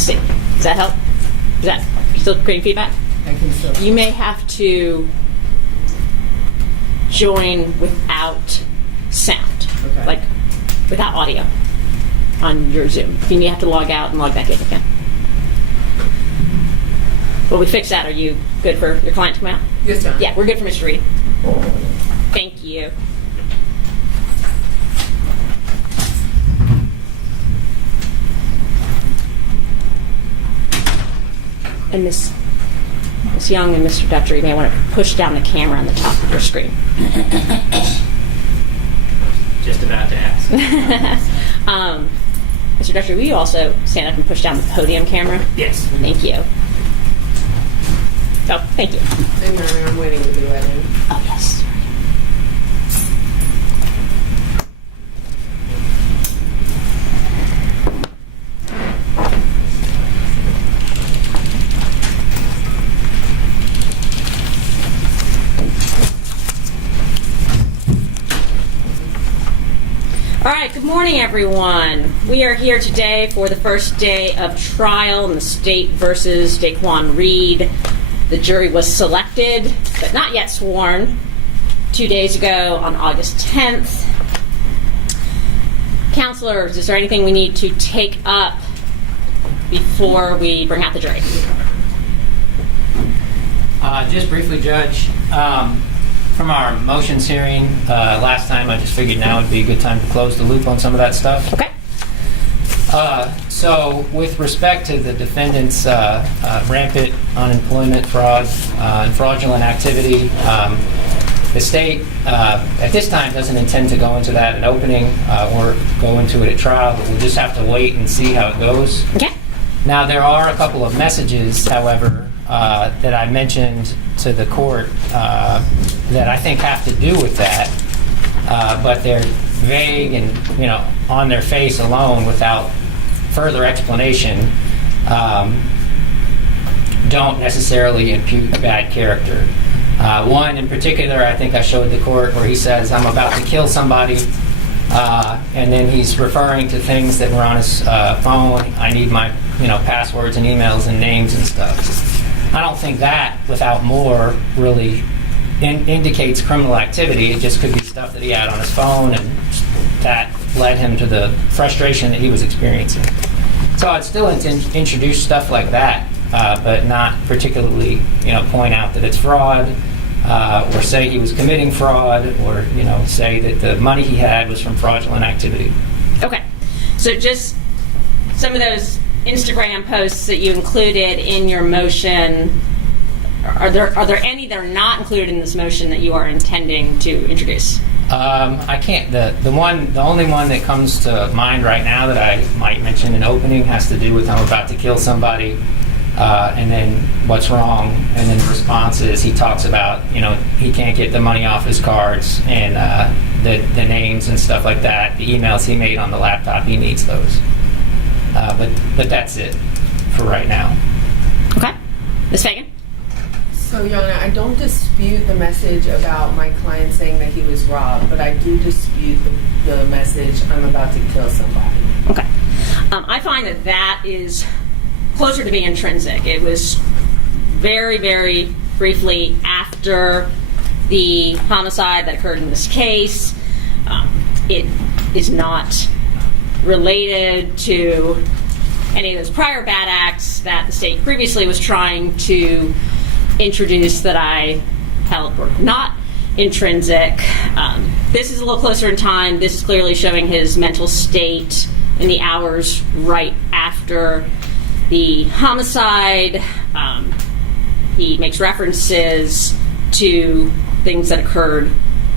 Let's see. Does that help? Is that still creating feedback? I think so. You may have to join without sound, Okay. like without audio on your Zoom. If you have to log out and log back in, you can. Well, we fixed that. Are you good for your client to come out? Yes, ma'am. Yeah, we're good for Mr. Reed. Thank you. And Miss Young and Mr. Dutcher, you may want to push down the camera on the top of your screen. Just about to ask. Mr. Dutcher, will you also stand up and push down the podium camera? Yes. Thank you. Oh, thank you. And I'm waiting to be let in. Oh, yes. All right, good morning, everyone. We are here today for the first day of trial in the state versus Daquan Reed. The jury was selected, but not yet sworn, 2 days ago on August 10th. Counselors, is there anything we need to take up before we bring out the jury? Just briefly, Judge, from our motions hearing last time, I just figured now would be a good time to close the loop on some of that stuff. Okay. So with respect to the defendant's rampant unemployment fraud and fraudulent activity, the state at this time doesn't intend to go into that in opening or go into it at trial, but we'll just have to wait and see how it goes. Okay. Now, there are a couple of messages, however, that I mentioned to the court that I think have to do with that, but they're vague and, on their face alone without further explanation, don't necessarily impute bad character. One in particular, I think I showed the court where he says, "I'm about to kill somebody," and then he's referring to things that were on his phone. I need my, passwords and emails and names and stuff. I don't think that, without more, really indicates criminal activity. It just could be stuff that he had on his phone, and that led him to the frustration that he was experiencing. So I'd still introduce stuff like that, but not particularly, point out that it's fraud, or say he was committing fraud, or, say that the money he had was from fraudulent activity. Okay. So just some of those Instagram posts that you included in your motion, are there any that are not included in this motion that you are intending to introduce? I can't. The only one that comes to mind right now that I might mention in opening has to do with I'm about to kill somebody, and then what's wrong, and then the response is he talks about he can't get the money off his cards and the names and stuff like that, the emails he made on the laptop, he needs those. But that's it for right now. Okay, Ms. Fagan. So, Your Honor, I don't dispute the message about my client saying that he was robbed, but I do dispute the message, I'm about to kill somebody. Okay. I find that is closer to being intrinsic. It was very, very briefly after the homicide that occurred in this case. It is not related to any of those prior bad acts that the state previously was trying to introduce that I held were not intrinsic. This is a little closer in time. This is clearly showing his mental state in the hours right after the homicide. He makes references to things that occurred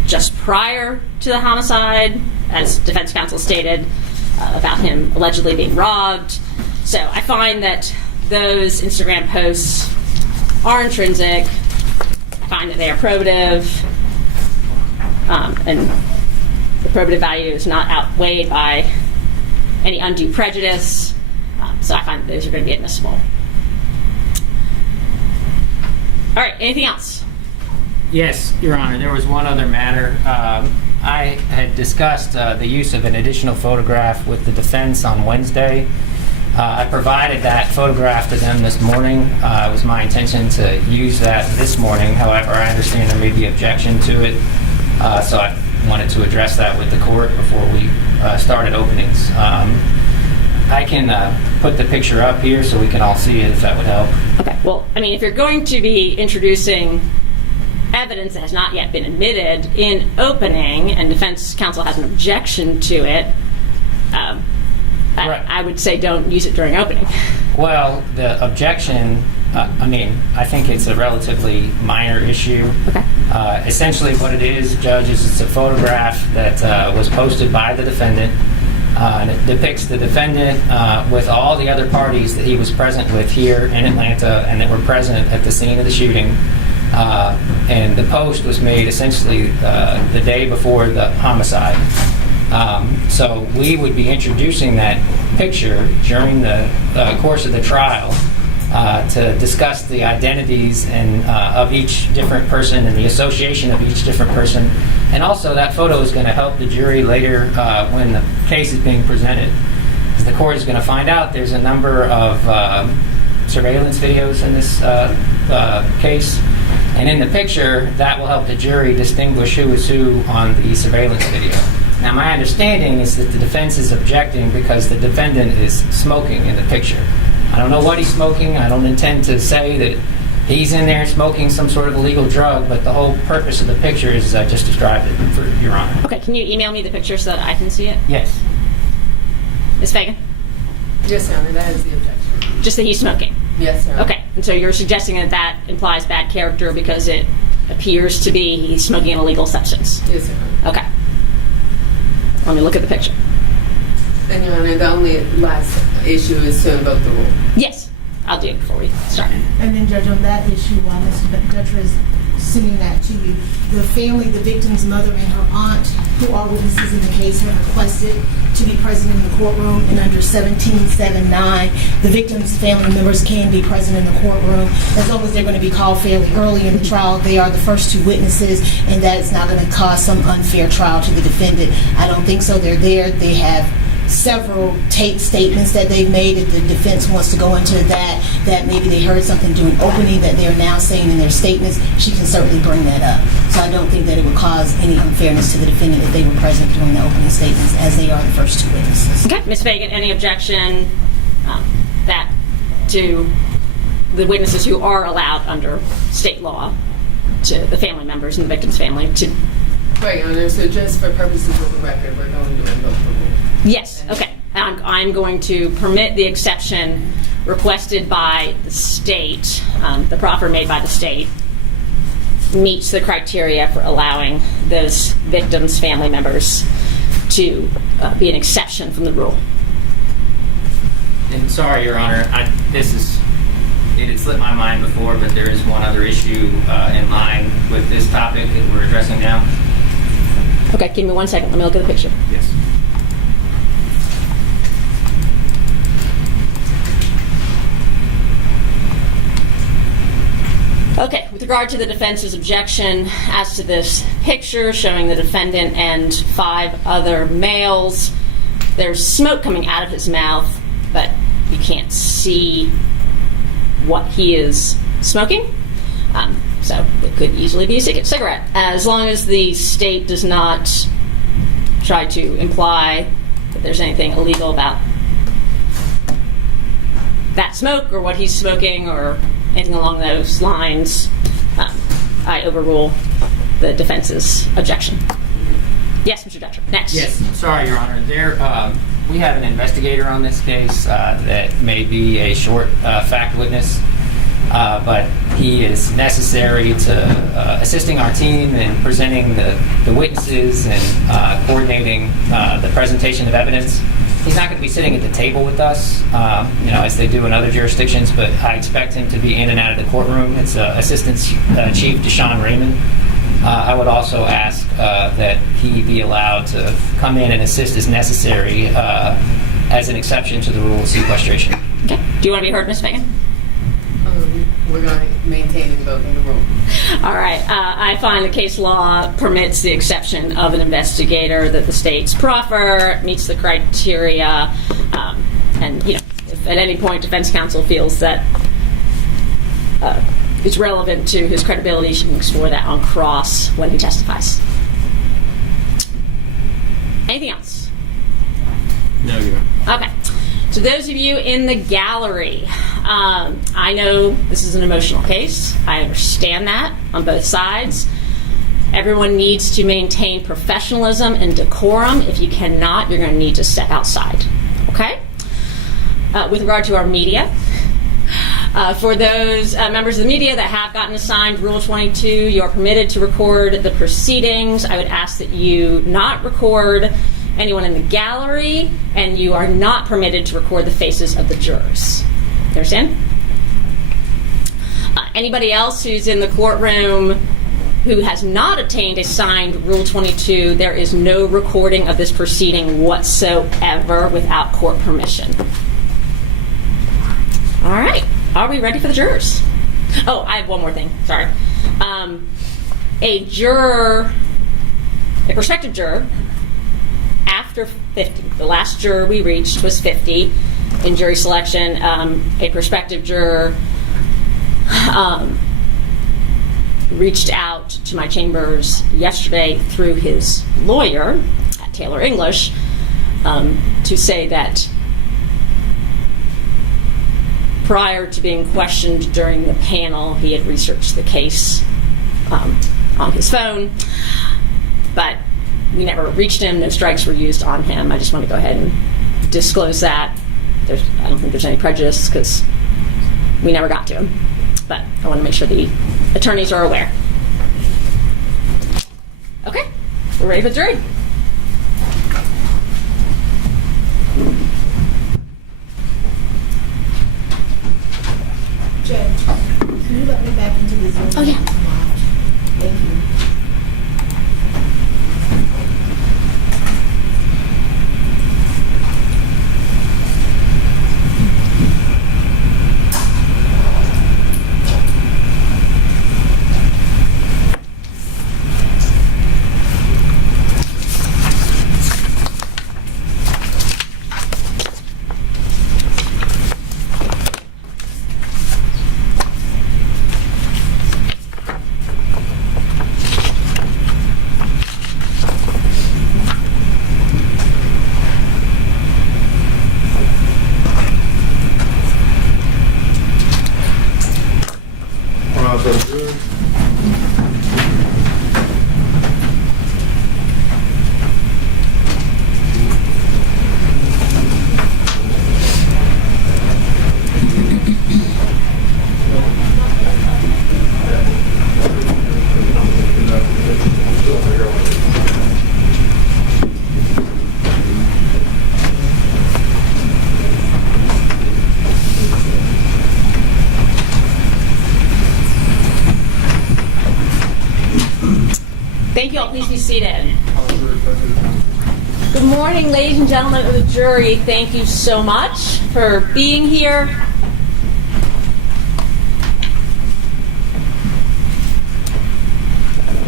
just prior to the homicide, as defense counsel stated, about him allegedly being robbed. So I find that those Instagram posts are intrinsic. I find that they are probative, and the probative value is not outweighed by any undue prejudice. So I find that those are going to be admissible. All right, anything else? Yes, Your Honor, there was one other matter. I had discussed the use of an additional photograph with the defense on Wednesday. I provided that photograph to them this morning. It was my intention to use that this morning. However, I understand there may be objection to it, so I wanted to address that with the court before we started openings. I can put the picture up here so we can all see it, if that would help. Okay. Well, I mean, if you're going to be introducing evidence that has not yet been admitted in opening, and defense counsel has an objection to it, Right. I would say don't use it during opening. Well, the objection, I think it's a relatively minor issue. Okay. Essentially what it is, Judge, is it's a photograph that was posted by the defendant. And it depicts the defendant with all the other parties that he was present with here in Atlanta and that were present at the scene of the shooting. And the post was made essentially the day before the homicide. So we would be introducing that picture during the course of the trial to discuss the identities and of each different person and the association of each different person. And also that photo is going to help the jury later when the case is being presented. Because the court is going to find out there's a number of surveillance videos in this case. And in the picture, that will help the jury distinguish who is who on the surveillance video. Now, my understanding is that the defense is objecting because the defendant is smoking in the picture. I don't know what he's smoking. I don't intend to say that he's in there smoking some sort of illegal drug, but the whole purpose of the picture is as I just described it, for Your Honor. Okay, can you email me the picture so that I can see it? Yes. Ms. Fagan? Yes, Your Honor, that is the objection. Just that he's smoking? Yes, Your Honor. Okay, and so you're suggesting that that implies bad character because it appears to be he's smoking an illegal substance? Yes, Your Honor. Okay. Let me look at the picture. And Your Honor, the only last issue is to invoke the rule. Yes, I'll do it before we start. And then, Judge, on that issue, while Mr. Dutcher is sending that to you, the family, the victim's mother and her aunt, who are witnesses in the case, have requested to be present in the courtroom. And under 1779, the victim's family members can be present in the courtroom as long as they're going to be called fairly early in the trial. They are the first two witnesses, and that is not going to cause some unfair trial to the defendant. I don't think so. They're there. They have several tape statements that they've made. If the defense wants to go into that maybe they heard something during opening that they're now saying in their statements, she can certainly bring that up. So I don't think that it would cause any unfairness to the defendant if they were present during the opening statements, as they are the first two witnesses. Okay, Ms. Fagan, any objection that to the witnesses who are allowed under state law, to the family members and the victim's family to... Right, Your Honor, so just for purposes of the record, we're going to invoke the rule. Yes, okay. I'm going to permit the exception requested by the state, the proffer made by the state, meets the criteria for allowing those victims' family members to be an exception from the rule. And sorry, Your Honor, it had slipped my mind before, but there is one other issue in line with this topic that we're addressing now. Okay, give me 1 second. Let me look at the picture. Yes. Okay, with regard to the defense's objection as to this picture showing the defendant and 5 other males, there's smoke coming out of his mouth, but you can't see what he is smoking. So it could easily be a cigarette. As long as the state does not try to imply that there's anything illegal about that smoke or what he's smoking or anything along those lines, I overrule the defense's objection. Yes, Mr. Dutcher. Next. Yes, sorry, Your Honor. We have an investigator on this case that may be a short fact witness, but he is necessary to assisting our team in presenting the witnesses and coordinating the presentation of evidence. He's not going to be sitting at the table with us, as they do in other jurisdictions, but I expect him to be in and out of the courtroom. It's Assistant Chief Deshaun Raymond. I would also ask that he be allowed to come in and assist as necessary as an exception to the rule of sequestration. Okay. Do you want to be heard, Ms. Fagan? We're going to maintain invoking the rule. All right. I find the case law permits the exception of an investigator that the state's proffer meets the criteria, and if if at any point defense counsel feels that it's relevant to his credibility, she can explore that on cross when he testifies. Anything else? No, you don't. Okay. To those of you in the gallery, I know this is an emotional case. I understand that on both sides. Everyone needs to maintain professionalism and decorum. If you cannot, you're going to need to step outside. Okay? With regard to our media, for those members of the media that have gotten assigned Rule 22, you are permitted to record the proceedings. I would ask that you not record anyone in the gallery, and you are not permitted to record the faces of the jurors. You understand? Anybody else who's in the courtroom who has not obtained a signed Rule 22, there is no recording of this proceeding whatsoever without court permission. All right. Are we ready for the jurors? Oh, I have one more thing. Sorry. A prospective juror, after 50, the last juror we reached was 50 in jury selection. A prospective juror reached out to my chambers yesterday through his lawyer at Taylor English to say that prior to being questioned during the panel, he had researched the case on his phone, but we never reached him. No strikes were used on him. I just want to go ahead and disclose that. I don't think there's any prejudice because we never got to him, but I want to make sure the attorneys are aware. Okay, we're ready for the jury. Judge, can you let me back into the Zoom? Oh, yeah. Thank you. Thank you all. Please be seated. Good morning, ladies and gentlemen of the jury. Thank you so much for being here.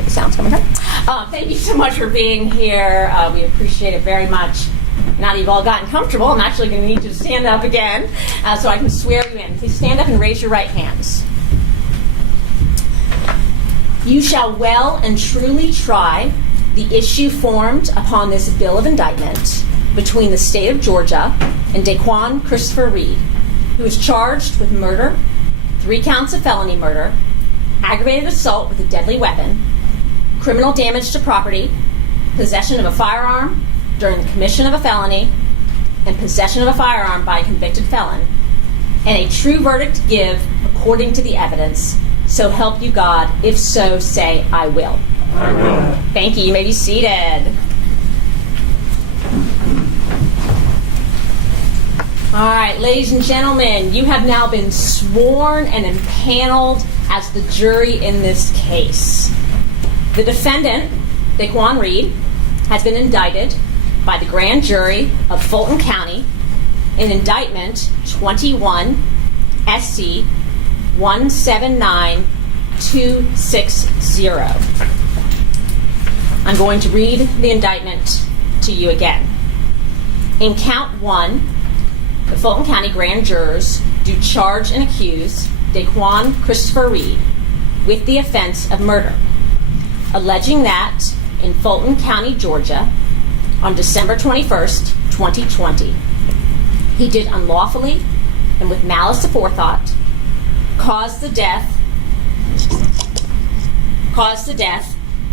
The sound's coming through. Thank you so much for being here. We appreciate it very much. Now that you've all gotten comfortable, I'm actually going to need you to stand up again so I can swear you in. Please stand up and raise your right hands. You shall well and truly try the issue formed upon this bill of indictment between the state of Georgia and Daquan Christopher Reed, who is charged with murder, 3 counts of felony murder, aggravated assault with a deadly weapon, criminal damage to property, possession of a firearm during the commission of a felony, and possession of a firearm by a convicted felon, and a true verdict to give according to the evidence. So help you God. If so, say, I will. I will. Thank you. You may be seated. All right, ladies and gentlemen, you have now been sworn and impaneled as the jury in this case. The defendant, Daquan Reed, has been indicted by the grand jury of Fulton County in indictment 21 SC 179260. I'm going to read the indictment to you again. In count 1, the Fulton County grand jurors do charge and accuse Daquan Christopher Reed with the offense of murder, alleging that in Fulton County, Georgia, on December 21st, 2020, he did unlawfully and with malice aforethought cause the death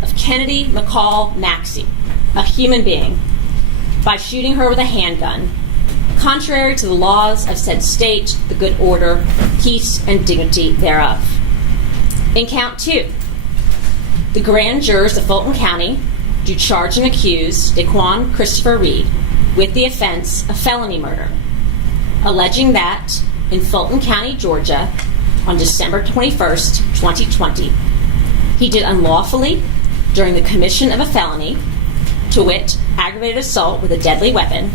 of Kennedy Maxie, a human being, by shooting her with a handgun, contrary to the laws of said state, the good order, peace, and dignity thereof. In count 2, the grand jurors of Fulton County do charge and accuse Daquan Christopher Reed with the offense of felony murder, alleging that in Fulton County, Georgia, on December 21st, 2020, he did unlawfully, during the commission of a felony, to wit, aggravated assault with a deadly weapon,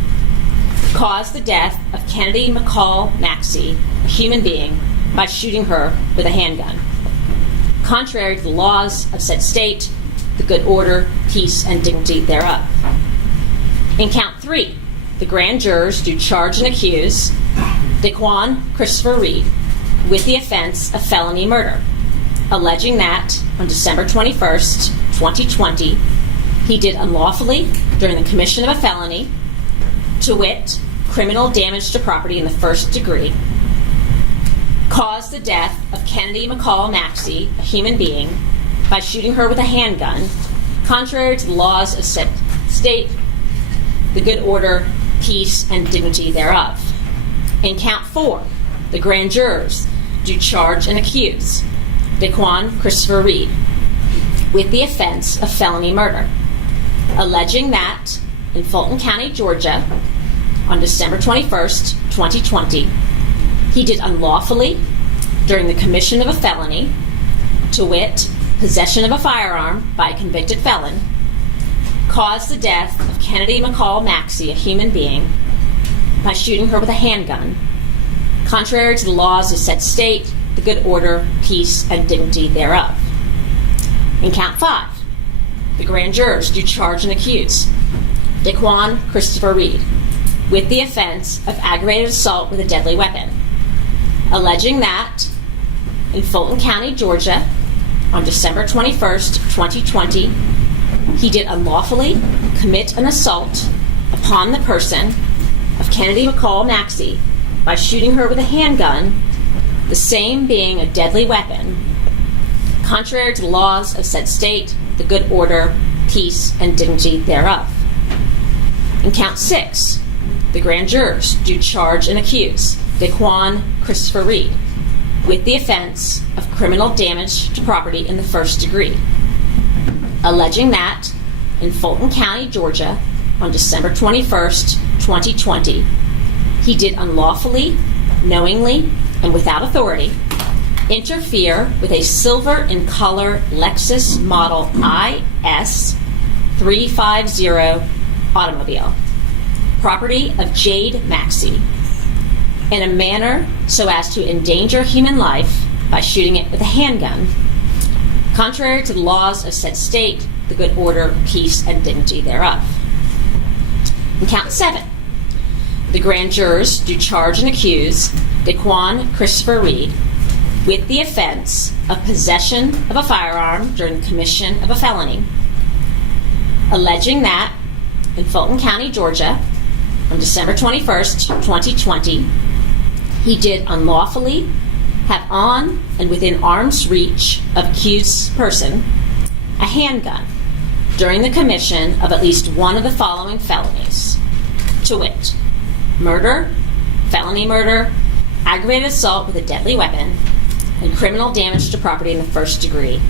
cause the death of Kennedy Maxie, a human being, by shooting her with a handgun, contrary to the laws of said state, the good order, peace, and dignity thereof. In count 3, the grand jurors do charge and accuse Daquan Christopher Reed with the offense of felony murder, alleging that on December 21st, 2020, he did unlawfully, during the commission of a felony, to wit, criminal damage to property in the first degree, cause the death of Kennedy Maxie, a human being, by shooting her with a handgun, contrary to the laws of said state, the good order, peace, and dignity thereof. In count 4, the grand jurors do charge and accuse Daquan Christopher Reed with the offense of felony murder, alleging that in Fulton County, Georgia, on December 21st, 2020, he did unlawfully, during the commission of a felony, to wit, possession of a firearm by a convicted felon, cause the death of Kennedy Maxie, a human being, by shooting her with a handgun, contrary to the laws of said state, the good order, peace, and dignity thereof. In count 5, the grand jurors do charge and accuse Daquan Christopher Reed with the offense of aggravated assault with a deadly weapon, alleging that in Fulton County, Georgia, on December 21st, 2020, he did unlawfully commit an assault upon the person of Kennedy Maxie by shooting her with a handgun, the same being a deadly weapon, contrary to the laws of said state, the good order, peace, and dignity thereof. In count 6, the grand jurors do charge and accuse Daquan Christopher Reed with the offense of criminal damage to property in the first degree, alleging that in Fulton County, Georgia, on December 21st, 2020, he did unlawfully, knowingly, and without authority interfere with a silver in color Lexus model IS 350 automobile, property of Jade Maxie, in a manner so as to endanger human life by shooting it with a handgun, contrary to the laws of said state, the good order, peace, and dignity thereof. In count 7, the grand jurors do charge and accuse Daquan Christopher Reed with the offense of possession of a firearm during the commission of a felony, alleging that in Fulton County, Georgia, on December 21st, 2020, he did unlawfully have on and within arm's reach of accused person a handgun during the commission of at least one of the following felonies, to wit, murder, felony murder, aggravated assault with a deadly weapon, and criminal damage to property in the first degree,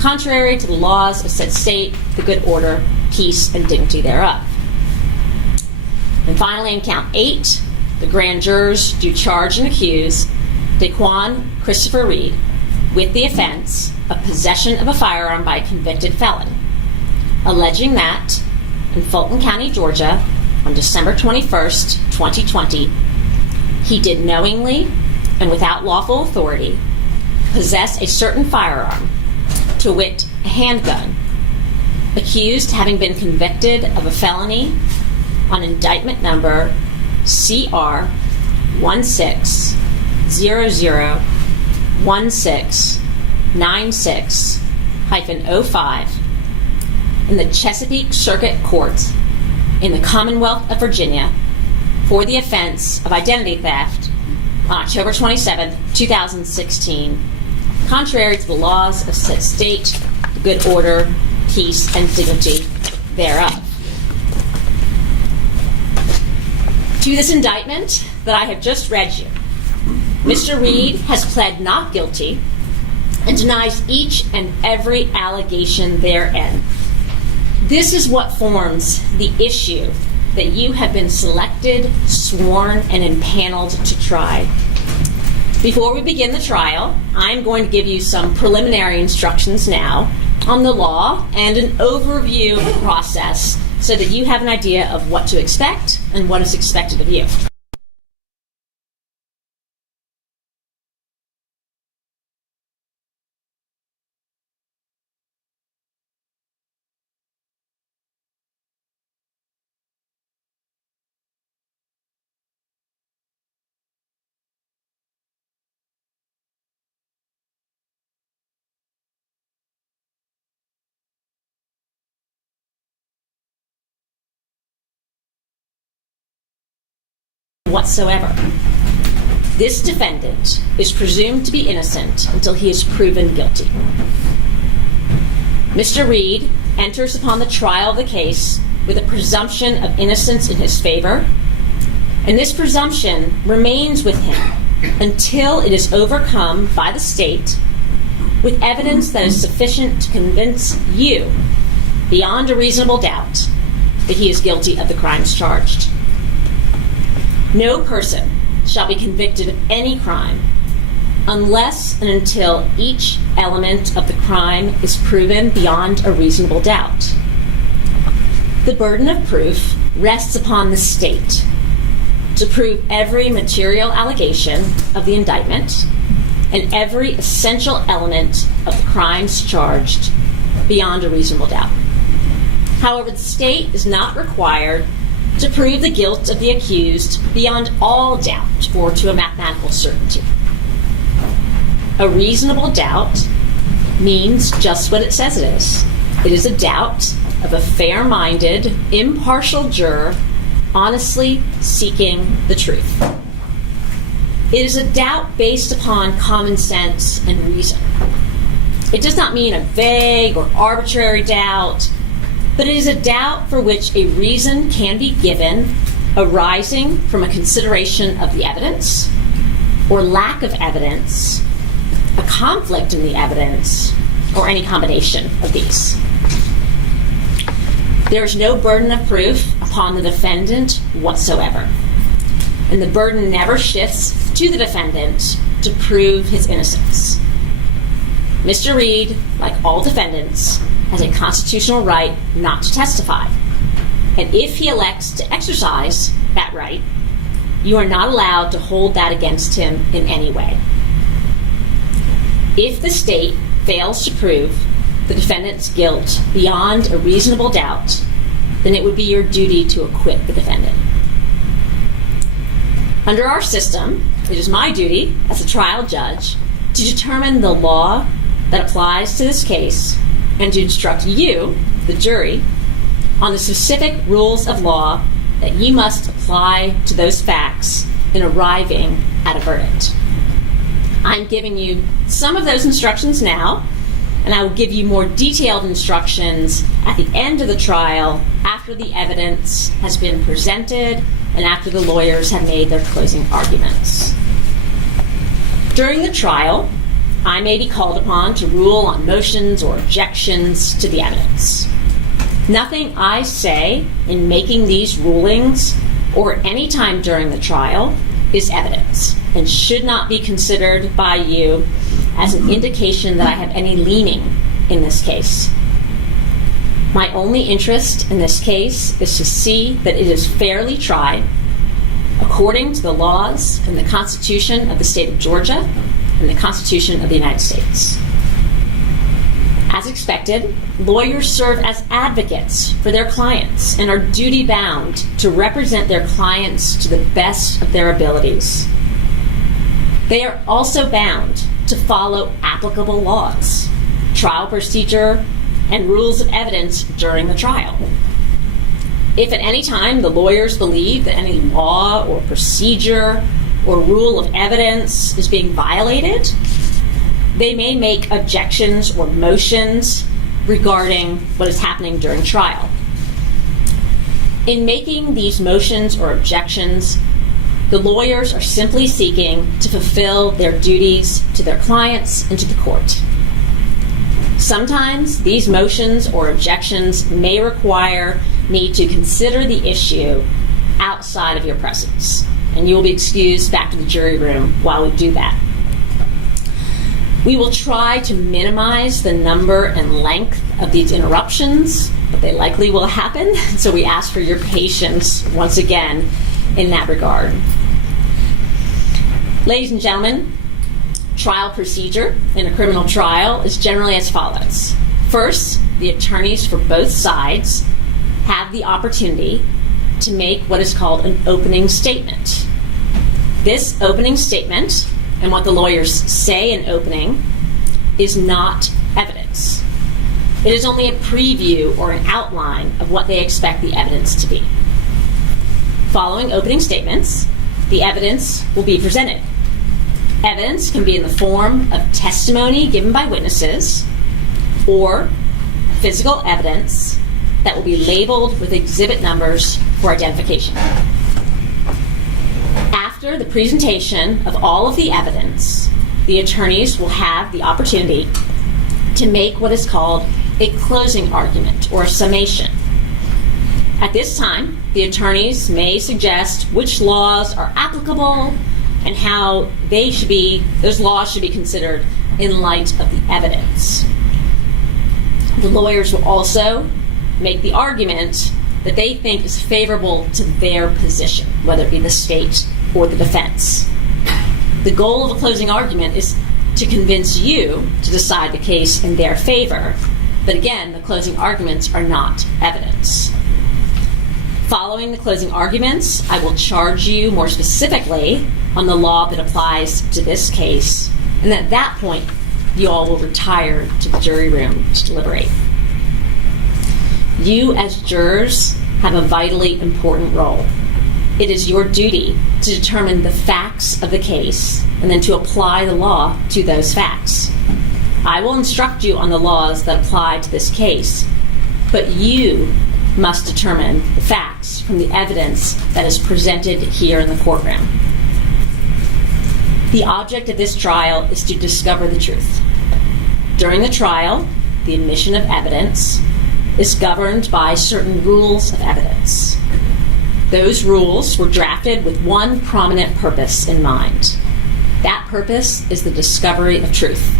contrary to the laws of said state, the good order, peace, and dignity thereof. And finally, in count 8, the grand jurors do charge and accuse Daquan Christopher Reed with the offense of possession of a firearm by a convicted felon, alleging that in Fulton County, Georgia, on December 21st, 2020, he did knowingly and without lawful authority possess a certain firearm, to wit, a handgun, accused having been convicted of a felony on indictment number CR 16001696-05 in the Chesapeake Circuit Court in the Commonwealth of Virginia for the offense of identity theft on October 27, 2016, contrary to the laws of said state, the good order, peace, and dignity thereof. To this indictment that I have just read you, Mr. Reed has pled not guilty and denies each and every allegation therein. This is what forms the issue that you have been selected, sworn, and impaneled to try. Before we begin the trial, I'm going to give you some preliminary instructions now on the law and an overview of the process so that you have an idea of what to expect and what is expected of you. Whatsoever. This defendant is presumed to be innocent until he is proven guilty. Mr. Reed enters upon the trial of the case with a presumption of innocence in his favor, and this presumption remains with him until it is overcome by the state with evidence that is sufficient to convince you, beyond a reasonable doubt, that he is guilty of the crimes charged. No person shall be convicted of any crime unless and until each element of the crime is proven beyond a reasonable doubt. The burden of proof rests upon the state to prove every material allegation of the indictment and every essential element of the crimes charged beyond a reasonable doubt. However, the state is not required to prove the guilt of the accused beyond all doubt or to a mathematical certainty. A reasonable doubt means just what it says it is. It is a doubt of a fair-minded, impartial juror honestly seeking the truth. It is a doubt based upon common sense and reason. It does not mean a vague or arbitrary doubt, but it is a doubt for which a reason can be given arising from a consideration of the evidence or lack of evidence, a conflict in the evidence, or any combination of these. There is no burden of proof upon the defendant whatsoever, and the burden never shifts to the defendant to prove his innocence. Mr. Reed, like all defendants, has a constitutional right not to testify. And if he elects to exercise that right, you are not allowed to hold that against him in any way. If the state fails to prove the defendant's guilt beyond a reasonable doubt, then it would be your duty to acquit the defendant. Under our system, it is my duty as a trial judge to determine the law that applies to this case and to instruct you, the jury, on the specific rules of law that you must apply to those facts in arriving at a verdict. I'm giving you some of those instructions now, and I will give you more detailed instructions at the end of the trial after the evidence has been presented and after the lawyers have made their closing arguments. During the trial, I may be called upon to rule on motions or objections to the evidence. Nothing I say in making these rulings or any time during the trial is evidence and should not be considered by you as an indication that I have any leaning in this case. My only interest in this case is to see that it is fairly tried according to the laws and the Constitution of the state of Georgia and the Constitution of the United States. As expected, lawyers serve as advocates for their clients and are duty-bound to represent their clients to the best of their abilities. They are also bound to follow applicable laws, trial procedure, and rules of evidence during the trial. If at any time the lawyers believe that any law or procedure or rule of evidence is being violated, they may make objections or motions regarding what is happening during trial. In making these motions or objections, the lawyers are simply seeking to fulfill their duties to their clients and to the court. Sometimes these motions or objections may require me to consider the issue outside of your presence, and you will be excused back to the jury room while we do that. We will try to minimize the number and length of these interruptions, but they likely will happen, so we ask for your patience once again in that regard. Ladies and gentlemen, trial procedure in a criminal trial is generally as follows. First, the attorneys for both sides have the opportunity to make what is called an opening statement. This opening statement, and what the lawyers say in opening, is not evidence. It is only a preview or an outline of what they expect the evidence to be. Following opening statements, the evidence will be presented. Evidence can be in the form of testimony given by witnesses or physical evidence that will be labeled with exhibit numbers for identification. After the presentation of all of the evidence, the attorneys will have the opportunity to make what is called a closing argument or a summation. At this time, the attorneys may suggest which laws are applicable and how those laws should be considered in light of the evidence. The lawyers will also make the argument that they think is favorable to their position, whether it be the state or the defense. The goal of a closing argument is to convince you to decide the case in their favor, but again, the closing arguments are not evidence. Following the closing arguments, I will charge you more specifically on the law that applies to this case, and at that point, you all will retire to the jury room to deliberate. You, as jurors, have a vitally important role. It is your duty to determine the facts of the case and then to apply the law to those facts. I will instruct you on the laws that apply to this case, but you must determine the facts from the evidence that is presented here in the courtroom. The object of this trial is to discover the truth. During the trial, the admission of evidence is governed by certain rules of evidence. Those rules were drafted with one prominent purpose in mind. That purpose is the discovery of truth.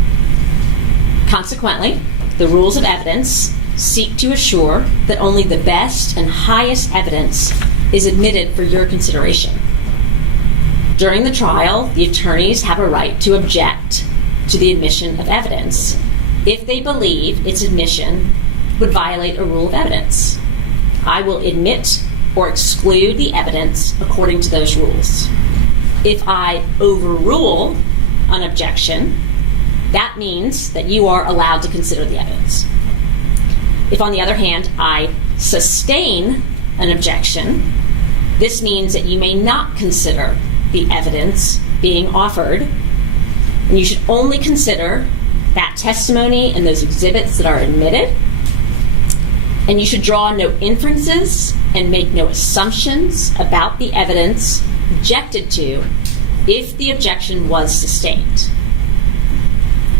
Consequently, the rules of evidence seek to assure that only the best and highest evidence is admitted for your consideration. During the trial, the attorneys have a right to object to the admission of evidence if they believe its admission would violate a rule of evidence. I will admit or exclude the evidence according to those rules. If I overrule an objection, that means that you are allowed to consider the evidence. If, on the other hand, I sustain an objection, this means that you may not consider the evidence being offered, and you should only consider that testimony and those exhibits that are admitted, and you should draw no inferences and make no assumptions about the evidence objected to if the objection was sustained.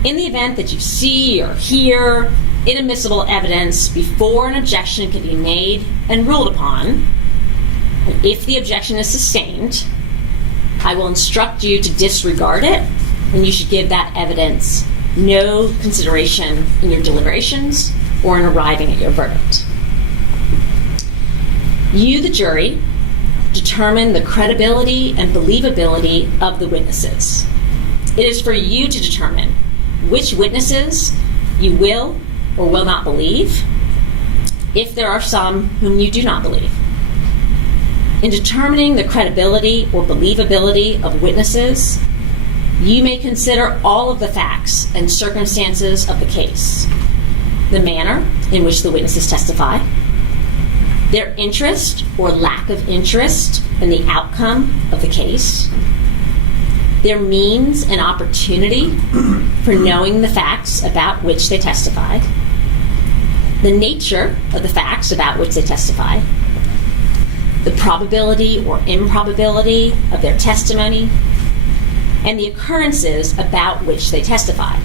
In the event that you see or hear inadmissible evidence before an objection can be made and ruled upon, and if the objection is sustained, I will instruct you to disregard it, and you should give that evidence no consideration in your deliberations or in arriving at your verdict. You, the jury, determine the credibility and believability of the witnesses. It is for you to determine which witnesses you will or will not believe if there are some whom you do not believe. In determining the credibility or believability of witnesses, you may consider all of the facts and circumstances of the case, the manner in which the witnesses testify, their interest or lack of interest in the outcome of the case, their means and opportunity for knowing the facts about which they testify, the nature of the facts about which they testify, the probability or improbability of their testimony, and the occurrences about which they testify.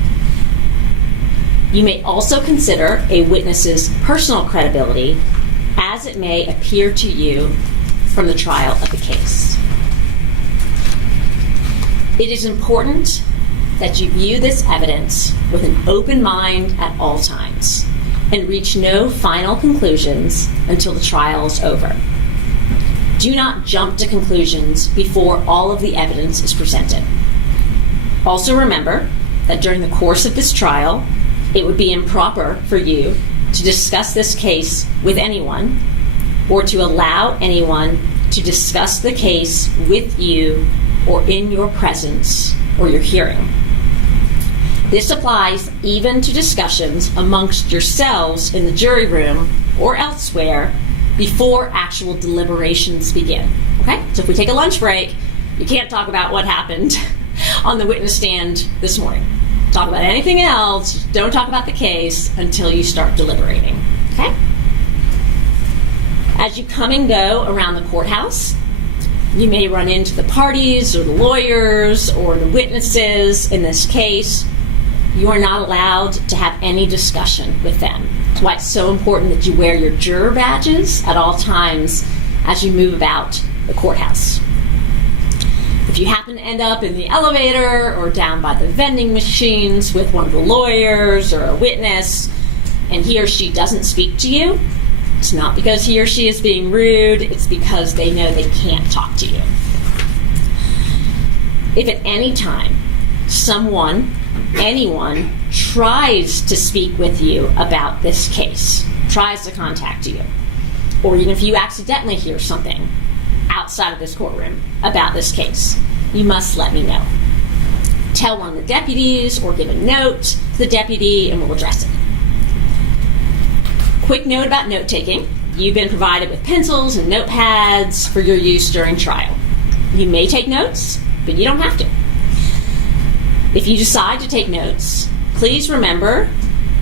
You may also consider a witness's personal credibility as it may appear to you from the trial of the case. It is important that you view this evidence with an open mind at all times and reach no final conclusions until the trial is over. Do not jump to conclusions before all of the evidence is presented. Also remember that during the course of this trial, it would be improper for you to discuss this case with anyone or to allow anyone to discuss the case with you or in your presence or your hearing. This applies even to discussions amongst yourselves in the jury room or elsewhere before actual deliberations begin. Okay? So if we take a lunch break, you can't talk about what happened on the witness stand this morning. Talk about anything else, don't talk about the case until you start deliberating. Okay? As you come and go around the courthouse, you may run into the parties or the lawyers or the witnesses in this case. You are not allowed to have any discussion with them. That's why it's so important that you wear your juror badges at all times as you move about the courthouse. If you happen to end up in the elevator or down by the vending machines with one of the lawyers or a witness and he or she doesn't speak to you, it's not because he or she is being rude, it's because they know they can't talk to you. If at any time anyone tries to speak with you about this case, tries to contact you, or even if you accidentally hear something outside of this courtroom about this case, you must let me know. Tell one of the deputies or give a note to the deputy and we'll address it. Quick note about note-taking. You've been provided with pencils and notepads for your use during trial. You may take notes, but you don't have to. If you decide to take notes, please remember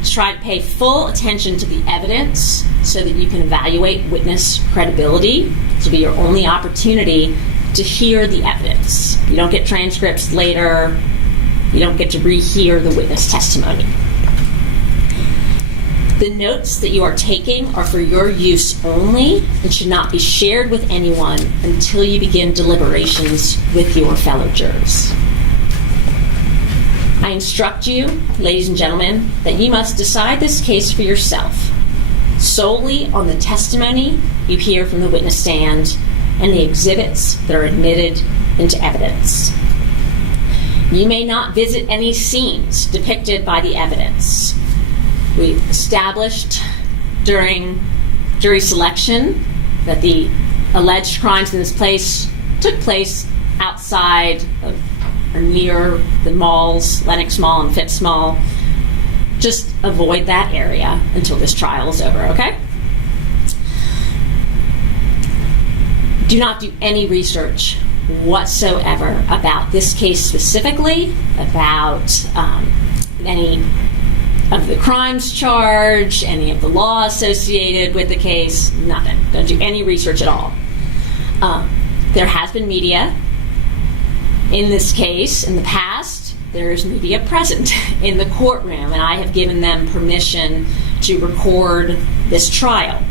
to try to pay full attention to the evidence so that you can evaluate witness credibility. This will be your only opportunity to hear the evidence. You don't get transcripts later. You don't get to rehear the witness testimony. The notes that you are taking are for your use only and should not be shared with anyone until you begin deliberations with your fellow jurors. I instruct you, ladies and gentlemen, that you must decide this case for yourself, solely on the testimony you hear from the witness stand and the exhibits that are admitted into evidence. You may not visit any scenes depicted by the evidence. We established during jury selection that the alleged crimes in this place took place outside of or near the malls, Lenox Mall and Phipps Mall. Just avoid that area until this trial is over, okay? Do not do any research whatsoever about this case specifically, about any of the crimes charged, any of the law associated with the case, nothing. Don't do any research at all. There has been media in this case. In the past, there's media present in the courtroom, and I have given them permission to record this trial.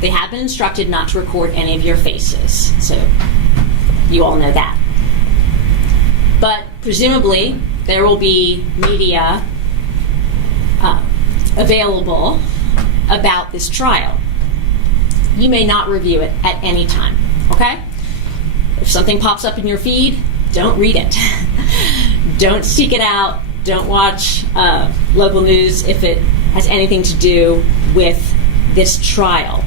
They have been instructed not to record any of your faces, so you all know that. But presumably, there will be media available about this trial. You may not review it at any time, okay? If something pops up in your feed, don't read it. Don't seek it out. Don't watch local news if it has anything to do with this trial.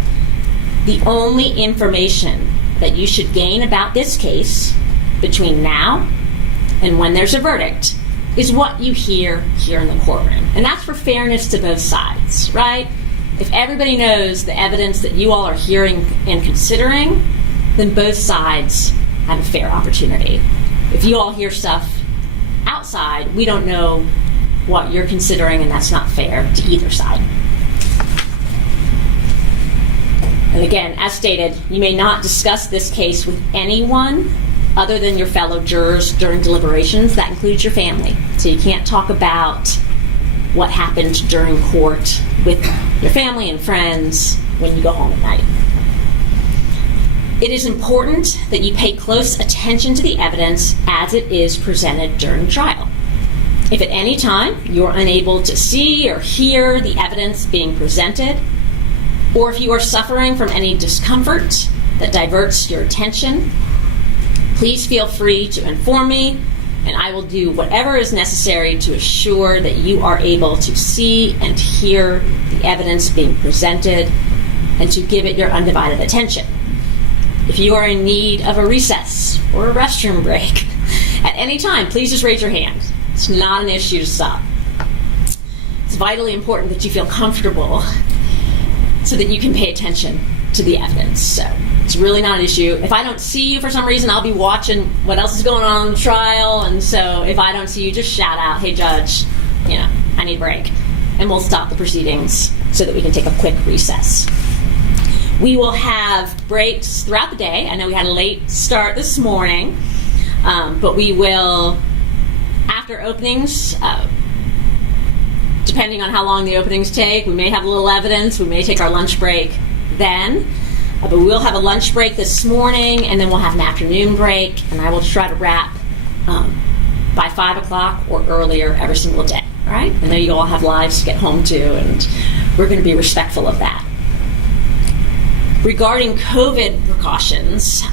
The only information that you should gain about this case between now and when there's a verdict is what you hear here in the courtroom. And that's for fairness to both sides, right? If everybody knows the evidence that you all are hearing and considering, then both sides have a fair opportunity. If you all hear stuff outside, we don't know what you're considering, and that's not fair to either side. And again, as stated, you may not discuss this case with anyone other than your fellow jurors during deliberations. That includes your family. So you can't talk about what happened during court with your family and friends when you go home at night. It is important that you pay close attention to the evidence as it is presented during trial. If at any time you're unable to see or hear the evidence being presented, or if you are suffering from any discomfort that diverts your attention, please feel free to inform me, and I will do whatever is necessary to assure that you are able to see and hear the evidence being presented and to give it your undivided attention. If you are in need of a recess or a restroom break at any time, please just raise your hand. It's not an issue to stop. It's vitally important that you feel comfortable so that you can pay attention to the evidence. So it's really not an issue. If I don't see you for some reason, I'll be watching what else is going on in the trial. And so if I don't see you, just shout out, "Hey, Judge, I need a break." And we'll stop the proceedings so that we can take a quick recess. We will have breaks throughout the day. I know we had a late start this morning, but we will, after openings, depending on how long the openings take, we may have a little evidence, we may take our lunch break then, but we'll have a lunch break this morning, and then we'll have an afternoon break, and I will try to wrap by 5 o'clock or earlier every single day, all right? I know you all have lives to get home to, and we're going to be respectful of that. Regarding COVID precautions,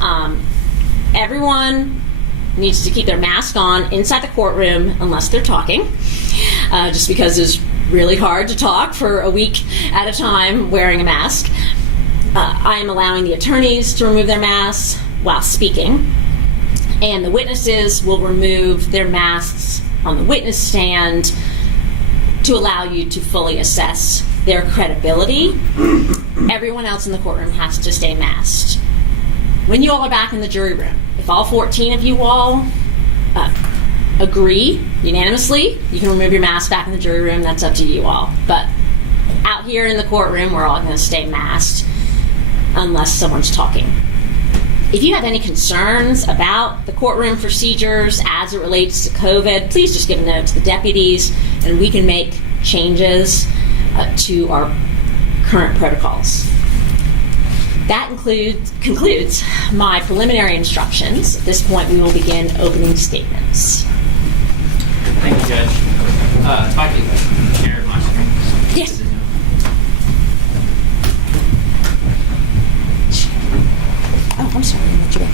everyone needs to keep their mask on inside the courtroom unless they're talking, just because it's really hard to talk for a week at a time wearing a mask. I am allowing the attorneys to remove their masks while speaking, and the witnesses will remove their masks on the witness stand to allow you to fully assess their credibility. Everyone else in the courtroom has to stay masked. When you all are back in the jury room, if all 14 of you all agree unanimously, you can remove your mask back in the jury room. That's up to you all. But out here in the courtroom, we're all going to stay masked unless someone's talking. If you have any concerns about the courtroom procedures as it relates to COVID, please just give a note to the deputies, and we can make changes to our current protocols. That concludes my preliminary instructions. At this point, we will begin opening statements. Thank you, Judge. If I could share my screen. Yes. Oh, I'm sorry. I'll let you go.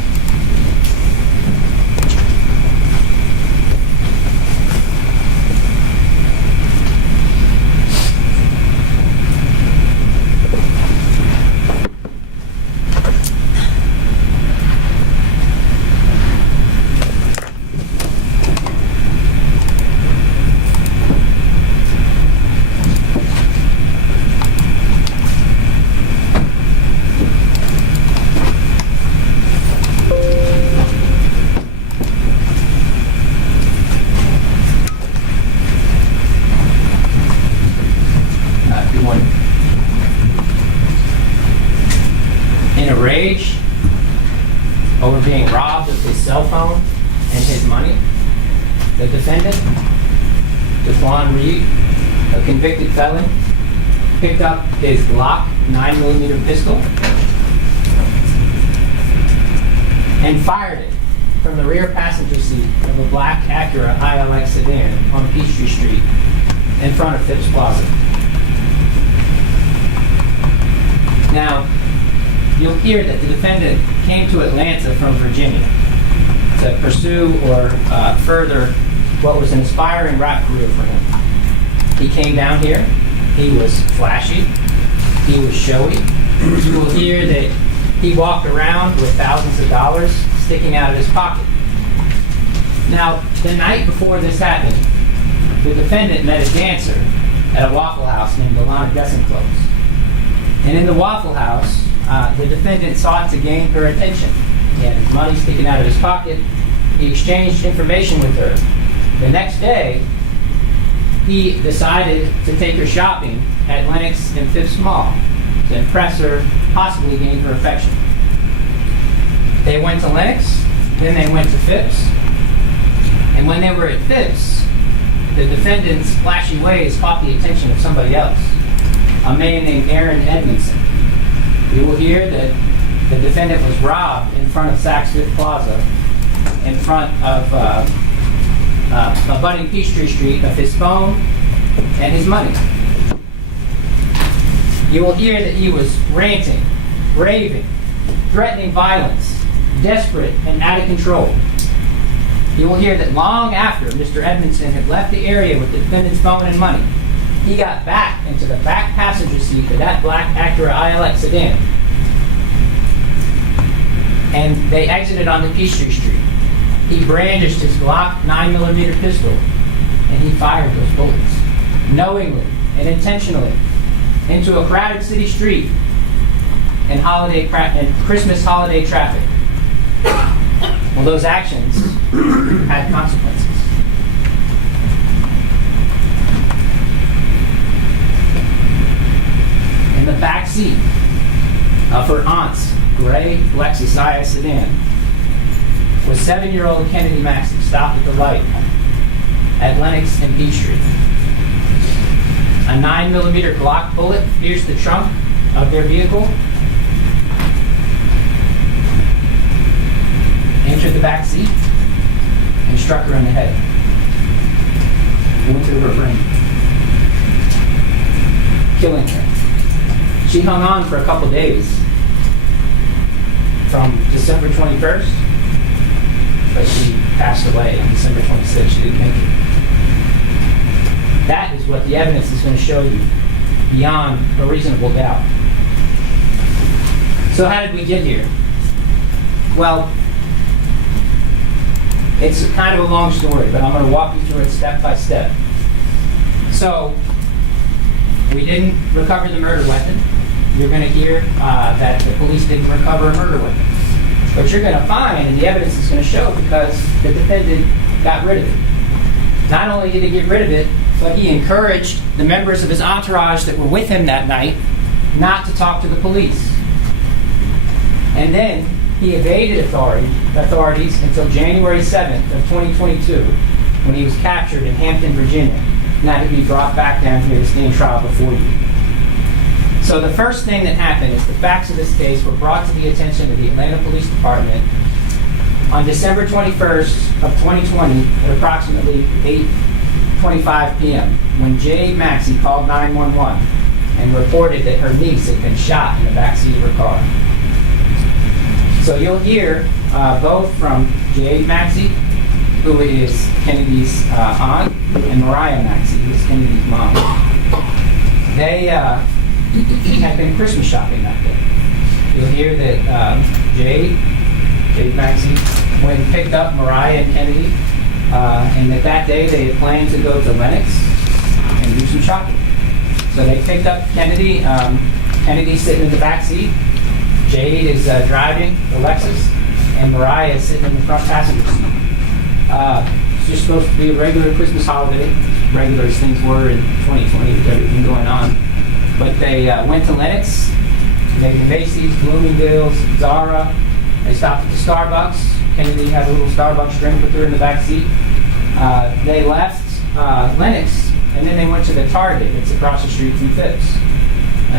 Over being robbed of his cell phone and his money, the defendant, Daquan Reed, a convicted felon, picked up his Glock 9mm pistol and fired it from the rear passenger seat of a black Acura ILX sedan on Peachtree Street in front of Phipps Plaza. Now, you'll hear that the defendant came to Atlanta from Virginia to pursue or further what was an inspiring rap career for him. He came down here, he was flashy, he was showy. You will hear that he walked around with thousands of dollars sticking out of his pocket. Now, the night before this happened, the defendant met a dancer at a Waffle House named Alana Desenclose. And in the Waffle House, the defendant sought to gain her attention. He had his money sticking out of his pocket. He exchanged information with her. The next day, he decided to take her shopping at Lenox and Phipps Mall to impress her, possibly gain her affection. They went to Lenox, then they went to Phipps. And when they were at Phipps, the defendant's flashy ways caught the attention of somebody else, a man named Aaron Edmondson. You will hear that the defendant was robbed in front of Phipps Plaza, in front of abutting Peachtree Street, of his phone and his money. You will hear that he was ranting, raving, threatening violence, desperate and out of control. You will hear that long after Mr. Edmondson had left the area with the defendant's phone and money, he got back into the back passenger seat of that black Acura ILX sedan. And they exited onto Peachtree Street. He brandished his Glock 9mm pistol, and he fired those bullets, knowingly and intentionally, into a crowded city street and Christmas holiday traffic. Well, those actions had consequences. In the back seat of her aunt's gray Lexus IS sedan was 7-year-old Kennedy Maxie, stopped at the light at Lenox and Peachtree. A 9mm Glock bullet pierced the trunk of their vehicle, entered the back seat, and struck her in the head. It went through her brain, killing her. She hung on for a couple days, from December 21st, but she passed away on December 26th. She didn't make it. That is what the evidence is going to show you, beyond a reasonable doubt. So how did we get here? Well, it's kind of a long story, but I'm going to walk you through it step by step. So, we didn't recover the murder weapon. You're going to hear that the police didn't recover a murder weapon. But you're going to find, and the evidence is going to show, because the defendant got rid of it. Not only did he get rid of it, but he encouraged the members of his entourage that were with him that night not to talk to the police. And then he evaded authorities until January 7th of 2022, when he was captured in Hampton, Virginia, and had to be brought back down here to stand trial before you. So the first thing that happened is the facts of this case were brought to the attention of the Atlanta Police Department on December 21st of 2020 at approximately 8:25 p.m. when Jade Maxie called 911 and reported that her niece had been shot in the backseat of her car. So you'll hear both from Jade Maxie, who is Kennedy's aunt, and Mariah Maxie, who is Kennedy's mom. They had been Christmas shopping that day. You'll hear that Jade Maxie went and picked up Mariah and Kennedy, and that day they had planned to go to Lenox and do some shopping. So they picked up Kennedy. Kennedy's sitting in the back seat. Jade is driving the Lexus, and Mariah is sitting in the front passenger seat. It's just supposed to be a regular Christmas holiday, regular as things were in 2020 with everything going on. But they went to Lenox, they went to Macy's, Bloomingdale's, Zara. They stopped at the Starbucks. Kennedy had a little Starbucks drink with her in the back seat. They left Lenox, and then they went to the Target that's across the street from Phipps.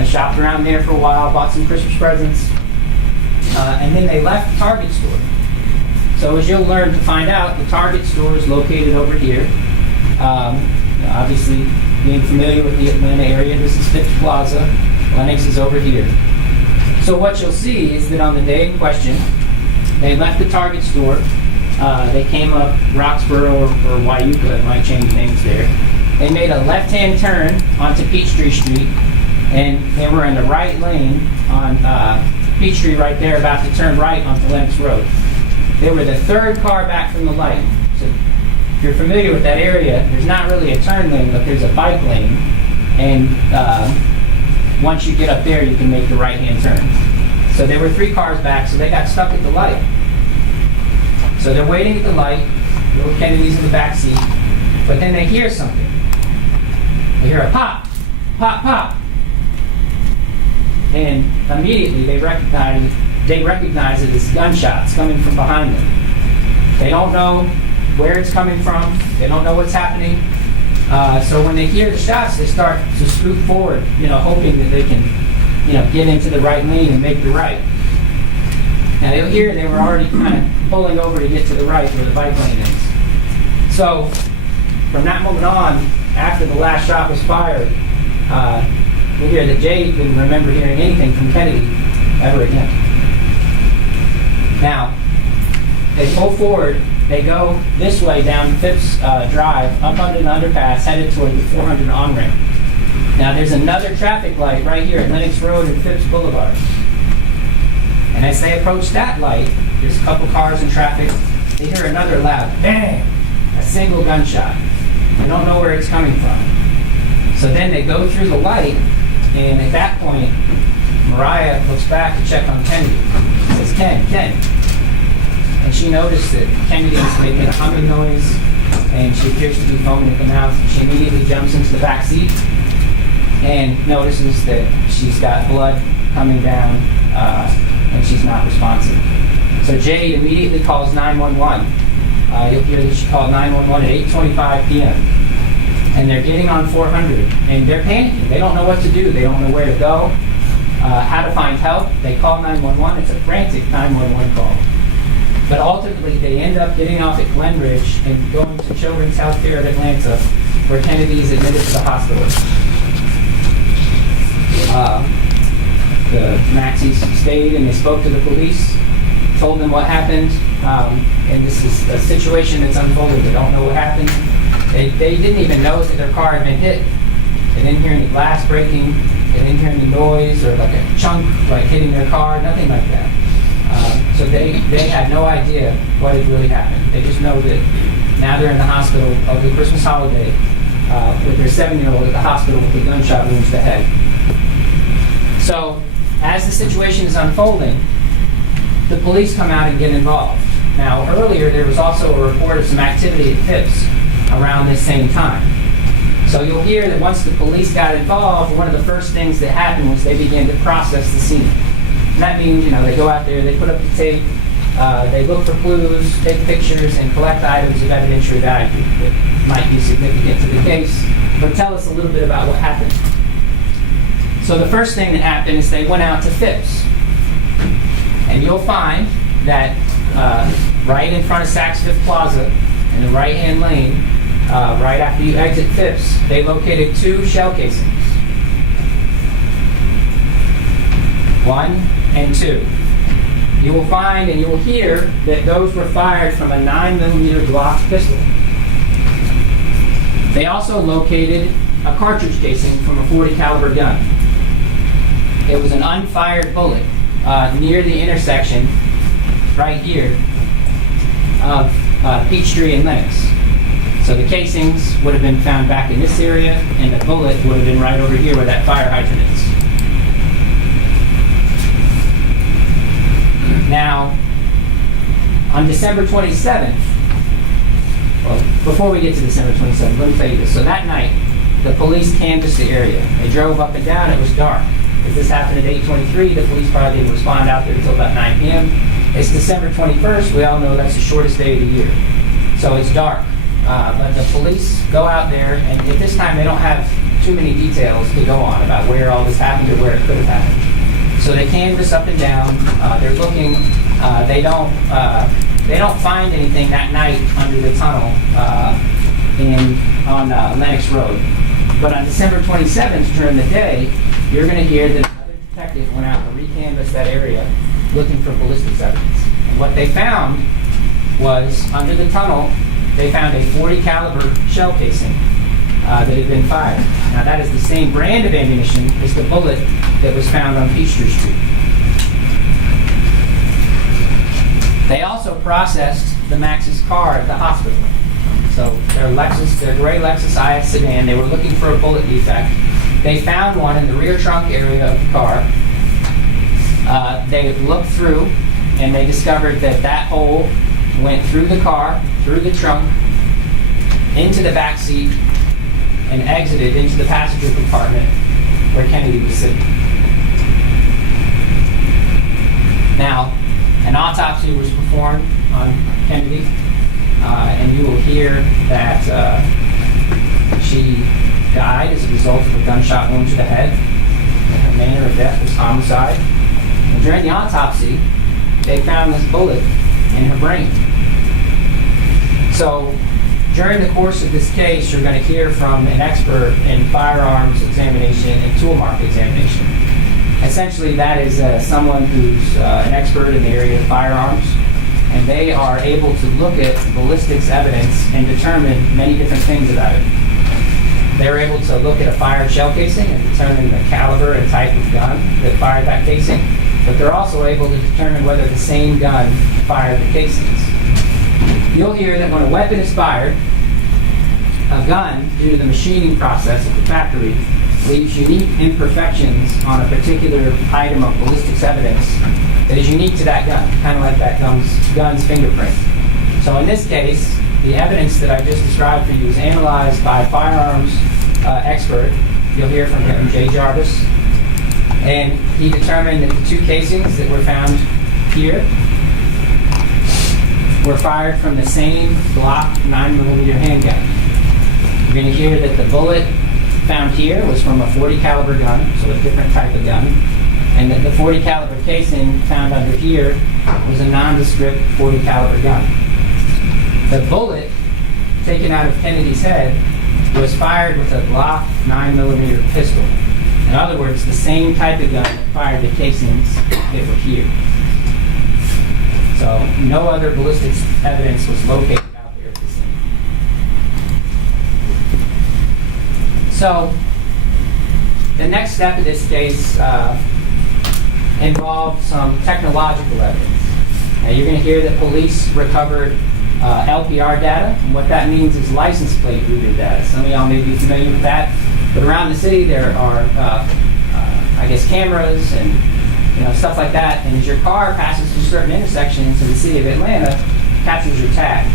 Shopped around there for a while, bought some Christmas presents, and then they left the Target store. So as you'll learn to find out, the Target store is located over here. Obviously, being familiar with the Atlanta area, this is Phipps Plaza. Lenox is over here. So what you'll see is that on the day in question, they left the Target store. They came up Roxborough or Wyuka, it might change names there. They made a left-hand turn onto Peachtree Street, and they were in the right lane on Peachtree right there, about to turn right onto Lennox Road. They were the third car back from the light. So if you're familiar with that area, there's not really a turn lane, but there's a bike lane. And once you get up there, you can make the right-hand turn. So there were 3 cars back, so they got stuck at the light. So they're waiting at the light. Little Kennedy's in the back seat. But then they hear something. They hear a pop, pop, pop. And immediately they recognize it as gunshots coming from behind them. They don't know where it's coming from. They don't know what's happening. So when they hear the shots, they start to scoot forward, hoping that they can, get into the right lane and make the right. Now you'll hear they were already kind of pulling over to get to the right where the bike lane is. So from that moment on, after the last shot was fired, we hear that Jade didn't remember hearing anything from Kennedy ever again. Now, they pull forward, they go this way down Phipps Drive, up under the underpass, headed toward the 400 on-ramp. Now, there's another traffic light right here at Lennox Road and Phipps Boulevard. And as they approach that light, there's a couple cars in traffic. They hear another loud bang, a single gunshot. They don't know where it's coming from. So then they go through the light, and at that point, Mariah looks back to check on Kennedy. Says, Ken. And she noticed that Kennedy is making a humming noise, and she appears to be foaming at the mouth. She immediately jumps into the back seat and notices that she's got blood coming down, and she's not responsive. So Jade immediately calls 911. You'll hear that she called 911 at 8:25 p.m. And they're getting on 400, and they're panicking. They don't know what to do. They don't know where to go, how to find help. They call 911. It's a frantic 911 call. But ultimately, they end up getting off at Glenridge and going to Children's Healthcare of Atlanta, where Kennedy is admitted to the hospital. The Maxies stayed and they spoke to the police, told them what happened, and this is a situation that's unfolded. They don't know what happened. They didn't even know that their car had been hit. They didn't hear any glass breaking. They didn't hear any noise or like a chunk like hitting their car, nothing like that. So they had no idea what had really happened. They just know that now they're in the hospital over the Christmas holiday with their 7-year-old at the hospital with a gunshot wound to the head. So as the situation is unfolding, the police come out and get involved. Now earlier there was also a report of some activity at Phipps around this same time. So you'll hear that once the police got involved, one of the first things that happened was they began to process the scene. And that means, they go out there, they put up the tape, they look for clues, take pictures, and collect items of evidentiary value that might be significant to the case. But tell us a little bit about what happened. So the first thing that happened is they went out to Phipps. And you'll find that right in front of Phipps Plaza, in the right-hand lane, right after you exit Phipps, they located 2 shell casings. 1 and 2. You will find and you will hear that those were fired from a 9mm Glock pistol. They also located a cartridge casing from a .40 caliber gun. It was an unfired bullet near the intersection right here of Peachtree and Lennox. So the casings would have been found back in this area, and the bullet would have been right over here where that fire hydrant is. Now, on December 27th, well, before we get to December 27th, let me tell you this. So that night, the police canvassed the area. They drove up and down. It was dark. If this happened at 8:23, the police probably didn't respond out there until about 9 p.m. It's December 21st. We all know that's the shortest day of the year. So it's dark. But the police go out there, and at this time, they don't have too many details to go on about where all this happened or where it could have happened. So they canvass up and down. They're looking. They don't find anything that night under the tunnel on Lennox Road. But on December 27th, during the day, you're going to hear that another detective went out and recanvassed that area looking for ballistics evidence. And what they found was under the tunnel, they found a .40 caliber shell casing that had been fired. Now that is the same brand of ammunition as the bullet that was found on Peachtree Street. They also processed the Max's car at the hospital. So their gray Lexus IS sedan, they were looking for a bullet defect. They found one in the rear trunk area of the car. They looked through and they discovered that that hole went through the car, through the trunk, into the back seat, and exited into the passenger compartment where Kennedy was sitting. Now, an autopsy was performed on Kennedy, and you will hear that she died as a result of a gunshot wound to the head. Her manner of death was homicide. And during the autopsy, they found this bullet in her brain. So, during the course of this case, you're going to hear from an expert in firearms examination and tool mark examination. Essentially, that is someone who's an expert in the area of firearms, and they are able to look at ballistics evidence and determine many different things about it. They're able to look at a fired shell casing and determine the caliber and type of gun that fired that casing, but they're also able to determine whether the same gun fired the casings. You'll hear that when a weapon is fired, a gun, due to the machining process at the factory, leaves unique imperfections on a particular item of ballistics evidence that is unique to that gun, kind of like that gun's fingerprint. So in this case, the evidence that I just described for you was analyzed by a firearms expert. You'll hear from him, Jay Jarvis. And he determined that the two casings that were found here were fired from the same Glock 9mm handgun. You're going to hear that the bullet found here was from a .40 caliber gun, so a different type of gun, and that the .40 caliber casing found under here was a nondescript .40 caliber gun. The bullet taken out of Kennedy's head was fired with a Glock 9mm pistol. In other words, the same type of gun that fired the casings that were here. So no other ballistics evidence was located out there at the scene. So the next step of this case involved some technological evidence. Now you're going to hear that police recovered LPR data, and what that means is license plate reader data. Some of y'all may be familiar with that, but around the city there are, cameras and stuff like that. And as your car passes through certain intersections in the city of Atlanta, it captures your tag,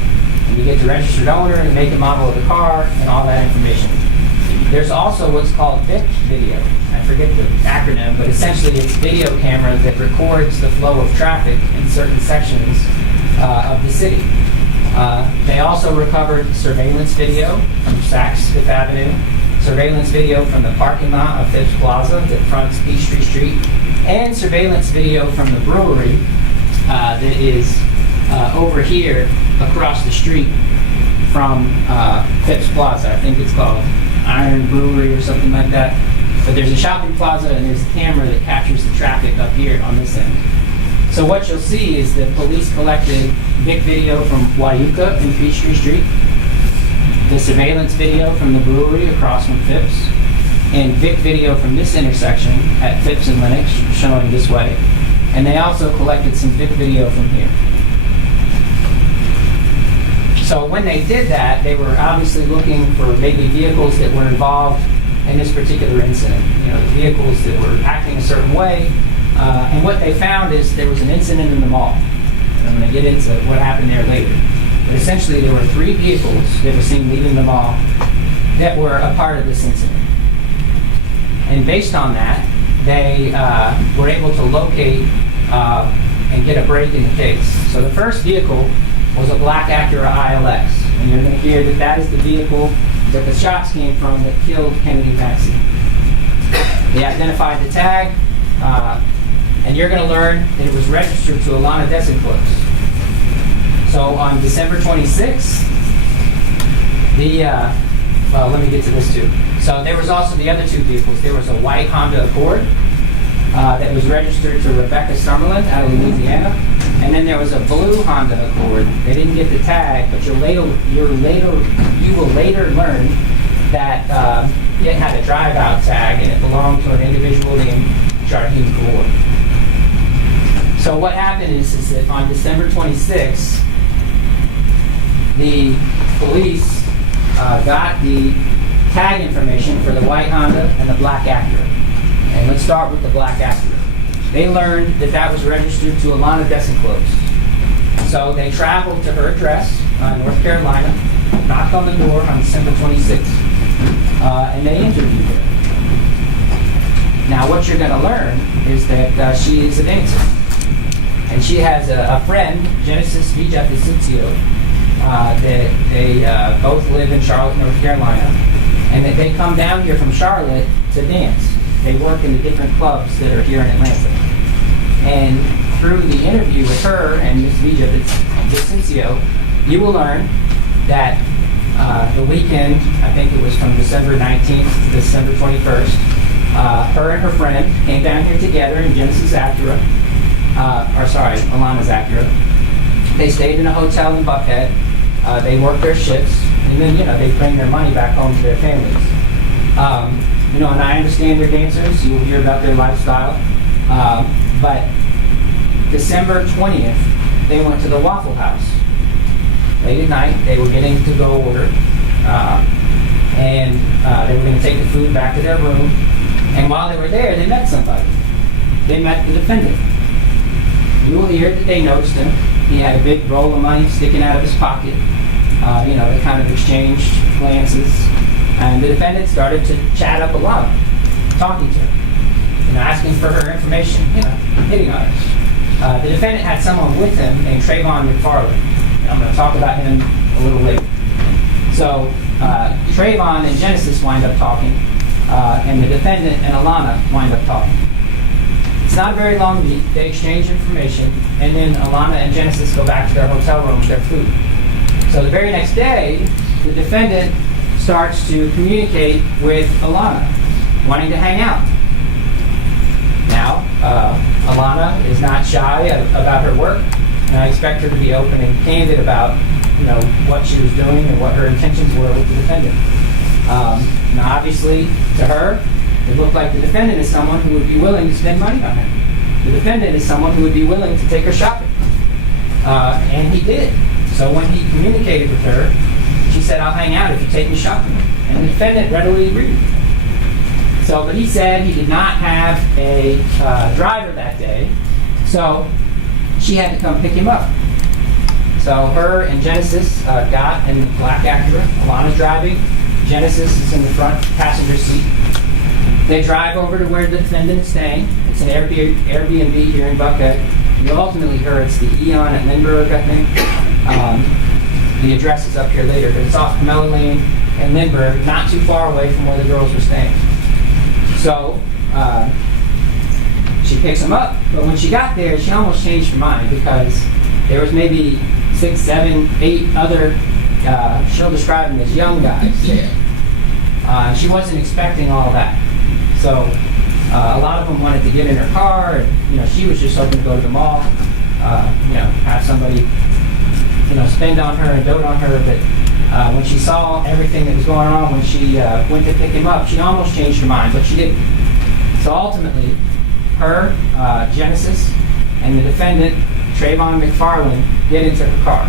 and you get the registered owner and make and model of the car and all that information. There's also what's called VIC video. I forget the acronym, but essentially it's video camera that records the flow of traffic in certain sections of the city. They also recovered surveillance video from Saks Fifth Avenue, surveillance video from the parking lot of Phipps Plaza that fronts Peachtree Street, and surveillance video from the brewery that is over here across the street from Phipps Plaza. I think it's called Iron Brewery or something like that. But there's a shopping plaza and there's a camera that captures the traffic up here on this end. So what you'll see is that police collected VIC video from Wyuka and Peachtree Street, the surveillance video from the brewery across from Phipps, and VIC video from this intersection at Phipps and Lenox, showing this way. And they also collected some VIC video from here. So when they did that, they were obviously looking for maybe vehicles that were involved in this particular incident. Vehicles that were acting a certain way. And what they found is there was an incident in the mall. I'm going to get into what happened there later. But essentially, there were 3 vehicles that were seen leaving the mall that were a part of this incident. And based on that, they were able to locate and get a break in the case. So the first vehicle was a black Acura ILX. And you're going to hear that that is the vehicle that the shots came from that killed Kennedy Maxie. They identified the tag, and you're going to learn that it was registered to Alana Desenclose. So on December 26th, let me get to this too. So there was also the other 2 vehicles. There was a white Honda Accord that was registered to Rebecca Summerlin out of Louisiana. And then there was a blue Honda Accord. They didn't get the tag, but you will later learn that it had a drive-out tag, and it belonged to an individual named Jarheem Kaur. So what happened is that on December 26th, the police got the tag information for the white Honda and the black Acura. And let's start with the black Acura. They learned that that was registered to Alana Desinclose. So they traveled to her address, North Carolina, knocked on the door on December 26th, and they interviewed her. Now what you're going to learn is that she is a dancer. And she has a friend, Genesis Villavicencio, that they both live in Charlotte, North Carolina, and that they come down here from Charlotte to dance. They work in the different clubs that are here in Atlanta. And through the interview with her and Ms. Villavicencio, you will learn that the weekend, I think it was from December 19th to December 21st, her and her friend came down here together in Genesis Acura, Alana's Acura. They stayed in a hotel in Buckhead. They worked their shifts, and then, they bring their money back home to their families. And I understand they're dancers. You will hear about their lifestyle. But December 20th, they went to the Waffle House. Late at night, they were getting to-go order, and they were going to take the food back to their room. And while they were there, they met somebody. They met the defendant. You will hear that they noticed him. He had a big roll of money sticking out of his pocket. They kind of exchanged glances. And the defendant started to chat up a lot, talking to her, asking for her information, hitting on her. The defendant had someone with him named Trayvon McFarland. I'm going to talk about him a little later. So Trayvon and Genesis wind up talking, and the defendant and Alana wind up talking. It's not a very long meet. They exchange information, and then Alana and Genesis go back to their hotel room with their food. So the very next day, the defendant starts to communicate with Alana, wanting to hang out. Now, Alana is not shy about her work, and I expect her to be open and candid about, what she was doing and what her intentions were with the defendant. Now, obviously, to her, it looked like the defendant is someone who would be willing to spend money on her. The defendant is someone who would be willing to take her shopping. And he did. So when he communicated with her, she said, "I'll hang out if you take me shopping." And the defendant readily agreed. But he said he did not have a driver that day, so she had to come pick him up. So her and Genesis got in the black Acura. Alana's driving. Genesis is in the front passenger seat. They drive over to where the defendant is staying. It's an Airbnb here in Buckhead. You ultimately heard it's the Eon at Lindbergh, I think. The address is up here later, but it's off Camella Lane and Lindbergh, not too far away from where the girls were staying. So she picks them up, but when she got there, she almost changed her mind because there was maybe 6, 7, 8 other, she'll describe them as young guys there. She wasn't expecting all that. So a lot of them wanted to get in her car, and she was just hoping to go to the mall, have somebody, spend on her and dote on her. But when she saw everything that was going on, when she went to pick him up, she almost changed her mind, but she didn't. So ultimately, her, Genesis, and the defendant, Trayvon McFarland, get into her car.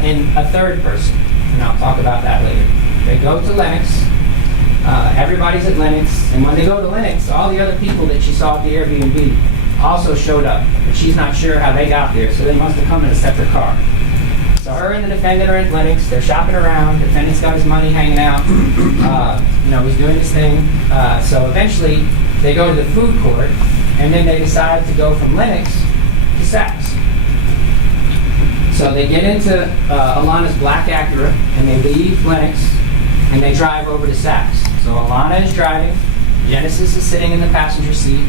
And a third person, and I'll talk about that later. They go to Lenox. Everybody's at Lenox, and when they go to Lenox, all the other people that she saw at the Airbnb also showed up, but she's not sure how they got there, so they must have come in a separate car. So her and the defendant are at Lenox. They're shopping around. The defendant's got his money hanging out. He's doing his thing. So eventually, they go to the food court, and then they decide to go from Lenox to Saks. So they get into Alana's black Acura, and they leave Lenox, and they drive over to Saks. So Alana is driving. Genesis is sitting in the passenger seat.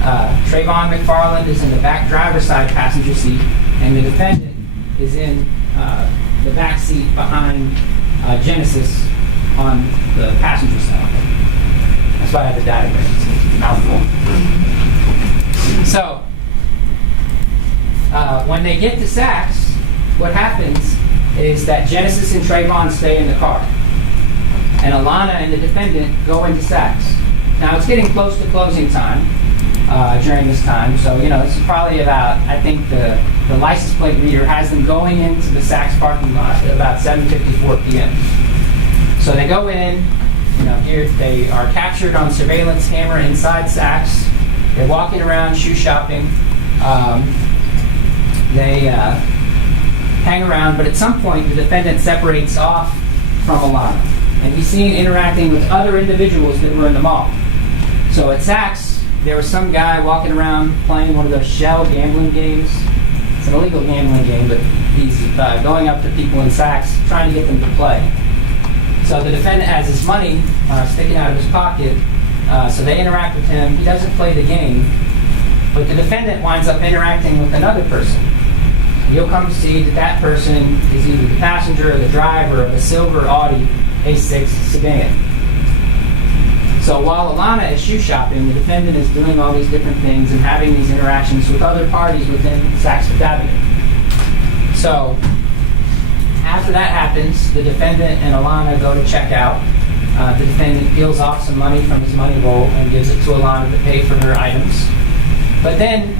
Trayvon McFarland is in the back driver's side passenger seat, and the defendant is in the back seat behind Genesis on the passenger side. That's why I have the diagram. It's a mouthful. So when they get to Saks, what happens is that Genesis and Trayvon stay in the car. and Alana and the defendant go into Saks. Now it's getting close to closing time during this time, so this is probably about, I think the license plate reader has them going into the Saks parking lot at about 7:54 p.m. So they go in, here they are captured on surveillance camera inside Saks. They're walking around shoe shopping. They hang around, but at some point the defendant separates off from Alana, and he's seen interacting with other individuals that were in the mall. So at Saks, there was some guy walking around playing one of those shell gambling games. It's an illegal gambling game, but he's going up to people in Saks trying to get them to play. So the defendant has his money sticking out of his pocket, so they interact with him. He doesn't play the game, but the defendant winds up interacting with another person. You'll come to see that person is either the passenger or the driver of a silver Audi A6 sedan. So while Alana is shoe shopping, the defendant is doing all these different things and having these interactions with other parties within Saks Fifth Avenue. So after that happens, the defendant and Alana go to check out. The defendant peels off some money from his money roll and gives it to Alana to pay for her items. But then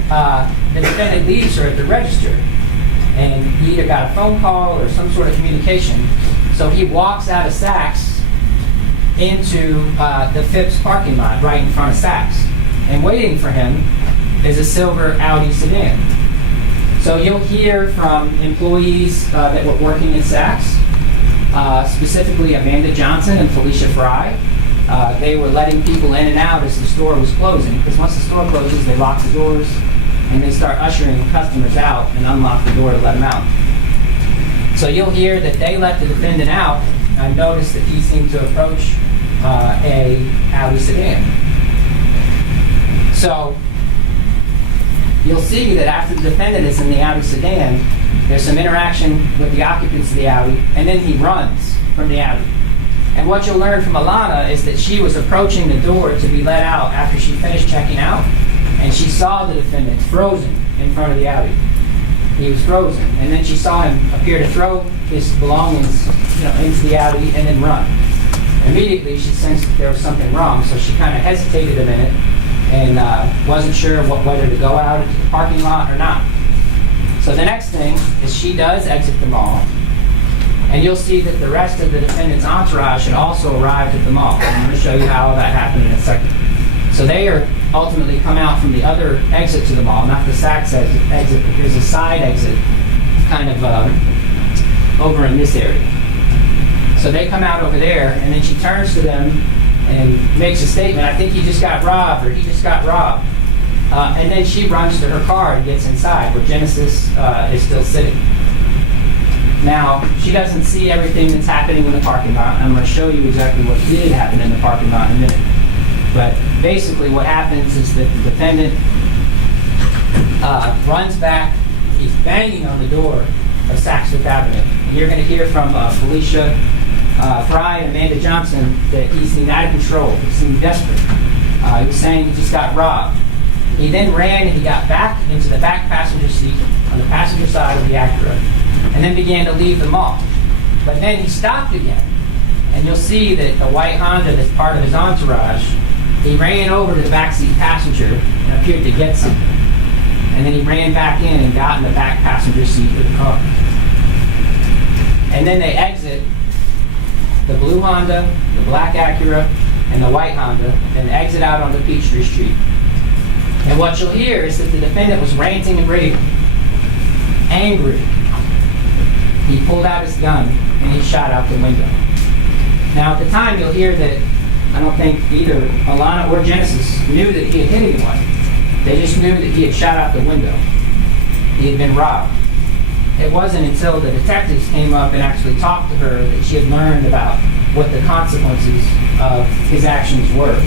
the defendant leaves her at the register, and he either got a phone call or some sort of communication. So he walks out of Saks into the Phipps parking lot right in front of Saks. And waiting for him is a silver Audi sedan. So you'll hear from employees that were working at Saks, specifically Amanda Johnson and Felicia Fry. They were letting people in and out as the store was closing, because once the store closes, they lock the doors and they start ushering customers out and unlock the door to let them out. So you'll hear that they let the defendant out. I noticed that he seemed to approach a Audi sedan. So you'll see that after the defendant is in the Audi sedan, there's some interaction with the occupants of the Audi, and then he runs from the Audi. And what you'll learn from Alana is that she was approaching the door to be let out after she finished checking out, and she saw the defendant frozen in front of the Audi. He was frozen, and then she saw him appear to throw his belongings, into the Audi and then run. Immediately, she sensed that there was something wrong, so she kind of hesitated a minute and wasn't sure whether to go out into the parking lot or not. So the next thing is she does exit the mall, and you'll see that the rest of the defendant's entourage had also arrived at the mall. I'm going to show you how that happened in a second. So they are ultimately come out from the other exit to the mall, not the Saks exit, but there's a side exit kind of over in this area. So they come out over there, and then she turns to them and makes a statement, I think he just got robbed, or he just got robbed. And then she runs to her car and gets inside, where Genesis is still sitting. Now, she doesn't see everything that's happening in the parking lot. I'm going to show you exactly what did happen in the parking lot in a minute. But basically what happens is that the defendant runs back. He's banging on the door of Saks Fifth Avenue. And you're going to hear from Felicia Fry and Amanda Johnson that he seemed out of control. He seemed desperate. He was saying he just got robbed. He then ran and he got back into the back passenger seat on the passenger side of the Acura and then began to leave the mall. But then he stopped again. And you'll see that the white Honda that's part of his entourage, he ran over to the backseat passenger and appeared to get something. And then he ran back in and got in the back passenger seat of the car. And then they exit the blue Honda, the black Acura, and the white Honda, and exit out onto Peachtree Street. And what you'll hear is that the defendant was ranting and raving, angry. He pulled out his gun and he shot out the window. Now at the time you'll hear that I don't think either Alana or Genesis knew that he had hit anyone. They just knew that he had shot out the window. He had been robbed. It wasn't until the detectives came up and actually talked to her that she had learned about what the consequences of his actions were.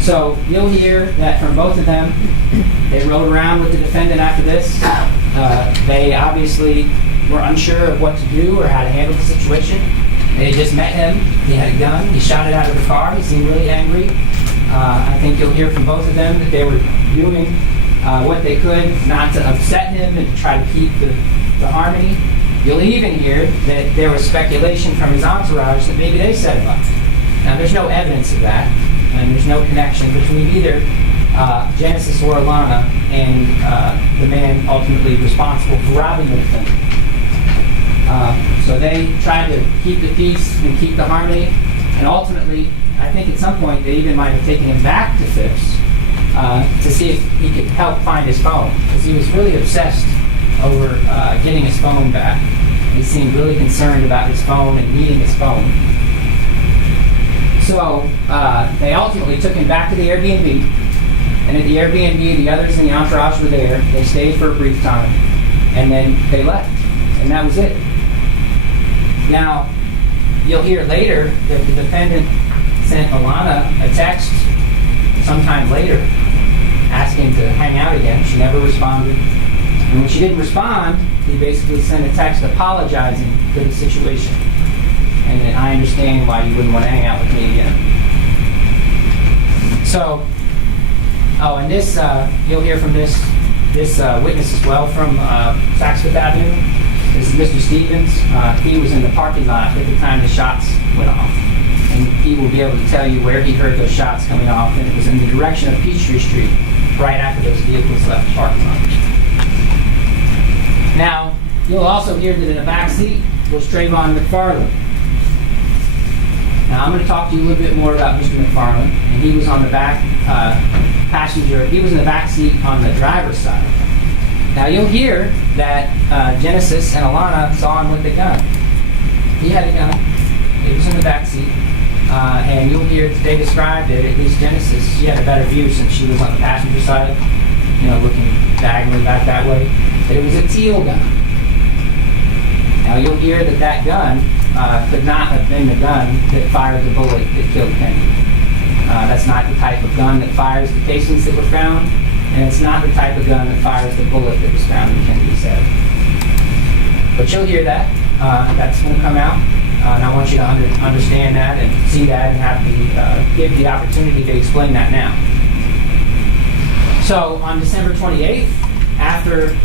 So you'll hear that from both of them. They rode around with the defendant after this. They obviously were unsure of what to do or how to handle the situation. They just met him. He had a gun. He shot it out of the car. He seemed really angry. I think you'll hear from both of them that they were doing what they could not to upset him and to try to keep the harmony. You'll even hear that there was speculation from his entourage that maybe they set him up. Now, there's no evidence of that, and there's no connection between either Genesis or Alana and the man ultimately responsible for robbing the defendant. So they tried to keep the peace and keep the harmony, and ultimately, I think at some point they even might have taken him back to Phipps to see if he could help find his phone, because he was really obsessed over getting his phone back. He seemed really concerned about his phone and needing his phone. So they ultimately took him back to the Airbnb, and at the Airbnb, the others in the entourage were there. They stayed for a brief time, and then they left, and that was it. Now, you'll hear later that the defendant sent Alana a text sometime later asking to hang out again. She never responded. And when she didn't respond, he basically sent a text apologizing for the situation. And that I understand why you wouldn't want to hang out with me again. So, and this, you'll hear from this witness as well from Saks Fifth Avenue. This is Mr. Stevens. He was in the parking lot at the time the shots went off. And he will be able to tell you where he heard those shots coming off. And it was in the direction of Peachtree Street, right after those vehicles left the parking lot. Now, you'll also hear that in the back seat was Trayvon McFarland. Now, I'm going to talk to you a little bit more about Mr. McFarland. And he was on the back passenger. He was in the back seat on the driver's side. Now, you'll hear that Genesis and Alana saw him with the gun. He had a gun. It was in the back seat. And you'll hear that they described it, at least Genesis, she had a better view since she was on the passenger side, looking diagonally back that way, that it was a teal gun. Now, you'll hear that that gun could not have been the gun that fired the bullet that killed Kennedy. That's not the type of gun that fires the casings that were found, and it's not the type of gun that fires the bullet that was found in Kennedy's head. But you'll hear that. That's going to come out. And I want you to understand that and see that and have give the opportunity to explain that now. So on December 28th, after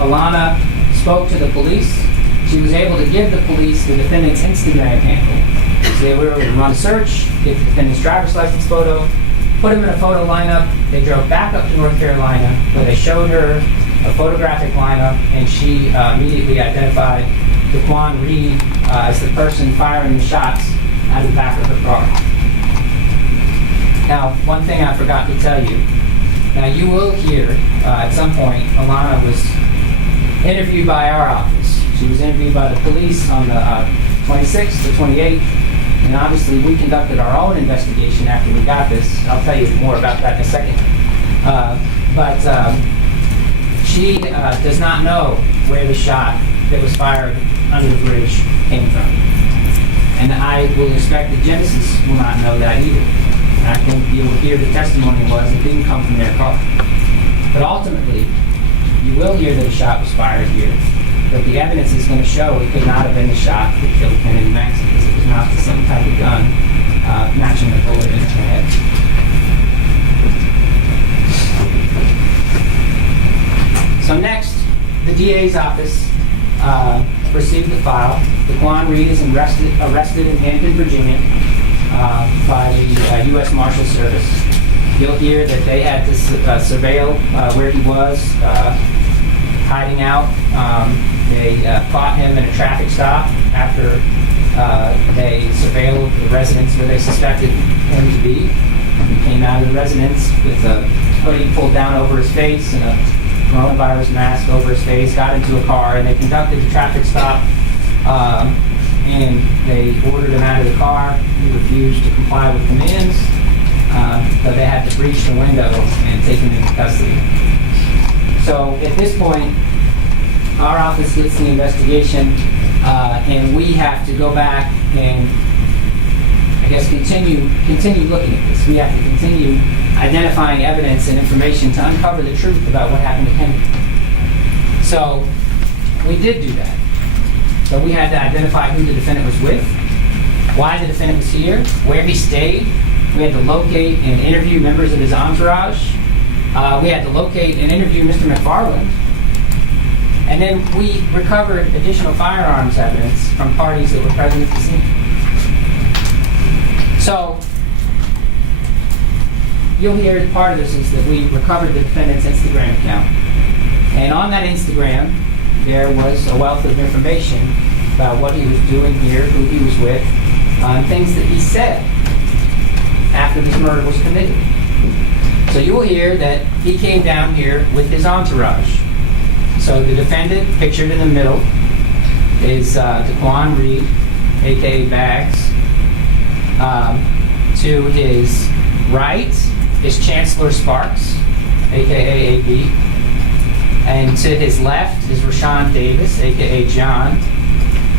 Alana spoke to the police, she was able to give the police the defendant's Instagram handle. So they were able to run a search, get the defendant's driver's license photo, put him in a photo lineup. They drove back up to North Carolina, where they showed her a photographic lineup, and she immediately identified Daquan Reed as the person firing the shots out of the back of her car. Now, one thing I forgot to tell you. Now, you will hear at some point Alana was interviewed by our office. She was interviewed by the police on the 26th, the 28th, and obviously we conducted our own investigation after we got this. I'll tell you more about that in a second. But she does not know where the shot that was fired under the bridge came from. And I will expect that Genesis will not know that either. And I think you will hear the testimony was it didn't come from their car. But ultimately, you will hear that a shot was fired here. But the evidence is going to show it could not have been the shot that killed Kennedy Maxie, because it was not the same type of gun matching the bullet in her head. So next, the DA's office received the file. Daquan Reed is arrested in Hampton, Virginia by the U.S. Marshal Service. You'll hear that they had to surveil where he was hiding out. They caught him in a traffic stop after they surveilled the residence where they suspected him to be. He came out of the residence with a hoodie pulled down over his face and a coronavirus mask over his face, got into a car, and they conducted the traffic stop, and they ordered him out of the car. He refused to comply with commands, but they had to breach the window and take him into custody. So at this point, our office gets the investigation, and we have to go back and, I guess, continue looking at this. We have to continue identifying evidence and information to uncover the truth about what happened to Kennedy. So we did do that. So we had to identify who the defendant was with, why the defendant was here, where he stayed. We had to locate and interview members of his entourage. We had to locate and interview Mr. McFarland. And then we recovered additional firearms evidence from parties that were present at the scene. So, you'll hear part of this is that we recovered the defendant's Instagram account. And on that Instagram, there was a wealth of information about what he was doing here, who he was with, and things that he said after this murder was committed. So you will hear that he came down here with his entourage. So the defendant, pictured in the middle, is Daquan Reed, a.k.a. Bags. To his right is Chancellor Sparks, a.k.a. AB. And to his left is Rashawn Davis, a.k.a. John.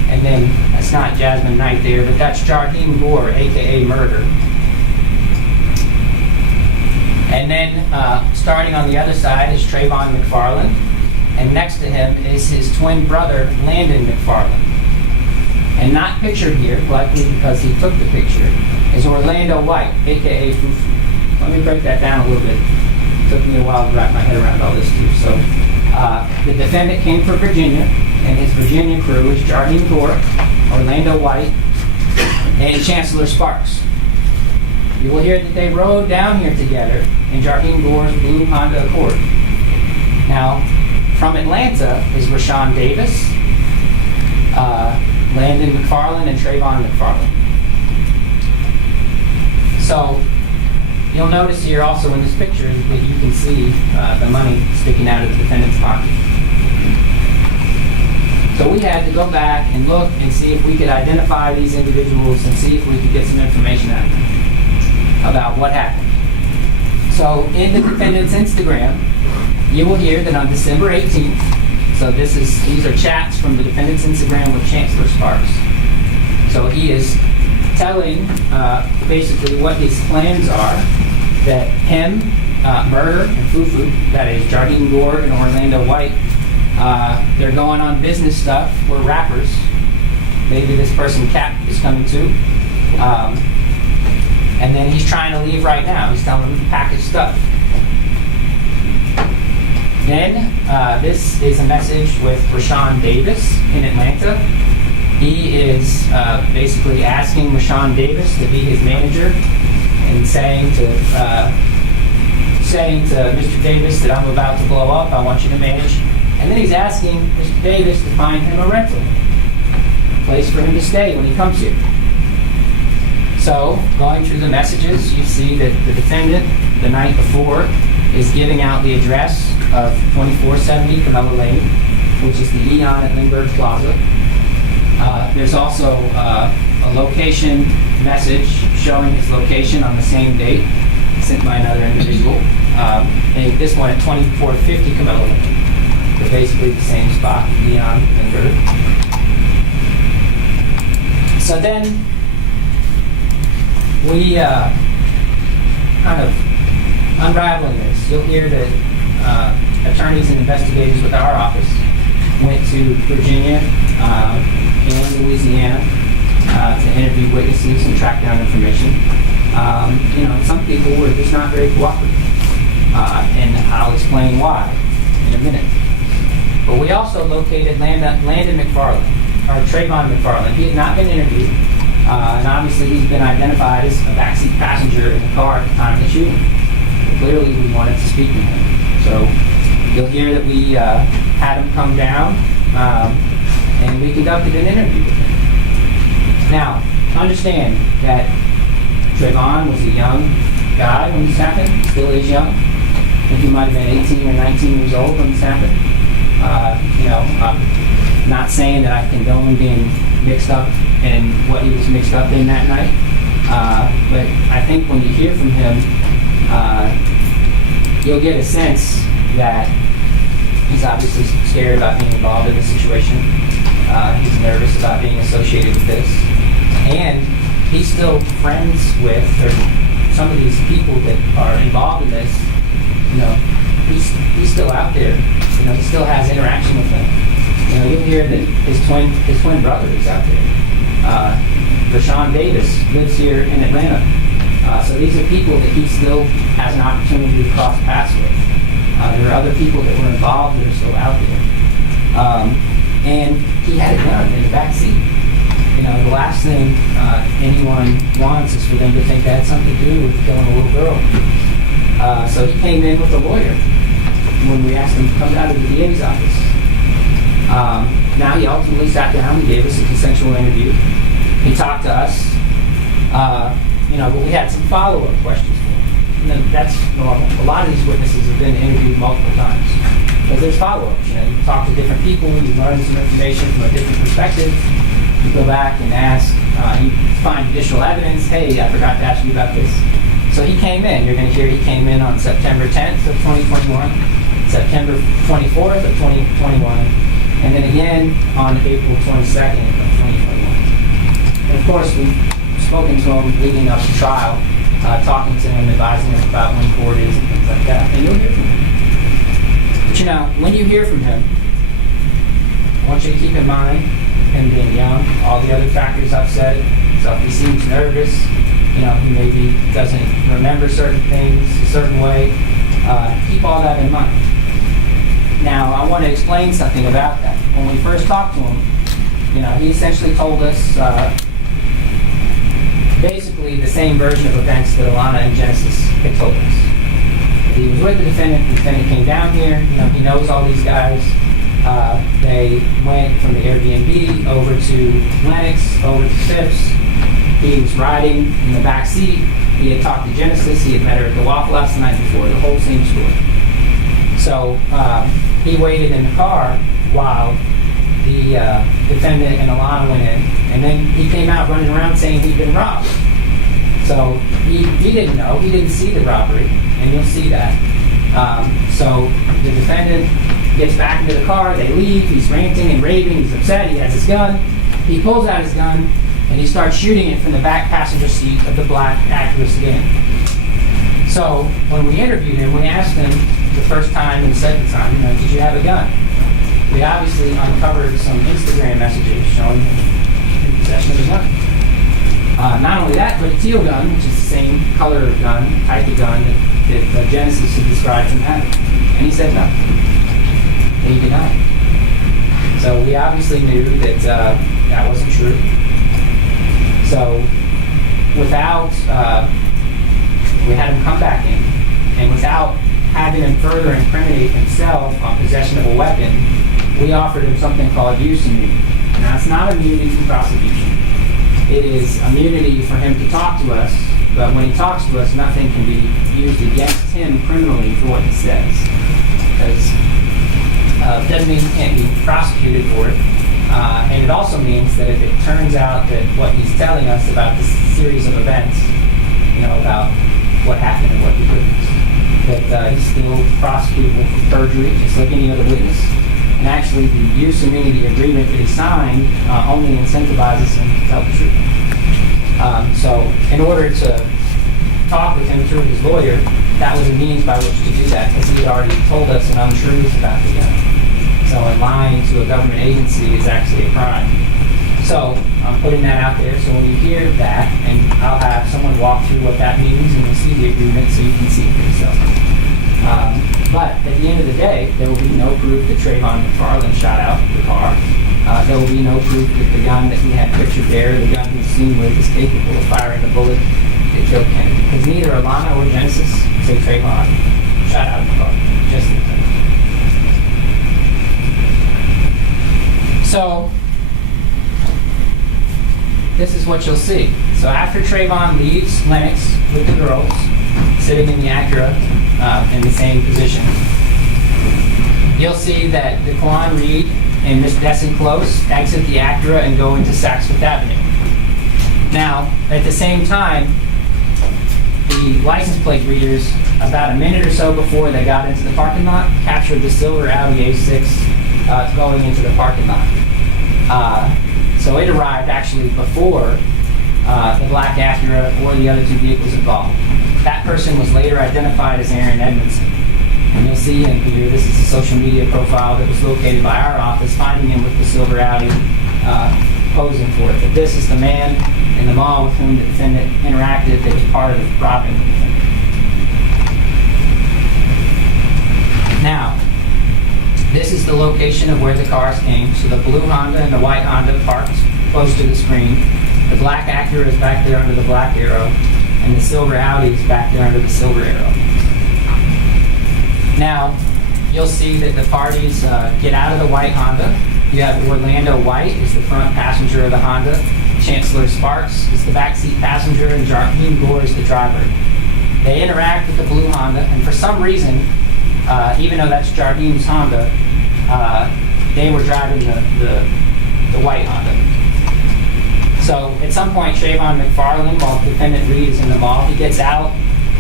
And then, that's not Jasmine Knight there, but that's Jarheem Gore, a.k.a. Murder. And then, starting on the other side is Trayvon McFarland. And next to him is his twin brother, Landon McFarland. And not pictured here, likely because he took the picture, is Orlando White, a.k.a. Fufu. Let me break that down a little bit. It took me a while to wrap my head around all this, too. So, the defendant came from Virginia, and his Virginia crew is Jarheem Gore, Orlando White, and Chancellor Sparks. You will hear that they rode down here together in Jarheem Gore's blue Honda Accord. Now, from Atlanta is Rashawn Davis, Landon McFarland, and Trayvon McFarland. So, you'll notice here also in this picture that you can see the money sticking out of the defendant's pocket. So we had to go back and look and see if we could identify these individuals and see if we could get some information out of them about what happened. So in the defendant's Instagram, you will hear that on December 18th, so these are chats from the defendant's Instagram with Chancellor Sparks. So he is telling basically what his plans are, that him, Murder, and Fufu, that is Jarheem Gore and Orlando White, they're going on business stuff. We're rappers. Maybe this person, Cap, is coming too. And then he's trying to leave right now. He's telling them to pack his stuff. Then, this is a message with Rashawn Davis in Atlanta. He is basically asking Rashawn Davis to be his manager and saying to Mr. Davis that I'm about to blow up, I want you to manage. And then he's asking Mr. Davis to find him a rental, a place for him to stay when he comes here. So, going through the messages, you see that the defendant, the night before, is giving out the address of 2470 Camilla Lane, which is the Eon at Lindbergh Plaza. There's also a location message showing his location on the same date, sent by another individual. And this one at 2450 Camilla Lane. They're basically the same spot, Eon, Lindbergh. So then, we kind of unraveling this. You'll hear that attorneys and investigators with our office went to Virginia and Louisiana to interview witnesses and track down information. Some people were just not very cooperative, and I'll explain why in a minute. But we also located Landon McFarland, or Trayvon McFarland. He had not been interviewed. And obviously he's been identified as a backseat passenger in the car at the time of the shooting. But clearly we wanted to speak to him. So you'll hear that we had him come down and we conducted an interview with him. Now, understand that Trayvon was a young guy when this happened, still is young. I think he might have been 18 or 19 years old when this happened. I'm not saying that I condone being mixed up in what he was mixed up in that night. But I think when you hear from him, you'll get a sense that he's obviously scared about being involved in the situation. He's nervous about being associated with this. And he's still friends with some of these people that are involved in this. He's still out there. He still has interaction with them. You'll hear that his twin brother is out there. Rashawn Davis lives here in Atlanta. So these are people that he still has an opportunity to cross paths with. There are other people that were involved that are still out there. And he had a gun in the back seat. You know, the last thing anyone wants is for them to think that had something to do with killing a little girl. So he came in with a lawyer when we asked him to come down to the DA's office. Now he ultimately sat down and gave us a consensual interview. He talked to us, but we had some follow-up questions for him. And that's normal. A lot of these witnesses have been interviewed multiple times. But there's follow-ups. You talk to different people, you learn some information from a different perspective. You go back and ask, you find additional evidence. Hey, I forgot to ask you about this. So he came in. You're going to hear he came in on September 10th of 2021, September 24th of 2021, and then again on April 22nd of 2021. And of course, we've spoken to him leading up to trial, talking to him, advising him about when court is and things like that. And you'll hear from him. But when you hear from him, I want you to keep in mind him being young, all the other factors I've said. So if he seems nervous, he maybe doesn't remember certain things a certain way, keep all that in mind. Now, I want to explain something about that. When we first talked to him, he essentially told us basically the same version of events that Alana and Genesis had told us. He was with the defendant came down here, he knows all these guys. They went from the Airbnb over to Lennox, over to Phipps. He was riding in the back seat. He had talked to Genesis. He had met her at the Waffle House the night before, the whole same story. So he waited in the car while the defendant and Alana went in, and then he came out running around saying he'd been robbed. So he didn't know. He didn't see the robbery, and you'll see that. So the defendant gets back into the car. They leave. He's ranting and raving. He's upset. He has his gun. He pulls out his gun, and he starts shooting it from the back passenger seat of the black Acura sedan. So when we interviewed him, we asked him the first time and the second time, did you have a gun? We obviously uncovered some Instagram messages showing him in possession of a gun. Not only that, but a teal gun, which is the same color of gun, type of gun that Genesis had described him having. And he said no. And he denied it. So we obviously knew that that wasn't true. So without, we had him come back in, and without having him further incriminate himself on possession of a weapon, we offered him something called use immunity. Now, it's not immunity from prosecution. It is immunity for him to talk to us, but when he talks to us, nothing can be used against him criminally for what he says. Because it doesn't mean he can't be prosecuted for it. And it also means that if it turns out that what he's telling us about this series of events, about what happened and what he witnessed, that he's still prosecutable for perjury, just like any other witness. And actually, the use immunity agreement that he signed only incentivizes him to tell the truth. So in order to talk with him through his lawyer, that was a means by which to do that, because he had already told us an untruth about the gun. So lying to a government agency is actually a crime. So I'm putting that out there, so when you hear that, and I'll have someone walk through what that means, and you'll see the agreement so you can see it for yourself. But at the end of the day, there will be no proof that Trayvon McFarland shot out the car. There will be no proof that the gun that he had pictured there, the gun he was seen with, is capable of firing a bullet that killed Kennedy. Because neither Alana or Genesis say Trayvon shot out the car, just the defendant. So this is what you'll see. So after Trayvon leaves Lennox with the girls, sitting in the Acura in the same position, you'll see that Daquan Reed and Miss Desson Close exit the Acura and go into Saks Fifth Avenue. Now, at the same time, the license plate readers, about a minute or so before they got into the parking lot, captured the silver Audi A6 going into the parking lot. So it arrived actually before the black Acura or the other two vehicles involved. That person was later identified as Aaron Edmondson. And you'll see in here, this is a social media profile that was located by our office, finding him with the silver Audi, posing for it. But this is the man in the mall with whom the defendant interacted that was part of the robbing the defendant. Now, This is the location of where the cars came. So the blue Honda and the white Honda parked close to the screen. The black Acura is back there under the black arrow, and the silver Audi is back there under the silver arrow. Now, you'll see that the parties get out of the white Honda. You have Orlando White is the front passenger of the Honda. Chancellor Sparks is the backseat passenger, and Jarheem Gore is the driver. They interact with the blue Honda, and for some reason, even though that's Jarheem's Honda, they were driving the white Honda. So at some point, Trayvon McFarland, while Defendant Reed is in the mall, he gets out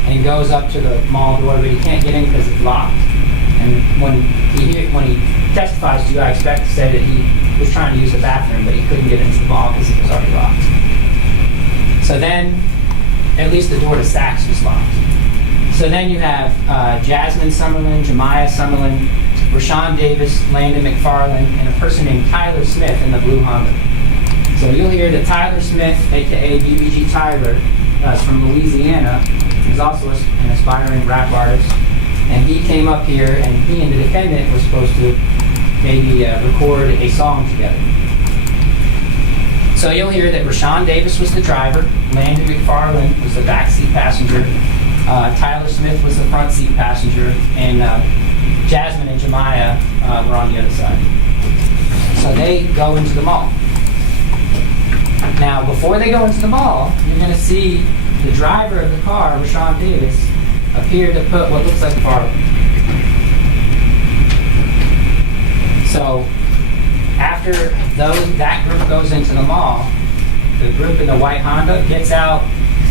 and he goes up to the mall door, but he can't get in because it's locked. And when he testifies to you, I expect to say that he was trying to use the bathroom, but he couldn't get into the mall because it was already locked. So then, at least the door to Saks was locked. So then you have Jasmine Summerlin, Jemiah Summerlin, Rashawn Davis, Landon McFarland, and a person named Tyler Smith in the blue Honda. So you'll hear that Tyler Smith, aka BBG Tyler, is from Louisiana. He's also an aspiring rap artist. And he came up here, and he and the defendant were supposed to maybe record a song together. So you'll hear that Rashawn Davis was the driver, Landon McFarland was the backseat passenger, Tyler Smith was the front seat passenger, and Jasmine and Jemiah were on the other side. So they go into the mall. Now, before they go into the mall, you're going to see the driver of the car, Rashawn Davis, appear to put what looks like Farley. So after that group goes into the mall, the group in the white Honda gets out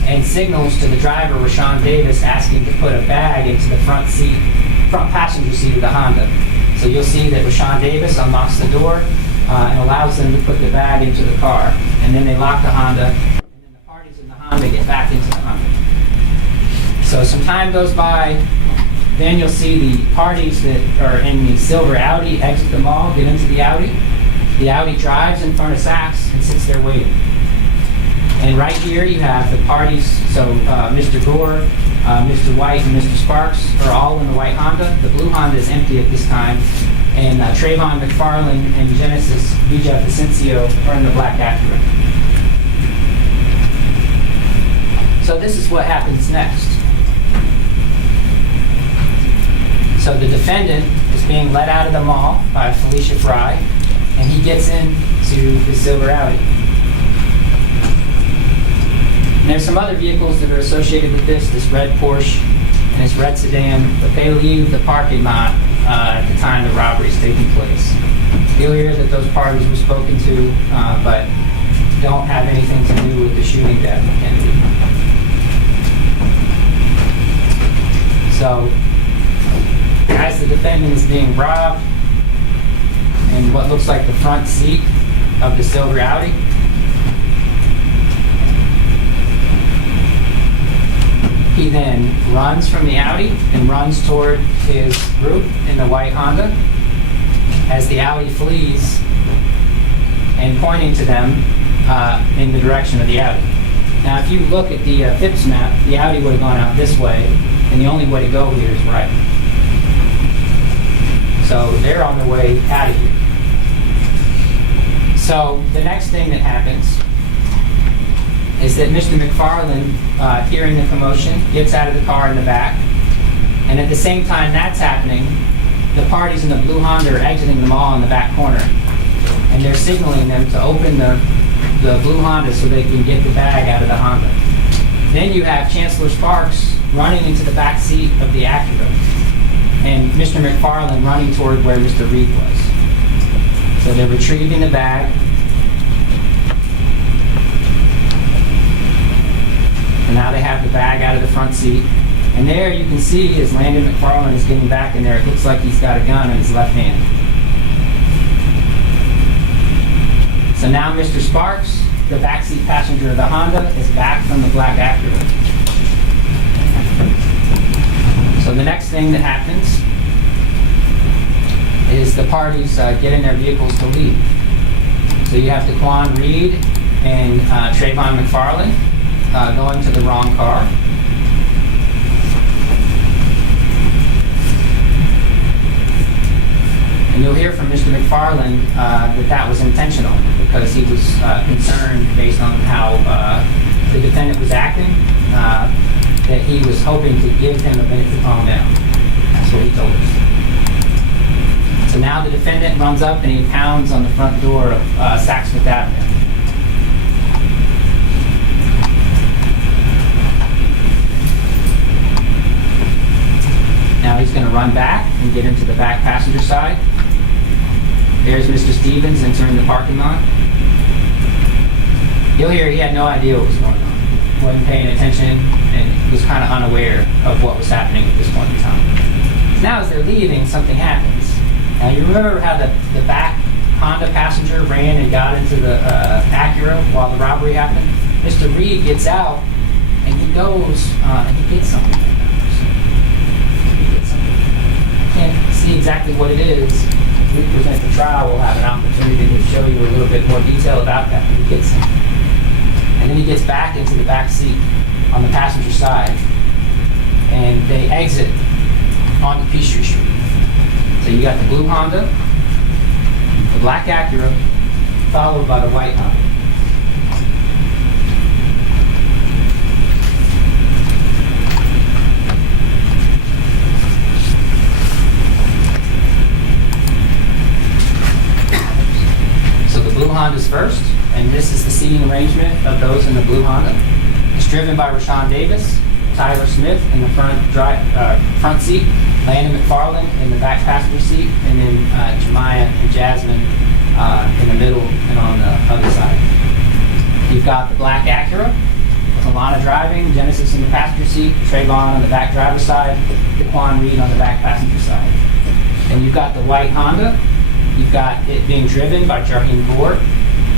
and signals to the driver, Rashawn Davis, asking to put a bag into the front passenger seat of the Honda. So you'll see that Rashawn Davis unlocks the door and allows them to put the bag into the car. And then they lock the Honda, and then the parties in the Honda get back into the Honda. So some time goes by, then you'll see the parties that are in the silver Audi exit the mall, get into the Audi. The Audi drives in front of Saks and sits there waiting. And right here you have the parties, so Mr. Gore, Mr. White, and Mr. Sparks are all in the white Honda. The blue Honda is empty at this time. And Trayvon McFarland and Genesis Vija Vicencio are in the black Acura. So this is what happens next. So the defendant is being let out of the mall by Felicia Fry, and he gets into the silver Audi. And there's some other vehicles that are associated with this red Porsche and this red sedan, but they leave the parking lot at the time the robbery is taking place. You'll hear that those parties were spoken to, but don't have anything to do with the shooting death of Kennedy. So, as the defendant is being robbed in what looks like the front seat of the silver Audi, he then runs from the Audi and runs toward his group in the white Honda as the Audi flees and pointing to them in the direction of the Audi. Now, if you look at the Phipps map, the Audi would have gone out this way, and the only way to go here is right. So they're on their way out of here. So the next thing that happens is that Mr. McFarland, hearing the commotion, gets out of the car in the back. And at the same time that's happening, the parties in the blue Honda are exiting the mall in the back corner. And they're signaling them to open the blue Honda so they can get the bag out of the Honda. Then you have Chancellor Sparks running into the back seat of the Acura, and Mr. McFarland running toward where Mr. Reed was. So they're retrieving the bag. And now they have the bag out of the front seat. And there you can see as Landon McFarland is getting back in there, it looks like he's got a gun in his left hand. So now Mr. Sparks, the backseat passenger of the Honda, is back from the black Acura. So the next thing that happens is the parties get in their vehicles to leave. So you have Daquan Reed and Trayvon McFarland going to the wrong car. And And you'll hear from Mr. McFarland that was intentional because he was concerned based on how the defendant was acting, that he was hoping to give him a minute to calm down. That's what he told us. So now the defendant runs up and he pounds on the front door of Saks Fifth Avenue. Now he's going to run back and get into the back passenger side. There's Mr. Stevens entering the parking lot. You'll hear he had no idea what was going on. Wasn't paying attention and was kind of unaware of what was happening at this point in time. Now as they're leaving, something happens. Now you remember how the back Honda passenger ran and got into the Acura while the robbery happened? Mr. Reed gets out and he goes and he gets something. Can't see exactly what it is. We present the trial, we'll have an opportunity to show you a little bit more detail about that when he gets in. And then he gets back into the back seat on the passenger side, and they exit onto Peachtree Street. So you got the blue Honda, the black Acura, followed by the white Honda. Blue Honda's first, and this is the seating arrangement of those in the blue Honda. It's driven by Rashawn Davis, Tyler Smith in the front seat, Landon McFarland in the back passenger seat, and then Jemiah and Jasmine in the middle and on the other side. You've got the black Acura with Alana driving, Genesis in the passenger seat, Trayvon on the back driver's side, Daquan Reed on the back passenger side. And you've got the white Honda. You've got it being driven by Jarheem Gore,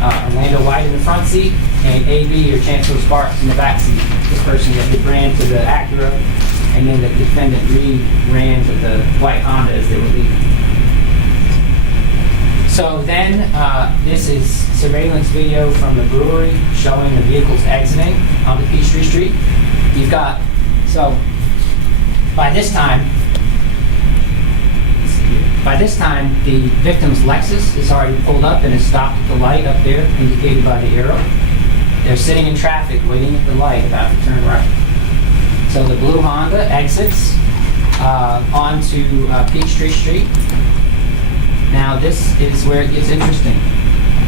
Orlando White in the front seat, and AB or Chancellor Sparks in the back seat. The person that ran to the Acura, and then the defendant Reed ran to the white Honda as they were leaving. So then, this is surveillance video from the brewery showing the vehicles exiting onto Peachtree Street. You've got, so by this time, the victim's Lexus is already pulled up and is stopped at the light up there, indicated by the arrow. They're sitting in traffic, waiting at the light, about to turn right. So the blue Honda exits onto Peachtree Street. Now this is where it gets interesting.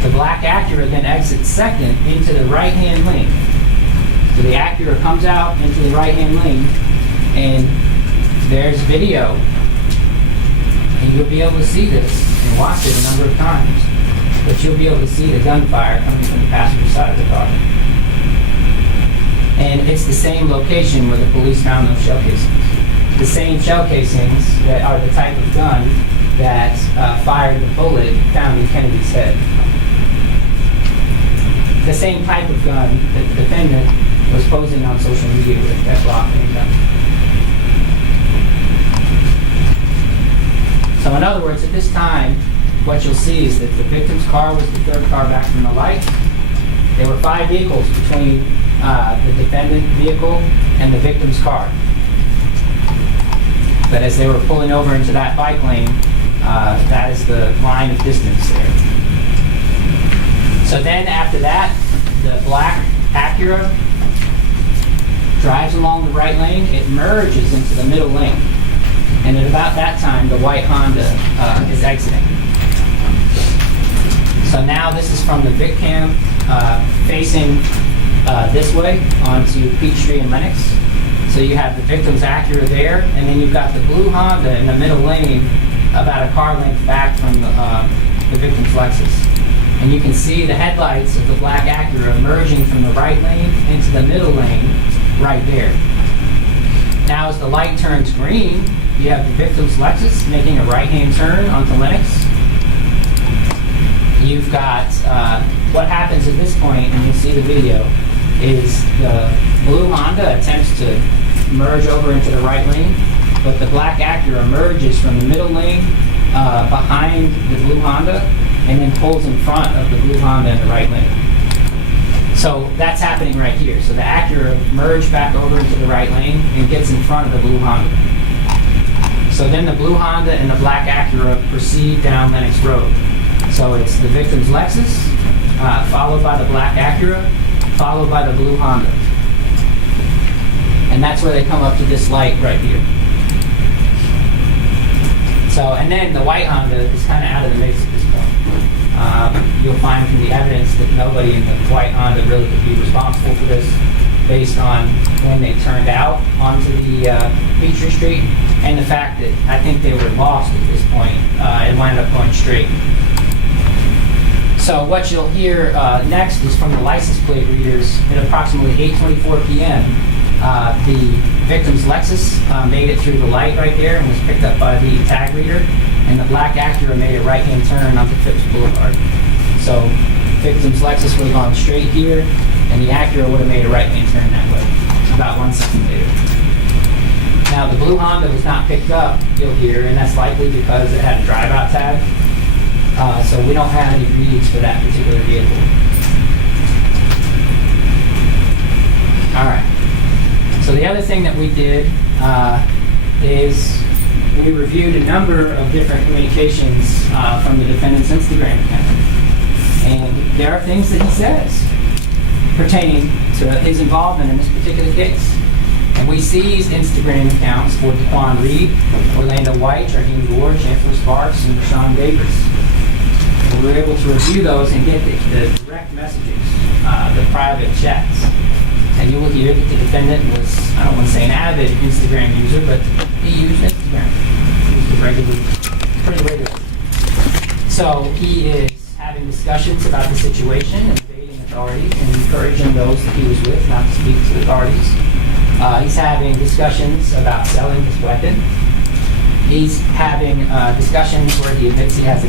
The black Acura then exits second into the right-hand lane. So the Acura comes out into the right-hand lane, and there's video. And you'll be able to see this and watch it a number of times. But you'll be able to see the gunfire coming from the passenger side of the car. And it's the same location where the police found those shell casings. The same shell casings that are the type of gun that fired the bullet found in Kennedy's head. The same type of gun that the defendant was posing on social media with that block and gun. So in other words, at this time, what you'll see is that the victim's car was the third car back from the light. There were 5 vehicles between the defendant vehicle and the victim's car. But as they were pulling over into that bike lane, that is the line of distance there. So then after that, the black Acura drives along the right lane. It merges into the middle lane. And at about that time, the white Honda is exiting. So now this is from the Vic cam facing this way onto Peachtree and Lenox. So you have the victim's Acura there, and then you've got the blue Honda in the middle lane about a car length back from the victim's Lexus. And you can see the headlights of the black Acura emerging from the right lane into the middle lane right there. Now as the light turns green, you have the victim's Lexus making a right-hand turn onto Lenox. You've got what happens at this point, and you'll see the video, is the blue Honda attempts to merge over into the right lane, but the black Acura emerges from the middle lane behind the blue Honda and then pulls in front of the blue Honda in the right lane. So that's happening right here. So the Acura merged back over into the right lane and gets in front of the blue Honda. So then the blue Honda and the black Acura proceed down Lenox Road. So it's the victim's Lexus, followed by the black Acura, followed by the blue Honda. And that's where they come up to this light right here. So, and then the white Honda is kind of out of the mix at this point. You'll find from the evidence that nobody in the white Honda really could be responsible for this based on when they turned out onto the Peachtree Street and the fact that I think they were lost at this point and wound up going straight. So what you'll hear next is from the license plate readers at approximately 8:24 p.m. The victim's Lexus made it through the light right there and was picked up by the tag reader, and the black Acura made a right-hand turn onto Phipps Boulevard. So the victim's Lexus would have gone straight here, and the Acura would have made a right-hand turn that way, about 1 second later. Now the blue Honda was not picked up, you'll hear, and that's likely because it had a drive-out tag. So we don't have any reads for that particular vehicle. All right. So the other thing that we did is we reviewed a number of different communications from the defendant's Instagram account. And there are things that he says pertaining to his involvement in this particular case. And we seized Instagram accounts for Daquan Reed, Orlando White, Raheem Gore, Chancellor Sparks, and Rashawn Davis. And we were able to review those and get the direct messages, the private chats. And you will hear that the defendant was, I don't want to say an avid Instagram user, but he used Instagram. He used it regularly, pretty regularly. So he is having discussions about the situation and evading authorities and encouraging those that he was with not to speak to authorities. He's having discussions about selling his weapon. He's having discussions where he admits he had a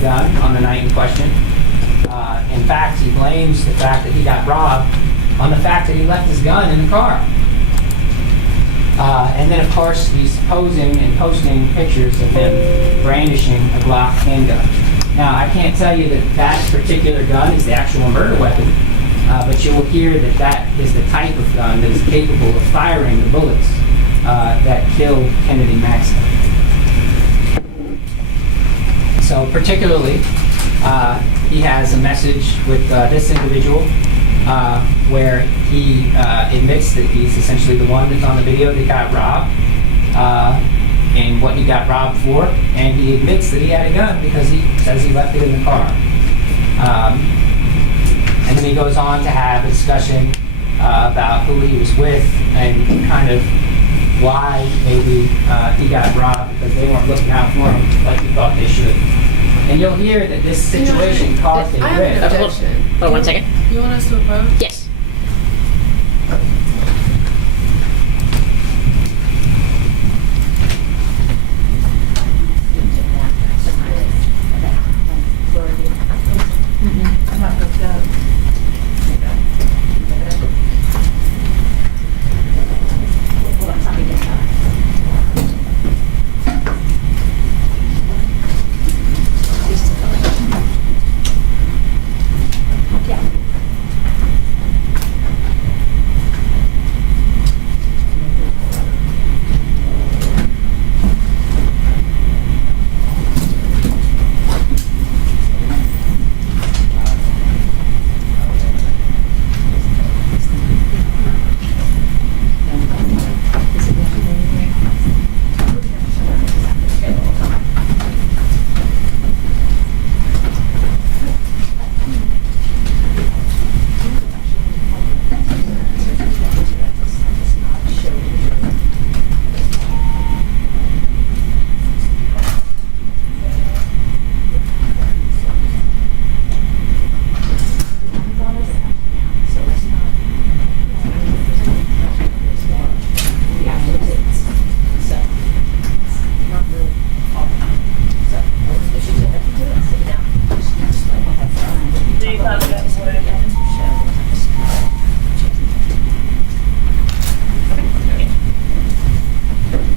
gun on the night in question. In fact, he blames the fact that he got robbed on the fact that he left his gun in the car. And then, of course, he's posing and posting pictures of him brandishing a Glock handgun. Now, I can't tell you that that particular gun is the actual murder weapon, but you will hear that that is the type of gun that is capable of firing the bullets that killed Kennedy Maxie. So, particularly, he has a message with this individual where he admits that he's essentially the one that's on the video that got robbed and what he got robbed for, and he admits that he had a gun because he says he left it in the car. And then he goes on to have a discussion about who he was with and kind of why maybe he got robbed because they weren't looking out for him like he thought they should. And you'll hear that this situation caused a I have an rift. objection. Hold on 1 second. You want us to approach? Yes.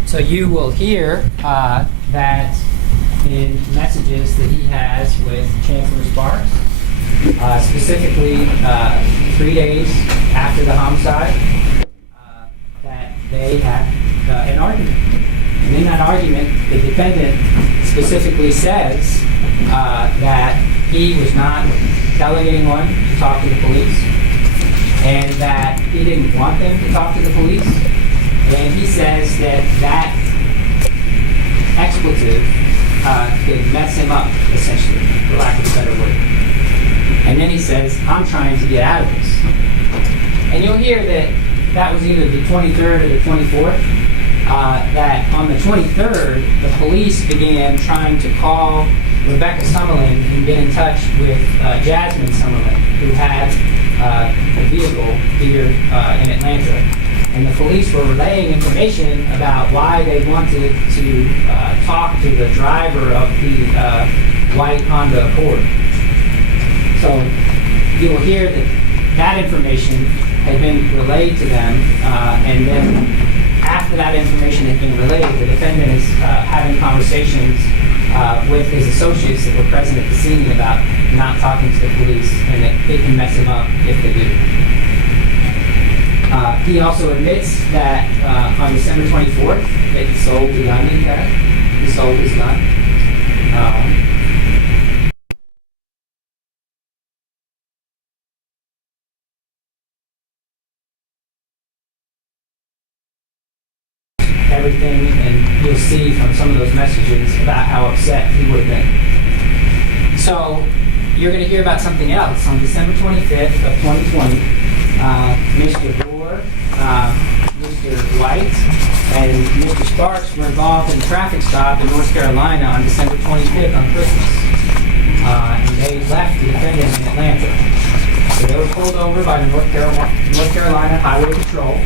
So you will hear that in messages that he has with Chancellor Sparks, specifically 3 days after the homicide, that they had an argument. And in that argument, the defendant specifically says that he was not telling anyone to talk to the police, and that he didn't want them to talk to the police. And he says that that expletive could mess him up, essentially, for lack of a better word. And then he says, I'm trying to get out of this. And you'll hear that that was either the 23rd or the 24th. That on the 23rd, the police began trying to call Rebecca Summerlin and get in touch with Jasmine Summerlin, who had a vehicle here in Atlanta. And the police were relaying information about why they wanted to talk to the driver of the white Honda Accord. So you will hear that that information had been relayed to them, and then after that information had been relayed, the defendant is having conversations with his associates that were present at the scene about not talking to the police, and that it can mess him up if they do. He also admits that on December 24th, that he sold the gun that he had. He sold his gun. Everything, and you'll see from some of those messages about how upset he would have been. So you're going to hear about something else. On December 25th of 2020, Mr. Gore, Mr. White, and Mr. Sparks were involved in a traffic stop in North Carolina on December 25th on Christmas. And they left the defendant in Atlanta. So they were pulled over by the North Carolina Highway Patrol.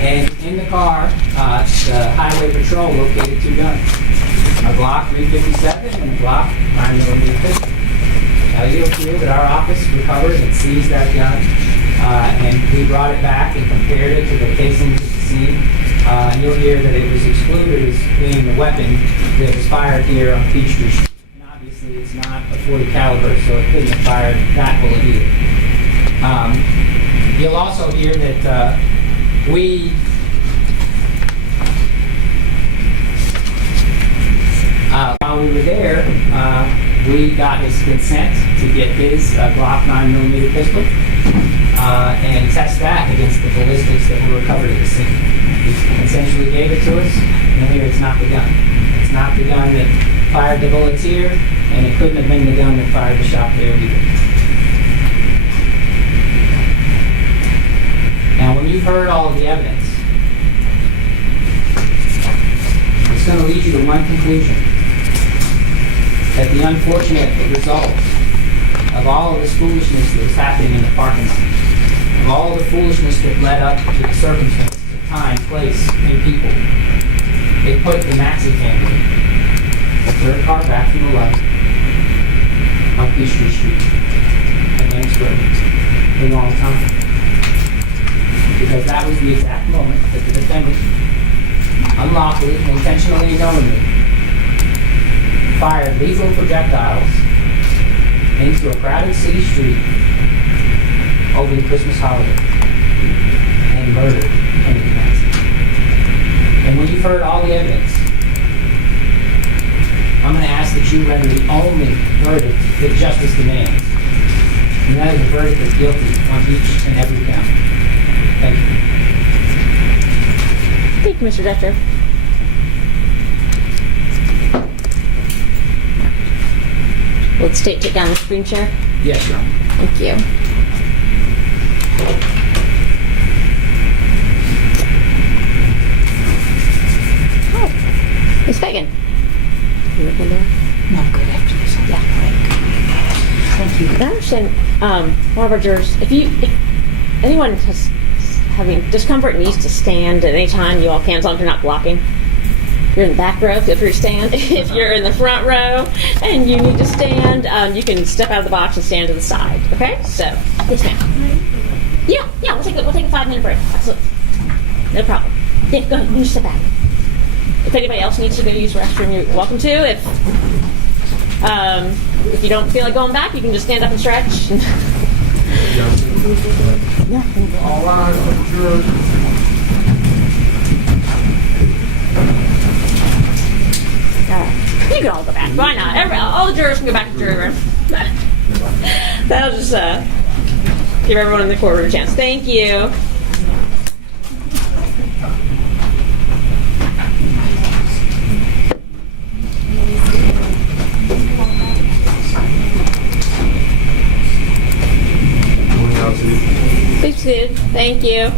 And in the car, the Highway Patrol located two guns, a Glock 357 and a Glock 9mm pistol. Now you'll hear that our office recovered and seized that gun, and we brought it back and compared it to the casings at the scene. And you'll hear that it was excluded as being the weapon that was fired here on Peachtree Street. And obviously it's not a .40 caliber, so it couldn't have fired that bullet either. You'll also hear that while we were there, we got his consent to get his Glock 9mm pistol and test that against the ballistics that were recovered at the scene. He essentially gave it to us, and here it's not the gun. It's not the gun that fired the bullets here, and it couldn't have been the gun that fired the shot there either. Now, when you've heard all of the evidence, it's going to lead you to one conclusion: that the unfortunate result of all of this foolishness that was happening in the parking lot, of all the foolishness that led up to the circumstances of time, place, and people, it put the Maxie family, the third car back from the left, on Peachtree Street, at Ames Road, for a long time. Because that was the exact moment that the defendant, unlawfully, intentionally, and knowingly, fired lethal projectiles into a crowded city street over the Christmas holiday and murdered Kennedy Maxie. And when you've heard all the evidence, I'm going to ask that you render the only verdict that justice demands, and that is a verdict of guilty on each and every count. Thank you. Thank you, Mr. Dutcher. Let's take down the screen share. Yes, Your Honor. Thank you. Hi. Miss Fagan. You working there? No, good after this. Yeah, right. Thank you. I understand, one of our jurors, if anyone has having discomfort and needs to stand at any time, you all can, as long as you're not blocking. If you're in the back row, feel free to stand. If you're in the front row and you need to stand, you can step out of the box and stand to the side. Okay? So, yes, ma'am. Yeah, we'll take a 5-minute break. Absolutely. No problem. Yeah, go ahead. You just step back. If anybody else needs to go use the restroom, you're welcome to. If you don't feel like going back, you can just stand up and stretch. All rise for the jurors. You can all go back. Why not? All the jurors can go back to the jury room. That'll just give everyone in the courtroom a chance. Thank you. Please sit. Thank you.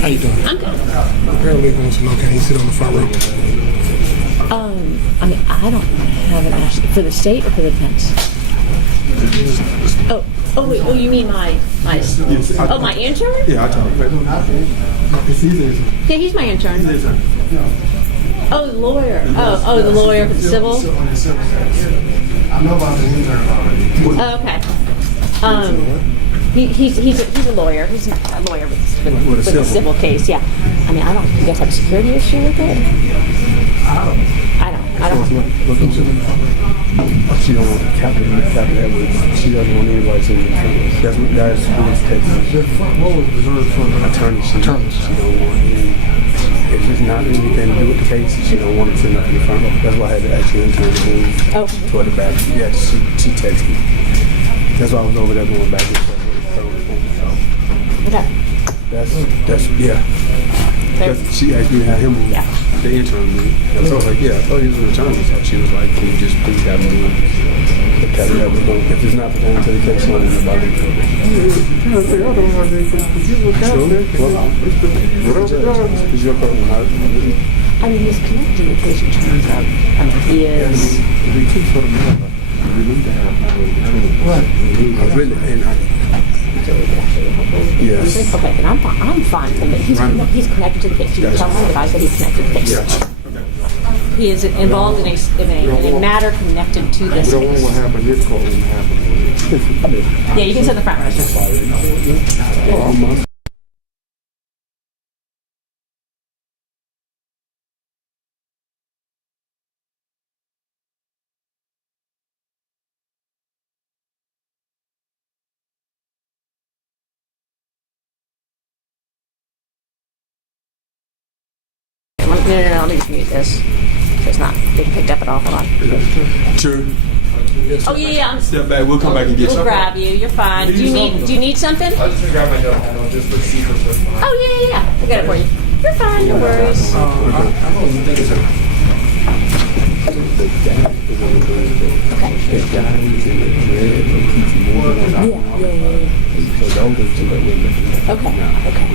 How you doing? I'm good. Apparently wants to know, can he sit on the front row? I mean, I don't have an ask for the state or for the defense. Wait. Oh, you mean my my intern? Yeah, I told him. It's easy. Yeah, he's my intern. Oh, the lawyer. Oh, the lawyer for the civil. I know about the intern already. Oh, okay. He's a lawyer. He's a lawyer with a civil case. Yeah. I mean, I don't. You guys have a security issue with it? I don't. She don't want to cap that with. She doesn't want anybody to see the that's who's taking. The front row is reserved for the Attorney. She don't want any. If it's not anything to do with the case, she don't want to send up in the front row. That's why I had to actually intern to move toward the back. Yeah, she texted me. That's why I was over there going back and forth. Okay. That's yeah. She asked me to have him the intern move. And so I was like, yeah, I thought he was an attorney. So she was like, can you just please have him move? If it's not pertaining to the case, I'm in about it. It's your problem. I mean, he's connected to the case in terms of. I mean, he is. We need to have right. I really yes. Okay, then I'm fine. He's connected to the case. You can tell him that I said he's connected to the case. Yes. He is involved in a matter connected to this We don't want case. what happened this court to happen. Yeah, you can sit in the front row, sir. No, I'll need to mute this. So it's not being picked up at all. Hold on. Sure. Oh yeah. Step back. We'll come back and get you. We'll grab you. You're fine. Do you need something? I'll just grab my notepad. I'll just put secrets with mine. Oh yeah. We'll get it for you. You're fine. No worries. I don't even think it's a. The guy is in the red, but he's more than that. Yeah. So those are two that we're looking at. Okay.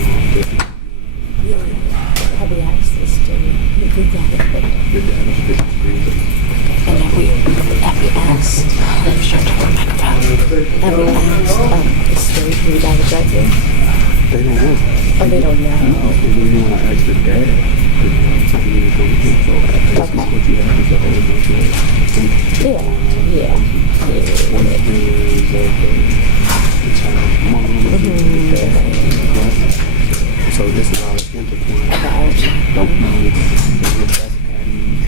Have we asked this to the data victim? The data is And have we asked, I'm sure to the microphone. Have we asked the state who the data director? They don't know. Oh, they don't know. They don't even want to ask the dad. So this is what you have is a whole bunch of Yeah. one of the is the child mom, the dad. So this is all intertwined. Don't know if that's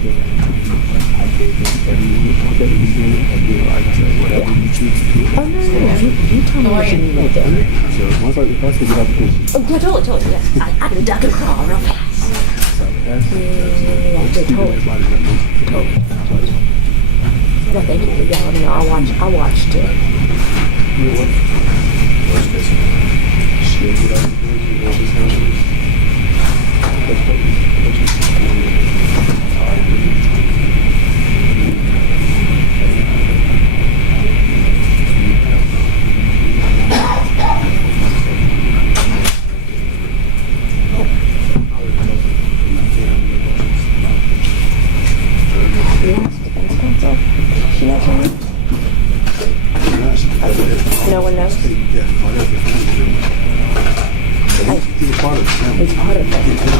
I gave him every report that he did. Again, like I said, whatever you choose to do. Oh, no. You tell me what you need right there. So once I get out the picture. Oh, yeah, totally. Yes. I can duck and crawl real fast. So that's Totally. No, thank you. Yeah, I mean, I watched it. You know what? Worst case scenario. She'll get out the picture. You know what's happening. No one knows? Yeah, He's part of it.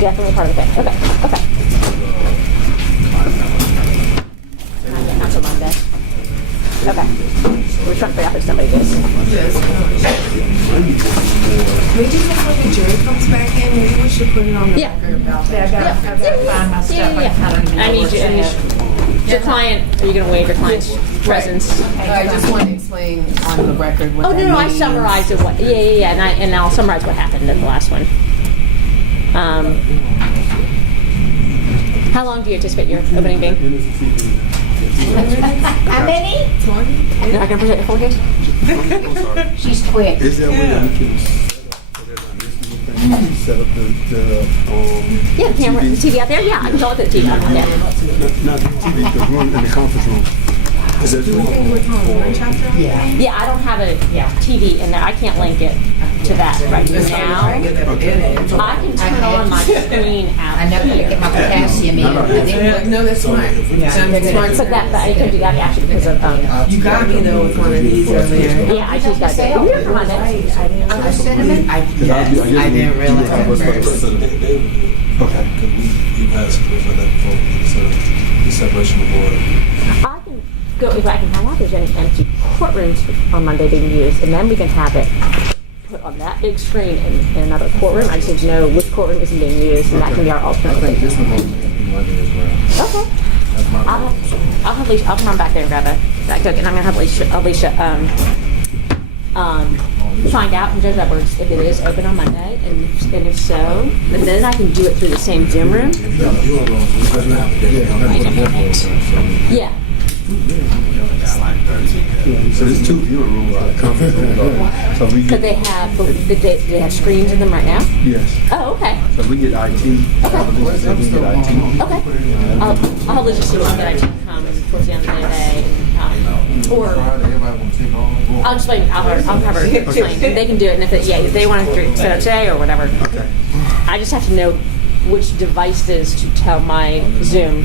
Definitely part of the family. Okay. Not till Monday. Okay. We're trying to figure out who somebody is. Yes. Maybe before the jury comes back in, maybe we should put it on the record about that. I've got to find my stuff. I don't even know I need where you. it's at. Your client. Are you going to waive your client's presence? I just want to explain on the record what Oh that no! I means. summarized it. Yeah. And I'll summarize what happened in the last one. How long do you anticipate your opening being? How many? You're not going to present your full case? She's quick. Is there a way that we can set up the Yeah, the camera, the TV out there. Yeah, I can go with the TV out there. not the TV, the room in the conference room? Is that Yeah, I don't have a TV in there. I can't link it to that right now. I can turn on my screen out I never here. get my potassium in. No, that's smart. But I can do that actually because of You got me though with one of these earlier. yeah. I just got to do it. You're fine. Cinnamon? I didn't realize at first. Okay. You've had support for that before, so the separation of order. I can go if I can find out there's any empty courtrooms on Monday being used, and then we can have it put on that big screen in another courtroom. I just need to know which courtroom isn't being used, and that can be our alternate. This one will be Monday as well. Okay. That's my I'll have Alicia. I'll come on back there and grab that cook, and I'm gonna have Alicia find out from Judge Edwards if it is open on Monday, and if so, and then I can do it through the same Zoom room. Yeah. So there's two viewing rooms at the conference room. So we But get, they have screens in them right now. yes. Oh, okay. So we get IT. We get IT. Okay. I'll have Alicia see what get IT come towards the end of the day, or I'll explain. I'll have her explain. They can do it, and if they want to set up today or whatever. Okay. I just have to know which device it is to tell my Zoom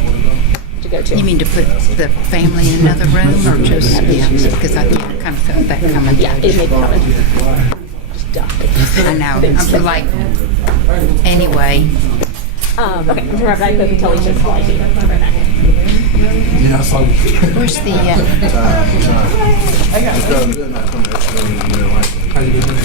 to go to. You mean to put the family in another room or just, because I kind of felt that coming. Yeah, it may be coming. Just duck. I know. I'm like, anyway. Okay, I'm going to grab that cook and tell Alicia to call IT. I'll be right back. Yeah, I saw you. Where's the, How you doing?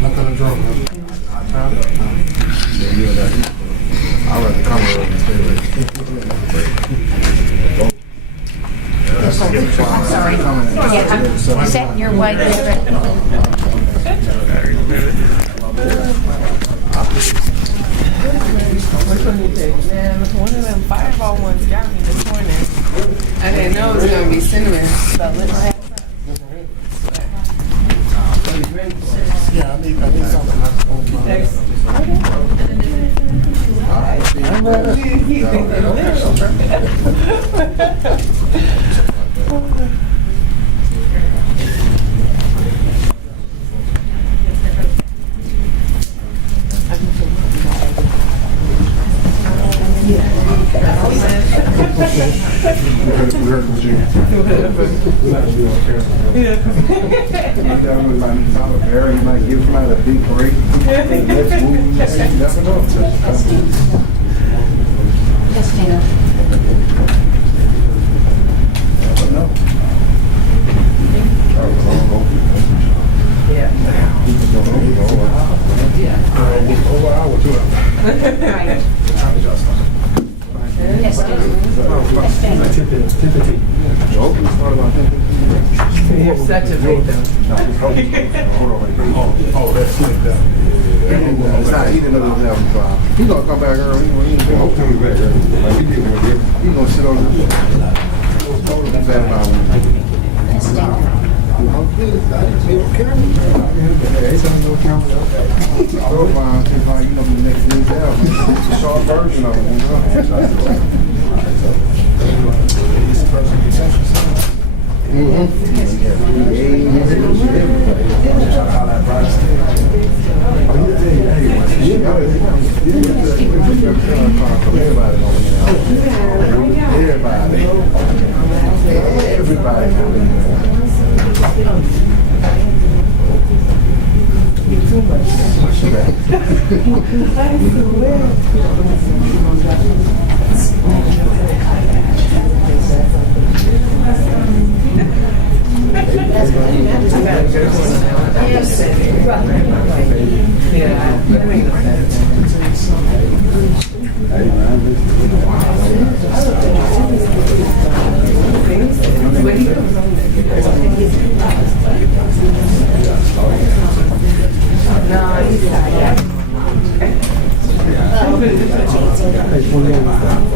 Nothing to draw. I'd rather come over and stay with I'm sorry. Yeah, I'm setting your way there. Which one you take? Man, one of them fireball ones got me this morning. I didn't know it was going to be cinnamon. So let's Yeah, I need something. We heard from Jim. I'm a bear, you might give somebody a big break. Next movie, you never know. Christina. Over an hour, 2 hours. Right. You're such a victim. Oh, that's it. It's not eating another level. He's going to come back early. He's coming back early. He's going to sit on the bed. Short version of it. Everybody over here. Everybody. Everybody over here.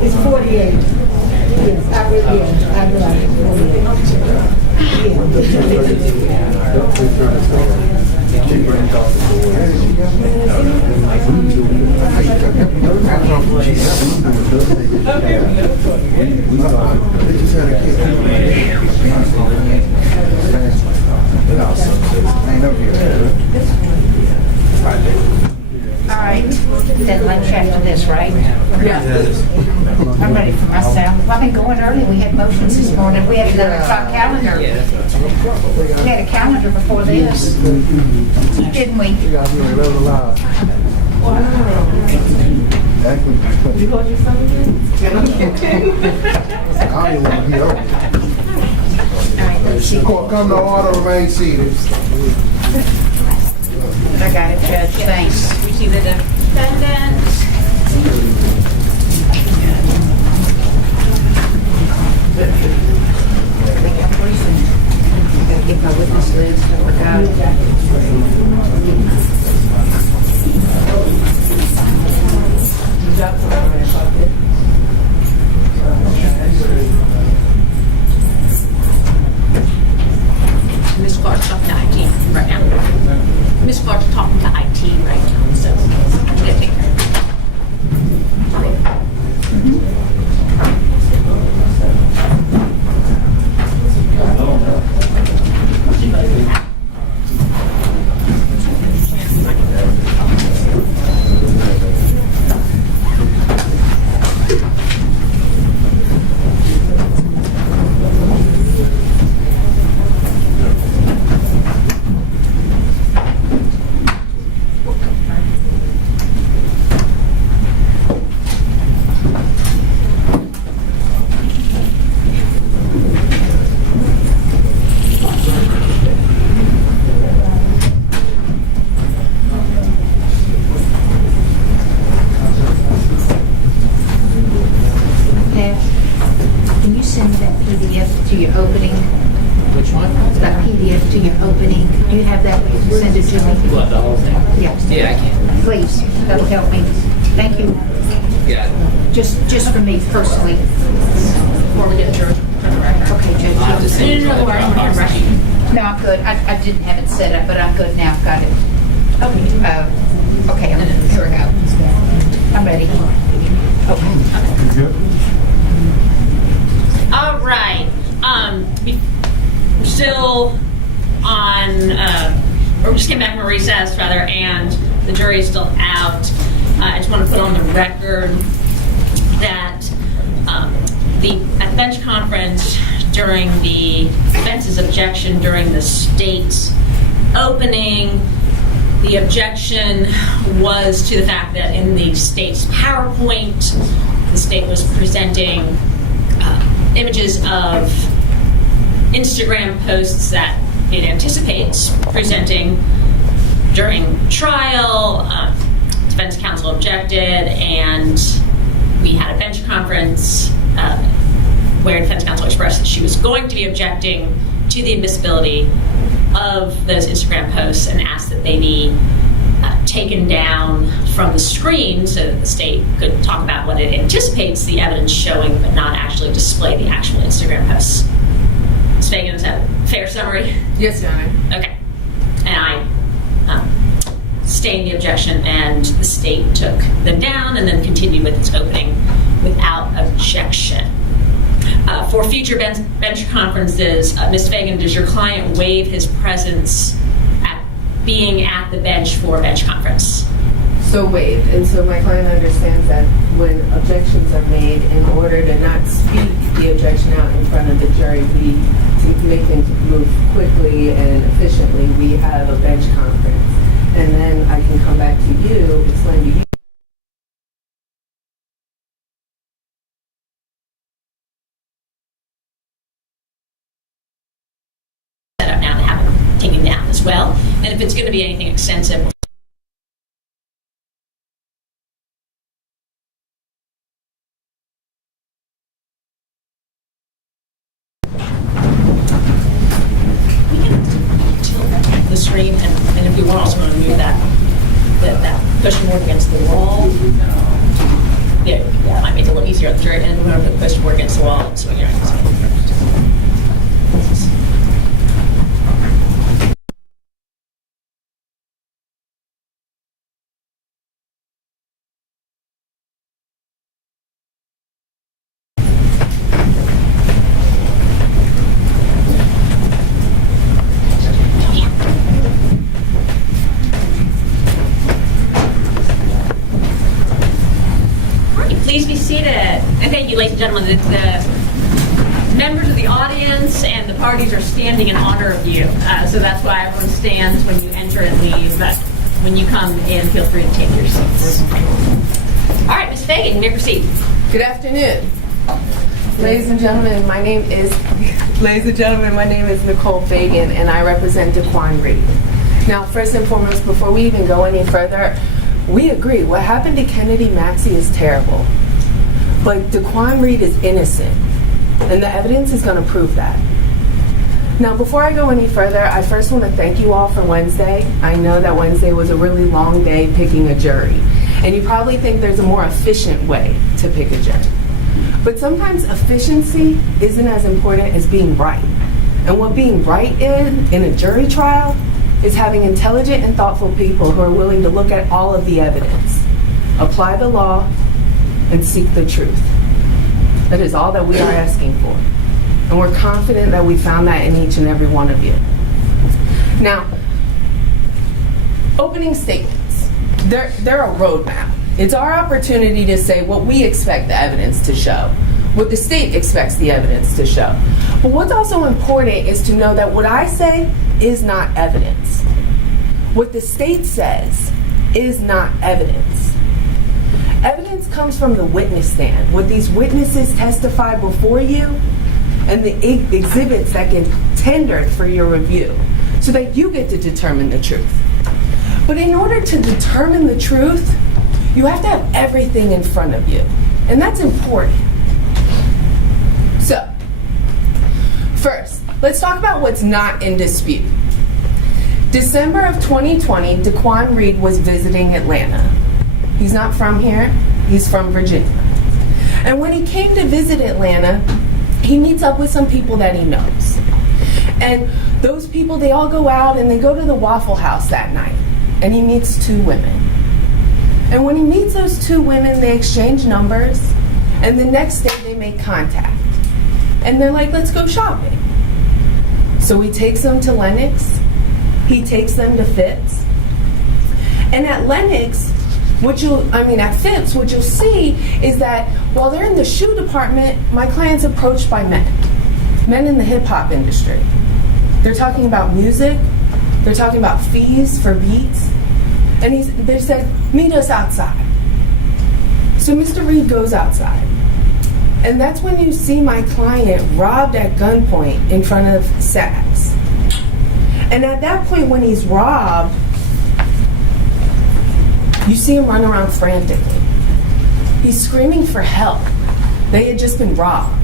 It's 48. Yes, I really am. I realize it's All right, then lunch after this, right? I'm ready for myself. I've been going early. We had motions this morning. We had an 11 o'clock calendar. We had a calendar before this, didn't we? You guys really love the live. You want your son again? I don't want to be over. All right, let's see. Court, come to order, remain seated. I got it, Judge. Thanks. We see the defendant. I gotta get my witness list. I forgot. Miss Clark's talking to IT right now. Miss Clark's talking to IT right now, so I'm gonna take her. Can you send me that PDF to your opening? Which one? That PDF to your opening? Do you have that? Send it to me. What, the whole thing? Yeah. Yeah, I can. Please, that'll help me. Thank you. Got it. Just for me personally. Before we get to the record. Okay, Judge. I'll have to send you No, the I'm Dropbox. rushing. No, I'm good. I didn't have it set up, but I'm good now. Got it. Okay, here we go. I'm ready. Okay. All right. We're still on, or we just came back from recess, rather, and the jury is still out. I just want to put on the record that at the bench conference during the defense's objection during the state's opening, the objection was to the fact that in the state's PowerPoint, the state was presenting images of Instagram posts that it anticipates presenting during trial. Defense counsel objected, and we had a bench conference where defense counsel expressed that she was going to be objecting to the admissibility of those Instagram posts and asked that they be taken down from the screen so that the state could talk about what it anticipates the evidence showing, but not actually display the actual Instagram posts. Ms. Fagan, is that a fair summary? Yes, Your Honor. Okay. And I sustained the objection, and the state took them down and then continued with its opening without objection. For future bench conferences, Ms. Fagan, does your client waive his presence at being at the bench for a bench conference? So waived, and so my client understands that when objection to make things move quickly and efficiently, we have a bench conference. And then I can come back to you, explain to you. Set up now to have it taken down as well. And if it's going to be anything extensive, the screen, and if you want, also want to move that cushion board against the wall. Yeah, that might make it a little easier at the very end. We're going to put the cushion board against the wall, so you're Please be seated. And thank you, ladies and gentlemen. The members of the audience and the parties are standing in honor of you. So that's why everyone stands when you enter and leave. But when you come in, feel free to take your seats. All right, Ms. Fagan, you may proceed. Good afternoon. Ladies and gentlemen, my name is Nicole Fagan, and I represent Daquan Reed. Now, first and foremost, before we even go any further, we agree. What happened to Kennedy Maxie is terrible. But Daquan Reed is innocent. And the evidence is going to prove that. Now, before I go any further, I first want to thank you all for Wednesday. I know that Wednesday was a really long day picking a jury. And you probably think there's a more efficient way to pick a jury. But sometimes efficiency isn't as important as being right. And what being right in a jury trial is having intelligent and thoughtful people who are willing to look at all of the evidence, apply the law, and seek the truth. That is all that we are asking for. And we're confident that we found that in each and every one of you. Now, opening statements. They're a roadmap. It's our opportunity to say what we expect the evidence to show, what the state expects the evidence to show. But what's also important is to know that what I say is not evidence. What the state says is not evidence. Evidence comes from the witness stand, what these witnesses testify before you, and the exhibits that get tendered for your review, so that you get to determine the truth. But in order to determine the truth, you have to have everything in front of you, and that's important. So, first, let's talk about what's not in dispute. December of 2020, Daquan Reed was visiting Atlanta. He's not from here, he's from Virginia. And when he came to visit Atlanta, he meets up with some people that he knows. And those people, they all go out and they go to the Waffle House that night. And he meets two women. And when he meets those two women, they exchange numbers. And the next day they make contact. And they're like, let's go shopping. So he takes them to Lenox. He takes them to Phipps. And at Lenox, at Phipps, what you'll see is that while they're in the shoe department, my client's approached by men in the hip hop industry. They're talking about music. They're talking about fees for beats. And they said, meet us outside. So Mr. Reed goes outside. And that's when you see my client robbed at gunpoint in front of Saks. And at that point, when he's robbed, you see him run around frantically. He's screaming for help. They had just been robbed.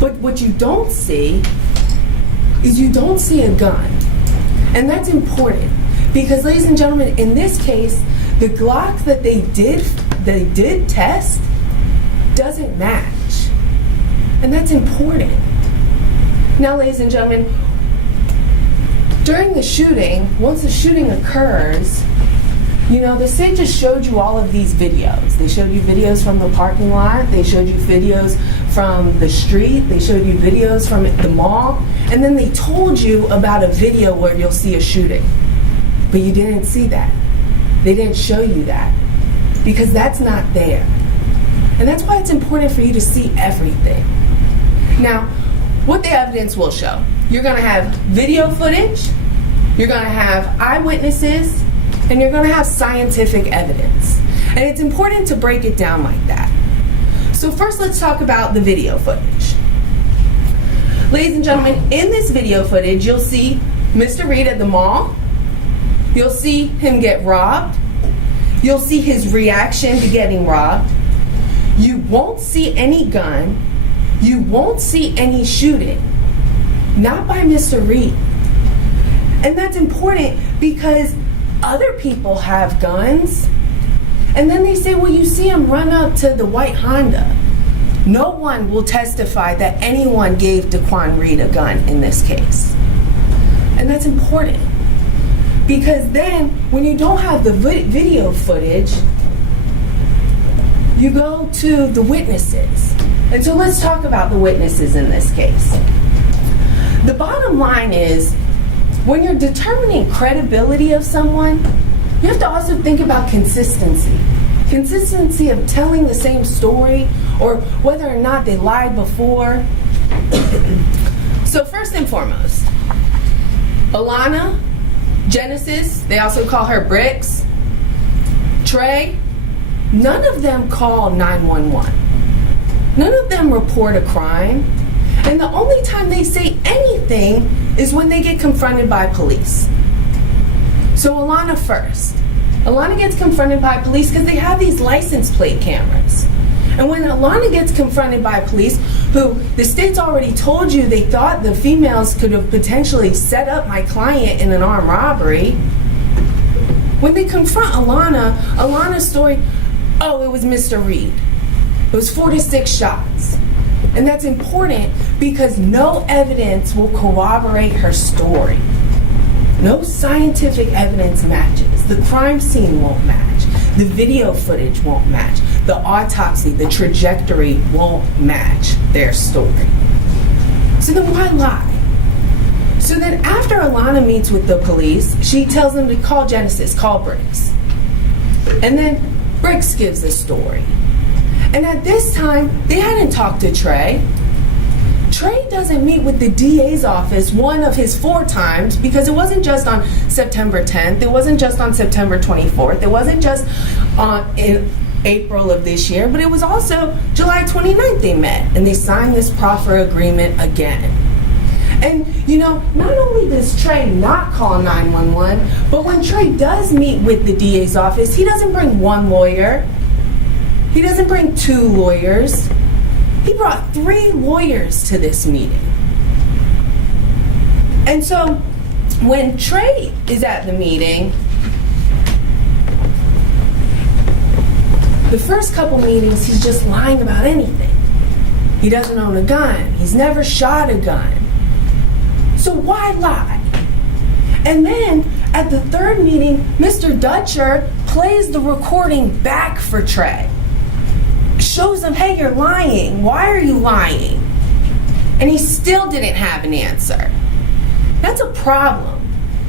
But what you don't see is you don't see a gun. And that's important because, ladies and gentlemen, in this case, the Glock that they did test doesn't match. And that's important. Now, ladies and gentlemen, during the shooting, once the shooting occurs, the state just showed you all of these videos. They showed you videos from the parking lot. They showed you videos from the street. They showed you videos from the mall. And then they told you about a video where you'll see a shooting. But you didn't see that. They didn't show you that because that's not there. And that's why it's important for you to see everything. Now, what the evidence will show. You're going to have video footage, you're going to have eyewitnesses, and you're going to have scientific evidence. And it's important to break it down like that. So first, let's talk about the video footage. Ladies and gentlemen, in this video footage, you'll see Mr. Reed at the mall. You'll see him get robbed. You'll see his reaction to getting robbed. You won't see any gun. You won't see any shooting. Not by Mr. Reed. And that's important because other people have guns. And then they say, well, you see him run up to the white Honda. No one will testify that anyone gave Daquan Reed a gun in this case. And that's important. Because then, when you don't have the video footage, you go to the witnesses. And so let's talk about the witnesses in this case. The bottom line is, when you're determining credibility of someone, you have to also think about consistency. Consistency of telling the same story, or whether or not they lied before. So first and foremost, Alana, Genesis, they also call her Bricks, Trey, none of them call 911. None of them report a crime. And the only time they say anything is when they get confronted by police. So Alana first. Alana gets confronted by police because they have these license plate cameras. And when Alana gets confronted by police, who the state's already told you they thought the females could have potentially set up my client in an armed robbery, when they confront Alana, Alana's story, oh, it was Mr. Reed. It was 4 to 6 shots. And that's important because no evidence will corroborate her story. No scientific evidence matches. The crime scene won't match. The video footage won't match. The autopsy, the trajectory won't match their story. So then why lie? So then after Alana meets with the police, she tells them to call Genesis, call Bricks. And then Bricks gives a story. And at this time, they hadn't talked to Trey. Trey doesn't meet with the DA's office one of his 4 times because it wasn't just on September 10th, it wasn't just on September 24th, it wasn't just in April of this year, but it was also July 29th they met and they signed this proffer agreement again. And you know, not only does Trey not call 911, but when Trey does meet with the DA's office, he doesn't bring 1 lawyer, he doesn't bring 2 lawyers. He brought 3 lawyers to this meeting. And so when Trey is at the meeting, the first couple meetings, he's just lying about anything. He doesn't own a gun. He's never shot a gun. So why lie? And then at the 3rd meeting, Mr. Dutcher plays the recording back for Trey. Shows him, hey, you're lying. Why are you lying? And he still didn't have an answer. That's a problem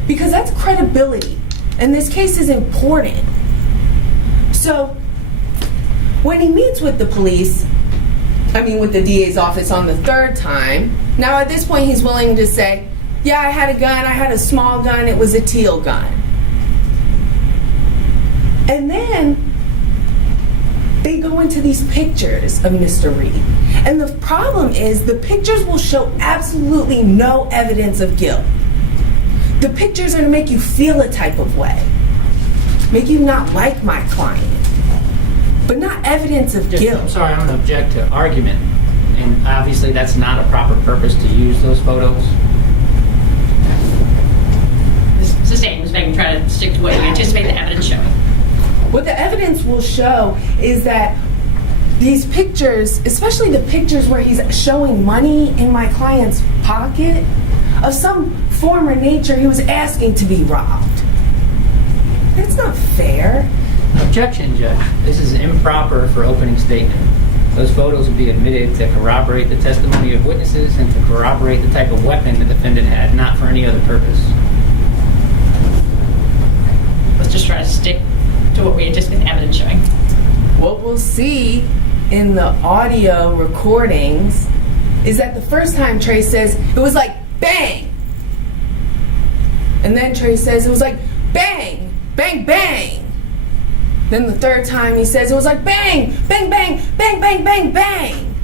because that's credibility. And this case is important. So when he meets with the police, with the DA's office on the 3rd time, now at this point he's willing to say, yeah, I had a gun, I had a small gun, it was a teal gun. And then they go into these pictures of Mr. Reed. And the problem is the pictures will show absolutely no evidence of guilt. The pictures are to make you feel a type of way, make you not like my client, but not evidence of guilt. I'm sorry, I'm going to object to argument. And obviously that's not a proper purpose to use those photos. Sustained was making try to stick to what you anticipate the evidence showing. What the evidence will show is that these pictures, especially the pictures where he's showing money in my client's pocket, of some form or nature he was asking to be robbed. That's not fair. Objection, Judge. This is improper for opening statement. Those photos will be admitted to corroborate the testimony of witnesses and to corroborate the type of weapon the defendant had, not for any other purpose. Let's just try to stick to what we anticipate the evidence showing. What we'll see in the audio recordings is that the first time Trey says it was like bang. And then Trey says it was like bang, bang, bang. Then the third time he says it was like bang, bang, bang, bang, bang, bang, bang.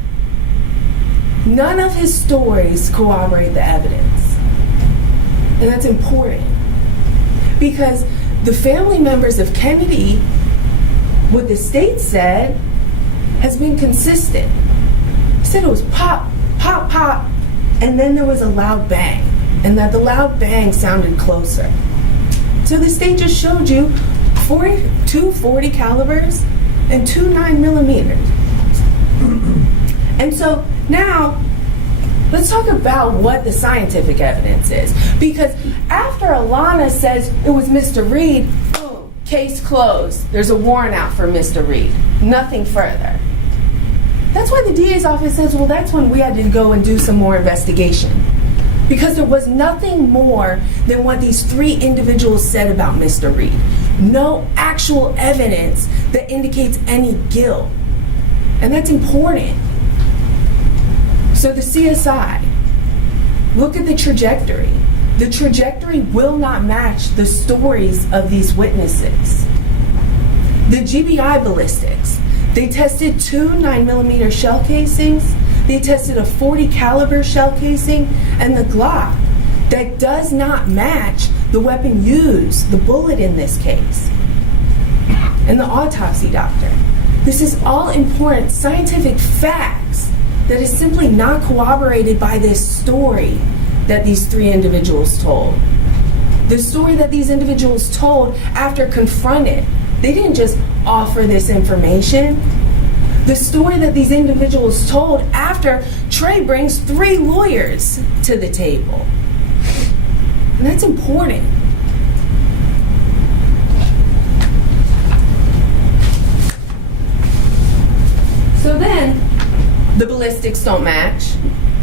None of his stories corroborate the evidence. And that's important. Because the family members of Kennedy, what the state said, has been consistent. He said it was pop, pop, pop, and then there was a loud bang. And that the loud bang sounded closer. So the state just showed you 2 40 calibers and 2 9mm. And so now, let's talk about what the scientific evidence is. Because after Alana says it was Mr. Reed, boom, case closed. There's a warrant out for Mr. Reed. Nothing further. That's why the DA's office says, well, that's when we had to go and do some more investigation. Because there was nothing more than what these 3 individuals said about Mr. Reed. No actual evidence that indicates any guilt. And that's important. So the CSI, look at the trajectory. The trajectory will not match the stories of these witnesses. The GBI ballistics, they tested 2 9mm shell casings. They tested a 40 caliber shell casing and the Glock that does not match the weapon used, the bullet in this case, and the autopsy doctor. This is all important scientific facts that is simply not corroborated by this story that these 3 individuals told. The story that these individuals told after confronted. They didn't just offer this information. The story that these individuals told after Trey brings 3 lawyers to the table. And that's important. So then, the ballistics don't match,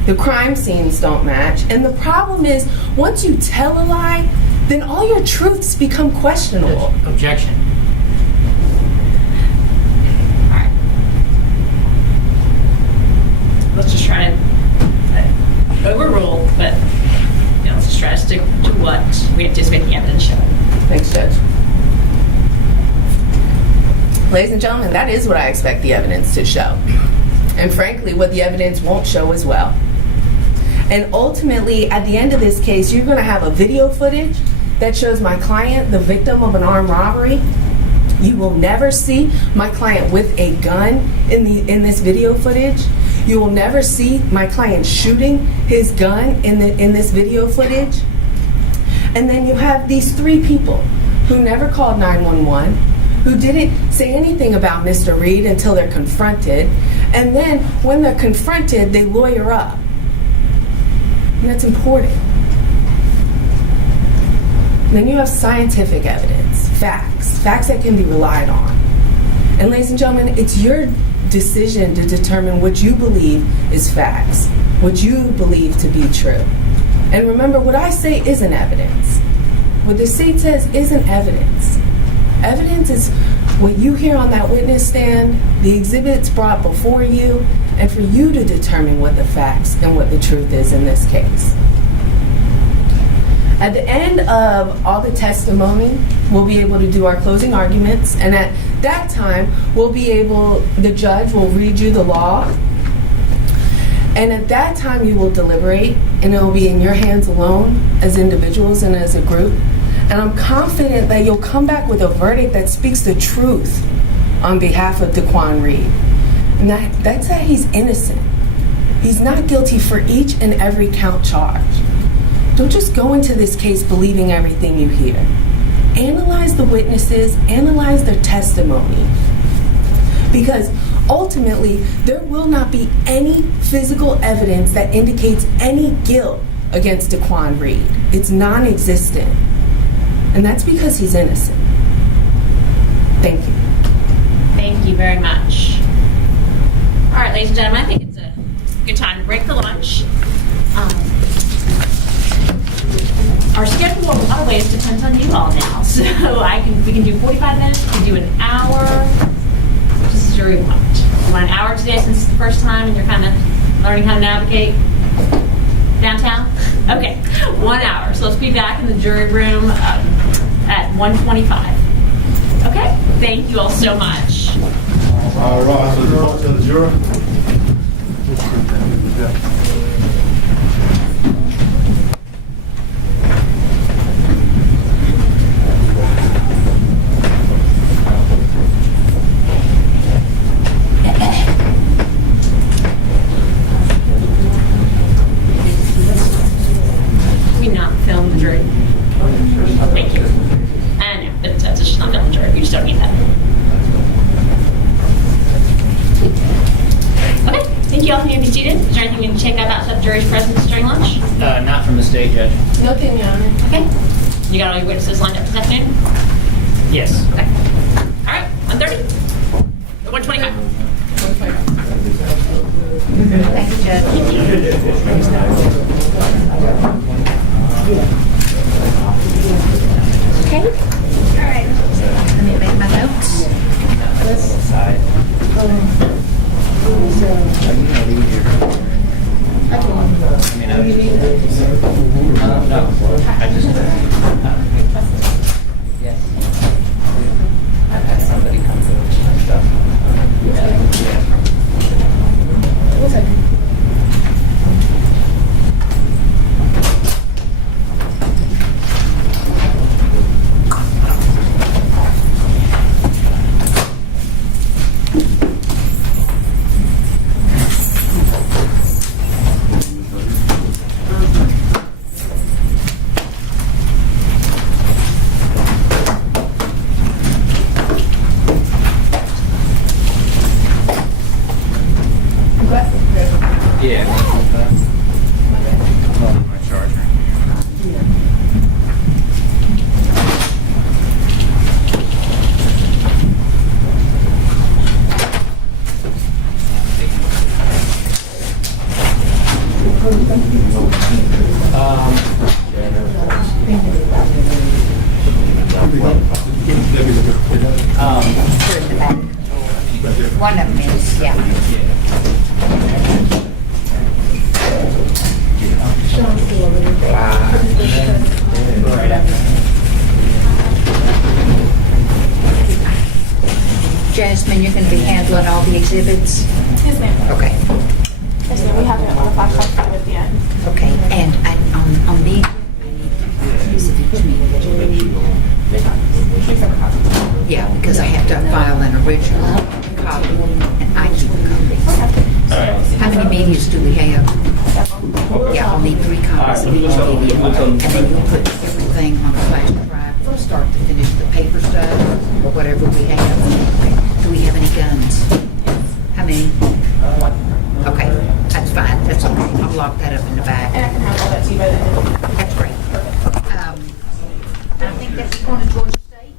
the crime scenes don't match, and the problem is, once you tell a lie, then all your truths become questionable. Objection. Let's just try to overrule, but let's just try to stick to what we anticipate the evidence showing. Thanks, Judge. Ladies and gentlemen, that is what I expect the evidence to show. And frankly, what the evidence won't show as well. And ultimately, at the end of this case, you're going to have a video footage that shows my client, the victim of an armed robbery. You will never see my client with a gun in this video footage. You will never see my client shooting his gun in this video footage. And then you have these 3 people who never called 911, who didn't say anything about Mr. Reed until they're confronted. And then when they're confronted, they lawyer up. And that's important. And then you have scientific evidence, facts that can be relied on. And ladies and gentlemen, it's your decision to determine what you believe is facts, what you believe to be true. And remember, what I say isn't evidence. What the state says isn't evidence. Evidence is what you hear on that witness stand, the exhibits brought before you, and for you to determine what the facts and what the truth is in this case. At the end of all the testimony, we'll be able to do our closing arguments, and at that time, the judge will read you the law, and at that time you will deliberate, and it will be in your hands alone as individuals and as a group. And I'm confident that you'll come back with a verdict that speaks the truth on behalf of Daquan Reed. And that's that he's innocent. He's not guilty for each and every count charged. Don't just go into this case believing everything you hear. Analyze the witnesses, analyze their testimony. Because ultimately, there will not be any physical evidence that indicates any guilt against Daquan Reed. It's non-existent. And that's because he's innocent. Thank you. Thank you very much. All right, ladies and gentlemen, I think it's a good time to break for lunch. Our schedule in a lot of ways depends on you all now. So we can do 45 minutes, we can do an hour. This is your want. You want an hour today since it's the first time and you're kind of learning how to navigate downtown? Okay, 1 hour. So let's be back in the jury room at 1:25. Okay, thank you all so much. All right, so the vote to the juror. Can we not film the jury? Thank you. I know, it's just not film the jury. We just don't need that. Okay, thank you all for being seated. Is there anything we can take up outside the jury's presence during lunch? Not from the state judge. Nothing, Your Honor. Okay. You got all your witnesses lined up this afternoon? Yes. Okay. All right, 1:30. 1:25. Thank you, Judge. Okay. All right. Let me make my notes. Somebody come to my stuff. Yeah. My charger. Here in the back. One of them is, yeah. Right after. Jasmine, you're going to be handling all the exhibits? Yes, ma'am. Okay. Yes, ma'am. We have it on the flashlight at the end. Okay, and on these, I need specific to me. Yeah, because I have to file an original copy, and I keep a copy. How many medias do we have? Yeah, I'll need 3 copies of each media, and then you'll put everything on a flash drive from start to finish, the paper stuff, or whatever we have. Okay. Do we have any guns? How many? Okay, that's fine, that's okay. I'll lock that up in the back. And I can have all that to you by the end of the day. That's great. I think that's going to Georgia State.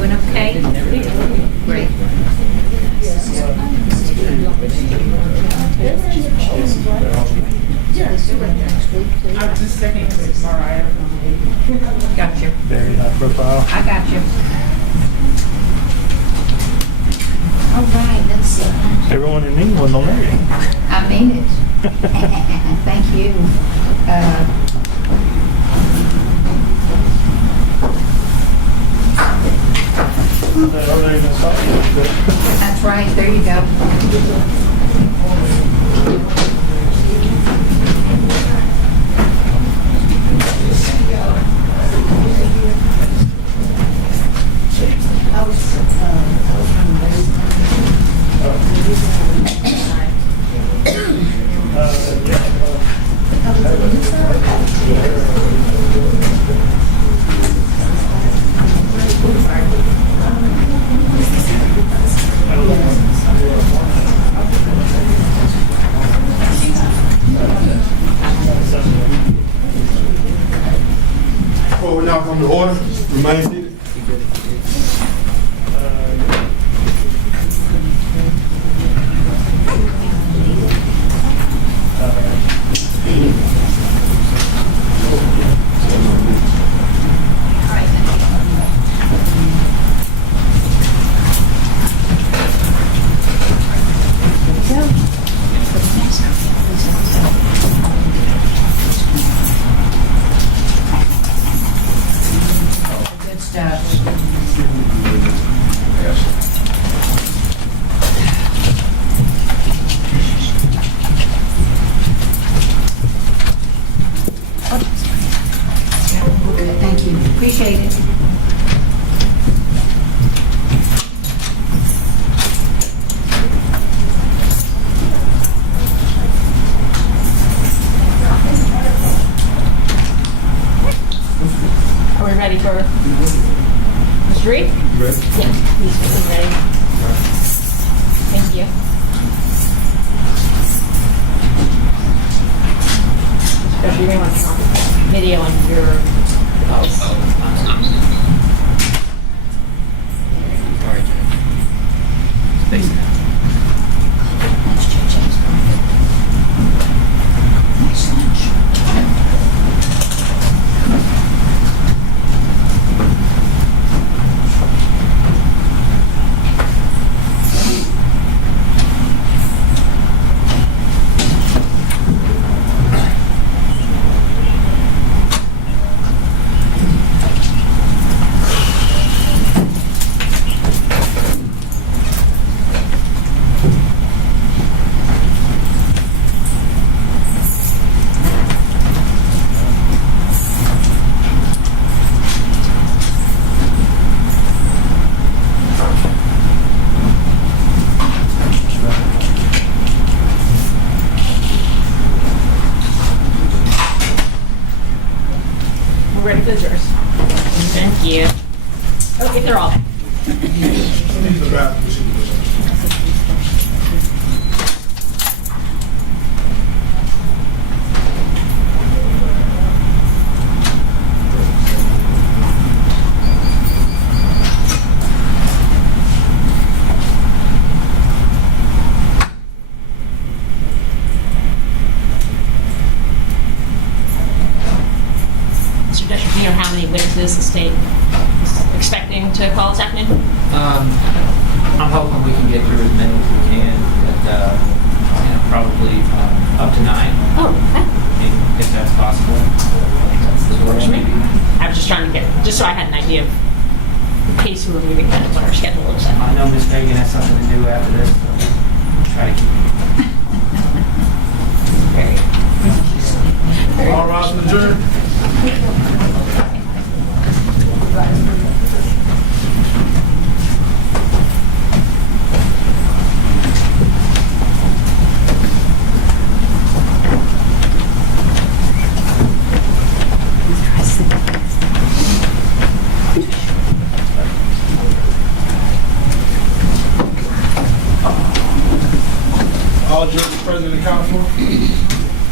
doing okay? Great. I'm just checking tomorrow. Got you. Very high profile. I got you. All right, let's see. Everyone in England will know you. I mean it. Thank you. That's right. There you go. Oh, we now come to order. Remain seated. Good stuff. Good, thank you. Appreciate it. Are we ready for Mr. Reed? Ready? Yeah, he's ready. Thank you. Especially you're going to want video on your device. All right, Judge. Space now. We're ready for the jurors. Thank you. Oh, if they're all. Mr. Dusher, do you know how many witnesses the state is expecting to call this afternoon? I'm hoping we can get through as many as we can, but probably up to 9, Oh, okay. if that's possible. Works for me. I was just trying to get, just so I had an idea of in case we were moving kind of what our schedule looks like. I know Miss Megan has something to do after this, so we'll try to keep it. All rise for the jury. All judges present and accounted for.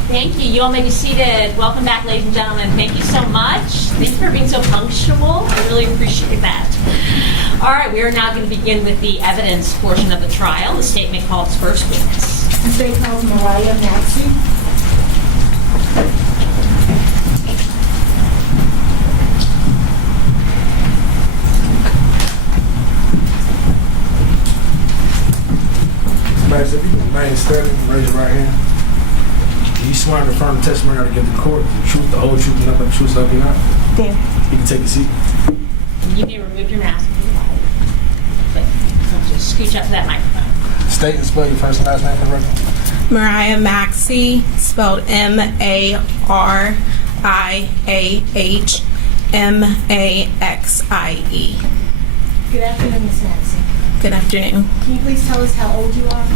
Thank you. You all may be seated. Welcome back, ladies and gentlemen. Thank you so much. Thank you for being so punctual. I really appreciate that. All right, we are now going to begin with the evidence portion of the trial. The state may call its first witness. The state calls Mariah Maxie. Max, if you can remain steady, raise your right hand. Do you swear in front of the testimony to give the court the truth, the whole truth, and nothing but the truth, so help you not? Do. You can take a seat. You may remove your mask if you like. But just scooch up to that microphone. State and spell your first and last name for the record. Mariah Maxie, spelled M-A-R-I-A-H-M-A-X-I-E. Good afternoon, Ms. Maxie. Good afternoon. Can you please tell us how old you are?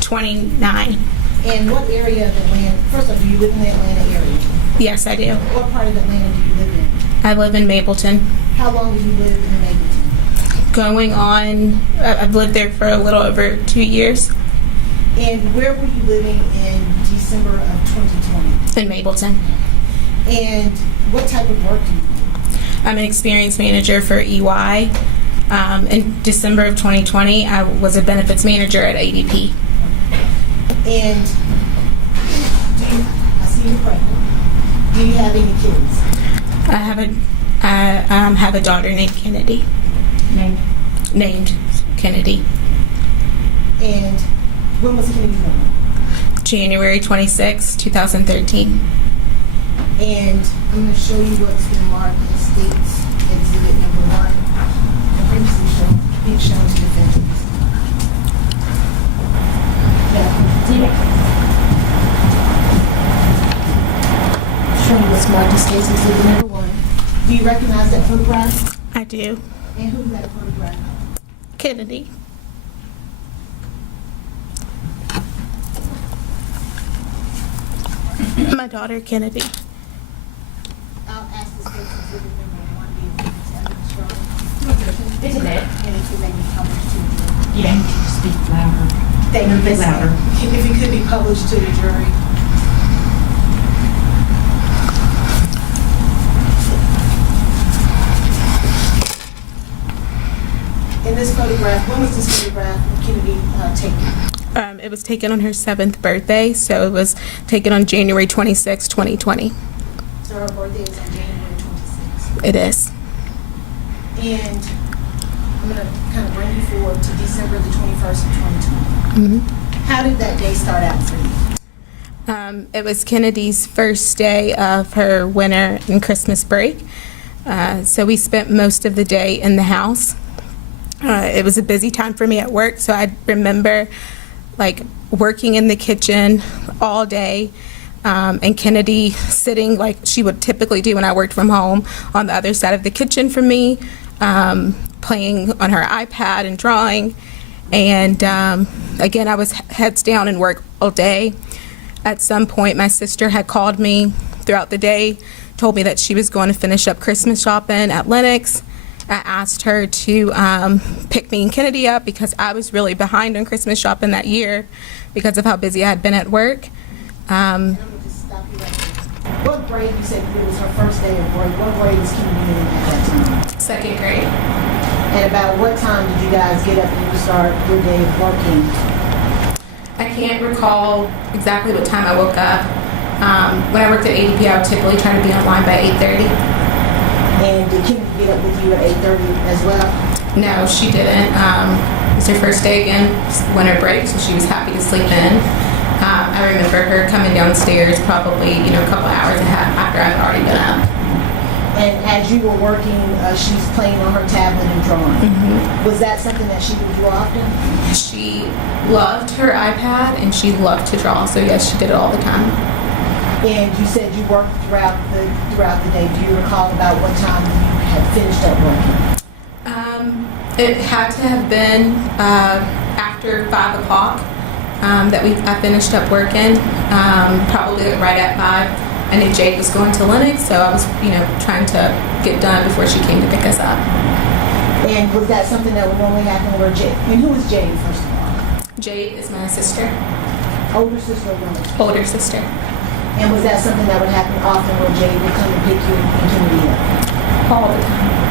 29. And what area of Atlanta, first of all, do you live in the Atlanta area? Yes, I do. What part of Atlanta do you live in? I live in Mapleton. How long have you lived in Mapleton? Going on, I've lived there for a little over 2 years And where were you living in December of 2020? in Mapleton. And what type of work do you do? I'm an experience manager for EY. In December of 2020, I was a benefits manager at ADP. And I see you're pregnant. Do you have any kids? I have a daughter named Kennedy. Named Kennedy. And when was Kennedy born? January 26, 2013. And I'm going to show you what's been marked as State's Exhibit Number 1. And previously being shown to defendants. Show you what's marked as State's Exhibit Number 1. Do you recognize that photograph? I do. And who's that photograph? Kennedy. My daughter, Kennedy. I'll ask the State's Exhibit Number 1 be evidence from. Isn't it? And it will be published to the jury. You don't need to speak louder. Thank you, Ms. Louder. If it could be published to the jury. In this photograph, when was this photograph of Kennedy taken? It was taken on her 7th birthday, so it was taken on January 26, 2020. So her birthday is on January 26th. It is. And I'm going to kind of bring you forward to December the 21st of 2020. How did that day start out for you? It was Kennedy's first day of her winter and Christmas break. So we spent most of the day in the house. It was a busy time for me at work, so I remember like working in the kitchen all day, and Kennedy sitting like she would typically do when I worked from home on the other side of the kitchen from me, playing on her iPad and drawing. And again, I was heads down and work all day. At some point, my sister had called me throughout the day, told me that she was going to finish up Christmas shopping at Lennox. I asked her to pick me and Kennedy up because I was really behind on Christmas shopping that year because of how busy I had been at work. And I'm going to just stop you right there. What grade, you said it was her first day of break, what grade was Kennedy in at that time? 2nd grade. And about what time did you guys get up and you start your day of working? I can't recall exactly what time I woke up. When I worked at ADP, I would typically try to be online by 8:30. And did Kennedy get up with you at 8:30 as well? No, she didn't. It was her first day again, winter break, so she was happy to sleep in. I remember her coming downstairs probably, a couple hours after I'd already been up. And as you were working, she's playing on her tablet and drawing. Was that something that she would do often? She loved her iPad and she loved to draw, so yes, she did it all the time. And you said you worked throughout the day. Do you recall about what time you had finished up working? It had to have been after 5 o'clock that I finished up working, probably right at 5. I knew Jade was going to Lennox, so I was, trying to get done before she came to pick us up. And was that something that would normally happen where Jade, and who is Jade, first of all? Jade is my sister. Older sister or younger sister? Older sister. And was that something that would happen often where Jade would come and pick you and Kennedy up? All the time.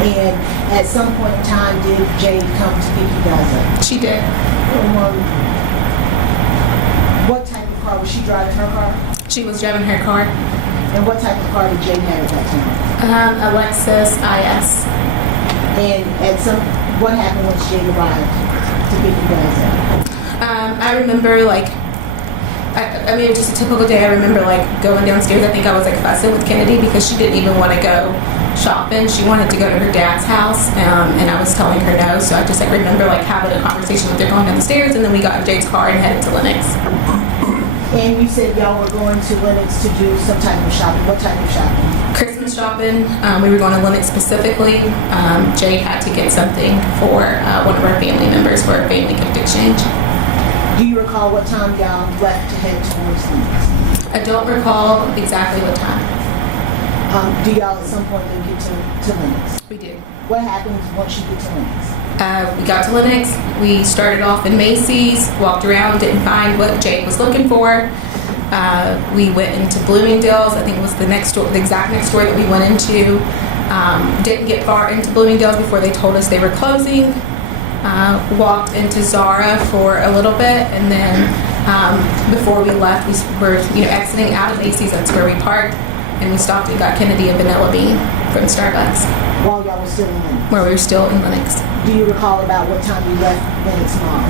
And at some point in time, did Jade come to pick you guys up? She did. What type of car? Was she driving her car? She was driving her car. And what type of car did Jade have at that time? A Lexus IS. And what happened when Jade arrived to pick you guys up? I remember I mean, it was just a typical day. I remember going downstairs. I think I was fussing with Kennedy because she didn't even want to go shopping. She wanted to go to her dad's house, and I was telling her no. So I just remember having a conversation with her going down the stairs, and then we got in Jade's car and headed to Lennox. And you said y'all were going to Lennox to do some type of shopping. What type of shopping? Christmas shopping. We were going to Lennox specifically. Jade had to get something for one of our family members for a family gift exchange. Do you recall what time y'all left to head towards Lennox? I don't recall exactly what time. Do y'all at some point then get to Lennox? We did. What happens once you get to Lennox? We got to Lennox. We started off in Macy's, walked around, didn't find what Jade was looking for. We went into Bloomingdale's. I think it was the exact next door that we went into. Didn't get far into Bloomingdale's before they told us they were closing. Walked into Zara for a little bit, and then before we left, we were exiting out of Macy's. That's where we parked, and we stopped and got Kennedy a vanilla bean from Starbucks. While y'all were still in Lennox? Where we were still in Lennox. Do you recall about what time you left Lennox Mall?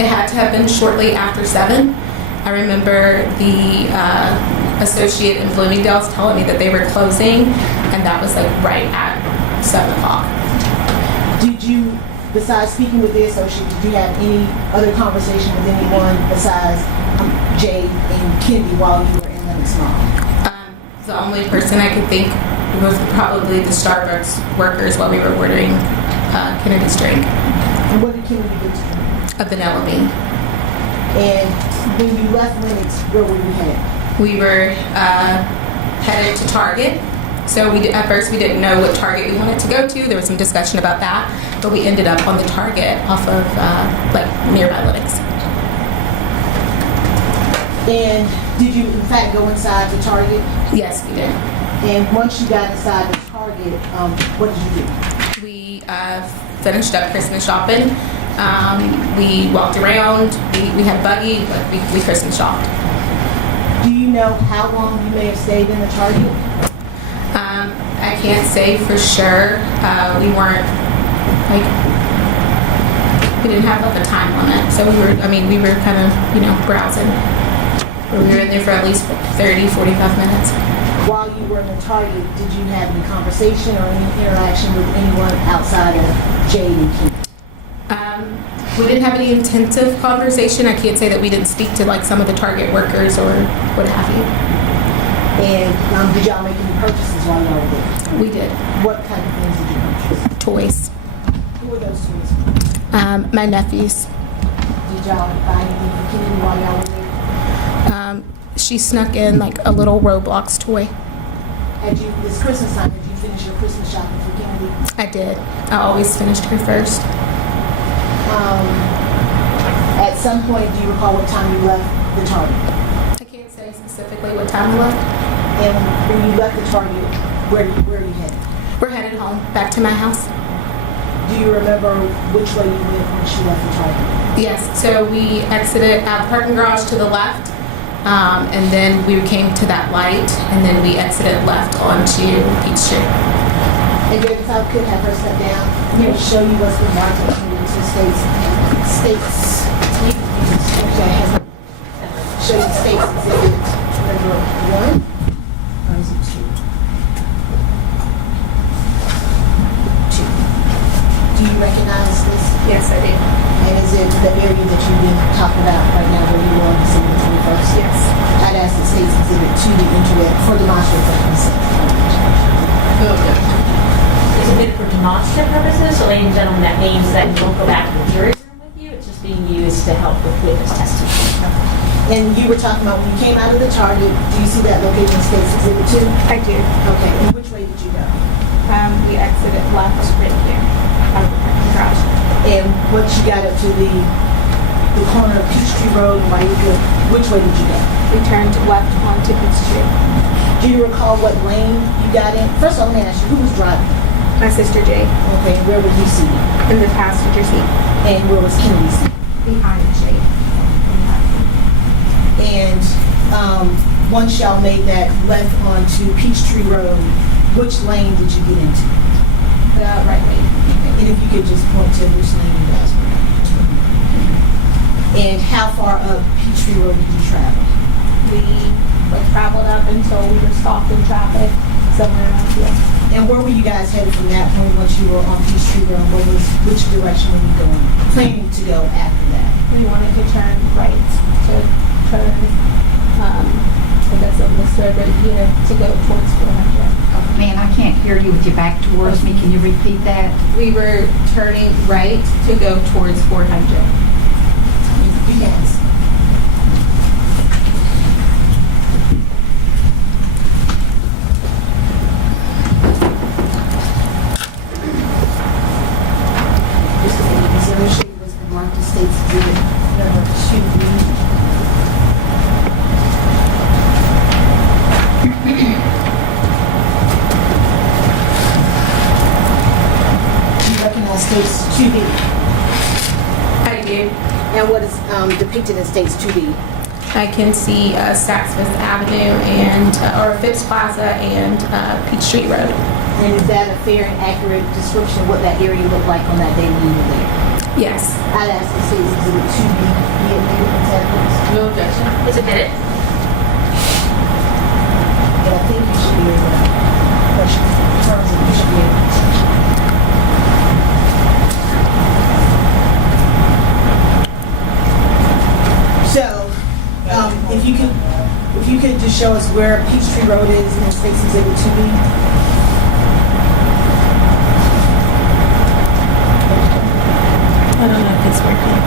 It had to have been shortly after 7. I remember the associate in Bloomingdale's telling me that they were closing, and that was right at 7 o'clock. Did you, besides speaking with the associate, did you have any other conversation with anyone besides Jade and Kennedy while you were in Lennox Mall? The only person I could think was probably the Starbucks workers while we were ordering Kennedy's drink. And what did Kennedy get to drink? A vanilla bean. And when you left Lennox, where were you headed? We were headed to Target. So at first we didn't know what Target we wanted to go to. There was some discussion about that, but we ended up on the Target off of nearby Lennox. And did you in fact go inside the Target? Yes, we did. And once you got inside the Target, what did you do? We finished up Christmas shopping. We walked around. We had a buggy, but we Christmas shopped. Do you know how long you may have stayed in the Target? I can't say for sure. We weren't we didn't have a time limit, so we were kind of browsing. We were in there for at least 30, 45 minutes. While you were in the Target, did you have any conversation or any interaction with anyone outside of Jade and Keith? We didn't have any intensive conversation. I can't say that we didn't speak to some of the Target workers or what have you. And did y'all make any purchases while y'all were there? We did. What kind of things did you purchase? Toys. Who were those toys? My nephews. Did y'all buy anything for Kennedy while y'all were there? She snuck in a little Roblox toy. This Christmas time, did you finish your Christmas shopping for Kennedy? I did. I always finished her first. At some point, do you recall what time you left the Target? I can't say specifically what time we left. And when you left the Target, where are you headed? We're headed home, back to my house. Do you remember which way you went once you left the Target? Yes, so we exited out the parking garage to the left, and then we came to that light, and then we exited left onto Peachtree. And Jade, if I could have her step down, I'm going to show you what's been marked up in the states. Show you states exhibit number 1. Or is it 2? 2. Do you recognize this? Yes, I do. And is it the area that you've been talking about right now where you were on December 21st? Yes. I'd ask the states exhibit 2 the internet for demonstrative consent. Is it for demonstrative purposes? So, ladies and gentlemen, that means that you won't go back to the jury room with you. It's just being used to help with witness testimony. And you were talking about when you came out of the Target, do you see that located in States Exhibit 2? I do. Okay, and which way did you go? We exited left right here out of the parking garage. And once you got up to the corner of Peachtree Road, which way did you go? We turned left onto Peachtree. Do you recall what lane you got in? First of all, let me ask you, who was driving? My sister Jade Okay, where were you seated? in the passenger seat And where was Kennedy seated? behind Jade. And one shall made that left onto Peachtree Road. Which lane did you get into? The right lane. And if you could just point to which lane you guys were in. And how far up Peachtree Road did you travel? We traveled up until we were stopped in traffic somewhere around here. And where were you guys headed from that point once you were on Peachtree Road? Which direction were you going, planning to go after that? We wanted to turn right to turn, I guess on this road right here to go towards 400. Man, I can't hear you with your back towards me. Can you repeat that? We were turning right to go towards 400. Yes. This initially was marked as State's Exhibit number 2B. You recognize State's 2B? I do. And what is depicted in State's 2B? I can see Saxford Avenue and, or Phipps Plaza and Peachtree Road. And is that a fair and accurate description of what that area looked like on that day when you were there? Yes. I'd ask the State's Exhibit 2B be admitted into evidence. No objection. Is it admitted? And I think you should be able to question in terms of you should be able to. So, if you could just show us where Peachtree Road is in State's Exhibit 2B. I don't know if it's working.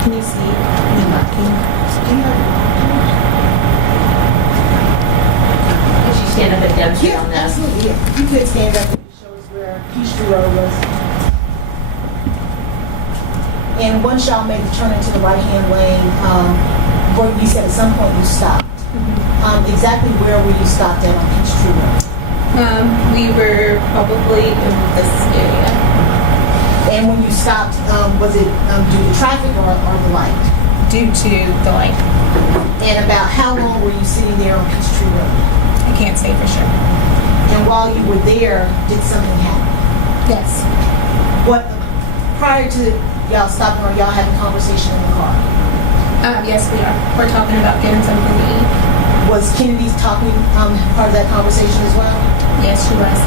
Can you see the marking? Could you stand up and demonstrate on that? Absolutely. Yeah. You could stand up and show us where Peachtree Road was. And one shall make the turn into the right-hand lane, where you said at some point you stopped. Exactly where were you stopped at on Peachtree Road? We were probably in this area. And when you stopped, was it due to traffic or the light? Due to the light. And about how long were you sitting there on Peachtree Road? I can't say for sure. And while you were there, did something happen? Yes. What, prior to y'all stopping, or y'all having a conversation in the car? Yes, we are. We're talking about getting something to eat. Was Kennedy talking part of that conversation as well? Yes, she was.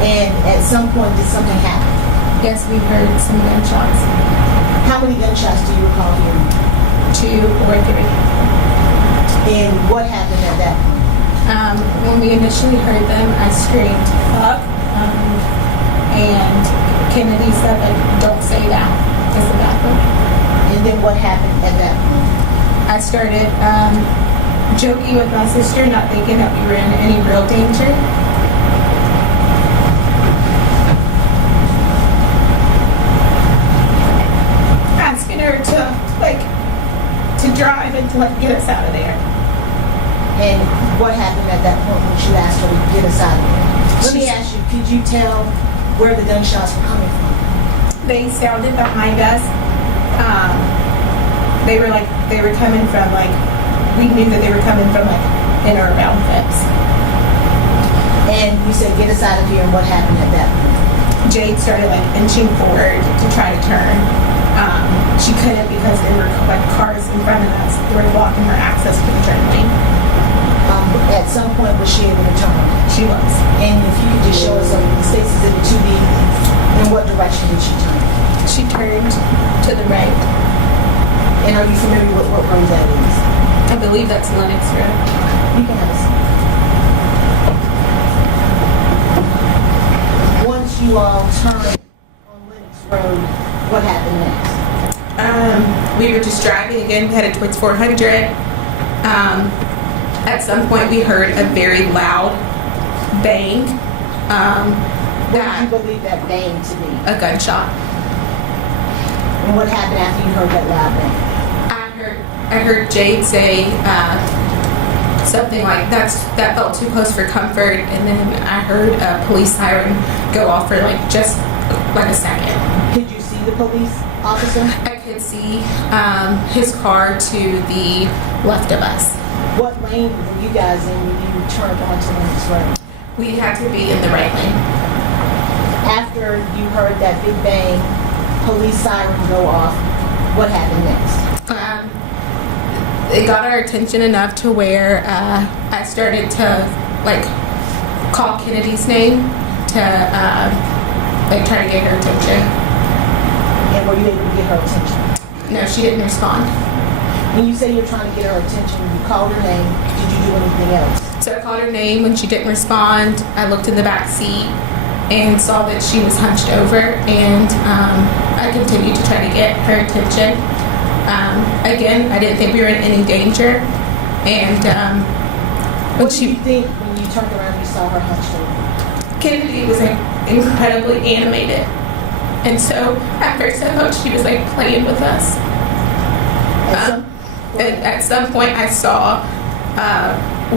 And at some point, did something happen? Yes, we heard some gunshots. How many gunshots do you recall hearing? 2 or 3. And what happened at that point? When we initially heard them, I screamed, "Fuck!" And Kennedy said, like, "Don't say that." Is the bathroom. And then what happened at that point? I started joking with my sister, not thinking that we were in any real danger. Asking her to drive and to get us out of there. And what happened at that point when you asked her to get us out of there? Let me ask you, could you tell where the gunshots were coming from? They sounded behind us. They were coming from we knew that they were coming from in or around Phipps. And you said, get us out of here, and what happened at that point? Jade started inching forward to try to turn. She couldn't because there were cars in front of us. They were blocking her access to the turn lane. At some point, was she able to turn? She was. And if you could just show us the State's Exhibit 2B, in what direction did she turn? She turned to the right. And are you familiar with what road that is? I believe that's Lennox Road. You can have a seat. Once you all turned on Lennox Road, what happened next? We were just driving again, headed towards 400. At some point, we heard a very loud bang. What did you believe that bang to be? A gunshot. And what happened after you heard that loud bang? I heard Jade say something like that felt too close for comfort, and then I heard a police siren go off for just like a second. Could you see the police officer? I could see his car to the left of us. What lane were you guys in when you turned onto Lennox Road? We had to be in the right lane. After you heard that big bang, police siren go off, what happened next? It got our attention enough to where I started to call Kennedy's name to try to get her attention. And were you able to get her attention? No, she didn't respond. When you say you're trying to get her attention, you called her name, did you do anything else? So I called her name. When she didn't respond, I looked in the back seat and saw that she was hunched over, and I continued to try to get her attention. Again, I didn't think we were in any danger, and What did you think when you turned around and you saw her hunched over? Kennedy was incredibly animated, and so at first I thought she was playing with us. At some point I saw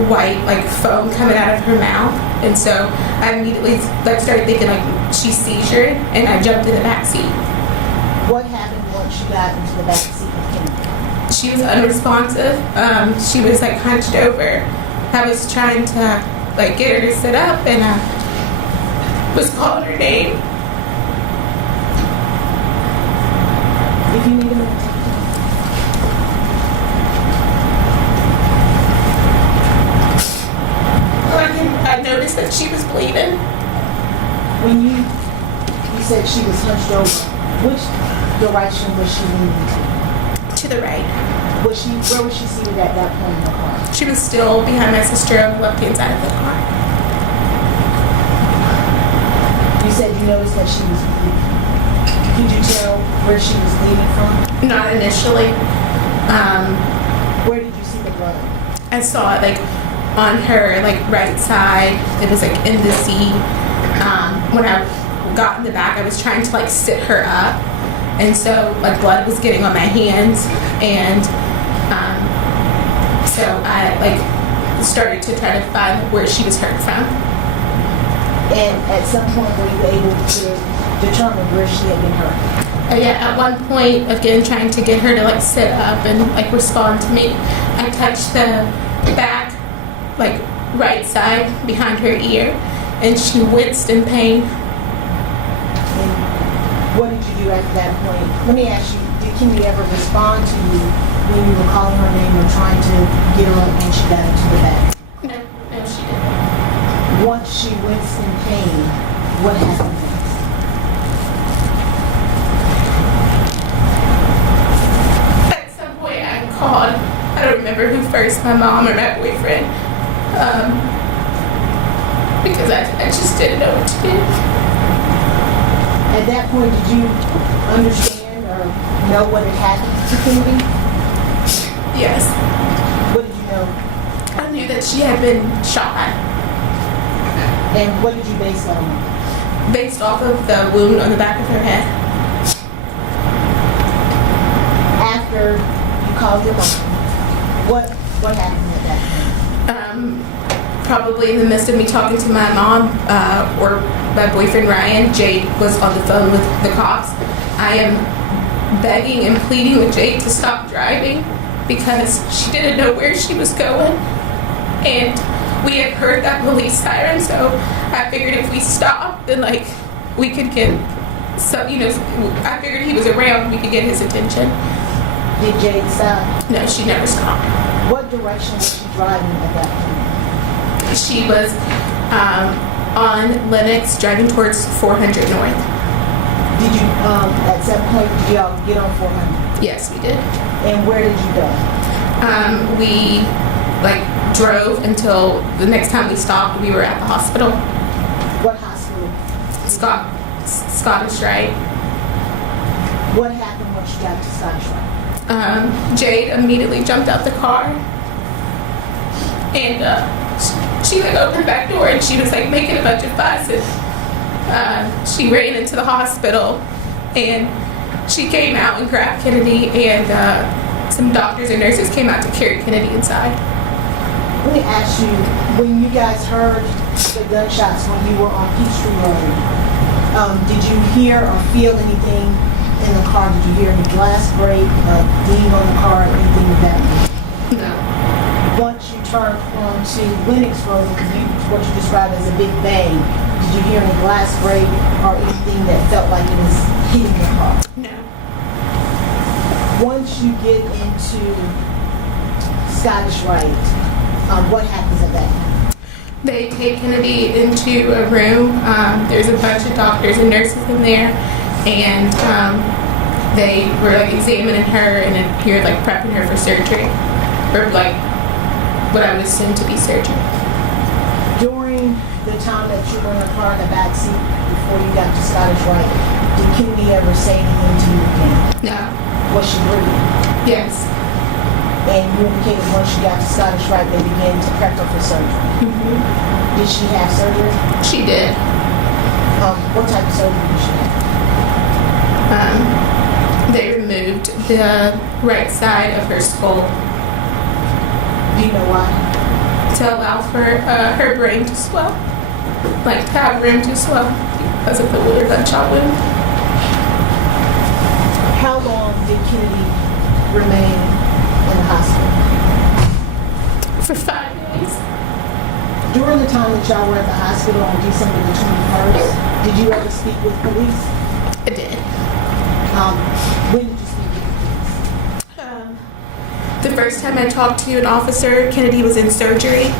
white foam coming out of her mouth, and so I immediately started thinking she seizured, and I jumped in the back seat. What happened once you got into the back seat with Kennedy? She was unresponsive. She was hunched over. I was trying to get her to sit up, and I was calling her name. If you need a minute, take your time. I noticed that she was bleeding. When you said she was hunched over, which direction was she leaning To the right. to? Where was she seated at that point in the car? She was still behind my sister on the left-hand side of the car. You said you noticed that she was bleeding. Could you tell where she was bleeding from? Not initially. Where did you see the blood? I saw it on her right side. It was in the seat. When I got in the back, I was trying to sit her up, and so blood was getting on my hands, and so I started to try to find where she was hurt from. And at some point, were you able to determine where she had been hurt? Yeah, at one point, again, trying to get her to sit up and respond to me, I touched the back, right side behind her ear, and she winced in pain. And what did you do after that point? Let me ask you, did Kennedy ever respond to you when you were calling her name or trying to get her up when she got into the back? No, she didn't. Once she winced in pain, what happened next? At some point I called, I don't remember who first, my mom or my boyfriend, because I just didn't know what to do. At that point, did you understand or know what had happened to Kennedy? Yes. What did you know? I knew that she had been shot. And what did you base that on? Based off of the wound on the back of her head. After you called your mom, what happened at that point? Probably in the midst of me talking to my mom or my boyfriend Ryan, Jade was on the phone with the cops. I am begging and pleading with Jade to stop driving because she didn't know where she was going, and we had heard that police siren, so I figured if we stopped, then we could get some, I figured he was around, we could get his attention. Did Jade stop? No, she never stopped. What direction was she driving at that point? She was on Lennox driving towards 400 North. Did you, at some point, did y'all get on 400? Yes, we did. And where did you go? We drove until the next time we stopped, we were at the hospital. What hospital? Scottish Rite. What happened once you got to Scottish Rite? Jade immediately jumped out the car, and she opened the back door, and she was making a bunch of fuss, and she ran into the hospital, and she came out and grabbed Kennedy, and some doctors and nurses came out to carry Kennedy inside. Let me ask you, when you guys heard the gunshots when you were on Peachtree Road, did you hear or feel anything in the car? Did you hear any glass break, ding on the car, anything of that nature? No. Once you turned onto Lennox Road, what you described as a big bang, did you hear any glass break or anything that felt like it was hitting the car? No. Once you get into Scottish Rite, what happens at that time? They take Kennedy into a room. There's a bunch of doctors and nurses in there, and they were like examining her and then here like prepping her for surgery, or like what I would assume to be surgery. During the time that you were in the car in the back seat before you got to Scottish Rite, did Kennedy ever say anything to you again? No. Was she breathing? Yes. And you indicated once she got to Scottish Rite, they began to prep her for surgery. Did she have surgery? She did. What type of surgery did she have? They removed the right side of her skull. Do you know why? To allow for her brain to swell, like to have room to swell because of the Wheeler gunshot wound. How long did Kennedy remain in the hospital? For 5 days. During the time that y'all were at the hospital on December the 21st, did you ever speak with police? I did. When did you speak with police? The first time I talked to an officer, Kennedy was in surgery.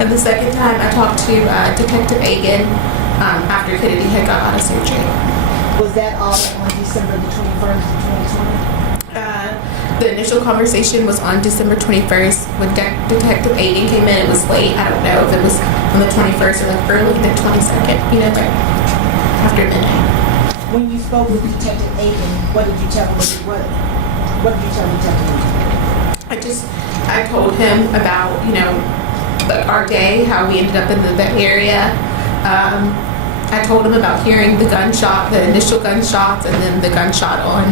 And the second time I talked to Detective Agan after Kennedy had got out of surgery. Was that all on December the 21st of 2020? The initial conversation was on December 21st when Detective Aiden came in. It was late. I don't know if it was on the 21st or like early the 22nd, like after midnight. When you spoke with Detective Aiden, what did you tell him? What did you tell Detective Aiden? I told him about, our day, how we ended up in the area. I told him about hearing the initial gunshots, and then the gunshot on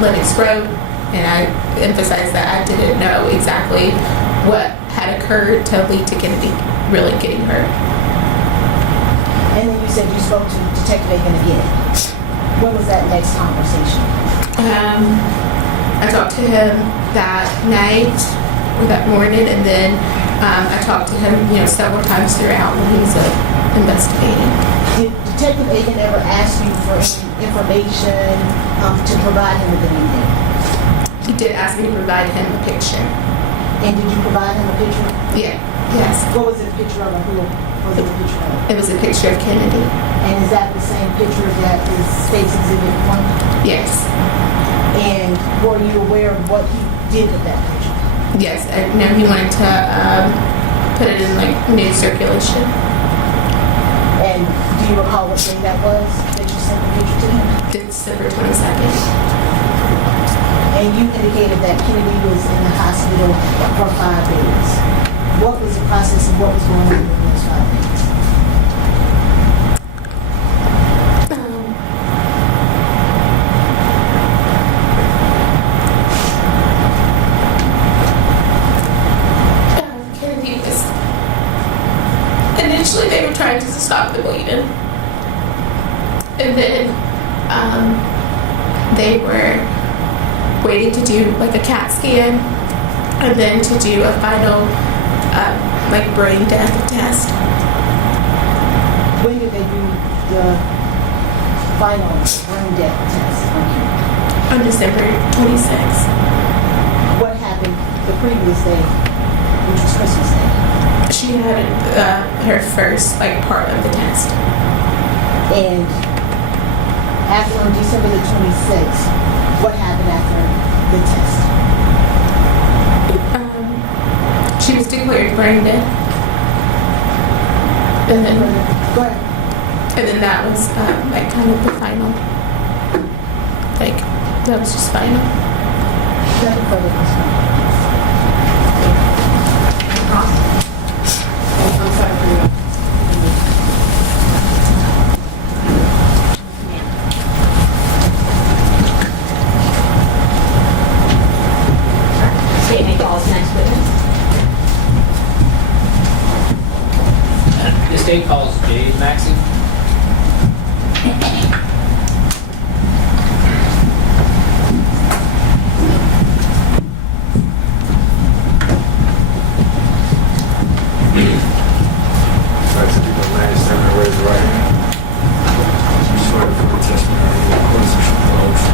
Lennox Road. And I emphasized that I didn't know exactly what had occurred to lead to Kennedy really getting hurt. And then you said you spoke to Detective Agan again. When was that next conversation? I talked to him that night or that morning, and then I talked to him, several times throughout when he was investigating. Did Detective Agan ever ask you for any information to provide him with anything? He did ask me to provide him a picture. And did you provide him a picture? Yeah. Yes. What was it a picture of? Who was it a picture of? It was a picture of Kennedy. And is that the same picture that is State's Exhibit 1? Yes. And were you aware of what he did with that picture? Yes. I know he wanted to put it in like news circulation. And do you recall what day that was that you sent the picture to him? December 22nd. And you indicated that Kennedy was in the hospital for 5 days. What was the process and what was going on in those 5 days? Kennedy was... Initially, they were trying to stop the bleeding. And then they were waiting to do like a CAT scan and then to do a final brain death test. When did they do the final brain death test? On December 26th. What happened the previous day, which was Christmas Day? She had her first part of the test. And after on December the 26th, what happened after the test? She was declared brain dead. And then, Go ahead. And then that was kind of the final. That was just final. Nothing further concern. I'm sorry for you. state calls Jade Maxie. Next to the man standing there, raise your right hand. You swear to the testimony in accordance with the oath.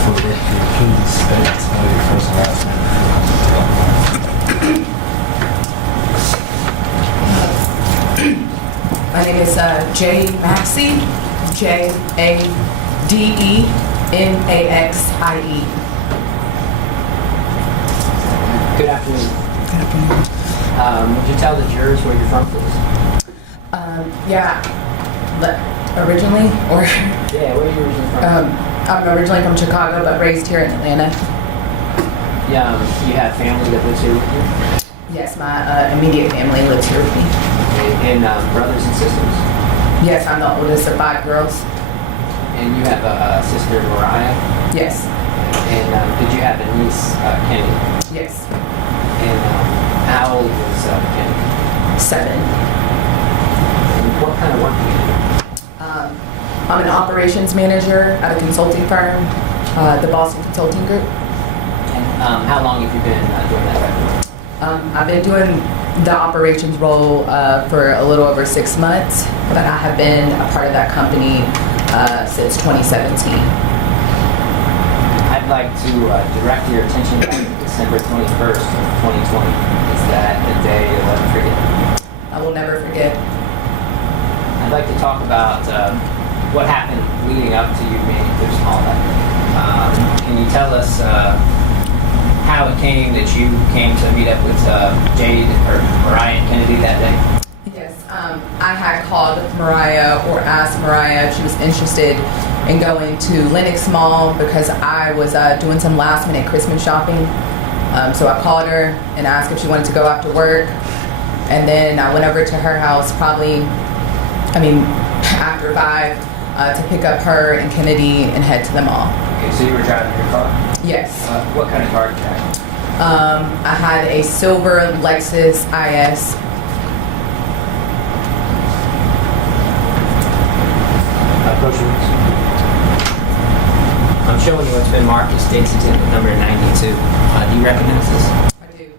For the record, please state your first and last name. My name is Jade Maxie, Jadenenaxie. Good afternoon. Would you tell the jurors where you're from, please? Yeah, but originally, or Yeah, where are you originally from? I'm originally from Chicago, but raised here in Atlanta. Yeah, you have family that lives here with you? Yes, my immediate family lives here with me. And brothers and sisters? Yes, I'm the oldest of 5 girls. And you have a sister, Mariah? Yes, And did you have a niece, Kennedy? yes, And how old was Kennedy? 7. And what kind of work do you do? I'm an operations manager at a consulting firm, the Boston Consulting Group. And how long have you been doing that type of work? I've been doing the operations role for a little over 6 months, but I have been a part of that company since 2017. I'd like to direct your attention back to December 21st of 2020. Is that the day you'll ever forget? I will never forget. I'd like to talk about what happened leading up to you being in Phipps Plaza. Can you tell us how it came that you came to meet up with Jade or Mariah and Kennedy that day? Yes, I had called Mariah or asked Mariah if she was interested in going to Lenox Mall because I was doing some last minute Christmas shopping. So I called her and asked if she wanted to go after work. And then I went over to her house after 5 to pick up her and Kennedy and head to the mall. Okay, so you were driving your car? Yes. What kind of car did you have? I had a silver Lexus IS. Approach routes. I'm showing you what's been marked as state's exhibit number 92. Do you recognize this? I do.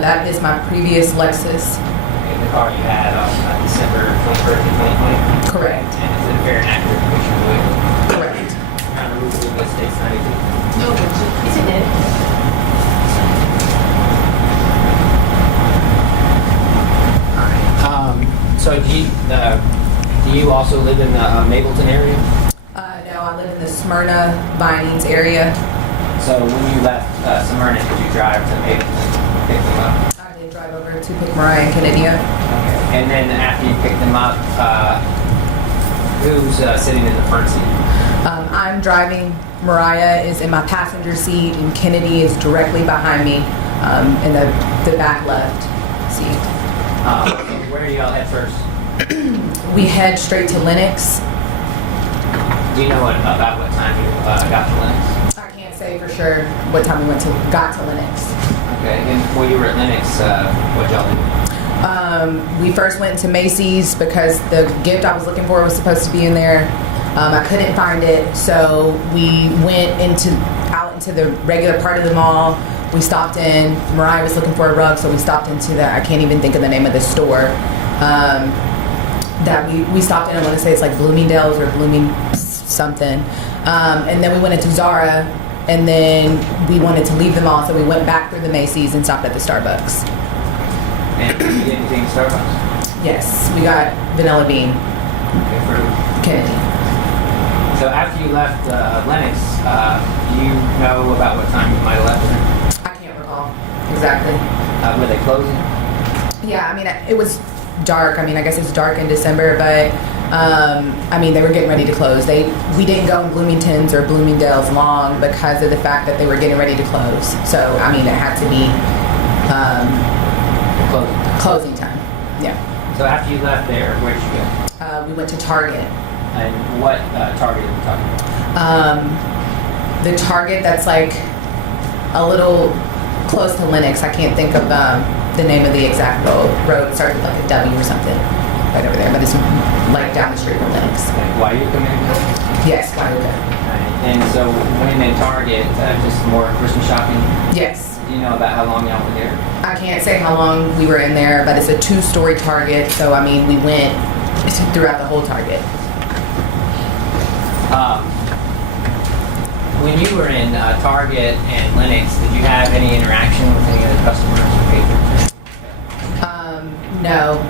That is my previous Lexus. Okay, the car you had on December 21st, 2020? Correct. And is it a fair and accurate depiction of the vehicle? Correct. Kind of rules with state's 92. No, is it dead? So do you also live in the Mapleton area? No, I live in the Smyrna Vinings area. So when you left Smyrna, did you drive to Mapleton to pick them up? I did drive over to pick Mariah and Kennedy up. Okay. And then after you picked them up, who's sitting in the front seat? I'm driving. Mariah is in my passenger seat, and Kennedy is directly behind me in the back left seat. Where do y'all head first? We head straight to Lenox. Do you know about what time you got to Lenox? I can't say for sure what time we got to Lenox. Okay, and while you were at Lenox, what y'all do? We first went to Macy's because the gift I was looking for was supposed to be in there. I couldn't find it, so we went out into the regular part of the mall. We stopped in. Mariah was looking for a rug, so we stopped into I can't even think of the name of the store. That we stopped in. I want to say it's like Bloomingdale's or Blooming something. And then we went into Zara, and then we wanted to leave the mall, so we went back through the Macy's and stopped at the Starbucks. And you did anything at Starbucks? Yes, we got vanilla bean. Okay, for Kennedy. So after you left Lenox, do you know about what time you might have left there? I can't recall exactly. Were they closing? Yeah, I mean, it was dark. I mean, I guess it's dark in December, but they were getting ready to close. We didn't go in Bloomington's or Bloomingdale's long because of the fact that they were getting ready to close. So, I mean, it had to be closing time. Yeah. So after you left there, where did you go? We went to Target. And what Target are we talking about? The Target that's like a little close to Lenox. I can't think of the name of the exact road. It started with like a W or something right over there, but it's like down the street from Lenox. Guayuca maybe? Yes, Guadalupe. And so when in Target, just more Christmas shopping? Yes. Do you know about how long y'all were there? I can't say how long we were in there, but it's a 2-story Target, so I mean, we went throughout the whole Target. When you were in Target and Lenox, did you have any interaction with any other customers or patrons? No.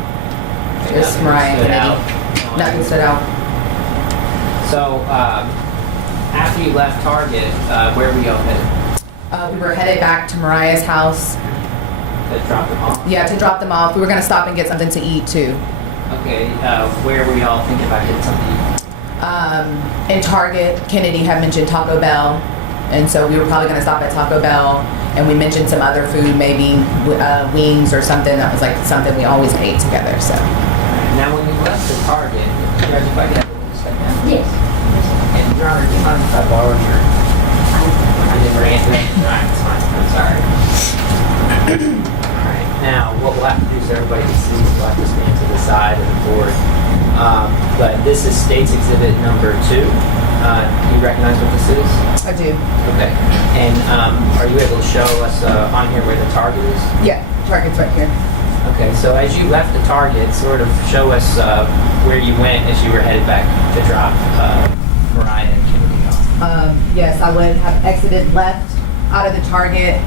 Just Mariah and Kennedy. Nothing stood out. So, after you left Target, where were you all headed? We were headed back to Mariah's house. To drop them off? Yeah, to drop them off. We were going to stop and get something to eat, too. Okay, where were y'all thinking about getting something to eat? In Target, Kennedy had mentioned Taco Bell, and so we were probably going to stop at Taco Bell, and we mentioned some other food, maybe wings or something that was like something we always ate together. So. Now, when you left the Target, did everybody have a step down? Yes. And Your Honor, do you mind if I borrowed your? I didn't ran through it. All right, it's fine. I'm sorry. All right. Now, what we'll have to do is everybody can see. We'll have to stand to the side of the board. But this is State's Exhibit number 2. Do you recognize what this is? I do. Okay. And are you able to show us on here where the Target is? Yeah, Target's right here. Okay, so as you left the Target, sort of show us where you went as you were headed back to drop Mariah and Kennedy off. Yes, I would have exited left out of the Target,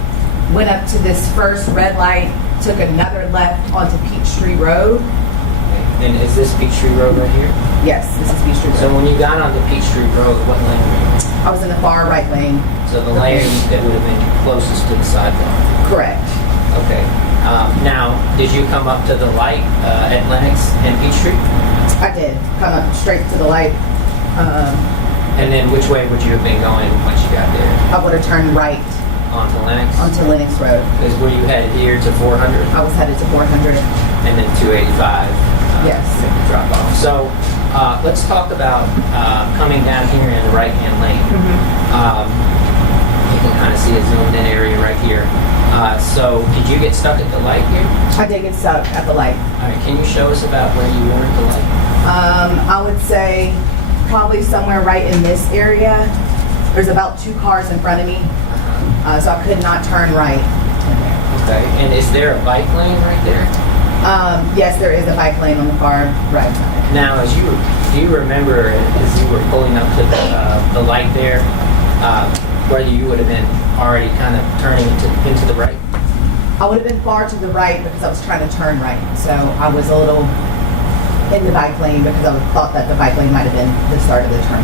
went up to this first red light, took another left onto Peachtree Road. And is this Peachtree Road right here? Yes, this is Peachtree Road. So when you got onto Peachtree Road, what lane were you in? I was in the far right lane. So the lane that would have been closest to the sidewalk. Correct. Okay. Now, did you come up to the light at Lenox and Peachtree? I did. Come up straight to the light. And then which way would you have been going once you got there? I would have turned right Onto Lenox? onto Lenox Road. Were you headed here to 400? I was headed to 400. And then 285? Yes. Drop off. So let's talk about coming down here in the right-hand lane. You can kind of see a zoomed-in area right here. So did you get stuck at the light here? I did get stuck at the light. All right. Can you show us about where you were at the light? I would say probably somewhere right in this area. There's about 2 cars in front of me, so I could not turn right. Okay. And is there a bike lane right there? Yes, there is a bike lane on the far right side. Now, do you remember as you were pulling up to the light there, whether you would have been already kind of turning into the right? I would have been far to the right because I was trying to turn right. So I was a little in the bike lane because I thought that the bike lane might have been the start of the turn.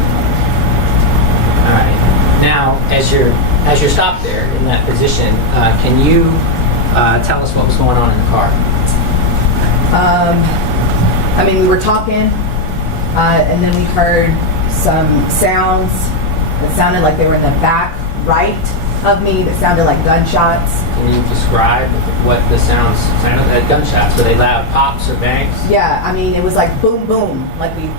All right. Now, as you're stopped there in that position, can you tell us what was going on in the car? I mean, we were talking, and then we heard some sounds that sounded like they were in the back right of me that sounded like gunshots. Can you describe what the sounds sounded like? Gunshots? Were they loud pops or bangs? Yeah, I mean, it was like boom, boom, like we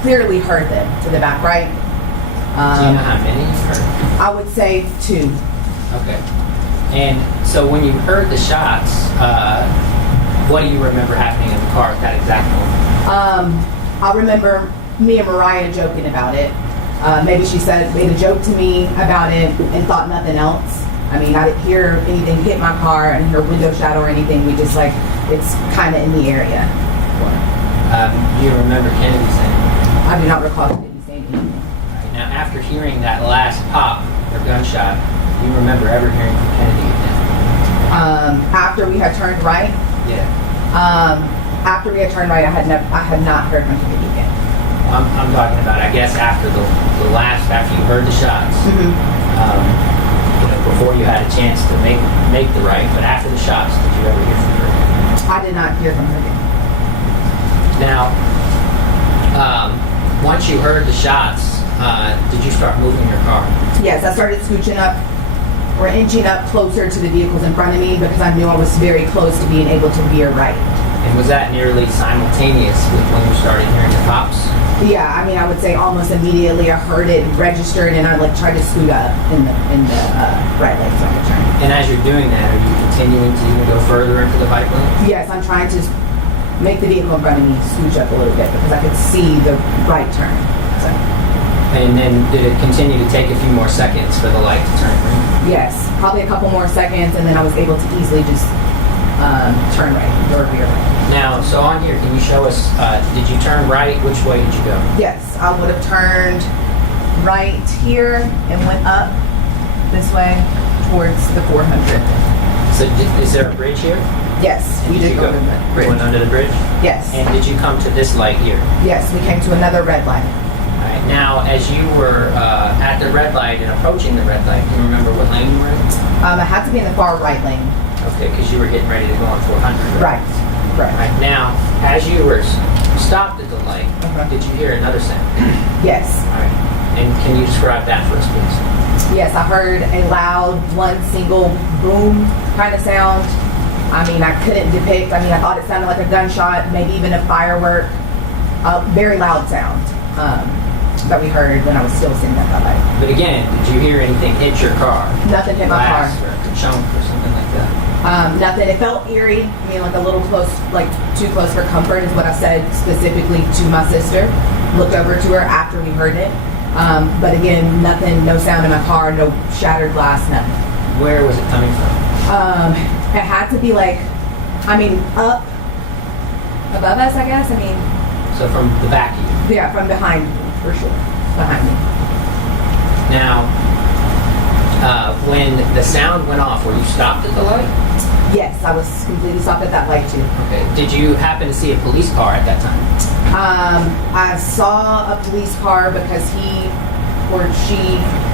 clearly heard them to the back right. Do you know how many you heard? I would say 2. Okay. And so when you heard the shots, what do you remember happening in the car at that exact moment? I remember me and Mariah joking about it. Maybe she made a joke to me about it and thought nothing else. I mean, I didn't hear anything hit my car. I didn't hear a window shadow or anything. We just it's kind of in the area. Do you remember Kennedy saying? I do not recall Kennedy saying anything. All right, now, after hearing that last pop or gunshot, do you remember ever hearing from Kennedy again? After we had turned right. Yeah. After we had turned right, I had not heard from Kennedy again. I'm talking about, I guess, after after you heard the shots, before you had a chance to make the right, but after the shots, did you ever hear from her again? I did not hear from her again. Now, once you heard the shots, did you start moving your car? Yes, I started scooching up or inching up closer to the vehicles in front of me because I knew I was very close to being able to veer right. And was that nearly simultaneous with when you started hearing the pops? Yeah, I mean, I would say almost immediately I heard it registered, and I like tried to scoot up in the right lane so I could turn. And as you're doing that, are you continuing to even go further into the bike lane? Yes, I'm trying to make the vehicle in front of me scooch up a little bit because I could see the right turn. So. And then did it continue to take a few more seconds for the light to turn green? Yes, probably a couple more seconds, and then I was able to easily just turn right, or rear right. Now, so on here, can you show us, did you turn right? Which way did you go? Yes, I would have turned right here and went up this way towards the 400. So is there a bridge here? Yes, And we did did you go under the bridge. Went under the bridge? Yes. And did you come to this light here? Yes, we came to another red light. All right. Now, as you were at the red light and approaching the red light, do you remember what lane you were in? I had to be in the far right lane. Okay, because you were getting ready to go on 400. Right. All right. Now, as you were stopped at the light, did you hear another sound? Yes. All right. And can you describe that for us, please? Yes, I heard a loud, one single boom kind of sound. I mean, I couldn't depict. I mean, I thought it sounded like a gunshot, maybe even a firework. Very loud sound that we heard when I was still sitting at that light. But again, did you hear anything hit your car? Nothing hit my car. Glass or a chunk or something like that? Nothing. It felt eerie. I mean, like a little close, like too close for comfort is what I said specifically to my sister. Looked over to her after we heard it. But again, nothing, no sound in my car, no shattered glass, nothing. Where was it coming from? It had to be like, I mean, up above us, I guess. I mean, So from the back of you. yeah, from behind me, for sure. Behind me. Now, when the sound went off, were you stopped at the light? Yes, I was completely stopped at that light too. Okay. Did you happen to see a police car at that time? I saw a police car because he or she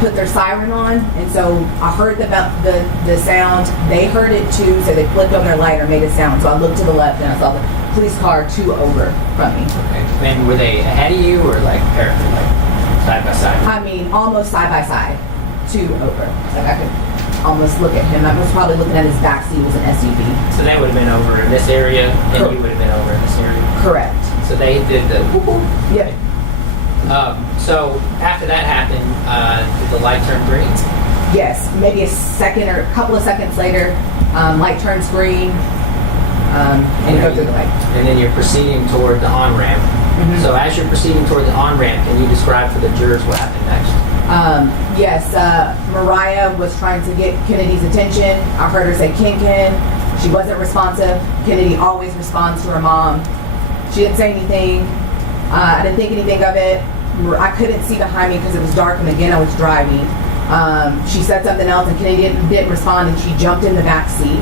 put their siren on, and so I heard the sound. They heard it too, so they flipped on their light or made a sound. So I looked to the left and I saw the police car two over from me. Okay. And were they ahead of you or like parallel, like side by side? I mean, almost side by side, two over. Like I could almost look at him. I was probably looking at his back seat. It was an SUV. So they would have been over in this area, and you would have been over in this area. Correct. So they did the whoop whoop. Yep. So after that happened, did the light turn green? Yes, maybe a second or a couple of seconds later, light turns green, and you go through the light. And then you're proceeding toward the on-ramp. Mm-hmm. So as you're proceeding toward the on-ramp, can you describe for the jurors what happened next? Yes, Mariah was trying to get Kennedy's attention. I heard her say Ken Ken. She wasn't responsive. Kennedy always responds to her mom. She didn't say anything. I didn't think anything of it. I couldn't see behind me because it was dark, and again, I was driving. She said something else, and Kennedy didn't respond, and she jumped in the back seat.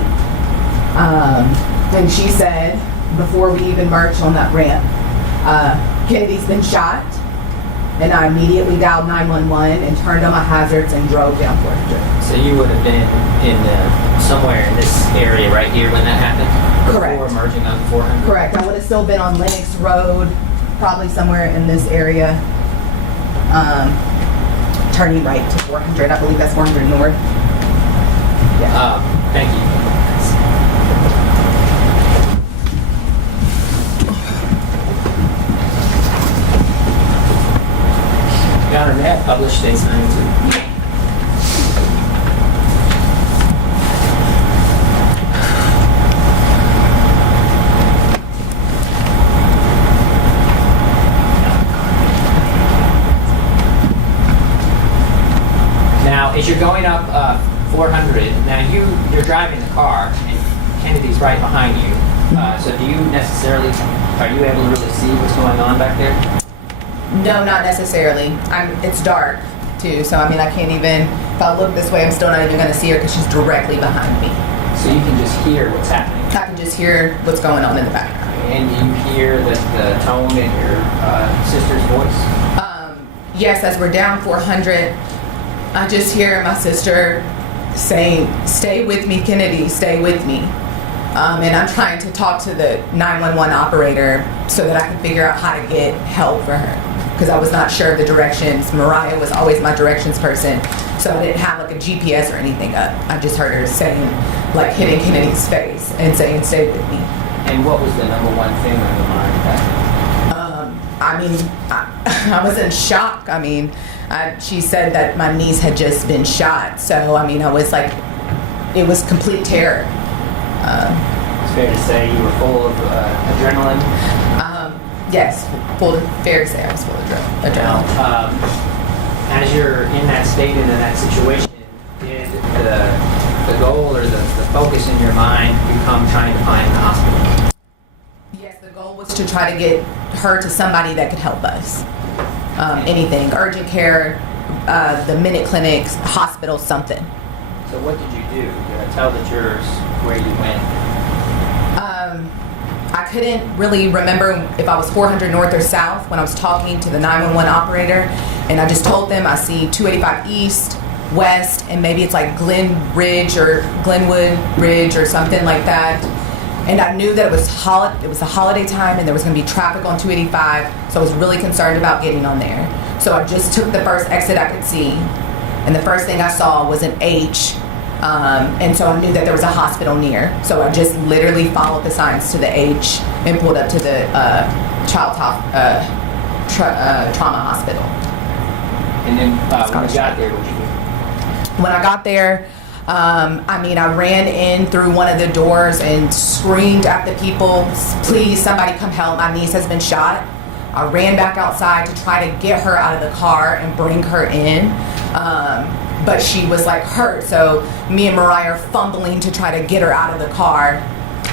And she said, before we even merged on that ramp, Kennedy's been shot. And I immediately dialed 911 and turned on my hazards and drove down 400. So you would have been in somewhere in this area right here when that happened? Correct. Before merging on 400? Correct. I would have still been on Lennox Road, probably somewhere in this area, turning right to 400. I believe that's 400 North. Yeah. Thank you. Your Honor, may I publish statement? Now, as you're going up 400, now you're driving the car, and Kennedy's right behind you. So do you necessarily, are you able to really see what's going on back there? No, not necessarily. It's dark too, so I mean, I can't even. If I look this way, I'm still not even going to see her because she's directly behind me. So you can just hear what's happening. I can just hear what's going on in the background. And you hear the tone in your sister's voice? Yes, as we're down 400, I just hear my sister saying, "Stay with me, Kennedy, stay with me." And I'm trying to talk to the 911 operator so that I can figure out how to get help for her. Because I was not sure of the directions. Mariah was always my directions person, so I didn't have like a GPS or anything up. I just heard her saying, like hitting Kennedy's face and saying, "Stay with me." And what was the number one thing on your mind back then? I I mean, I was in shock. I mean, she said that my niece had just been shot. So, I mean, I was like, it was complete terror. It's fair to say you were full of adrenaline. Yes, fair to say I was full of adrenaline. Now, as you're in that state and in that situation, did the goal or the focus in your mind become trying to find the hospital? Yes, the goal was to try to get her to somebody that could help us. Anything, urgent care, the minute clinics, hospital, something. So what did you do? Tell the jurors where you went. I couldn't really remember if I was 400 north or south when I was talking to the 911 operator, and I just told them I see 285 east, west, and maybe it's like Glen Ridge or Glenwood Ridge or something like that. And I knew that it was a holiday time and there was going to be traffic on 285, so I was really concerned about getting on there. So I just took the first exit I could see, and the first thing I saw was an H. And so I knew that there was a hospital near. So I just literally followed the signs to the H and pulled up to the trauma hospital. And then when you got there, what did you do? When I got there, I mean, I ran in through one of the doors and screamed at the people, please, somebody come help, my niece has been shot. I ran back outside to try to get her out of the car and bring her in. But she was like hurt, so me and Mariah are fumbling to try to get her out of the car.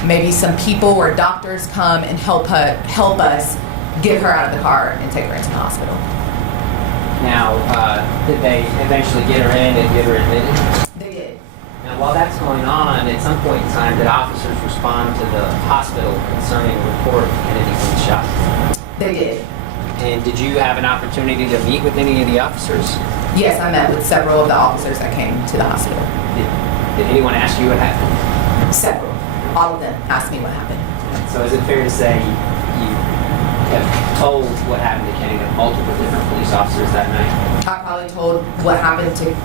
Maybe some people or doctors come and help us get her out of the car and take her into the hospital. Now, did they eventually get her in and get her admitted? They did. Now, while that's going on, at some point in time, did officers respond to the hospital concerning a report of Kennedy being shot? They did. And did you have an opportunity to meet with any of the officers? Yes, I met with several of the officers that came to the hospital. Did anyone ask you what happened? Several. All of them asked me what happened. So is it fair to say you have told what happened to Kennedy to multiple different police officers that night? I probably told what happened to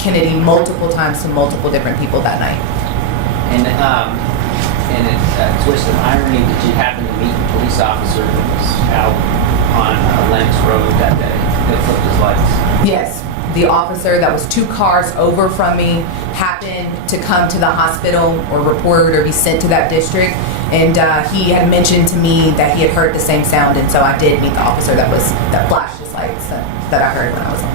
Kennedy multiple times to multiple different people that night. And in a twist of irony, did you happen to meet the police officer that was out on Lennox Road that day that flipped his lights? Yes. The officer that was 2 cars over from me happened to come to the hospital or report or be sent to that district, and he had mentioned to me that he had heard the same sound, and so I did meet the officer that flashed his lights that I heard when I was on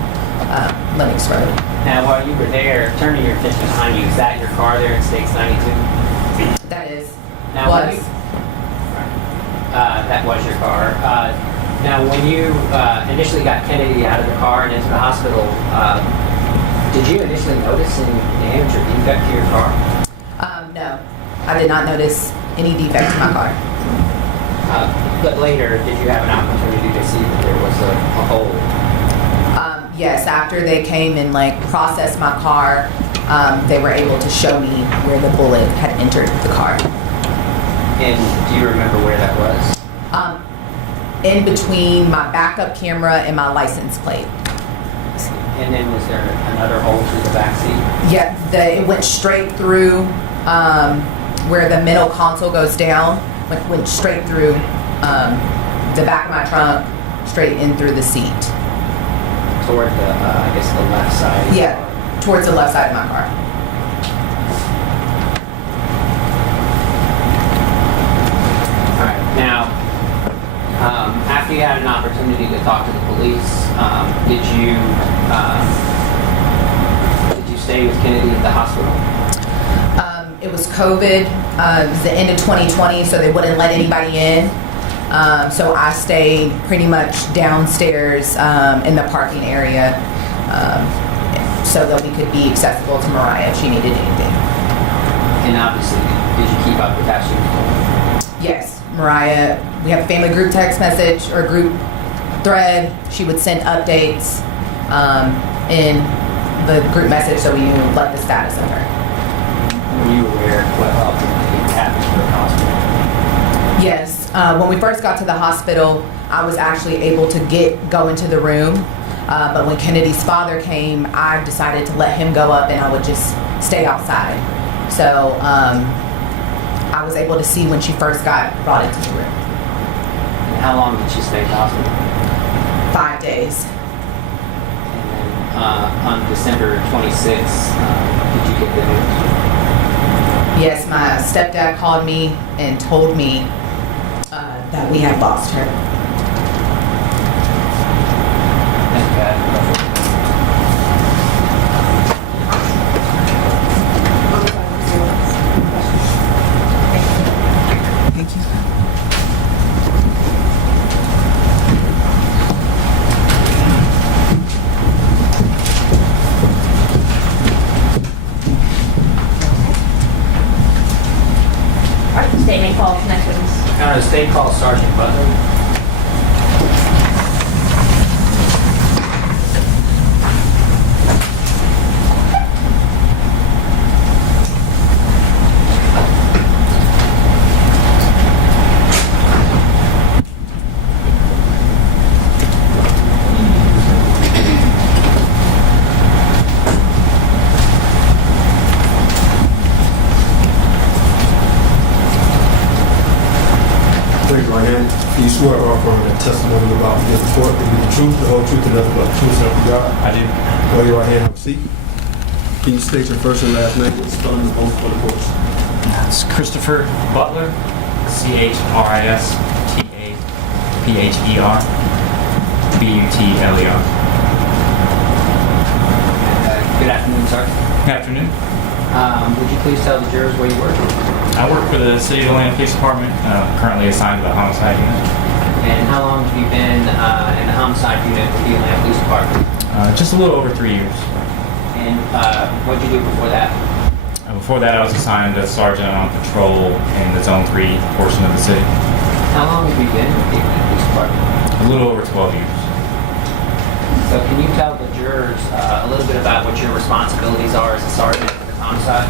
Lennox Road. Now, while you were there, turning your attention behind you, is that your car there in States 92? That is. Now, that was your car. Now, when you initially got Kennedy out of the car and into the hospital, did you initially notice any damage or defect to your car? No, I did not notice any defect to my car. But later, did you have an opportunity to see that there was a hole? Yes, after they came and processed my car, they were able to show me where the bullet had entered the car. And do you remember where that was? In between my backup camera and my license plate. And then was there another hole through the back seat? Yeah, it went straight through where the middle console goes down. Went straight through the back of my trunk, straight in through the seat. Toward the, I guess the left side? Yeah, towards the left side of my car. All right, now, after you had an opportunity to talk to the police, did you stay with Kennedy at the hospital? It was COVID. It was the end of 2020, so they wouldn't let anybody in. So I stayed pretty much downstairs in the parking area so that we could be accessible to Mariah if she needed anything. And obviously, did you keep up with that? She was told? Yes, Mariah, we have a family group text message or group thread. She would send updates in the group message so we knew the status of her. Were you aware of what ultimately happened to her in the hospital? Yes. When we first got to the hospital, I was actually able to go into the room. But when Kennedy's father came, I decided to let him go up and I would just stay outside. So I was able to see when she first got brought into the room. how long did she stay at the hospital? 5 days. And then on December 26th, did you get the news? Yes, my stepdad called me and told me that we had lost her. Thank you. All right, statement calls next witness. State call Sergeant Butler. Raise your right hand. Do you swear or affirm that testimony about this report to be the truth, the whole truth, and nothing but the truth, so help you God? I do. Raise your right hand and have a seat. Can you state your first and last name and spelling the both for the court? It's Christopher Butler, CHRISTAPHER, BUTLER. Good afternoon, sir. Good afternoon. Would you please tell the jurors where you work? I work for the City of Atlanta Police Department, currently assigned to the homicide unit. And how long have you been in the homicide unit with the Atlanta Police Department? Just a little over 3 years. And what did you do before that? Before that, I was assigned as sergeant on patrol in the Zone 3 portion of the city. How long have you been with the Atlanta Police Department? A little over 12 years. So can you tell the jurors a little bit about what your responsibilities are as a sergeant for the homicide?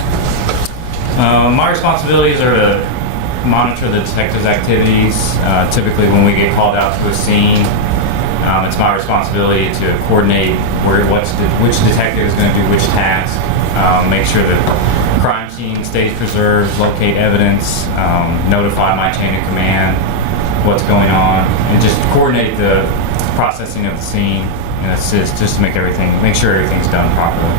My responsibilities are to monitor the detectives' activities. Typically, when we get called out to a scene, it's my responsibility to coordinate which detective is going to do which task, make sure the crime scene stays preserved, locate evidence, notify my chain of command what's going on, and just coordinate the processing of the scene and assist just to make sure everything's done properly.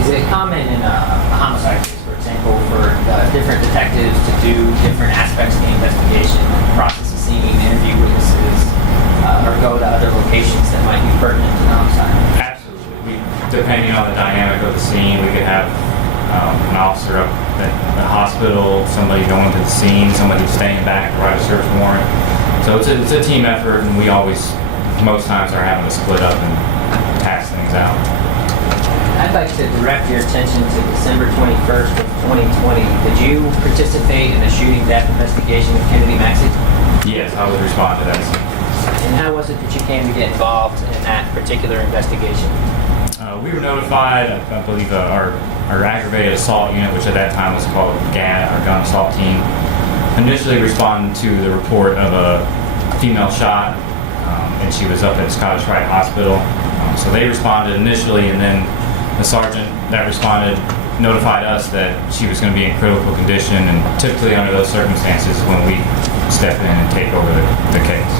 Is it common in a homicide case, for example, for different detectives to do different aspects of the investigation, like process the scene, interview witnesses, or go to other locations that might be pertinent to the homicide? Absolutely. Depending on the dynamic of the scene, we could have an officer up at the hospital, somebody going to the scene, somebody staying back to write a search warrant. So it's a team effort, and we always, most times, are having to split up and pass things out. I'd like to direct your attention to December 21st of 2020. Did you participate in the shooting death investigation of Kennedy Maxie? Yes, I would respond to that. And how was it that you came to get involved in that particular investigation? We were notified, I believe, our aggravated assault unit, which at that time was called GAD, our gun assault team, initially responded to the report of a female shot, and she was up at Scottish Rite Hospital. So they responded initially, and then the sergeant that responded notified us that she was going to be in critical condition, and typically under those circumstances when we step in and take over the case.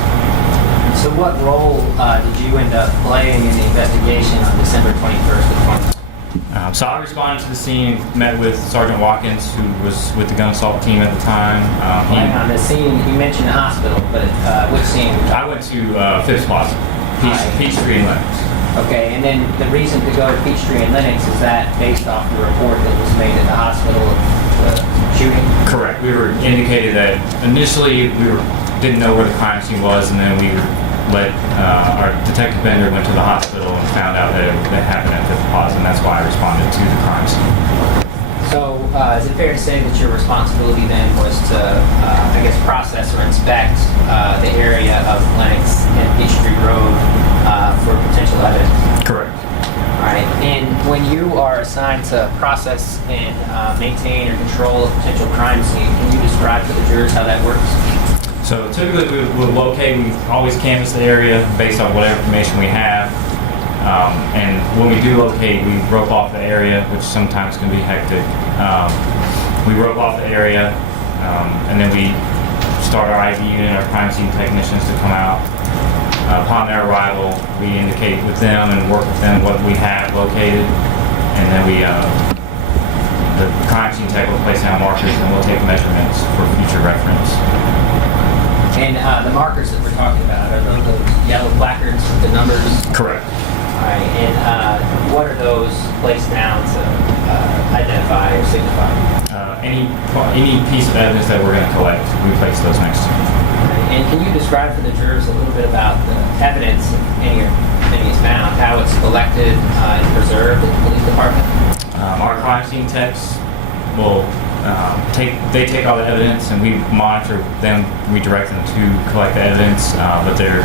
So what role did you end up playing in the investigation on December 21st of 2020? So I responded to the scene, met with Sergeant Watkins, who was with the gun assault team at the time. On the scene, you mentioned the hospital, but which scene? I went to Phipps Plaza, Peachtree and Lennox. Okay, and then the reason to go to Peachtree and Lennox, is that based off the report that was made at the hospital of the shooting? Correct. We were indicated that initially didn't know where the crime scene was, and then we our detective Bender went to the hospital and found out that it happened at Phipps Plaza, and that's why I responded to the crime scene. So is it fair to say that your responsibility then was to, process or inspect the area of Lennox and Peachtree Road for potential evidence? Correct. All right. And when you are assigned to process and maintain or control a potential crime scene, can you describe to the jurors how that works? So typically we always canvass the area based on whatever information we have. And when we do locate, we rope off the area, which sometimes can be hectic. We rope off the area, and then we start our IV unit, our crime scene technicians to come out. Upon their arrival, we indicate with them and work with them what we have located, and then the crime scene tech will place down markers and we'll take measurements for future reference. And the markers that we're talking about, are those the yellow placards with the numbers? Correct. All right, and what are those placed down to identify or signify? Any piece of evidence that we're going to collect, we place those next to. And can you describe for the jurors a little bit about the evidence, if any is found, how it's collected and preserved at the police department? Our crime scene techs will take all the evidence and we monitor them. We direct them to collect the evidence, but they're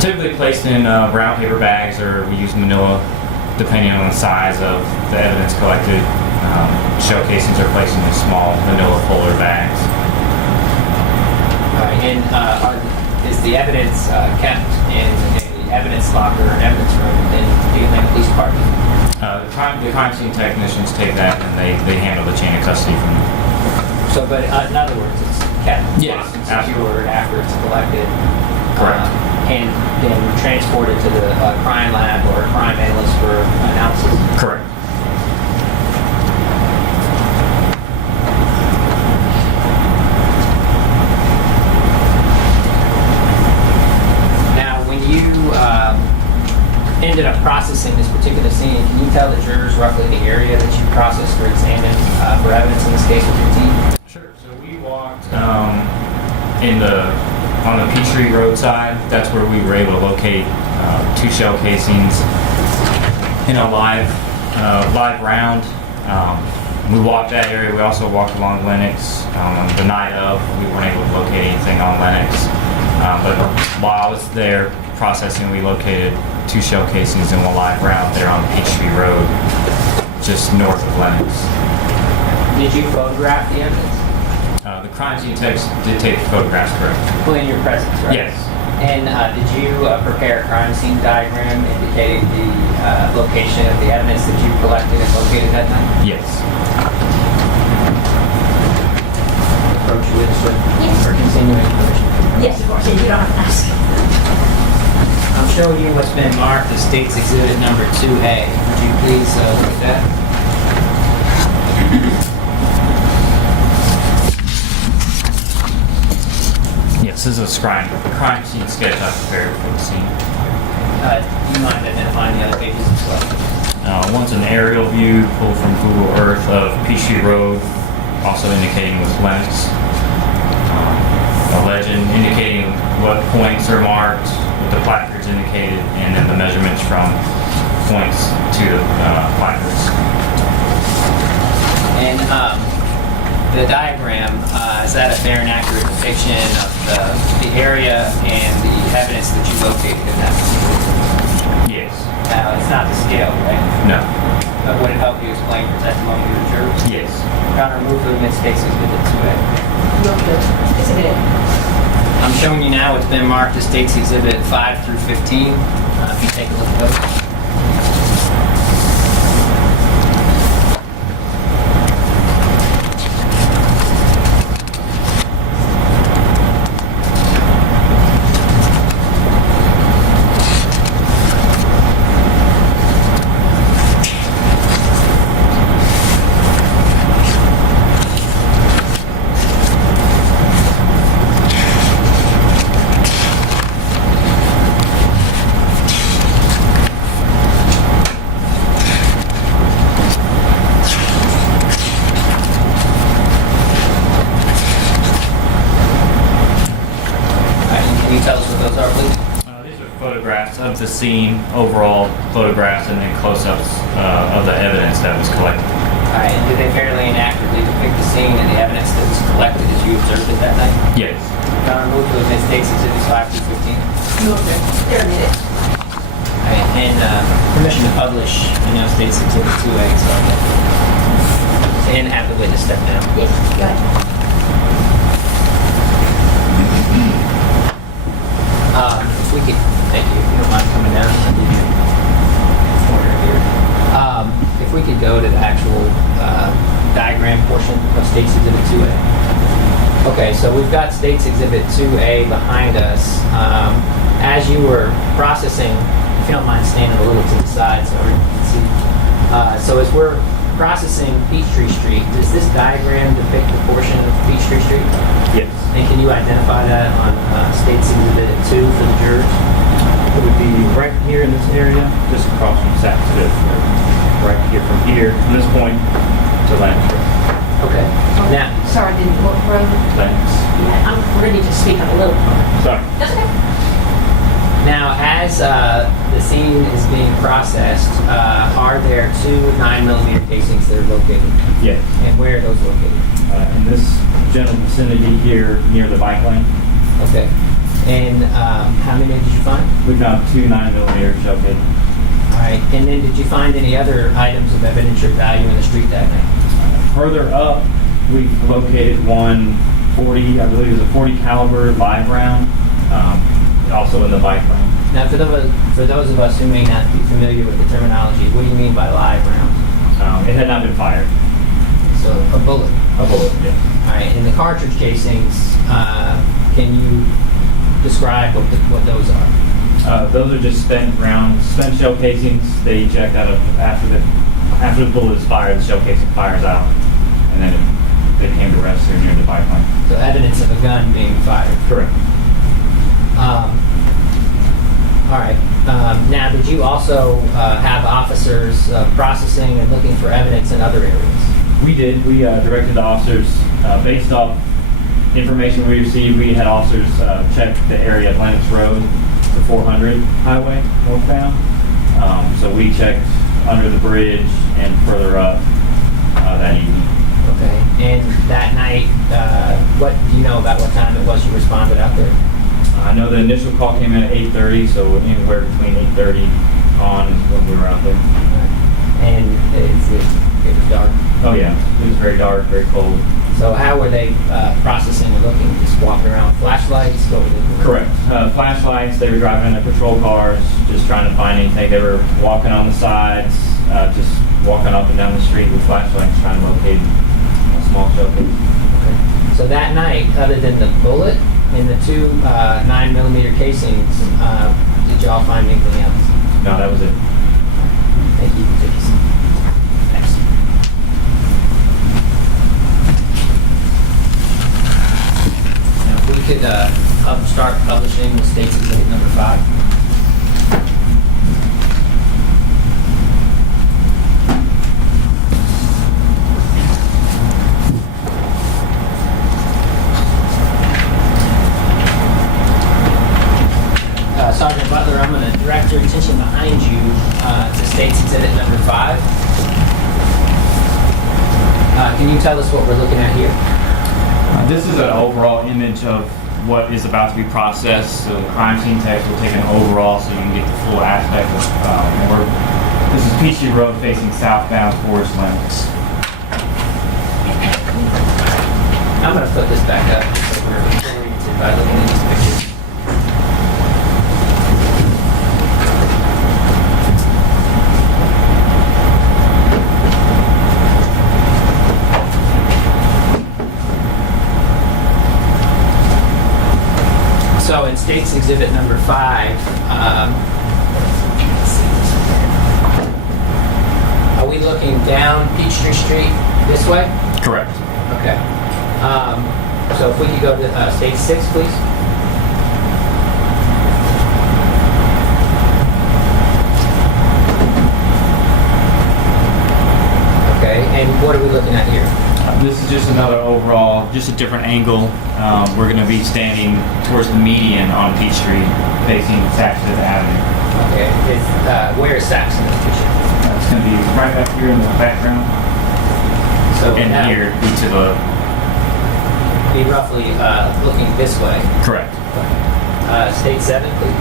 typically placed in brown paper bags, or we use manila, depending on the size of the evidence collected. Shell casings are placed in small manila folder bags. And is the evidence kept in an evidence locker or evidence room in the Atlanta Police Department? The crime scene technicians take that and they handle the chain of custody from them. So, but in other words, it's kept locked and secured after it's collected. Correct. And then transported to the crime lab or crime analyst for analysis? Correct. Now, when you ended up processing this particular scene, can you tell the jurors roughly the area that you processed or examined for evidence in this case with your team? Sure. So we walked on the Peachtree roadside. That's where we were able to locate 2 shell casings in a live round. We walked that area. We also walked along Lennox. The night of, we weren't able to locate anything on Lennox. But while I was there processing, we located 2 shell casings in a live round there on Peachtree Road, just north of Lennox. Did you photograph the evidence? The crime scene techs did take photographs, correct? Well, in your presence, right? Yes. And did you prepare a crime scene diagram indicating the location of the evidence that you collected and located that night? Yes. Approach you with this for continuing information? Yes, of course. You don't have to ask. I'm showing you what's been marked as State's Exhibit number 2A. Would you please look at that? Yes, this is a crime scene sketch I prepared for the scene. Do you mind identifying the other pages as well? One's an aerial view pulled from Google Earth of Peachtree Road, also indicating with Lennox. A legend indicating what points are marked, what the placards indicated, and then the measurements from points to the placards. And the diagram, is that a fair and accurate depiction of the area and the evidence that you located in that? Yes. Now, it's not the scale, right? No. But would it help you explain for testimony to the jurors? Yes. Connor, move to the State's Exhibit 2A. I'm showing you now what's been marked as State's Exhibit 5 through 15. If you take a look at those. Of the scene, overall photographs, and then close-ups of the evidence that was collected. All right, and did they fairly and accurately depict the scene and the evidence that was collected as you observed it that night? Yes. Connor, move to the State's Exhibits 5 through 15. Move it. Here, minute. All right, and permission to publish, State's Exhibit 2A, so and have the witness step down. Yes, go ahead. If we could, thank you, if you don't mind coming down, I'll give you a corner here. If we could go to the actual diagram portion of State's Exhibit 2A. Okay, so we've got State's Exhibit 2A behind us. As you were processing, if you don't mind standing a little to the side so everyone can see. So as we're processing Peachtree Street, does this diagram depict the portion of Peachtree Street? Yes. And can you identify that on State's Exhibit 2 for the jurors? It would be right here in this area, just across from Saxon. Right here, from here, from this point to Lancaster. Okay. Now, Sorry, didn't look through. Thanks. We're going to need to speak up a little. Sorry. That's okay. now as the scene is being processed, are there 2 9mm casings that are located? Yes. And where are those located? In this general vicinity here near the bike lane, Okay. And how many did you find? we found 2 9mm shell casings. All right. And then did you find any other items of evidentiary value in the street that night? Further up, we located one 40, I believe it was a 40 caliber live round, also in the bike lane. Now, for those of us who may not be familiar with the terminology, what do you mean by live rounds? It had not been fired. So a bullet. A bullet, yes. All right. And the cartridge casings, can you describe what those are? Those are just spent rounds, spent shell casings. They eject out of after the bullet is fired, the shell casing fires out, and then they came to rest here near the bike lane. So evidence of a gun being fired. Correct. All right. Now, did you also have officers processing and looking for evidence in other areas? We did. We directed the officers based off information we received. We had officers check the area of Lennox Road, the 400 highway northbound. So we checked under the bridge and further up that evening. Okay. And that night, what do you know about what time it was you responded out there? I know the initial call came in at 8:30, so anywhere between 8:30 on is when we were out there. And it was dark. Oh yeah, it was very dark, very cold. So how were they processing and looking? Just walking around with flashlights? What were they doing? Correct. Flashlights. They were driving in their patrol cars, just trying to find anything. They were walking on the sides, just walking up and down the street with flashlights, trying to locate a small shelter. Okay. So that night, other than the bullet and the 2 9mm casings, did y'all find anything else? No, that was it. Thank you. Thanks. Now, if we could start publishing the State's Exhibit number 5. Sergeant Butler, I'm going to direct your attention behind you to State's Exhibit number 5. Can you tell us what we're looking at here? This is an overall image of what is about to be processed. So the crime scene text will take an overall so you can get the full aspect of this is Peachtree Road facing southbound towards Lennox. I'm going to put this back up so we're oriented by looking at these pictures. So in State's Exhibit number 5, are we looking down Peachtree Street this way? Correct. Okay. So if we could go to State 6, please. Okay, and what are we looking at here? This is just another overall, just a different angle. We're going to be standing towards the median on Peachtree, facing Saxon Avenue. Okay, where is Saxon in the picture? It's going to be right back here in the background. So and now, here, to the... Be roughly looking this way. Correct. State 7, please.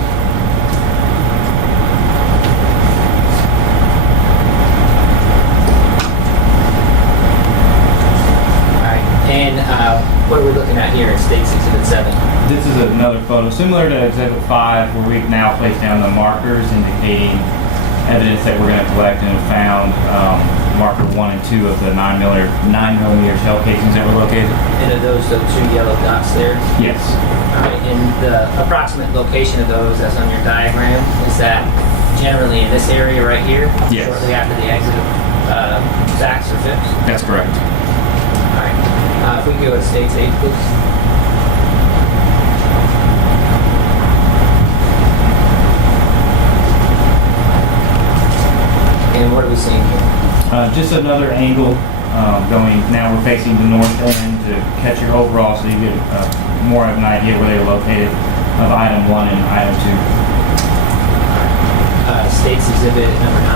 And what are we looking at here in State's Exhibit 7? This is another photo similar to Exhibit 5, where we've now placed down the markers indicating evidence that we're going to collect and have found. marker 1 and 2 of the 9mm shell casings that were located. And are those the two yellow dots there? Yes. All right, and the approximate location of those, as on your diagram, is that generally in this area right here? Yes. Shortly after the exit of Saks or Phipps? That's correct. All right. If we go to States 8, please. And what are we seeing here? Just another angle going, now we're facing the north end to catch your overall so you get more of an idea where they're located of item 1 and item 2. States Exhibit number 9.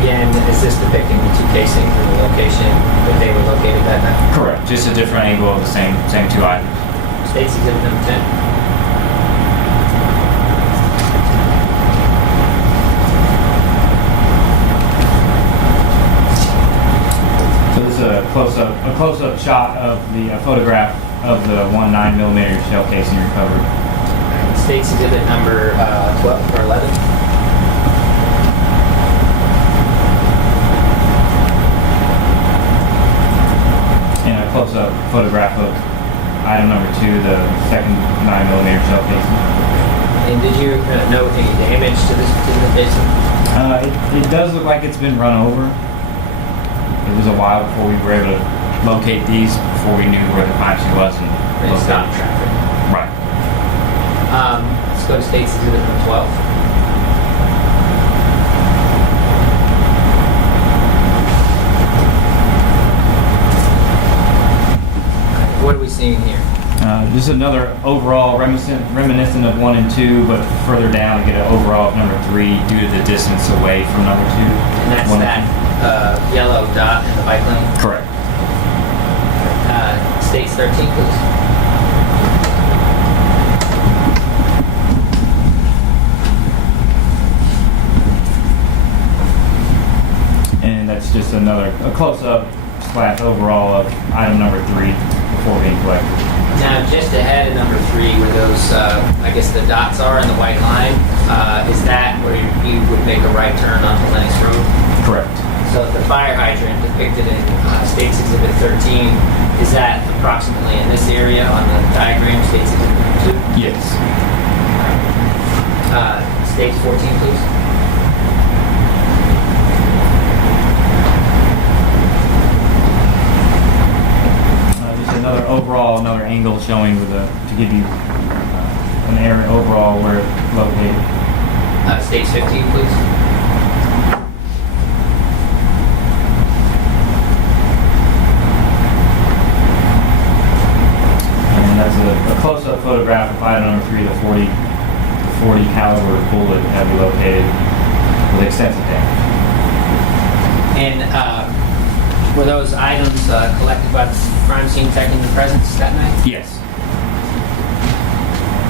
Again, is this depicting the two casings and the location that they were located that night? Correct. Just a different angle of the same two items. States Exhibit number 10. So this is a close-up shot of the photograph of the 1 9mm shell casing recovered. States Exhibit number 12 or 11. Close-up photograph of item number 2, the second 9mm shell casing. And did you note any damage to this particular casing? It does look like it's been run over. It was a while before we were able to locate these, before we knew where the crime scene was and stop traffic. Right. Let's go to States Exhibit number 12. What are we seeing here? Just another overall reminiscent of 1 and 2, but further down to get an overall of number 3 due to the distance away from number 2. And that's that yellow dot in the bike lane? Correct. States 13, please. And that's just a close-up / overall of item number 3 before being collected. Now, just ahead of number 3, where those, I guess the dots are in the white line, is that where you would make a right turn onto Lennox Road? Correct. So the fire hydrant depicted in States Exhibit 13, is that approximately in this area on the diagram, States Exhibit 2? Yes. States 14, please. Another angle showing to give you an area overall where it's located. States 15, please. And that's a close-up photograph of item number 3, the 40 caliber bullet that we located with extensive damage. And were those items collected by the crime scene technician in presence that night? Yes.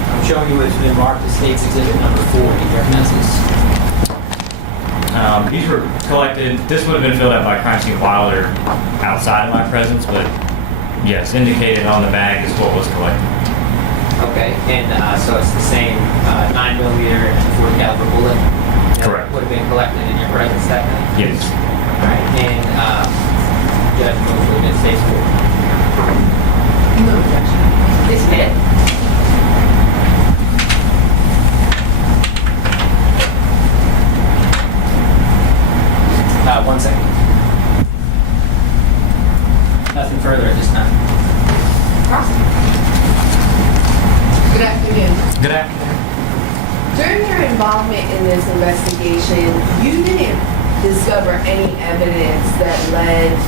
I'm showing you what's been marked as States Exhibit number 4. Do you recognize this? These were collected. This would have been filled out by crime scene while they're outside of my presence, but yes, indicated on the bag is what was collected. Okay, and so it's the same 9mm and 40 caliber bullet that Correct. would have been collected in your presence that night? Yes. All right, and Judge Mosley, Ms. States 4. No objection. This hit. One second. Nothing further at this time. Good afternoon. Good afternoon. During your involvement in this investigation, you didn't discover any evidence that led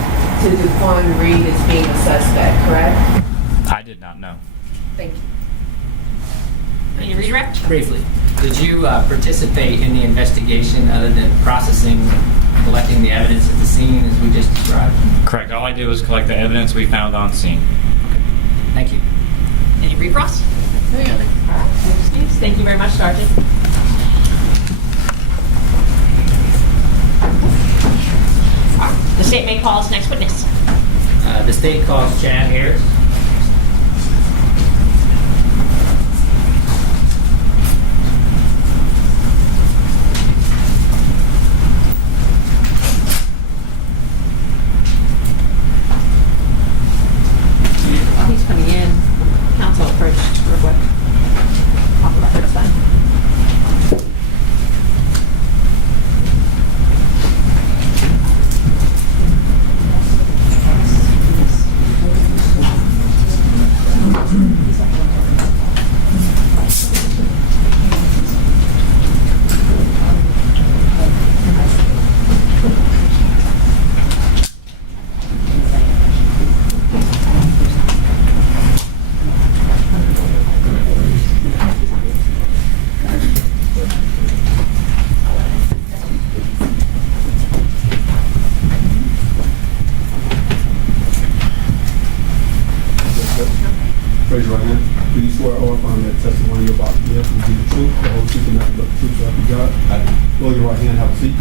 to Daquan Reed as being a suspect, correct? I did not know. Thank you. Any redirect? Briefly, did you participate in the investigation other than processing, collecting the evidence at the scene as we just described? Correct. All I did was collect the evidence we found on scene. Thank you. Any recross? Thank you very much, Sergeant. The state may call its next witness. The state calls Chad Harris. you give the truth, the whole truth, and nothing but the truth, so help you God? I do. Lower your right hand, have a seat.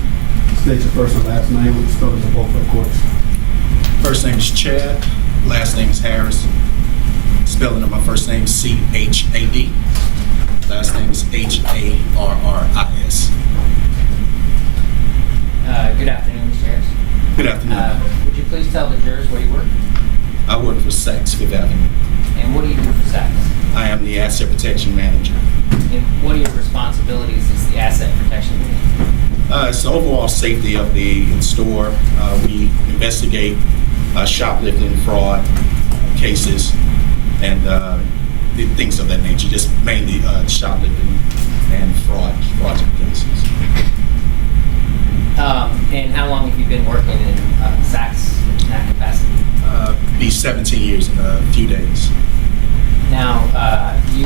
State your first and last name with the spellings of both, of course. First name is Chad, last name is Harris. Spelling of my first name is C-H-A-D. Last name is H-A-R-R-I-S. Good afternoon, Mr. Harris. Good afternoon. Would you please tell the jurors where you work? I work for Saks Fifth Avenue. And what do you do for Saks? I am the asset protection manager. And what are your responsibilities as the asset protection manager? It's the overall safety of the store. We investigate shoplifting, fraud cases, and things of that nature. Just mainly shoplifting and fraudulent cases. And how long have you been working in Saks in that capacity? Be 17 years in a few days. Now, you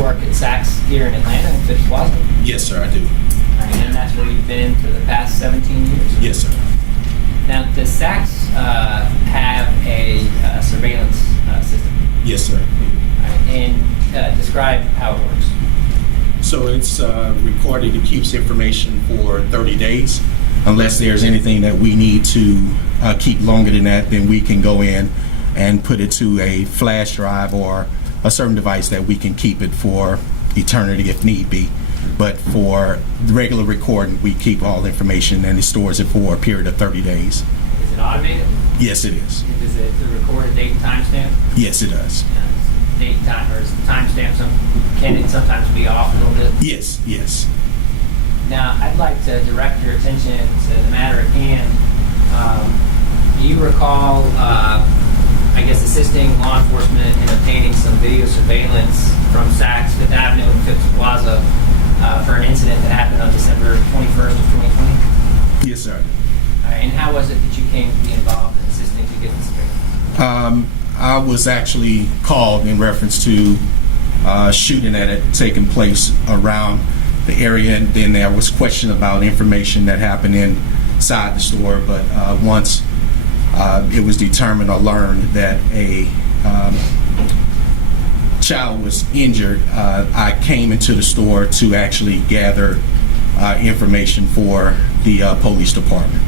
work at Saks here in Atlanta in Phipps Plaza? Yes, sir, I do. All right, and that's where you've been for the past 17 years? Yes, sir. Now, does Saks have a surveillance system? Yes, sir. All right, and describe how it works. So it's recorded. It keeps information for 30 days. Unless there's anything that we need to keep longer than that, then we can go in and put it to a flash drive or a certain device that we can keep it for eternity if need be. But for the regular recording, we keep all information and it stores it for a period of 30 days. Is it automated? Yes, it is. Does it record a date and timestamp? Yes, it does. Date and time, or is the timestamp can it sometimes be off a little bit? Yes, yes. Now, I'd like to direct your attention to the matter at hand. Do you recall, I guess, assisting law enforcement in obtaining some video surveillance from Saks Fifth Avenue and Phipps Plaza for an incident that happened on December 21st of 2020? Yes, sir. And how was it that you came to be involved in assisting to get the surveillance? I was actually called in reference to shooting that had taken place around the area, and then there was question about information that happened inside the store. But once it was determined or learned that a child was injured, I came into the store to actually gather information for the police department.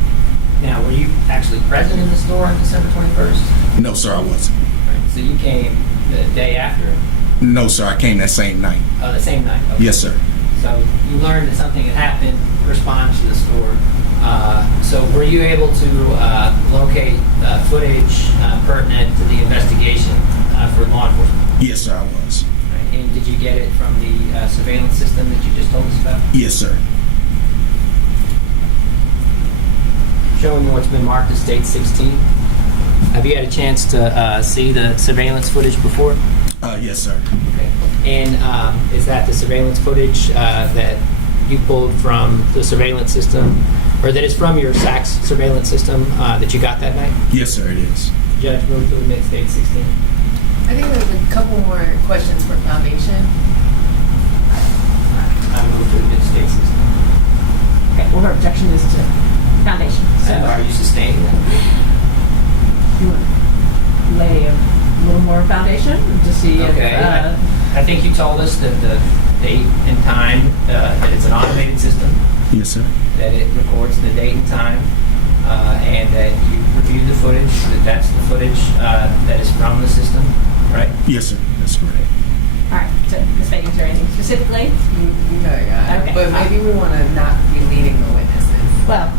Now, were you actually present in the store on December 21st? No, sir, I wasn't. Right, so you came the day after? No, sir, I came that same night. Oh, the same night? Okay. Yes, sir. So you learned that something had happened, responded to the store. So were you able to locate footage pertinent to the investigation for law enforcement? Yes, sir, I was. Right. And did you get it from the surveillance system that you just told us about? Yes, sir. Showing you what's been marked as State 16. Have you had a chance to see the surveillance footage before? Yes, sir. Okay. And is that the surveillance footage that you pulled from the surveillance system, or that is from your Saks surveillance system that you got that night? Yes, sir, it is. Judge, move to admit State 16. I think there's a couple more questions for foundation. I move to admit State 16. Okay, well, her objection is to foundation. So Are you sustaining that? you want to lay a little more foundation to see Okay. if... I think you told us that the date and time, that it's an automated system, Yes, sir. that it records the date and time, and that you reviewed the footage, that's the footage that is from the system, right? Yes, sir. That's correct. all right, so Ms. Fagan, is there anything specifically? No, yeah. Okay. But maybe we want to not be leading the witnesses. Well,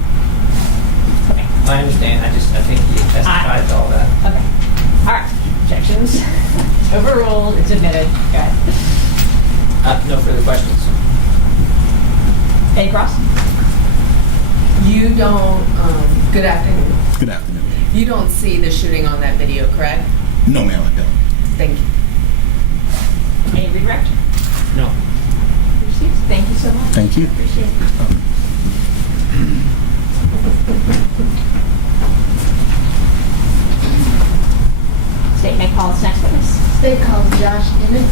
okay. I understand. I think you testified to all that. Okay. All right. Objections. Overruled. It's admitted. Go ahead. No further questions. Any cross? You don't, good afternoon. Good afternoon. You don't see the shooting on that video, correct? No, ma'am, I don't. Thank you. Any redirect? No. Thank you so much. Thank you. Appreciate it. State may call its next witness. State calls Josh Emmett.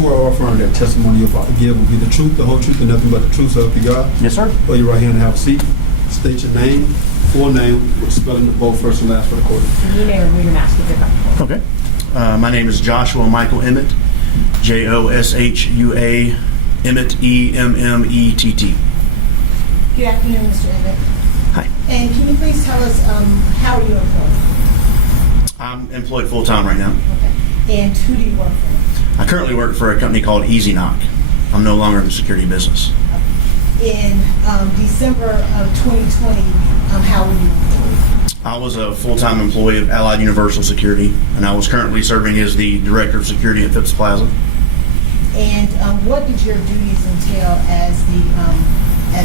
swear or affirm that testimony you're about to give will be the truth, the whole truth, and nothing but the truth, so help you God? Yes, sir. Raise your right hand and have a seat. State your name, full name, with spelling of both first and last for the court. You may remove your mask if you're comfortable. Okay. My name is Joshua Michael Emmett, Joshua Emmett, Emmett. Good afternoon, Mr. Emmett. Hi. And can you please tell us, how are you employed? I'm employed full-time right now. Okay. And who do you work for? I currently work for a company called Easy Knock. I'm no longer in the security business. In December of 2020, how were you employed? I was a full-time employee of Allied Universal Security, and I was currently serving as the Director of Security at Phipps Plaza. And what did your duties entail as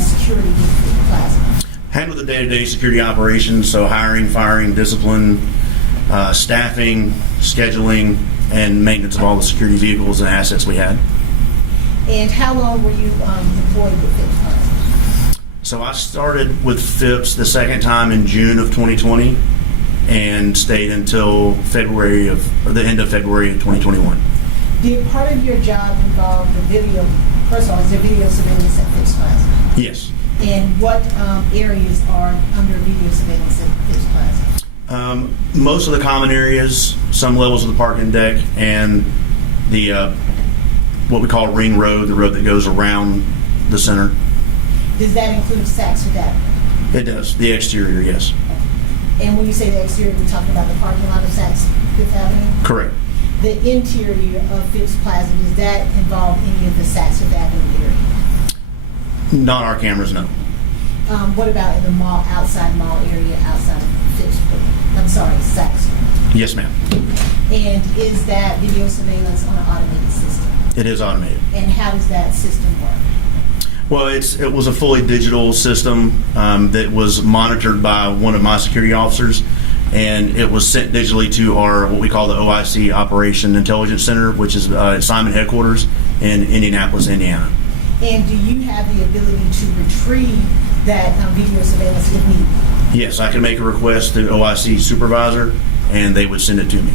security at Phipps Plaza? Handle the day-to-day security operations, so hiring, firing, discipline, staffing, scheduling, and maintenance of all the security vehicles and assets we had. And how long were you employed with Phipps Plaza? So I started with Phipps the second time in June of 2020 and stayed until the end of February of 2021. Did part of your job involve the video? First of all, is there video surveillance at Phipps Plaza? Yes. And what areas are under video surveillance at Phipps Plaza? Most of the common areas, some levels of the parking deck, and the what we call ring road, the road that goes around the center. Does that include Saks Fifth Avenue? It does. The exterior, yes. And when you say the exterior, we're talking about the parking lot of Saks Fifth Avenue? Correct. The interior of Phipps Plaza, does that involve any of the Saks Fifth Avenue area? Not our cameras, no. What about in the mall, outside mall area, outside of Phipps? Saks. Yes, ma'am. And is that video surveillance on an automated system? It is automated. And how does that system work? Well, it was a fully digital system that was monitored by one of my security officers, and it was sent digitally to our, what we call the OIC Operation Intelligence Center, which is Simon headquarters in Indianapolis, Indiana. And do you have the ability to retrieve that video surveillance if needed? Yes, I can make a request to OIC supervisor, and they would send it to me.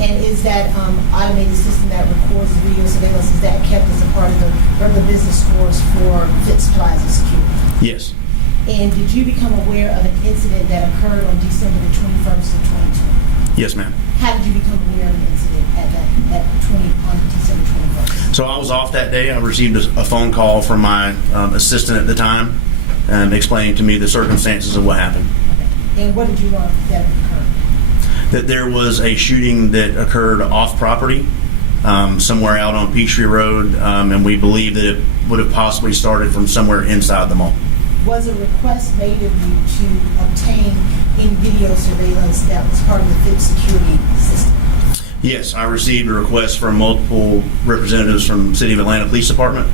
And is that automated system that records the video surveillance, is that kept as a part of the regular business course for Phipps Plaza Security? Yes. And did you become aware of an incident that occurred on December the 21st of 2020? Yes, ma'am. How did you become aware of an incident on December 21st? So I was off that day. I received a phone call from my assistant at the time explaining to me the circumstances of what happened. Okay. And what did you learn that occurred? That there was a shooting that occurred off property, somewhere out on Peachtree Road, and we believe that it would have possibly started from somewhere inside the mall. Was a request made of you to obtain any video surveillance that was part of the Phipps security system? Yes, I received a request from multiple representatives from City of Atlanta Police Department.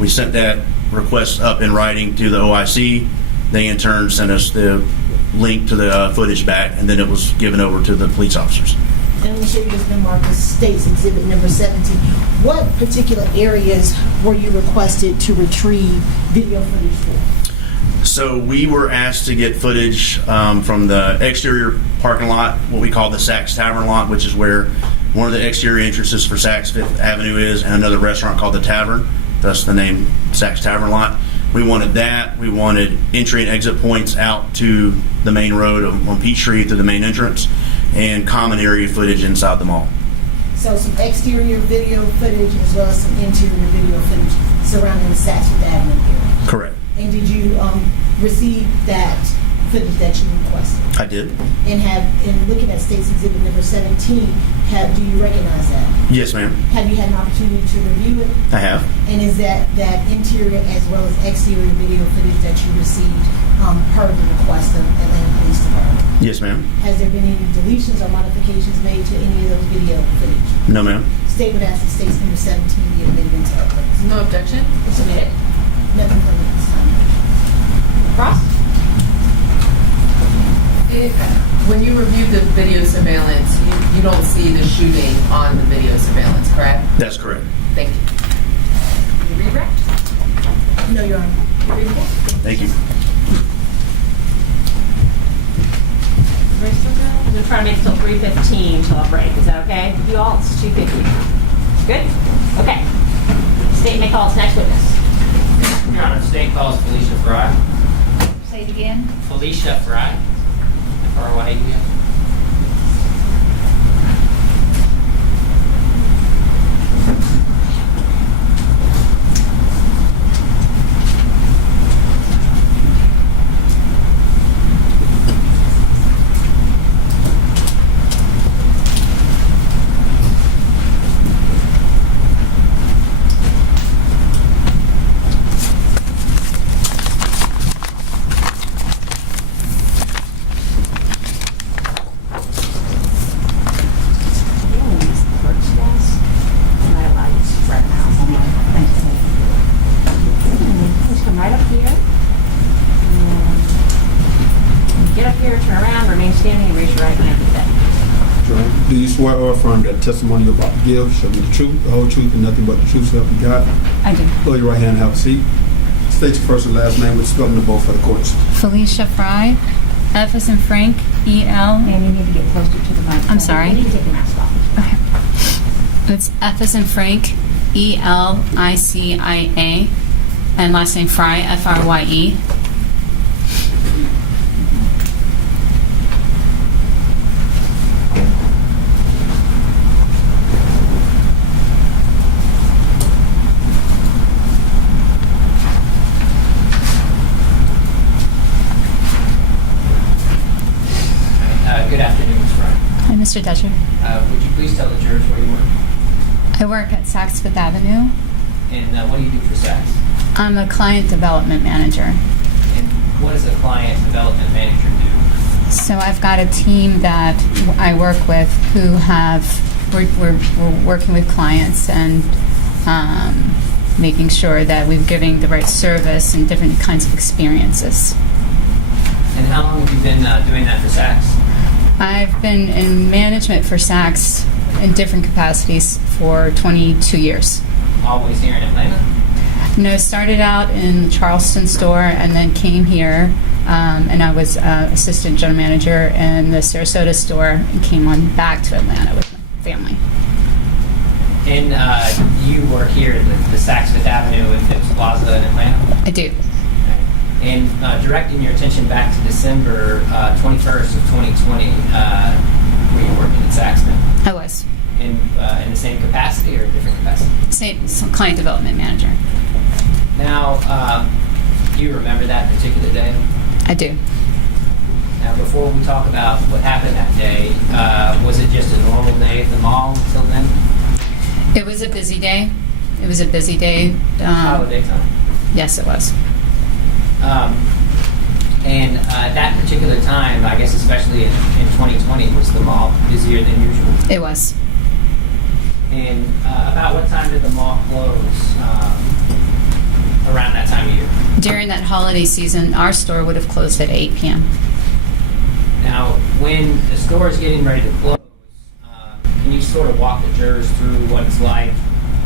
We sent that request up in writing to the OIC. They in turn sent us the link to the footage back, and then it was given over to the police officers. And let me show you this been marked as State's Exhibit number 17. What particular areas were you requested to retrieve video footage for? So we were asked to get footage from the exterior parking lot, what we call the Saks Tavern lot, which is where one of the exterior entrances for Saks Fifth Avenue is, and another restaurant called the Tavern. Thus the name Saks Tavern lot. We wanted that. We wanted entry and exit points out to the main road on Peachtree to the main entrance, and common area footage inside the mall. So some exterior video footage as well as some interior video footage surrounding the Saks Fifth Avenue area. Correct. And did you receive that footage that you requested? I did. And in looking at State's Exhibit number 17, do you recognize that? Yes, ma'am. Have you had an opportunity to review it? I have. And is that interior as well as exterior video footage that you received per the request of Atlanta Police Department? Yes, ma'am. Has there been any deletions or modifications made to any of those video footage? No, ma'am. State would ask that State's number 17 be admitted into evidence. No objection. Submit it. Nothing further at this time. Cross. When you reviewed the video surveillance, you don't see the shooting on the video surveillance, correct? That's correct. Thank you. You redirect? No, Your Honor. You read the book. Thank you. We're going to try to make it till 3:15 till a break. Is that okay? You all, it's 2:50. Good? Okay. State may call its next witness. Your Honor, state calls Felicia Fry. Say it again. Felicia Fry. F-R-Y-E. Do you swear or affirm that the testimony you're about to give shall be the truth, the whole truth, and nothing but the truth, so help you God? I do. Lower your right hand and have a seat. State your first and last name with spelling of both for the courts. Felicia Fry, F as in Frank, E-L. And you need to get closer to the mic. I'm sorry. You need to take your mask off. Okay. It's F as in Frank, E-L-I-C-I-A, and last name Fry, F-R-Y-E. Good afternoon, Ms. Fry. Hi, Mr. Dutcher. Would you please tell the jurors where you work? I work at Saks Fifth Avenue. And what do you do for Saks? I'm a client development manager. And what does a client development manager do? So I've got a team that I work with who we're working with clients and making sure that we're giving the right service and different kinds of experiences. And how long have you been doing that for Saks? I've been in management for Saks in different capacities for 22 years. Always here in Atlanta? No, started out in the Charleston store and then came here, and I was assistant general manager in the Sarasota store and came on back to Atlanta with my family. And you work here at the Saks Fifth Avenue in Phipps Plaza in Atlanta? I do. And directing your attention back to December 21st of 2020, were you working at Saks then? I was. In the same capacity or a different capacity? Same client development manager. Now, do you remember that particular day? I do. Now, before we talk about what happened that day, was it just a normal day at the mall until then? It was a busy day. It was a busy day. Holiday time? Yes, it was. And at that particular time, I guess especially in 2020, was the mall busier than usual? It was. And about what time did the mall close around that time of year? During that holiday season, our store would have closed at 8 p.m. Now, when the store is getting ready to close, can you sort of walk the jurors through what it's like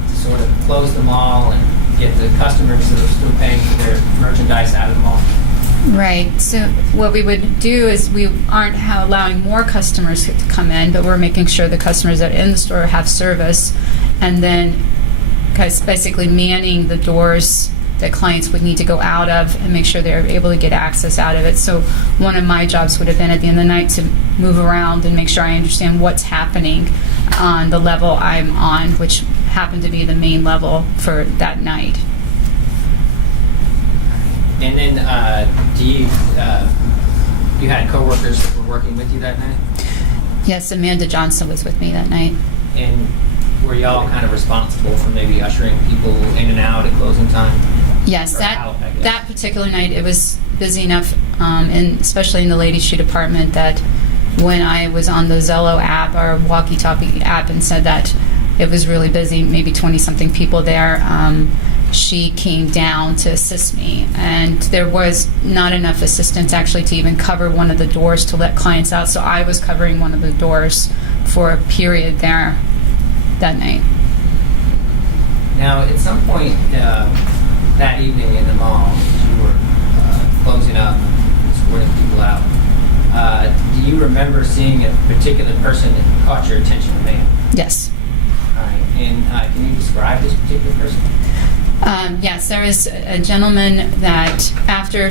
to sort of close the mall and get the customers that are still paying for their merchandise out of the mall? Right. So what we would do is we aren't allowing more customers to come in, but we're making sure the customers that are in the store have service, and then basically manning the doors that clients would need to go out of and make sure they're able to get access out of it. So one of my jobs would have been at the end of the night to move around and make sure I understand what's happening on the level I'm on, which happened to be the main level for that night. And then, you had coworkers that were working with you that night? Yes, Amanda Johnson was with me that night. And were y'all kind of responsible for maybe ushering people in and out at closing time? Yes, that particular night it was busy enough, and especially in the ladies' shoe department, that when I was on the Zello app or walkie-talkie app and said that it was really busy, maybe 20-something people there, she came down to assist me, and there was not enough assistance actually to even cover one of the doors to let clients out, so I was covering one of the doors for a period there that night. Now, at some point that evening in the mall, as you were closing up, escorting people out, do you remember seeing a particular person that caught your attention, ma'am? Yes. All right. And can you describe this particular person? Yes, there was a gentleman that after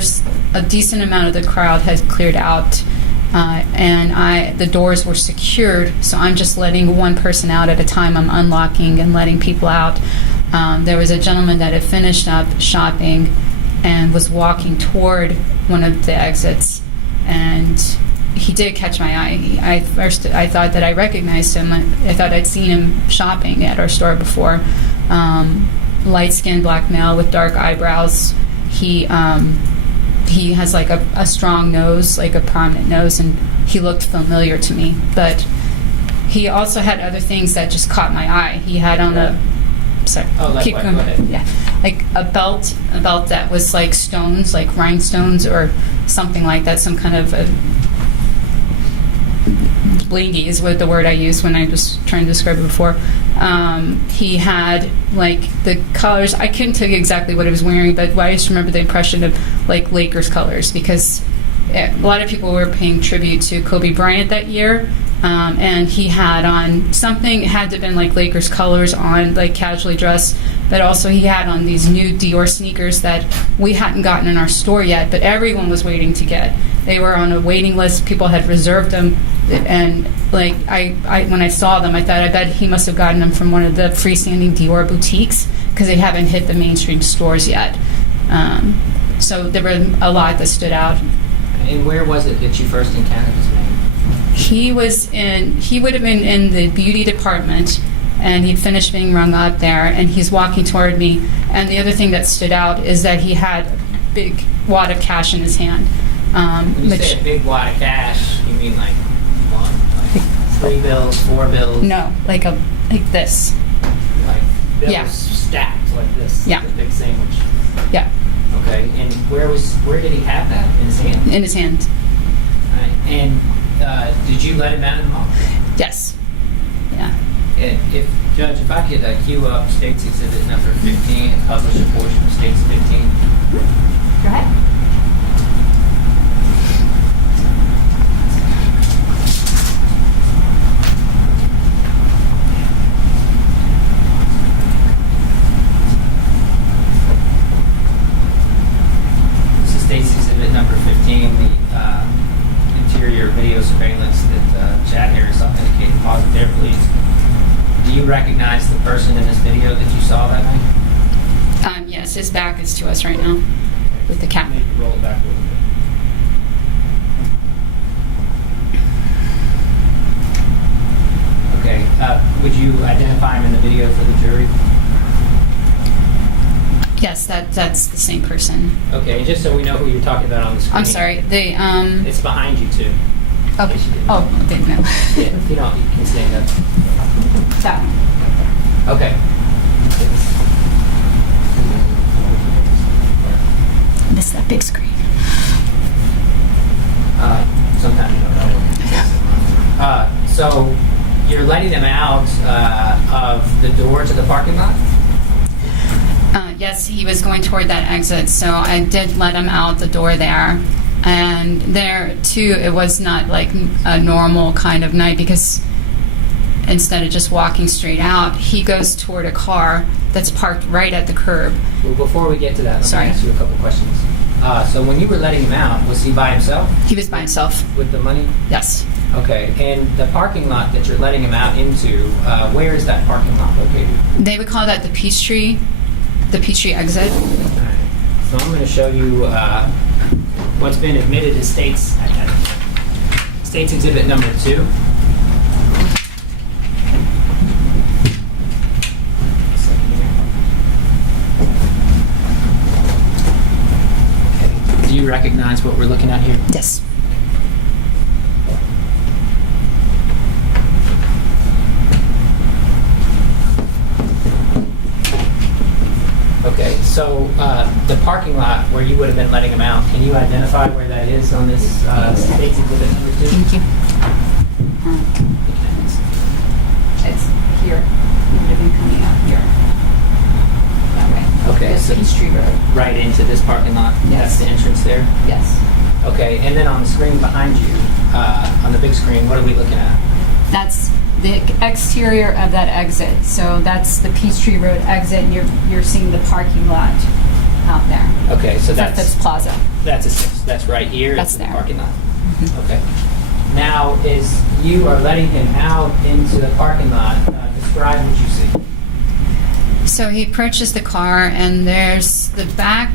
a decent amount of the crowd had cleared out, and the doors were secured, so I'm just letting one person out at a time. I'm unlocking and letting people out. There was a gentleman that had finished up shopping and was walking toward one of the exits, and he did catch my eye. I thought that I recognized him. I thought I'd seen him shopping at our store before. Light-skinned black male with dark eyebrows. He has like a strong nose, like a prominent nose, and he looked familiar to me. But he also had other things that just caught my eye. He had on a keep going. Go ahead. Yeah, like a belt that was like stones, like rhinestones or something like that. Some kind of a blingy is what the word I used when I was trying to describe it before. He had like the colors. I couldn't tell you exactly what he was wearing, but I just remember the impression of like Lakers colors, because a lot of people were paying tribute to Kobe Bryant that year, and he had on something. It had to have been like Lakers colors on, like casually dressed, but also he had on these new Dior sneakers that we hadn't gotten in our store yet, but everyone was waiting to get. They were on a waiting list. People had reserved them, and like I when I saw them, I thought, I bet he must have gotten them from one of the freestanding Dior boutiques, because they haven't hit the mainstream stores yet. So there were a lot that stood out. And where was it that you first encountered this man? He would have been in the beauty department, and he'd finished being rung up there, and he's walking toward me. And the other thing that stood out is that he had a big wad of cash in his hand. When you say a big wad of cash, you mean like one, like 3 bills, 4 bills? No, like this. Like bills Yeah. stacked like this? Yeah. The big sandwich? Yeah. Okay, and where did he have that? In his hand? In his hand. Right. And did you let him out of the mall? Yes. Yeah. Judge, if I could queue up State's Exhibit number 15 and publish a portion of State's 15. Go ahead. State's Exhibit number 15, the interior video surveillance that Chad Harris authenticated. Pause it there, please. Do you recognize the person in this video that you saw that night? Yes, his back is to us right now with the cap. Maybe roll it back a little bit. Okay. Would you identify him in the video for the jury? Yes, that's the same person. Okay, and just so we know who you're talking about on the screen. I'm sorry. It's behind you too. Okay. Oh, didn't know. Yeah, if you don't, you can stand up. That one. Okay. This is that big screen. Sometimes you don't know. So you're letting them out of the door to the parking lot? Yes, he was going toward that exit, so I did let him out the door there. And there, too, it was not like a normal kind of night, because instead of just walking straight out, he goes toward a car that's parked right at the curb. Well, before we get to that, let me ask you a couple questions. So when you were letting him out, was he by himself? He was by himself. With the money? Yes. Okay, and the parking lot that you're letting him out into, where is that parking lot located? They would call that the Peachtree exit. Alright. So I'm going to show you what's been admitted as State's Exhibit number 2. Okay. Do you recognize what we're looking at here? Yes. Okay, so the parking lot where you would have been letting him out, can you identify where that is on this State's Exhibit number 2? Thank you. It's here. It would have been coming out here. That way. Okay, This so Peachtree Road. right into this parking lot? Yes. That's the entrance there? Yes. Okay, and then on the screen behind you, on the big screen, what are we looking at? That's the exterior of that exit. So that's the Peachtree Road exit, and you're seeing the parking lot out there. Okay, so For that's Phipps Plaza. that's right here. That's is the there. parking lot. Okay. Now, is you are letting him out into the parking lot. Describe what you see. So he approaches the car, and there's the back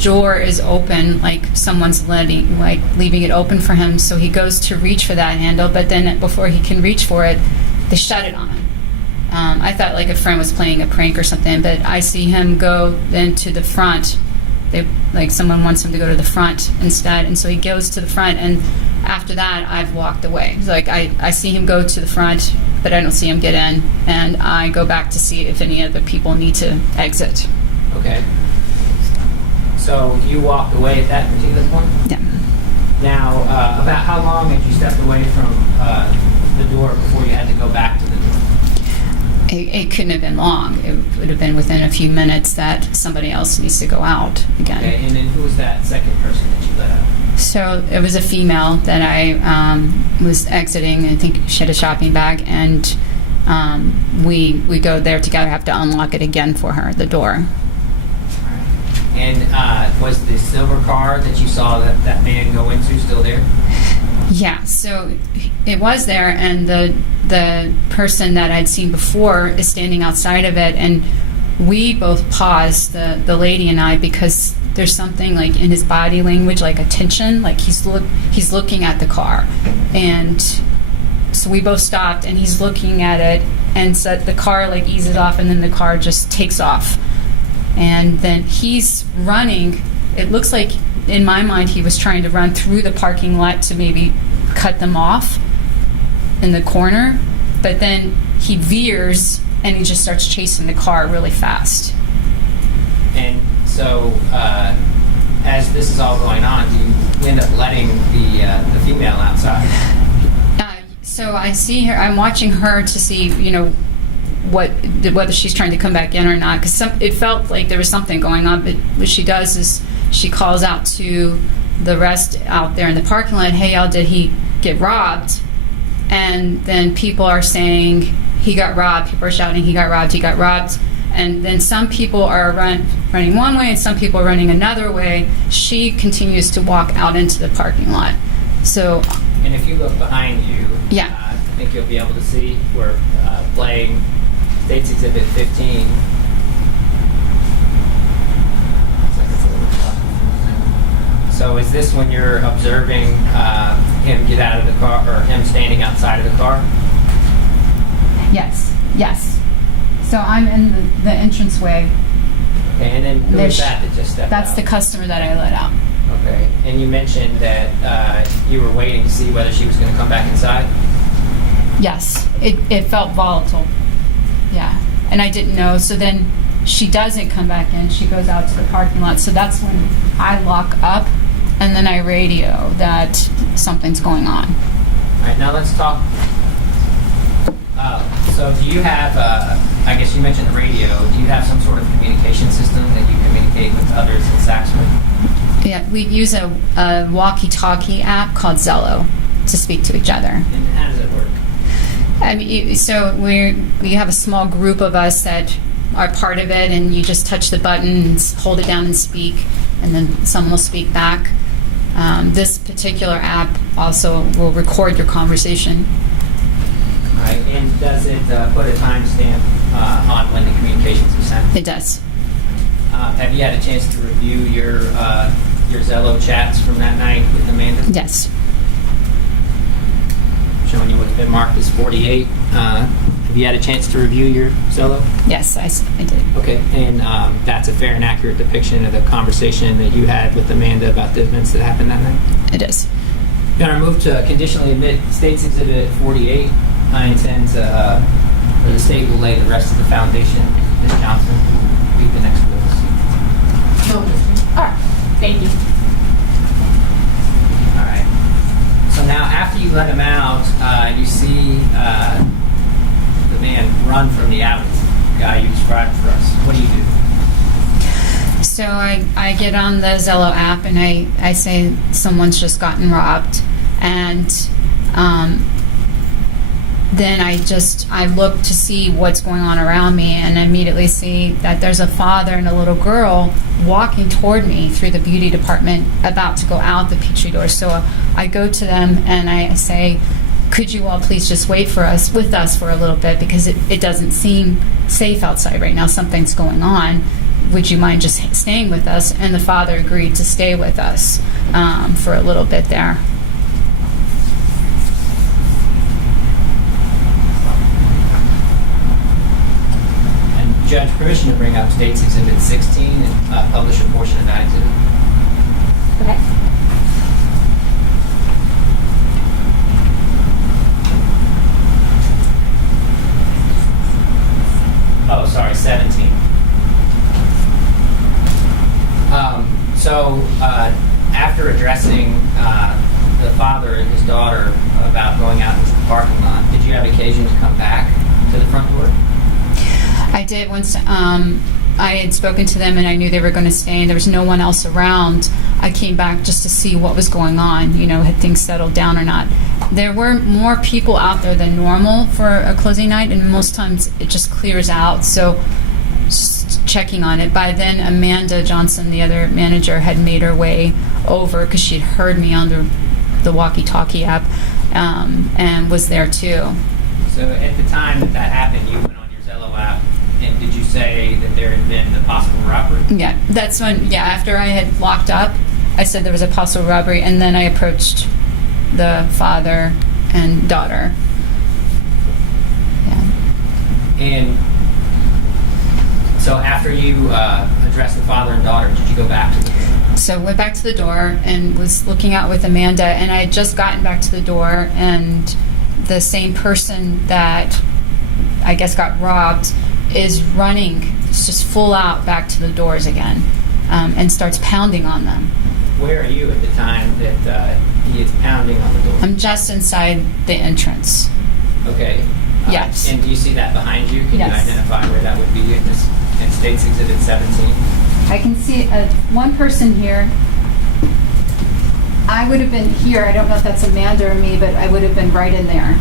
door is open, like someone's leaving it open for him. So he goes to reach for that handle, but then before he can reach for it, they shut it on him. I thought like a friend was playing a prank or something, but I see him go then to the front. Someone wants him to go to the front instead, and so he goes to the front, and after that I've walked away. It's like I see him go to the front, but I don't see him get in, and I go back to see if any other people need to exit. Okay. So you walked away at that particular point? Yeah. Now, about how long had you stepped away from the door before you had to go back to the door? It couldn't have been long. It would have been within a few minutes that somebody else needs to go out again. Okay, and then who was that second person that you let out? So it was a female that I was exiting. I think she had a shopping bag, and we go there together. I have to unlock it again for her, the door. And was the silver car that you saw that man go into still there? Yeah, so it was there, and the person that I'd seen before is standing outside of it, and we both paused, the lady and I, because there's something like in his body language, like a tension, like he's looking at the car, and so we both stopped, and he's looking at it, and so the car like eases off, and then the car just takes off, and then he's running. It looks like, in my mind, he was trying to run through the parking lot to maybe cut them off in the corner, but then he veers and he just starts chasing the car really fast. And so, as this is all going on, do you end up letting the female outside? So I see her. I'm watching her to see, whether she's trying to come back in or not, because it felt like there was something going on. But what she does is she calls out to the rest out there in the parking lot, "Hey, y'all, did he get robbed?" And then people are saying, "He got robbed." People are shouting, "He got robbed, he got robbed." And then some people are running one way and some people are running another way. She continues to walk out into the parking lot. So, And if you look behind you, yeah, I think you'll be able to see we're playing States Exhibit 15. So is this when you're observing him get out of the car, or him standing outside of the car? Yes. So I'm in the entranceway. Okay, and then who is that just stepped That's out? the customer that I let out. Okay, and you mentioned that you were waiting to see whether she was going to come back inside? Yes, it felt volatile. Yeah, and I didn't know. So then she doesn't come back in. She goes out to the parking lot. So that's when I lock up, and then I radio that something's going on. All right, now let's talk. So do you have, I guess you mentioned the radio, do you have some sort of communication system that you communicate with others in Saxford? Yeah, we use a walkie-talkie app called Zello to speak to each other. And how does it work? I mean, so we have a small group of us that are part of it, and you just touch the button and hold it down and speak, and then someone will speak back. This particular app also will record your conversation. All right, and does it put a timestamp on when the communications are sent? It does. Have you had a chance to review your Zello chats from that night with Amanda? Yes. Showing you what's been marked as 48. Have you had a chance to review your Zello? Yes, I did. Okay, and that's a fair and accurate depiction of the conversation that you had with Amanda about the events that happened that night? It is. Going to move to conditionally admit States Exhibit 48. I intend to, or the state will lay the rest of the foundation. Ms. Johnson, read the next witness. All right, thank you. All right. So now, after you let him out, you see the man run from the alley, the guy you described for us. What do you do? So I get on the Zello app and I say someone's just gotten robbed, and then I look to see what's going on around me, and I immediately see that there's a father and a little girl walking toward me through the beauty department, about to go out the Petrie door. So I go to them and I say, could you all please just wait with us for a little bit, because it doesn't seem safe outside right now. Something's going on. Would you mind just staying with us? And the father agreed to stay with us for a little bit there. Judge, permission to bring up State's Exhibit 16 and publish a portion of that exhibit. Okay. Oh, sorry, 17. After addressing the father and his daughter about going out into the parking lot, did you have occasion to come back to the front door? I did. Once I had spoken to them and I knew they were going to stay and there was no one else around, I came back just to see what was going on, had things settled down or not. There were more people out there than normal for a closing night, and most times it just clears out. So just checking on it. By then, Amanda Johnson, the other manager, had made her way over because she had heard me on the walkie-talkie app and was there too. So at the time that happened, you went on your Zello app, and did you say that there had been a possible robbery? Yeah, that's when, after I had locked up, I said there was a possible robbery, and then I approached the father and daughter. Yeah. And so after you addressed the father and daughter, did you go back to the door? So I went back to the door and was looking out with Amanda, and I had just gotten back to the door, and the same person that I guess got robbed is running, it's just full out back to the doors again, and starts pounding on them. Where are you at the time that he is pounding on the door? I'm just inside the entrance. Okay. Yes. And do you see that behind you? Can Yes. you identify where that would be in State's Exhibit 17? I can see one person here. I would have been here. I don't know if that's Amanda or me, but I would have been right in there.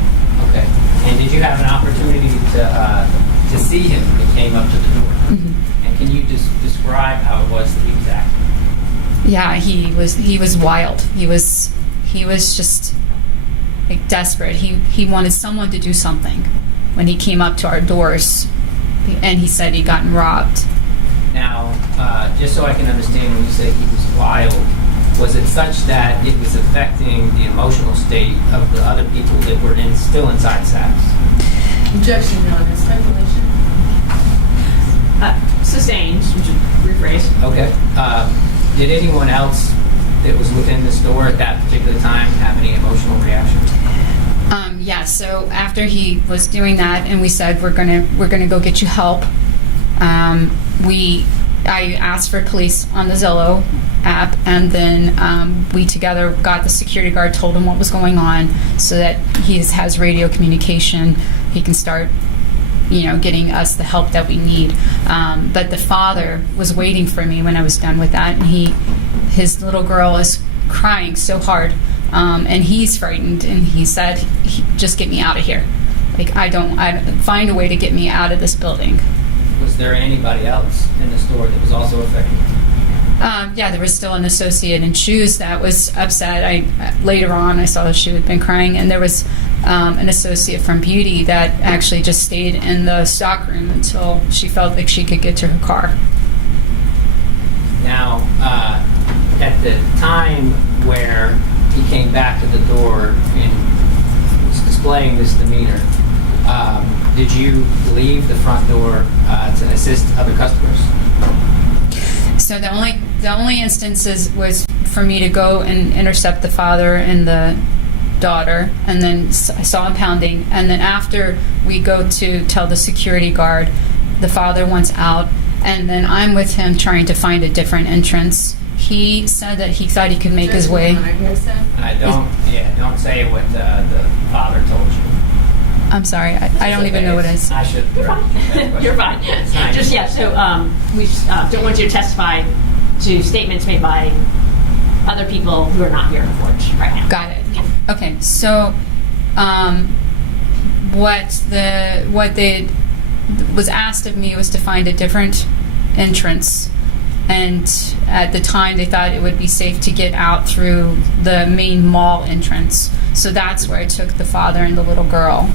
Okay. And did you have an opportunity to see him when he came up to the door? Mm-hmm. And can you just describe how it was that he was acting? Yeah, he was wild. He was just like desperate. He wanted someone to do something when he came up to our doors, and he said he'd gotten robbed. Now, just so I can understand, when you say he was wild, was it such that it was affecting the emotional state of the other people that were still inside Saks? Objection, Your Honor. Speculation. Sustained. Rephrase. Okay. Did anyone else that was within the store at that particular time have any emotional reaction? Yeah. So after he was doing that, and we said we're gonna go get you help. I asked for police on the Zello app, and then we together got the security guard, told him what was going on, so that he has radio communication. He can start, getting us the help that we need. But the father was waiting for me when I was done with that, and his little girl is crying so hard, and he's frightened, and he said, "Just get me out of here. Like I find a way to get me out of this building." Was there anybody else in the store that was also affected? Yeah, there was still an associate in shoes that was upset. Later on, I saw she had been crying, and there was an associate from beauty that actually just stayed in the stockroom until she felt like she could get to her car. Now, at the time where he came back to the door and was displaying this demeanor, did you leave the front door to assist other customers? So the only instances was for me to go and intercept the father and the daughter, and then I saw him pounding, and then after we go to tell the security guard, the father wants out, and then I'm with him trying to find a different entrance. He said that he thought he could make his way. Don't say what the father told you. I'm sorry, I don't even know what I said. I should. You're fine. Just so we don't want you to testify to statements made by other people who are not here in the forge right now. Got it. Okay, so what they was asked of me was to find a different entrance, and at the time they thought it would be safe to get out through the main mall entrance. So that's where I took the father and the little girl,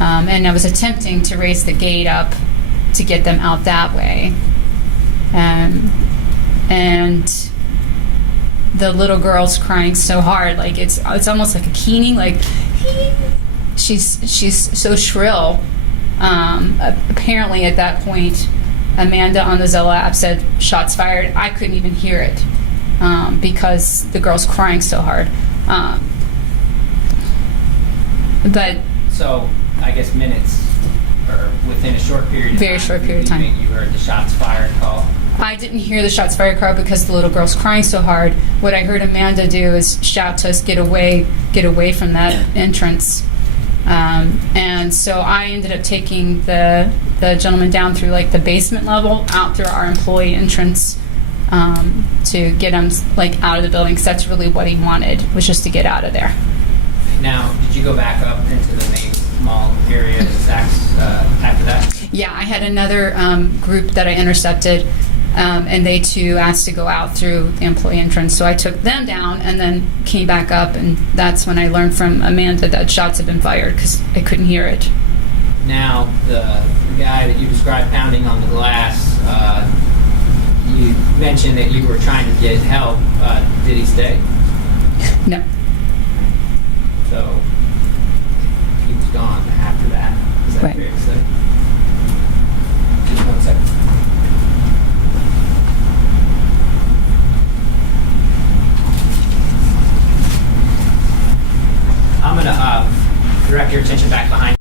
and I was attempting to raise the gate up to get them out that way, and the little girl's crying so hard, like it's almost like a keening, like she's so shrill. Apparently at that point, Amanda on the Zella app said shots fired. I couldn't even hear it because the girl's crying so hard. But so I guess minutes or within a short period of very time, short period of time, you heard the shots fired call. I didn't hear the shots fired call because the little girl's crying so hard. What I heard Amanda do is shout to us, get away from that entrance. And so I ended up taking the gentleman down through like the basement level, out through our employee entrance, to get him like out of the building, because that's really what he wanted, was just to get out of there. Now, did you go back up into the main mall area of Saks after that? Yeah, I had another group that I intercepted, and they too asked to go out through the employee entrance. So I took them down and then came back up, and that's when I learned from Amanda that shots had been fired because I couldn't hear it. Now, the guy that you described pounding on the glass, you mentioned that you were trying to get help. Did he stay? No. So he was gone after that. Is that right. fair to say? Just 1 second. I'm going to direct your attention back behind.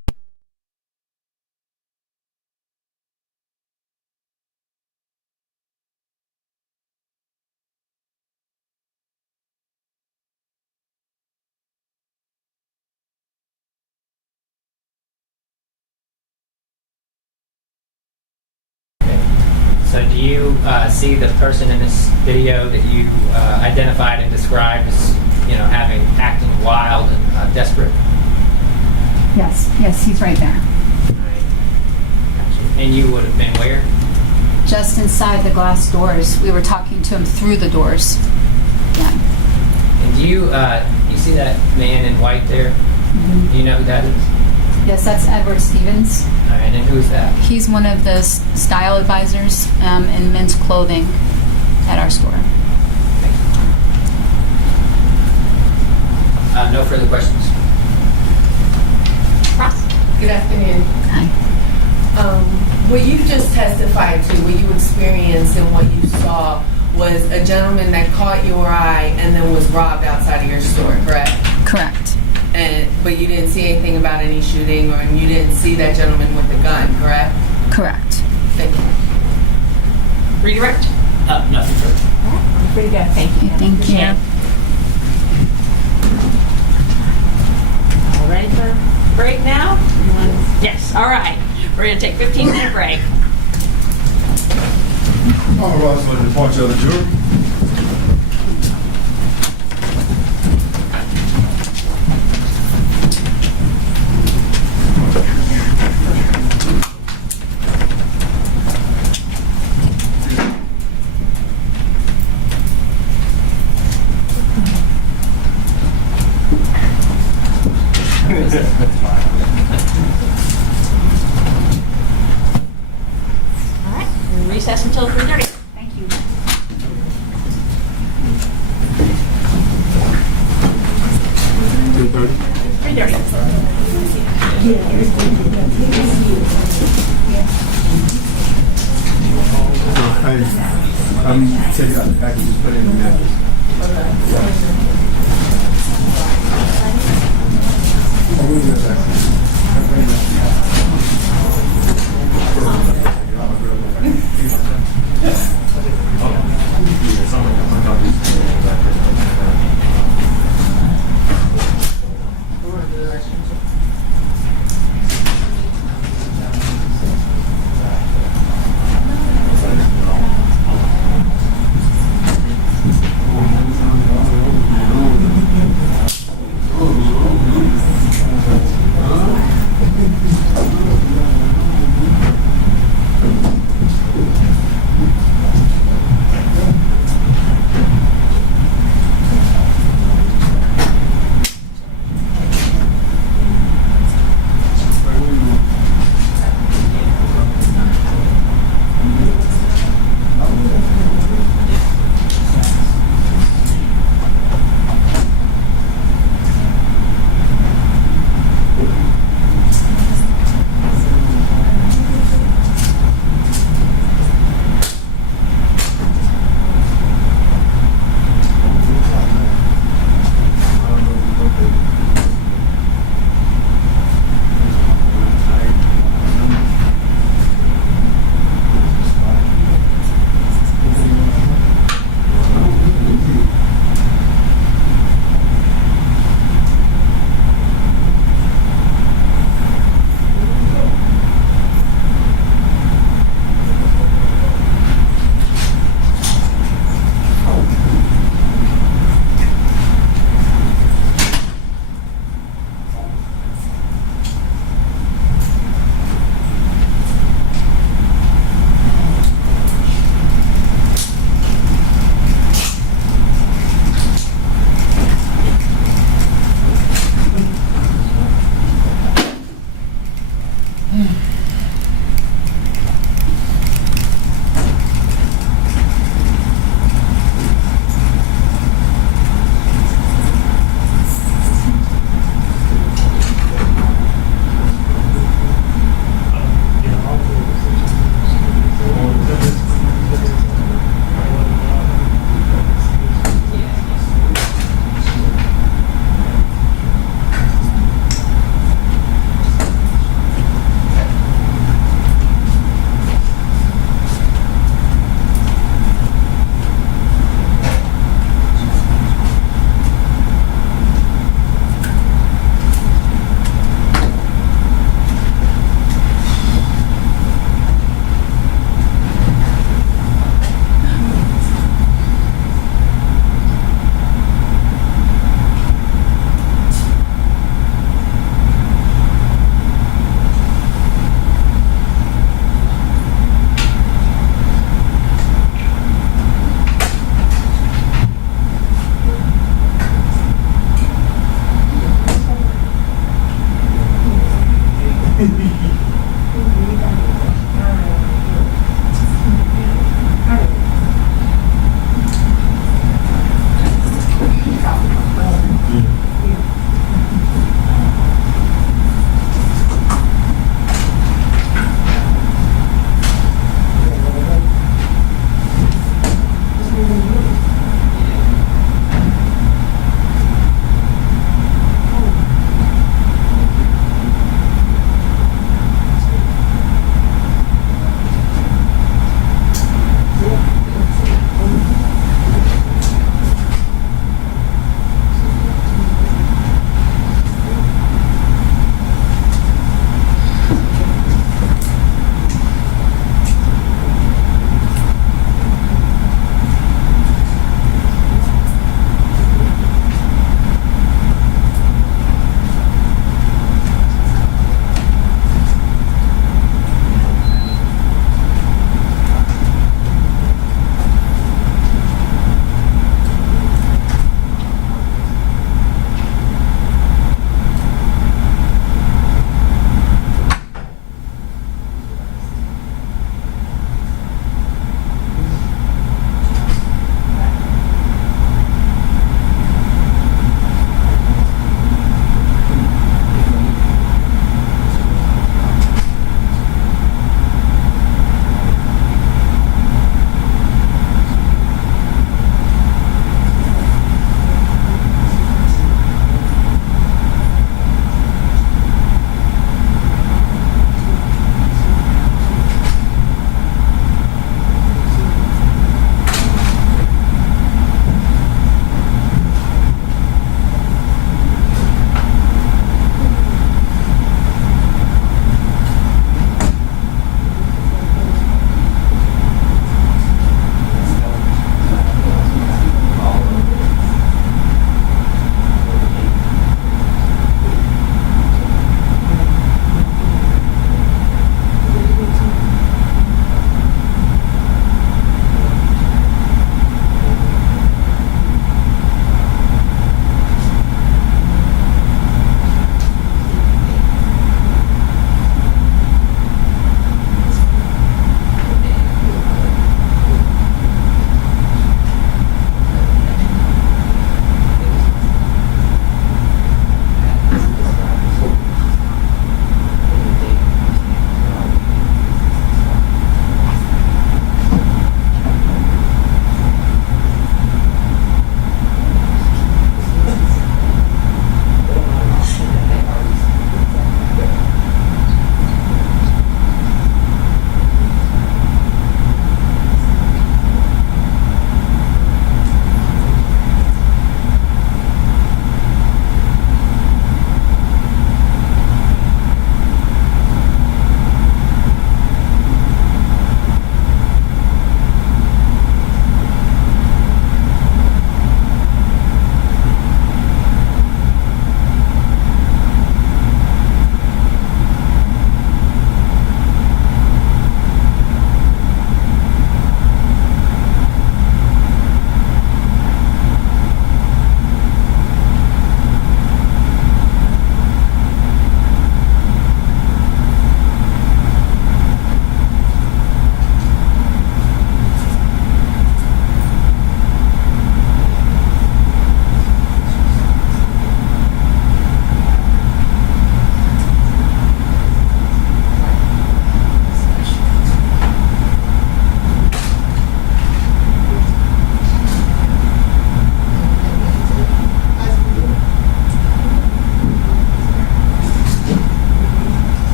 So do you see the person in this video that you identified and described as, acting wild and desperate? Yes, he's right there. And you would have been where? Just inside the glass doors. We were talking to him through the doors. Yeah. And do you see that man in white there? Mm-hmm. Do you know who that is? Yes, that's Edward Stevens. All right, and who's that? He's one of the style advisors in men's clothing at our store. No further questions. Good afternoon. Hi. What you just testified to, what you experienced and what you saw was a gentleman that caught your eye and then was robbed outside of your store, correct? Correct. But you didn't see anything about any shooting, or you didn't see that gentleman with the gun, correct? Correct. Thank you. Redirect? Nothing further. Pretty good. Thank you. Thank you. All ready for a break now? Yes, all right. We're going to take a 15-minute break. All right, so the point of the jury. All right, we'll recess until 3:30. Thank you. I'm taking out the packages, put it in the mattress.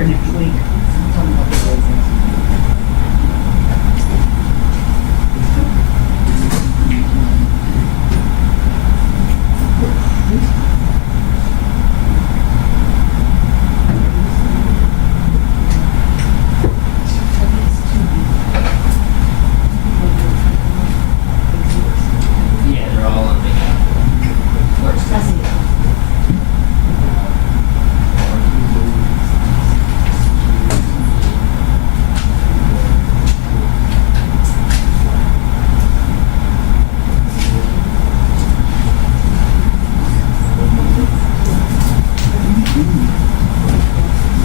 here next week. Yeah, they're all on the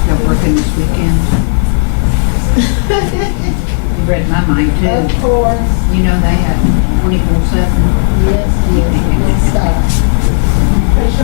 They're working this weekend. You read my mind too. Of course. You know they have 24/7. Yes, stop. There's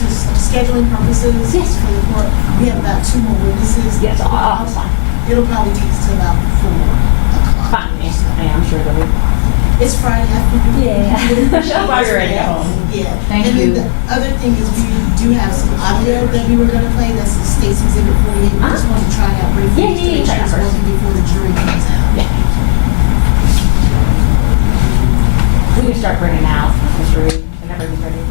just scheduling purposes. Yes. For the court. We have about 2 more witnesses. Yes, that's fine. It'll probably take us to about 4 o'clock. Fine, yeah, I'm sure they'll be. It's Friday afternoon. Yeah. While you're at home. Yeah. Thank and you. then the other thing is we do have some audio that we were going to play. That's the State's Exhibit 48. We just wanted to try it out briefly. Yeah, just to make try sure it it's first. working before the jury comes out. Yeah. We can start bringing out Mr. Reed whenever he's ready.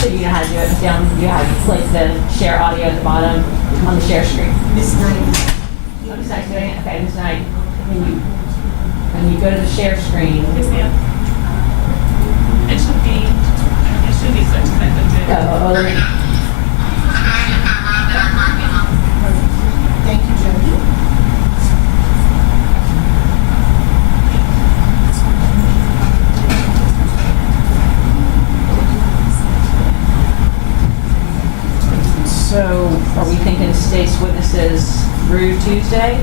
So you know how to do it down, you have to place the share audio at the bottom on the share screen. Miss Knight. Oh, Miss Knight's doing it? Okay, Miss Knight, when you go to the share screen. Yes, ma'am. It should be such a method. Let me. Thank you, Judge. So, are we thinking state's witnesses through Tuesday?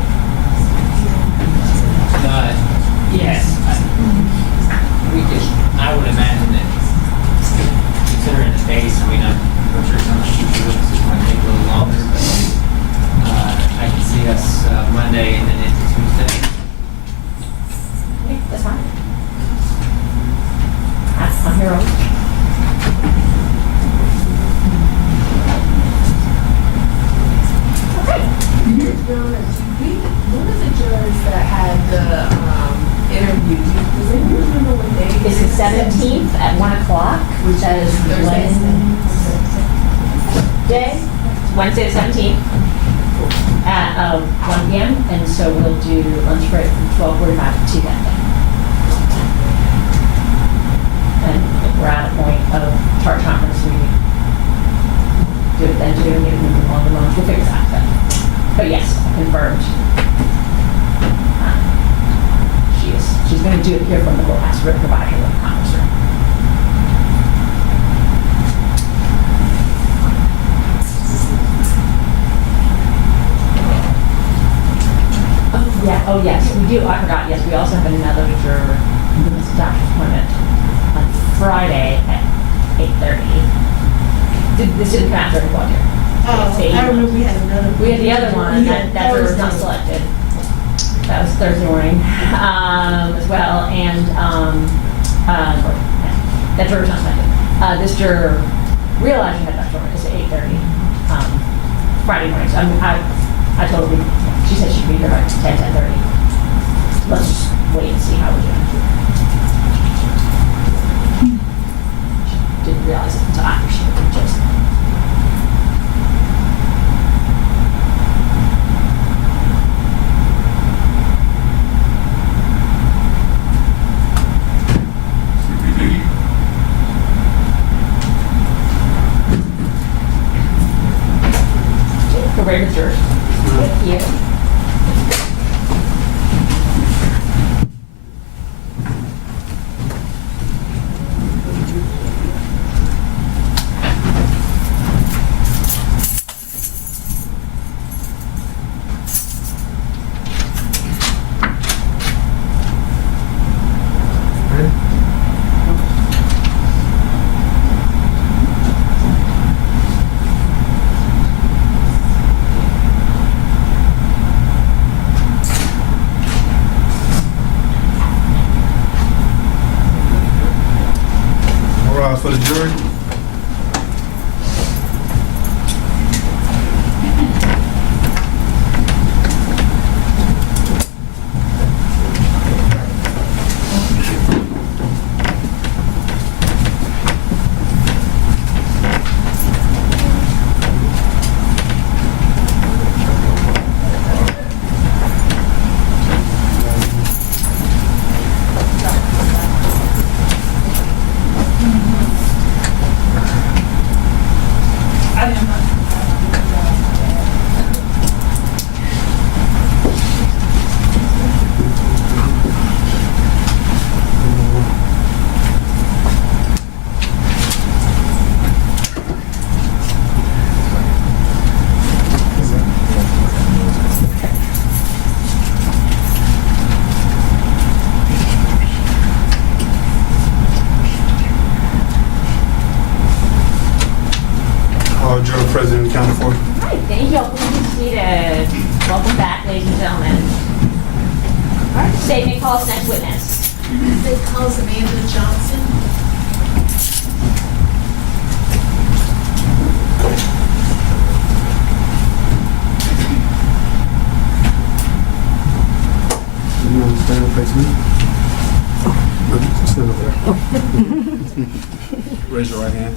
Yes. We could, I would imagine that case. I mean, I'm sure some of the future witnesses might take a little longer, but I can see us Monday and then into Tuesday. Okay, that's fine. I'm here all week. One of the jurors that had the interview, does anyone remember what day? It's the 17th at 1 o'clock, which is Wednesday the 17th at 1 p.m. And so we'll do lunch break from 12:45 to that day. And if we're at a point of charge conference, we do it then too, and give them on the lunch. We'll figure that out. But yes, confirmed. She's going to do it here from the courthouse. We're providing her with a conference room. Yeah. Oh, yes. We do. I forgot. Yes, we also have another juror, Mrs. Doctor's appointment on Friday at 8:30. This didn't come after the one here. I remember we had another. We had the other one. That juror was not selected. That was Thursday morning as well, and that juror was not selected. This juror realized she had that juror is at 8:30 Friday morning. So I told her she said she'd be here by 10:30. Let's just wait and see how we're doing. She didn't realize it until after she was chosen. Very mature. Thank you. For the jury. Jury President accounted for. Hi, thank you all. Please be seated. Welcome back, ladies and gentlemen. All right, statement calls next witness. They calls Amanda Johnson. You understand what face me? Stand over there. Raise your right hand.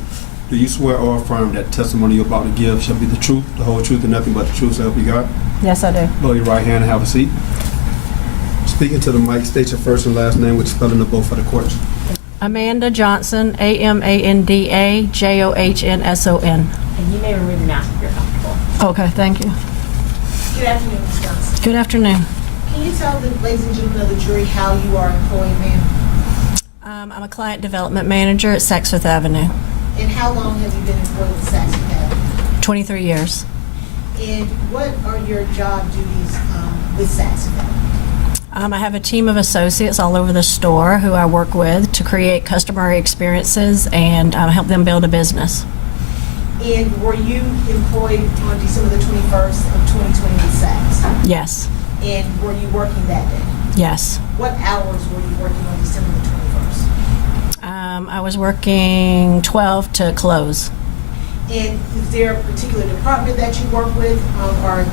Do you swear or affirm that testimony you're about to give shall be the truth, the whole truth, and nothing but the truth, so help you God? Yes, I do. Lower your right hand and have a seat. Speaking to the mic, state your first and last name with spelling of both for the courts. Amanda Johnson, Amanda Johnsson. And you may remove your mask if you're comfortable. Okay, thank you. Good afternoon, Ms. Johnson. Good afternoon. Can you tell the ladies and gentlemen of the jury how you are employed, ma'am? I'm a client development manager at Saks Fifth Avenue. And how long have you been employed with Saks Fifth Avenue? 23 years. And what are your job duties with Saks Fifth Avenue? I have a team of associates all over the store who I work with to create customer experiences and help them build a business. And were you employed on December the 21st of 2020 with Saks? Yes. And were you working that day? Yes. What hours were you working on December the 21st? I was working 12 to close. And is there a particular department that you work with, or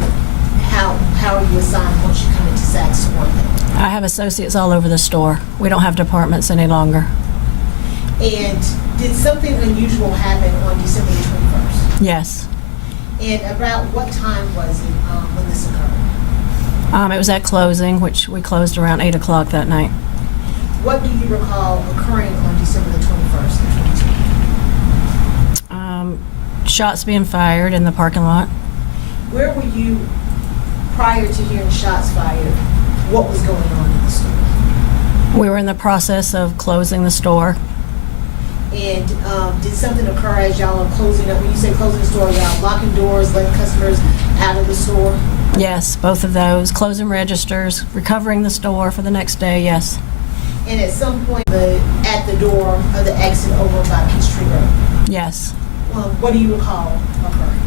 how are you assigned once you come into Saks to work there? I have associates all over the store. We don't have departments any longer. And did something unusual happen on December the 21st? Yes. And about what time was it when this occurred? It was at closing, which we closed around 8 o'clock that night. What do you recall occurring on December the 21st of 2020? Shots being fired in the parking lot. Where were you prior to hearing shots fired? What was going on in the store? We were in the process of closing the store. And did something occur as y'all are closing up? When you say closing the store, y'all locking doors, letting customers out of the store? Yes, both of those. Closing registers, recovering the store for the next day, yes. And at some point, at the door of the exit over by Peachtree Road? Yes. What do you recall occurring?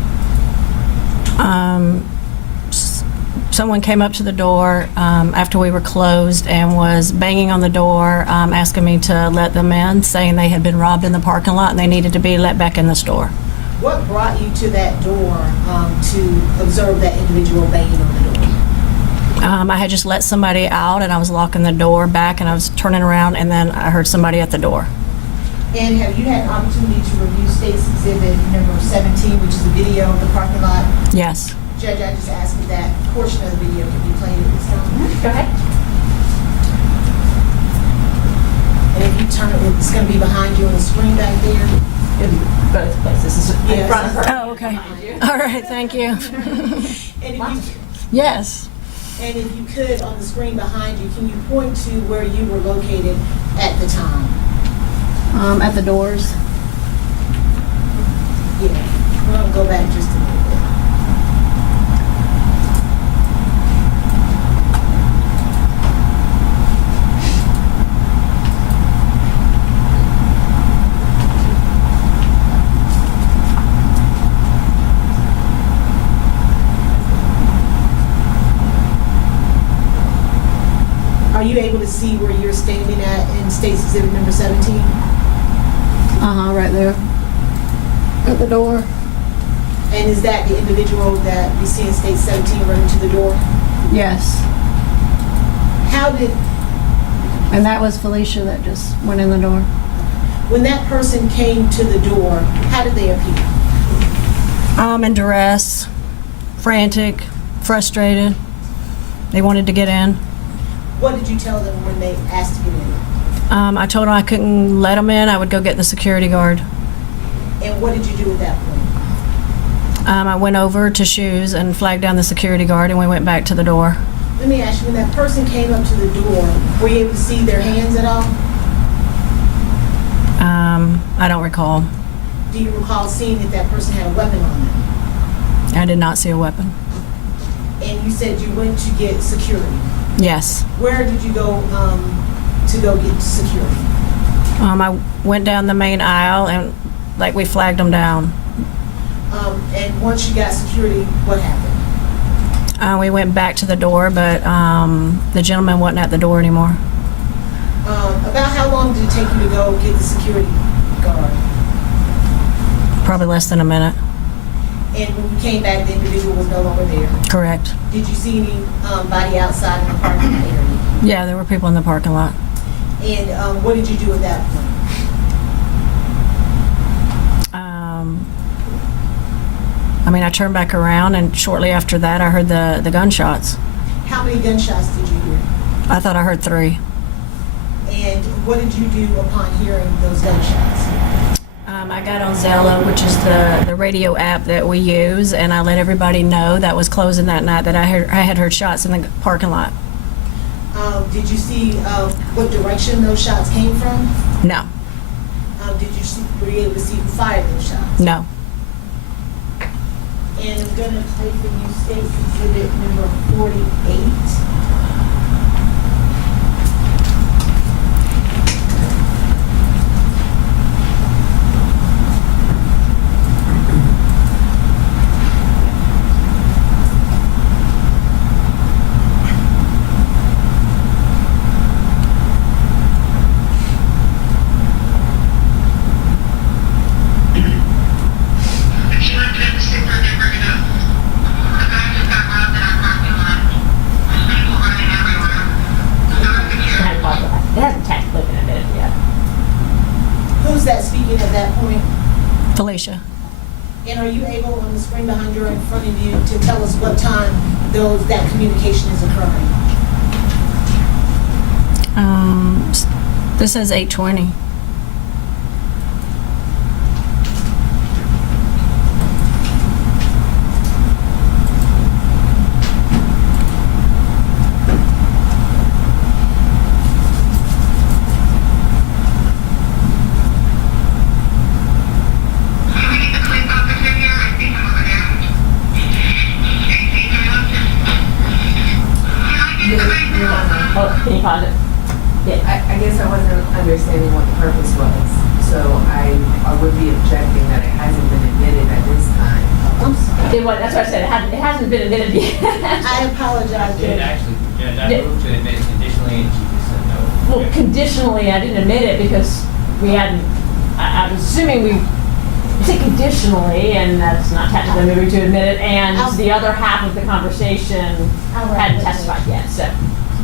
Someone came up to the door after we were closed and was banging on the door, asking me to let them in, saying they had been robbed in the parking lot and they needed to be let back in the store. What brought you to that door to observe that individual banging on the door? I had just let somebody out and I was locking the door back and I was turning around and then I heard somebody at the door. And have you had an opportunity to review State's Exhibit number 17, which is a video of the parking lot? Yes. Judge, I just asked if that portion of the video can be played at this time. Go ahead. And if you turn it, it's going to be behind you on the screen back there. Both places. In front of her. Oh, okay. All right, thank you. And if you, Yes. and if you could, on the screen behind you, can you point to where you were located at the time? At the doors. Yeah. We're going to go back just a little bit. Are you able to see where you're standing at in State's Exhibit number 17? Right there. At the door. And is that the individual that we see in State 17 running to the door? Yes. How did, And that was Felicia that just went in the door. when that person came to the door, how did they appear? In duress, frantic, frustrated. They wanted to get in. What did you tell them when they asked to get in? I told them I couldn't let them in. I would go get the security guard. And what did you do at that point? I went over to Shoes and flagged down the security guard, and we went back to the door. Let me ask you, when that person came up to the door, were you able to see their hands at all? I don't recall. Do you recall seeing that that person had a weapon on them? I did not see a weapon. And you said you went to get security. Yes. Where did you go to go get security? I went down the main aisle and we flagged them down. And once you got security, what happened? We went back to the door, but the gentleman wasn't at the door anymore. About how long did it take you to go get the security guard? Probably less than a minute. And when you came back, the individual was no longer there? Correct. Did you see anybody outside in the parking lot area? Yeah, there were people in the parking lot. And what did you do at that point? I turned back around, and shortly after that, I heard the gunshots. How many gunshots did you hear? I thought I heard 3. And what did you do upon hearing those gunshots? I got on Zello, which is the radio app that we use, and I let everybody know that was closing that night that I had heard shots in the parking lot. Did you see what direction those shots came from? No. Were you able to see who fired those shots? No. And I'm going to play for you State's Exhibit number 48. was that speaking at that point? Felicia. And are you able, on the screen behind you or in front of you, to tell us what time that communication is occurring? This says 8:20. Oh, can you pause it? Yeah. I guess I wasn't understanding what the purpose was, so I would be objecting that it hasn't been admitted at this time. I'm sorry. That's what I said. It hasn't been admitted yet. I apologize, Judge, I moved to admit conditionally, and she just said no. Well, conditionally, I didn't admit it because we hadn't. I was assuming we say conditionally, and that's not technically moving to admit it. And the other half of the conversation hadn't testified yet, so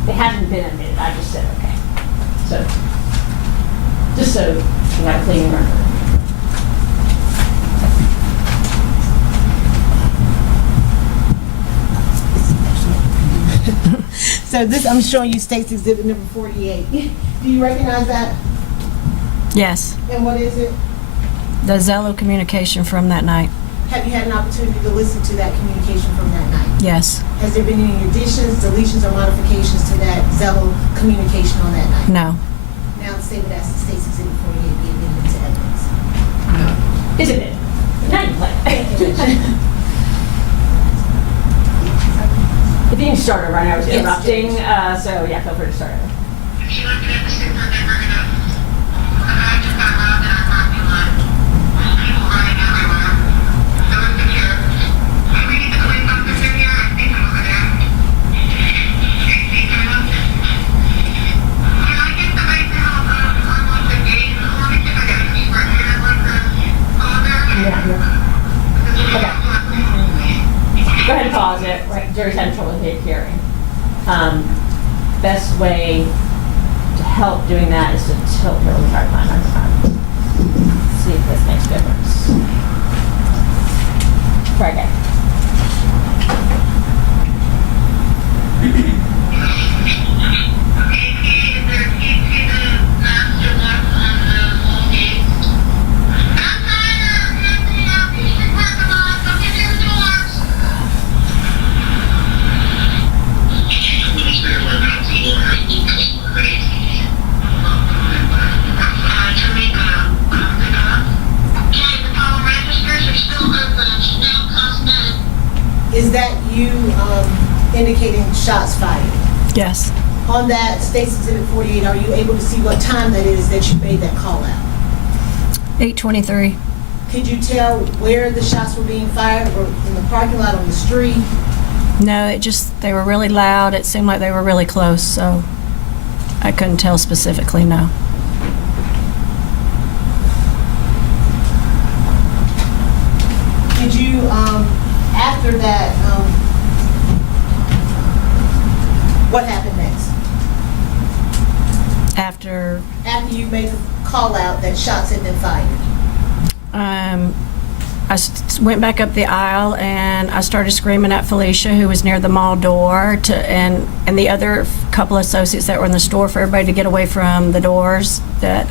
it hasn't been admitted. I just said okay. So, just so you have a clean record. So this, I'm showing you State's Exhibit number 48. Do you recognize that? Yes. And what is it? The Zello communication from that night. Have you had an opportunity to listen to that communication from that night? Yes. Has there been any additions, deletions, or modifications to that Zello communication on that night? No. Now the statement asks the State's Exhibit 48 be admitted to evidence. No. Is it? Now you play. If you can start over, I was interrupting, so yeah, feel free to start over. Go ahead and pause it. Right, jury's having trouble hearing. Best way to help doing that is to tilt her entire time. See if this makes a difference. Try again. Is that you indicating shots fired? Yes. On that State's Exhibit 48, are you able to see what time that is that you made that call out? 8:23. Could you tell where the shots were being fired, or in the parking lot, on the street? No, they were really loud. It seemed like they were really close, so I couldn't tell specifically, no. Did you, after that, what happened next? After you made the call out that shots had been fired? I went back up the aisle and I started screaming at Felicia, who was near the mall door, and the other couple associates that were in the store, for everybody to get away from the doors, that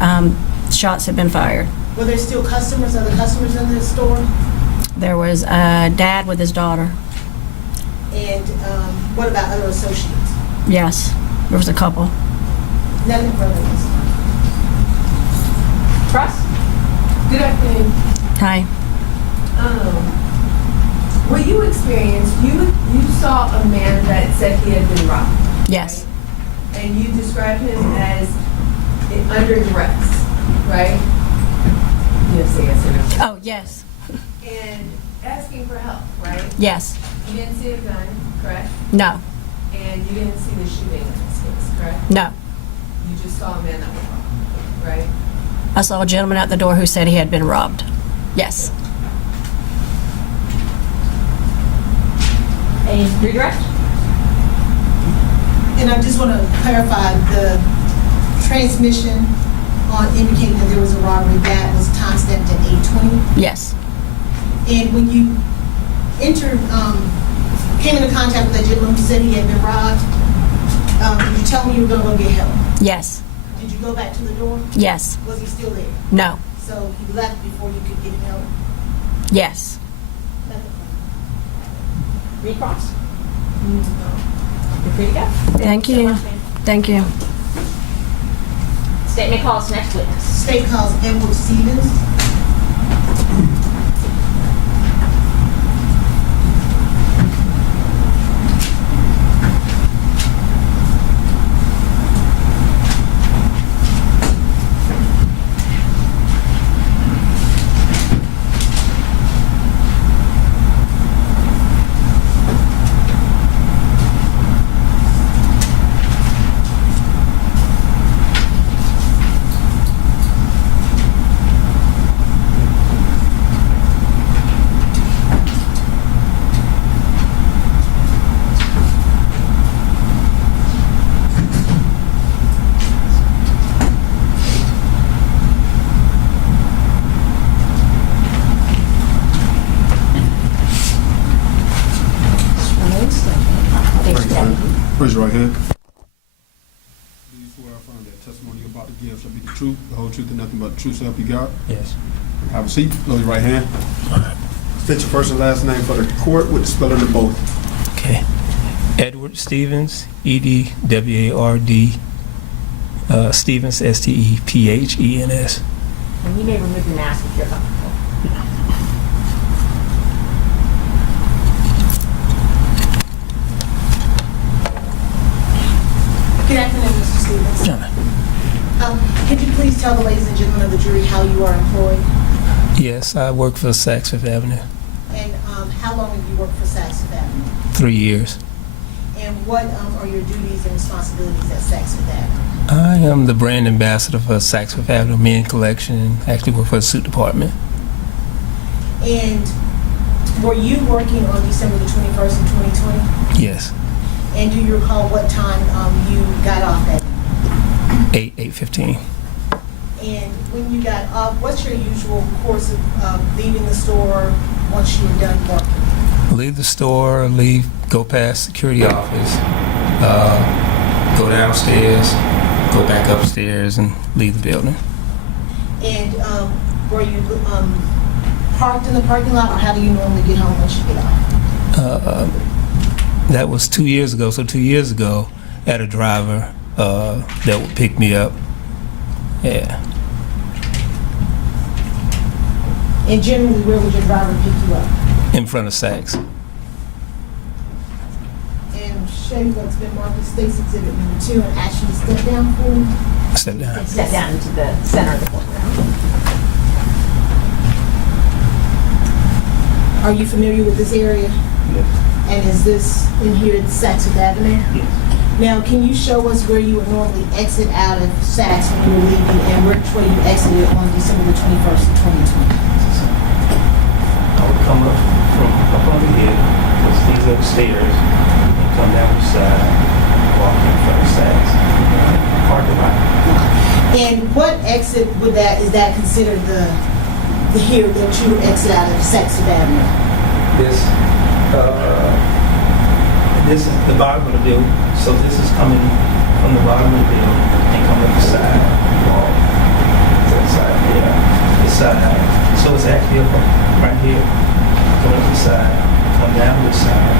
shots had been fired. Were there still other customers in the store? There was a dad with his daughter. And what about other associates? Yes, there was a couple. Nothing further. Russ? Good afternoon. Hi. What you experienced, you saw a man that said he had been robbed. Yes. Right? And you described him as under duress, right? You have to say yes or no. Oh, yes. And asking for help, right? Yes. You didn't see a gun, correct? No. And you didn't see the shooting in this case, correct? No. You just saw a man that was robbed, right? I saw a gentleman at the door who said he had been robbed. Yes. A redirect? And I just want to clarify the transmission on indicating that there was a robbery that was timestamped at 8:20. Yes. And when you came into contact with that gentleman who said he had been robbed, did you tell him you were going to go get help? Yes. Did you go back to the door? Yes. Was he still there? No. So he left before you could get him help? Yes. Recross. You're free to go. Thank you. Thank you. State may call us next witness. State calls Edward Stevens. Raise your right hand. Do you swear or affirm that testimony you're about to give shall be the truth, the whole truth, and nothing but the truth, so help you God? Yes. Have a seat. Lower your right hand. State your first and last name for the court with the spelling of both. Okay. Edward Stevens, E-D-W-A-R-D, Stevens, S-T-E-P-H-E-N-S. And you may remove your mask if you're comfortable. Good afternoon, Mr. Stevens. Could you please tell the ladies and gentlemen of the jury how you are employed? Yes, I work for Saks Fifth Avenue. And how long have you worked for Saks Fifth Avenue? 3 years. And what are your duties and responsibilities at Saks Fifth Avenue? I am the brand ambassador for Saks Fifth Avenue Men Collection and actually work for the suit department. And were you working on December the 21st of 2020? Yes. And do you recall what time you got off that? 8:15. And when you got off, what's your usual course of leaving the store once you're done working? Leave the store, go past security office, go downstairs, go back upstairs, and leave the building. And were you parked in the parking lot, or how do you normally get home once you get off? That was 2 years ago. So 2 years ago, I had a driver that would pick me up. Yeah. And generally, where would your driver pick you up? In front of Saks. And show you what's been marked as State's Exhibit number 2 and actually step down for you. Step down. Step down into the center of the courtroom. Are you familiar with this area? Yes. And is this in here at Saks Fifth Avenue? Yes. Now, can you show us where you would normally exit out of Saks when you were leaving, and which way you exited on December the 21st of 2020? I would come up from up over here, push these upstairs, and come down the side, walk in front of Saks, parking lot. And what exit would that, is that considered the here that you would exit out of Saks Fifth Avenue? This is the bottom of the building. So this is coming from the bottom of the building and come up the side wall. To the side, yeah. The side. So it's actually up right here. Come up the side, come down this side,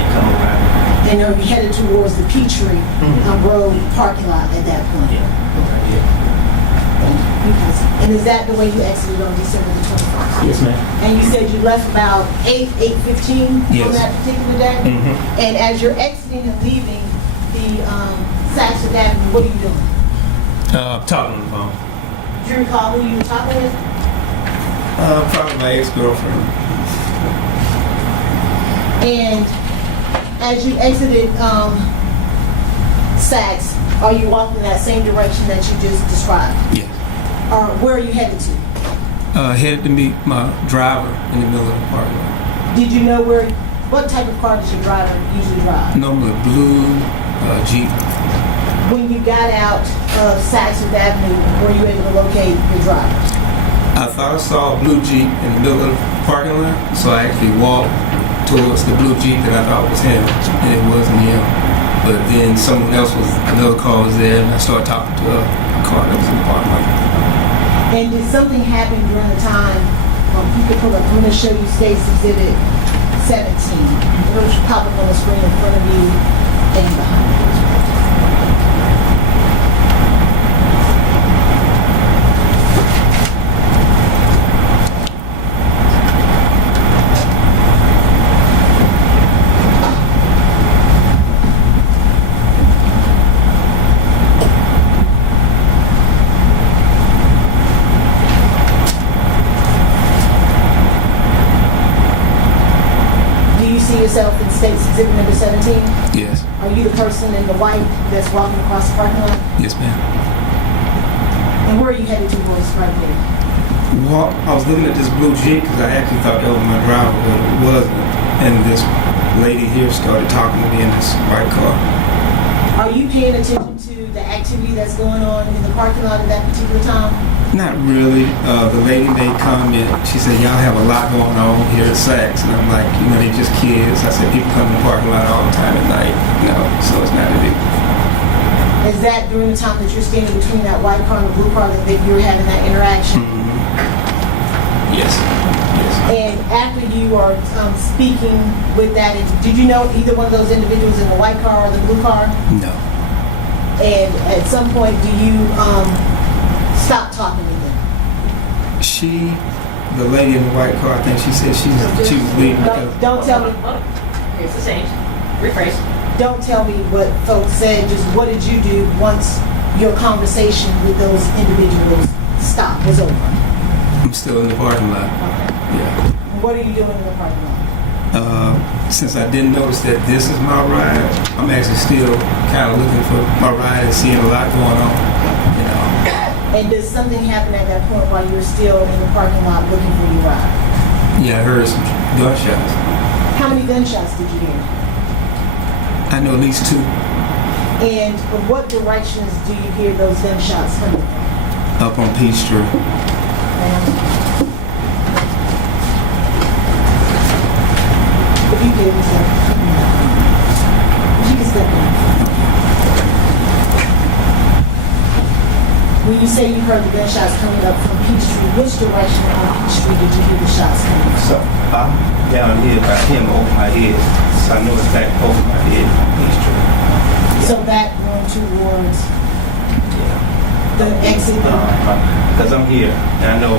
and come around. And are you headed towards the Peachtree Road parking lot at that point? Yeah, right here. And is that the way you exited on December the 21st? Yes, ma'am. And you said you left about 8:15 Yes. on that particular day? Mm-hmm. And as you're exiting and leaving the Saks Fifth Avenue, what are you doing? Talking on the phone. Do you recall who you were talking with? Probably my ex-girlfriend. And as you exited Saks, are you walking that same direction that you just described? Yeah. Or where are you headed to? Headed to meet my driver in the middle of the parking lot. Did you know what type of car does your driver usually drive? Normally blue Jeep. When you got out of Saks Fifth Avenue, were you able to locate your driver? I thought I saw a blue Jeep in the middle of the parking lot, so I actually walked towards the blue Jeep that I thought was him, and it wasn't him. But then another car was there, and I started talking to a car that was in the parking lot. And did something happen during the time? You can pull up. I'm going to show you State's Exhibit 17. It'll pop up on the screen in front of you and behind you. Yourself in State's Exhibit number 17? Yes. Are you the person in the white that's walking across the parking lot? Yes, ma'am. And where are you headed towards right there? Well, I was looking at this blue Jeep because I actually thought that was my driver, but it wasn't. And this lady here started talking to me in this white car. Are you paying attention to the activity that's going on in the parking lot at that particular time? Not really. The lady made comment. She said, y'all have a lot going on here at Saks. And I'm like, they're just kids. I said, people come in the parking lot all the time at night. So it's not a big deal. Is that during the time that you're standing between that white car and the blue car that you were having that interaction? Mm-hmm. Yes. And after you are speaking with that, did you know either one of those individuals in the white car or the blue car? No. And at some point, do you stop talking to them? The lady in the white car, I think she said she was leaving. Don't tell me. Here's the same. Rephrase. Don't tell me what folks said. Just what did you do once your conversation with those individuals was over? I'm still in the parking lot. Yeah. What are you doing in the parking lot? Since I didn't notice that this is my ride, I'm actually still kind of looking for my ride and seeing a lot going on. And does something happen at that point while you're still in the parking lot looking for your ride? Yeah, I heard some gunshots. How many gunshots did you hear? I know at least 2. And what directions do you hear those gunshots coming from? Up on Peachtree. If you could, you can step in. When you say you heard the gunshots coming up from Peachtree, which direction on Peachtree did you hear the shots coming from? So I'm down here by him over my head, so I know it's back over my head on Peachtree. So back going towards the exit? Because I'm here, and I know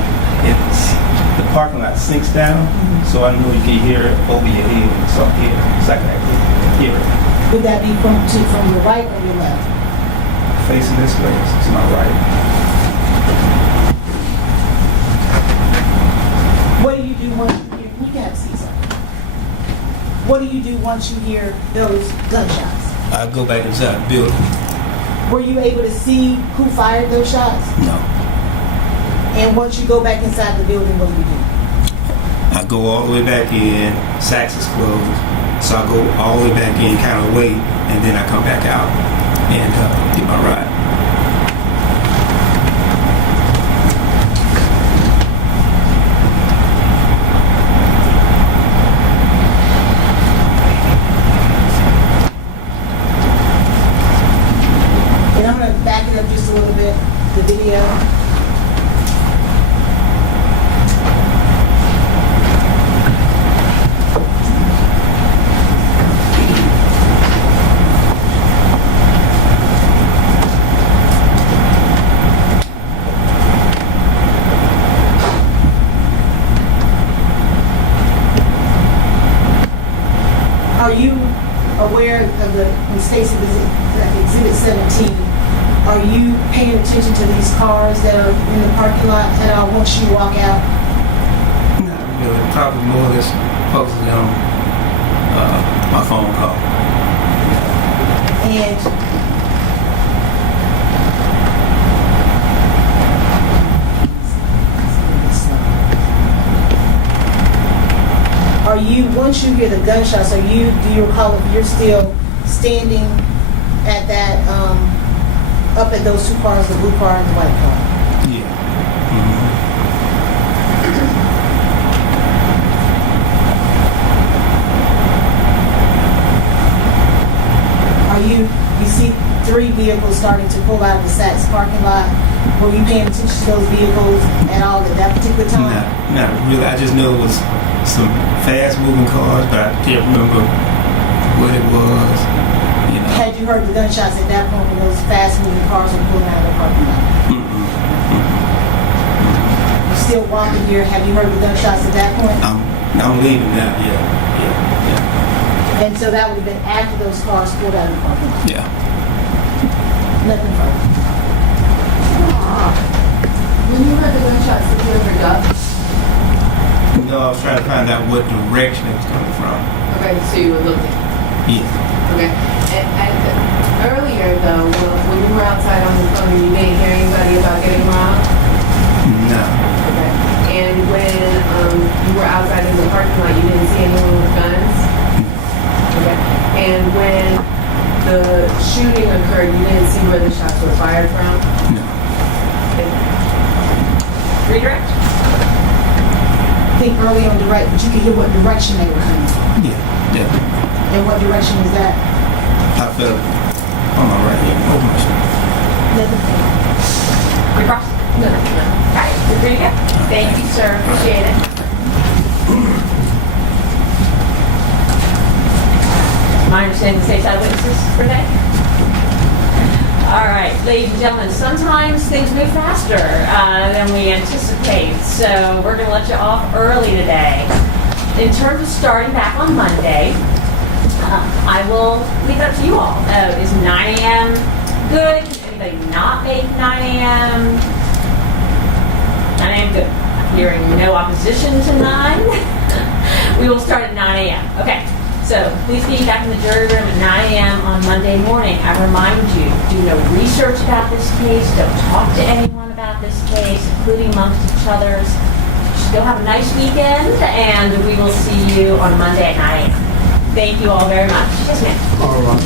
the parking lot sinks down, so I know you can hear it over your head, so I'm here, so I can actually hear it. Would that be from your right or your left? Facing this way to my right. What do you do once you hear? You can have a seat, sir. What do you do once you hear those gunshots? I go back inside the building. Were you able to see who fired those shots? No. And once you go back inside the building, what do you do? I go all the way back in. Saks is closed, so I go all the way back in, kind of wait, and then I come back out and get my ride. And I'm going to back it up just a little bit, the video. Are you aware of when Stacey was at Exhibit 17, are you paying attention to these cars that are in the parking lot at all once you walk out? Not really. Probably more or less focusing on my phone call. And are you, once you hear the gunshots, do you recall if you're still standing at that up at those two cars, the blue car and the white car. Yeah. Mm-hmm. You see 3 vehicles starting to pull out of the Saks parking lot. Were you paying attention to those vehicles at all at that particular time? Not really. I just know it was some fast-moving cars, but I can't remember what it was. You know. Had you heard the gunshots at that point when those fast-moving cars were pulling out of the parking lot? You're still walking here. Have you heard the gunshots at that point? I'm leaving now. Yeah. And so that would have been after those cars pulled out of the parking lot? Yeah. Nothing further. When you heard the gunshots, did you ever duck? No, I was trying to find out what direction it was coming from. Okay, so you were looking. Yeah. Okay. And earlier, though, when you were outside on the phone, you didn't hear anybody about getting robbed? No. Okay. And when you were outside in the parking lot, you didn't see anyone with guns? Okay. And when the shooting occurred, you didn't see where the shots were fired from? No. Okay. Redirect? I think early on direct, but you could hear what direction they were coming from. Yeah. And what direction was that? I felt on my right hand. Open my shoulder. Nothing further. Recross? No. All right, you're free to go. Thank you, sir. Appreciate it. My understanding the state's out of witnesses for today? All right, ladies and gentlemen, sometimes things move faster than we anticipate, so we're going to let you off early today. In terms of starting back on Monday, I will leave it up to you all. Is 9 a.m. good? Can anybody not make 9 a.m.? 9 a.m. good. I'm hearing no opposition to 9. We will start at 9 a.m. Okay. So please be back in the jury room at 9 a.m. on Monday morning. I remind you, do no research about this case. Don't talk to anyone about this case, including amongst each others. Just go have a nice weekend, and we will see you on Monday at 9 a.m. Thank you all very much. Yes, ma'am. All right.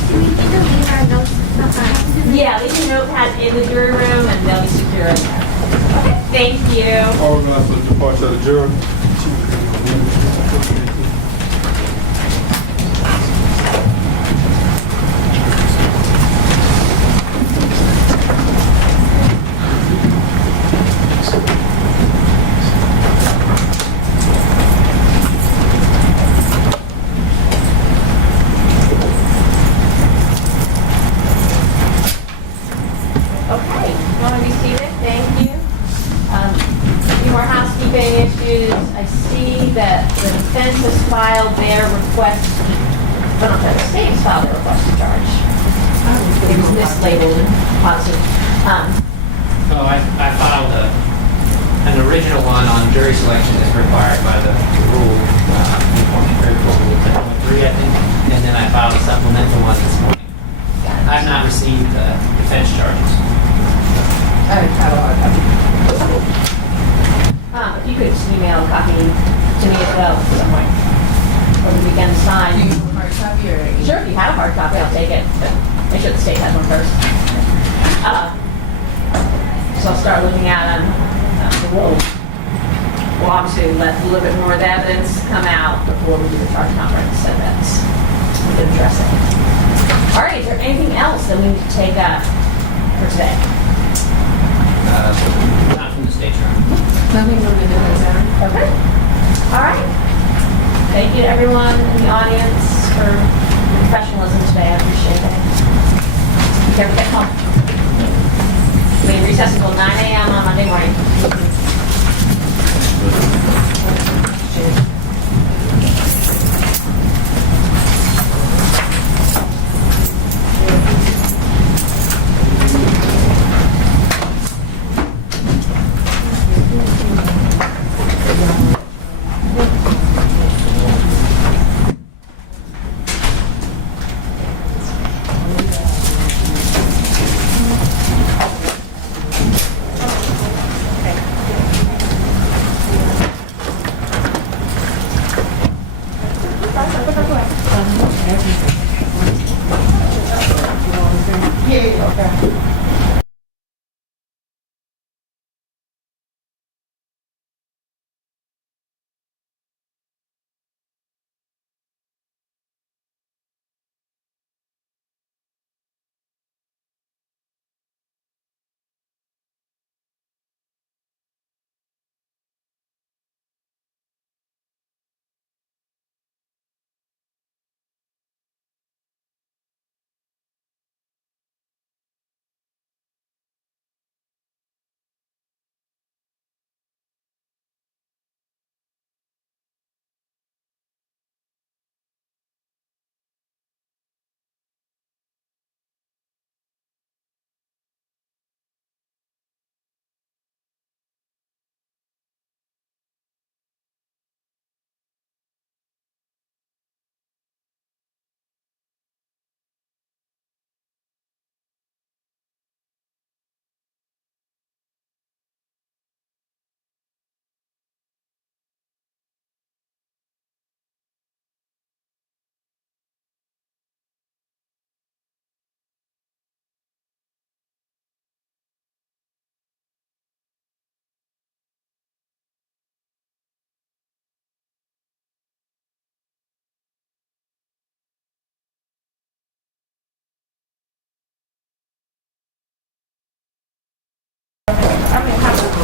Yeah, leave your notepad in the jury room, and they'll be secure in there. Okay, thank you. All right, for the departure of the jury. Okay, you want to be seated? Thank you. A few more housekeeping issues. I see that the defense has filed their request, but not the state has filed their request to charge. It was mislabeled and positive. Oh, I filed an original one on jury selection as required by the rule, rule 10.3, I think, and then I filed a supplemental one this morning. I have not received defense charges. I have a hard copy. If you could just email a copy to me as well somewhere. Or the weekend sign. Do you have a hard copy or? Sure, if you have a hard copy, I'll take it. But make sure the state has one first. So I'll start looking at them. We'll obviously let a little bit more of the evidence come out before we do the charge conference, so that's we can address it. All right, is there anything else that we need to take up for today? Not from the state trial. Nothing from the defense center. Okay. All right. Thank you to everyone in the audience for your professionalism today. I appreciate it. Be careful, get home. We recess until 9 a.m. on Monday morning.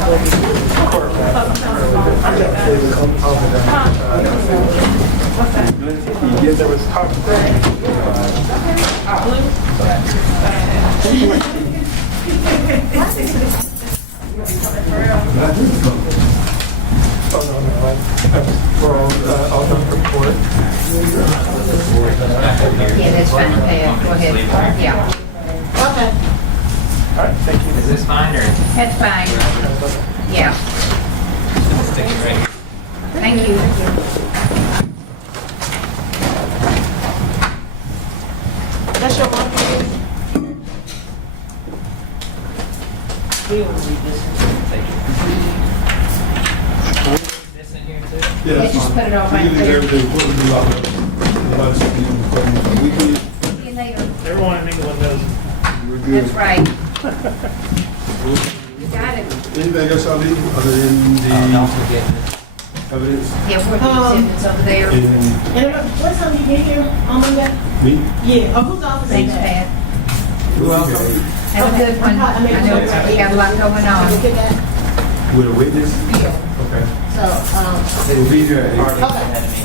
Yeah, that's fine. Go ahead. Yeah. Okay. All right, thank you. Is this fine or? That's fine. Yeah. Stick it right here. Thank you. That's your one. This in here too? Yeah, just put it all right there. See you later. Everyone in England knows. That's right. You got it. Anything else I need other than the Don't forget this. evidence? Yeah, where the exhibits over there. And what time you get here on Monday? Me? Yeah. Oh, whose office Thanks, is that? Pat. You're welcome. Have a good one. I know we got a lot going on. Look at that. With a witness? Yeah. Okay. So, They will be here at 8. Okay.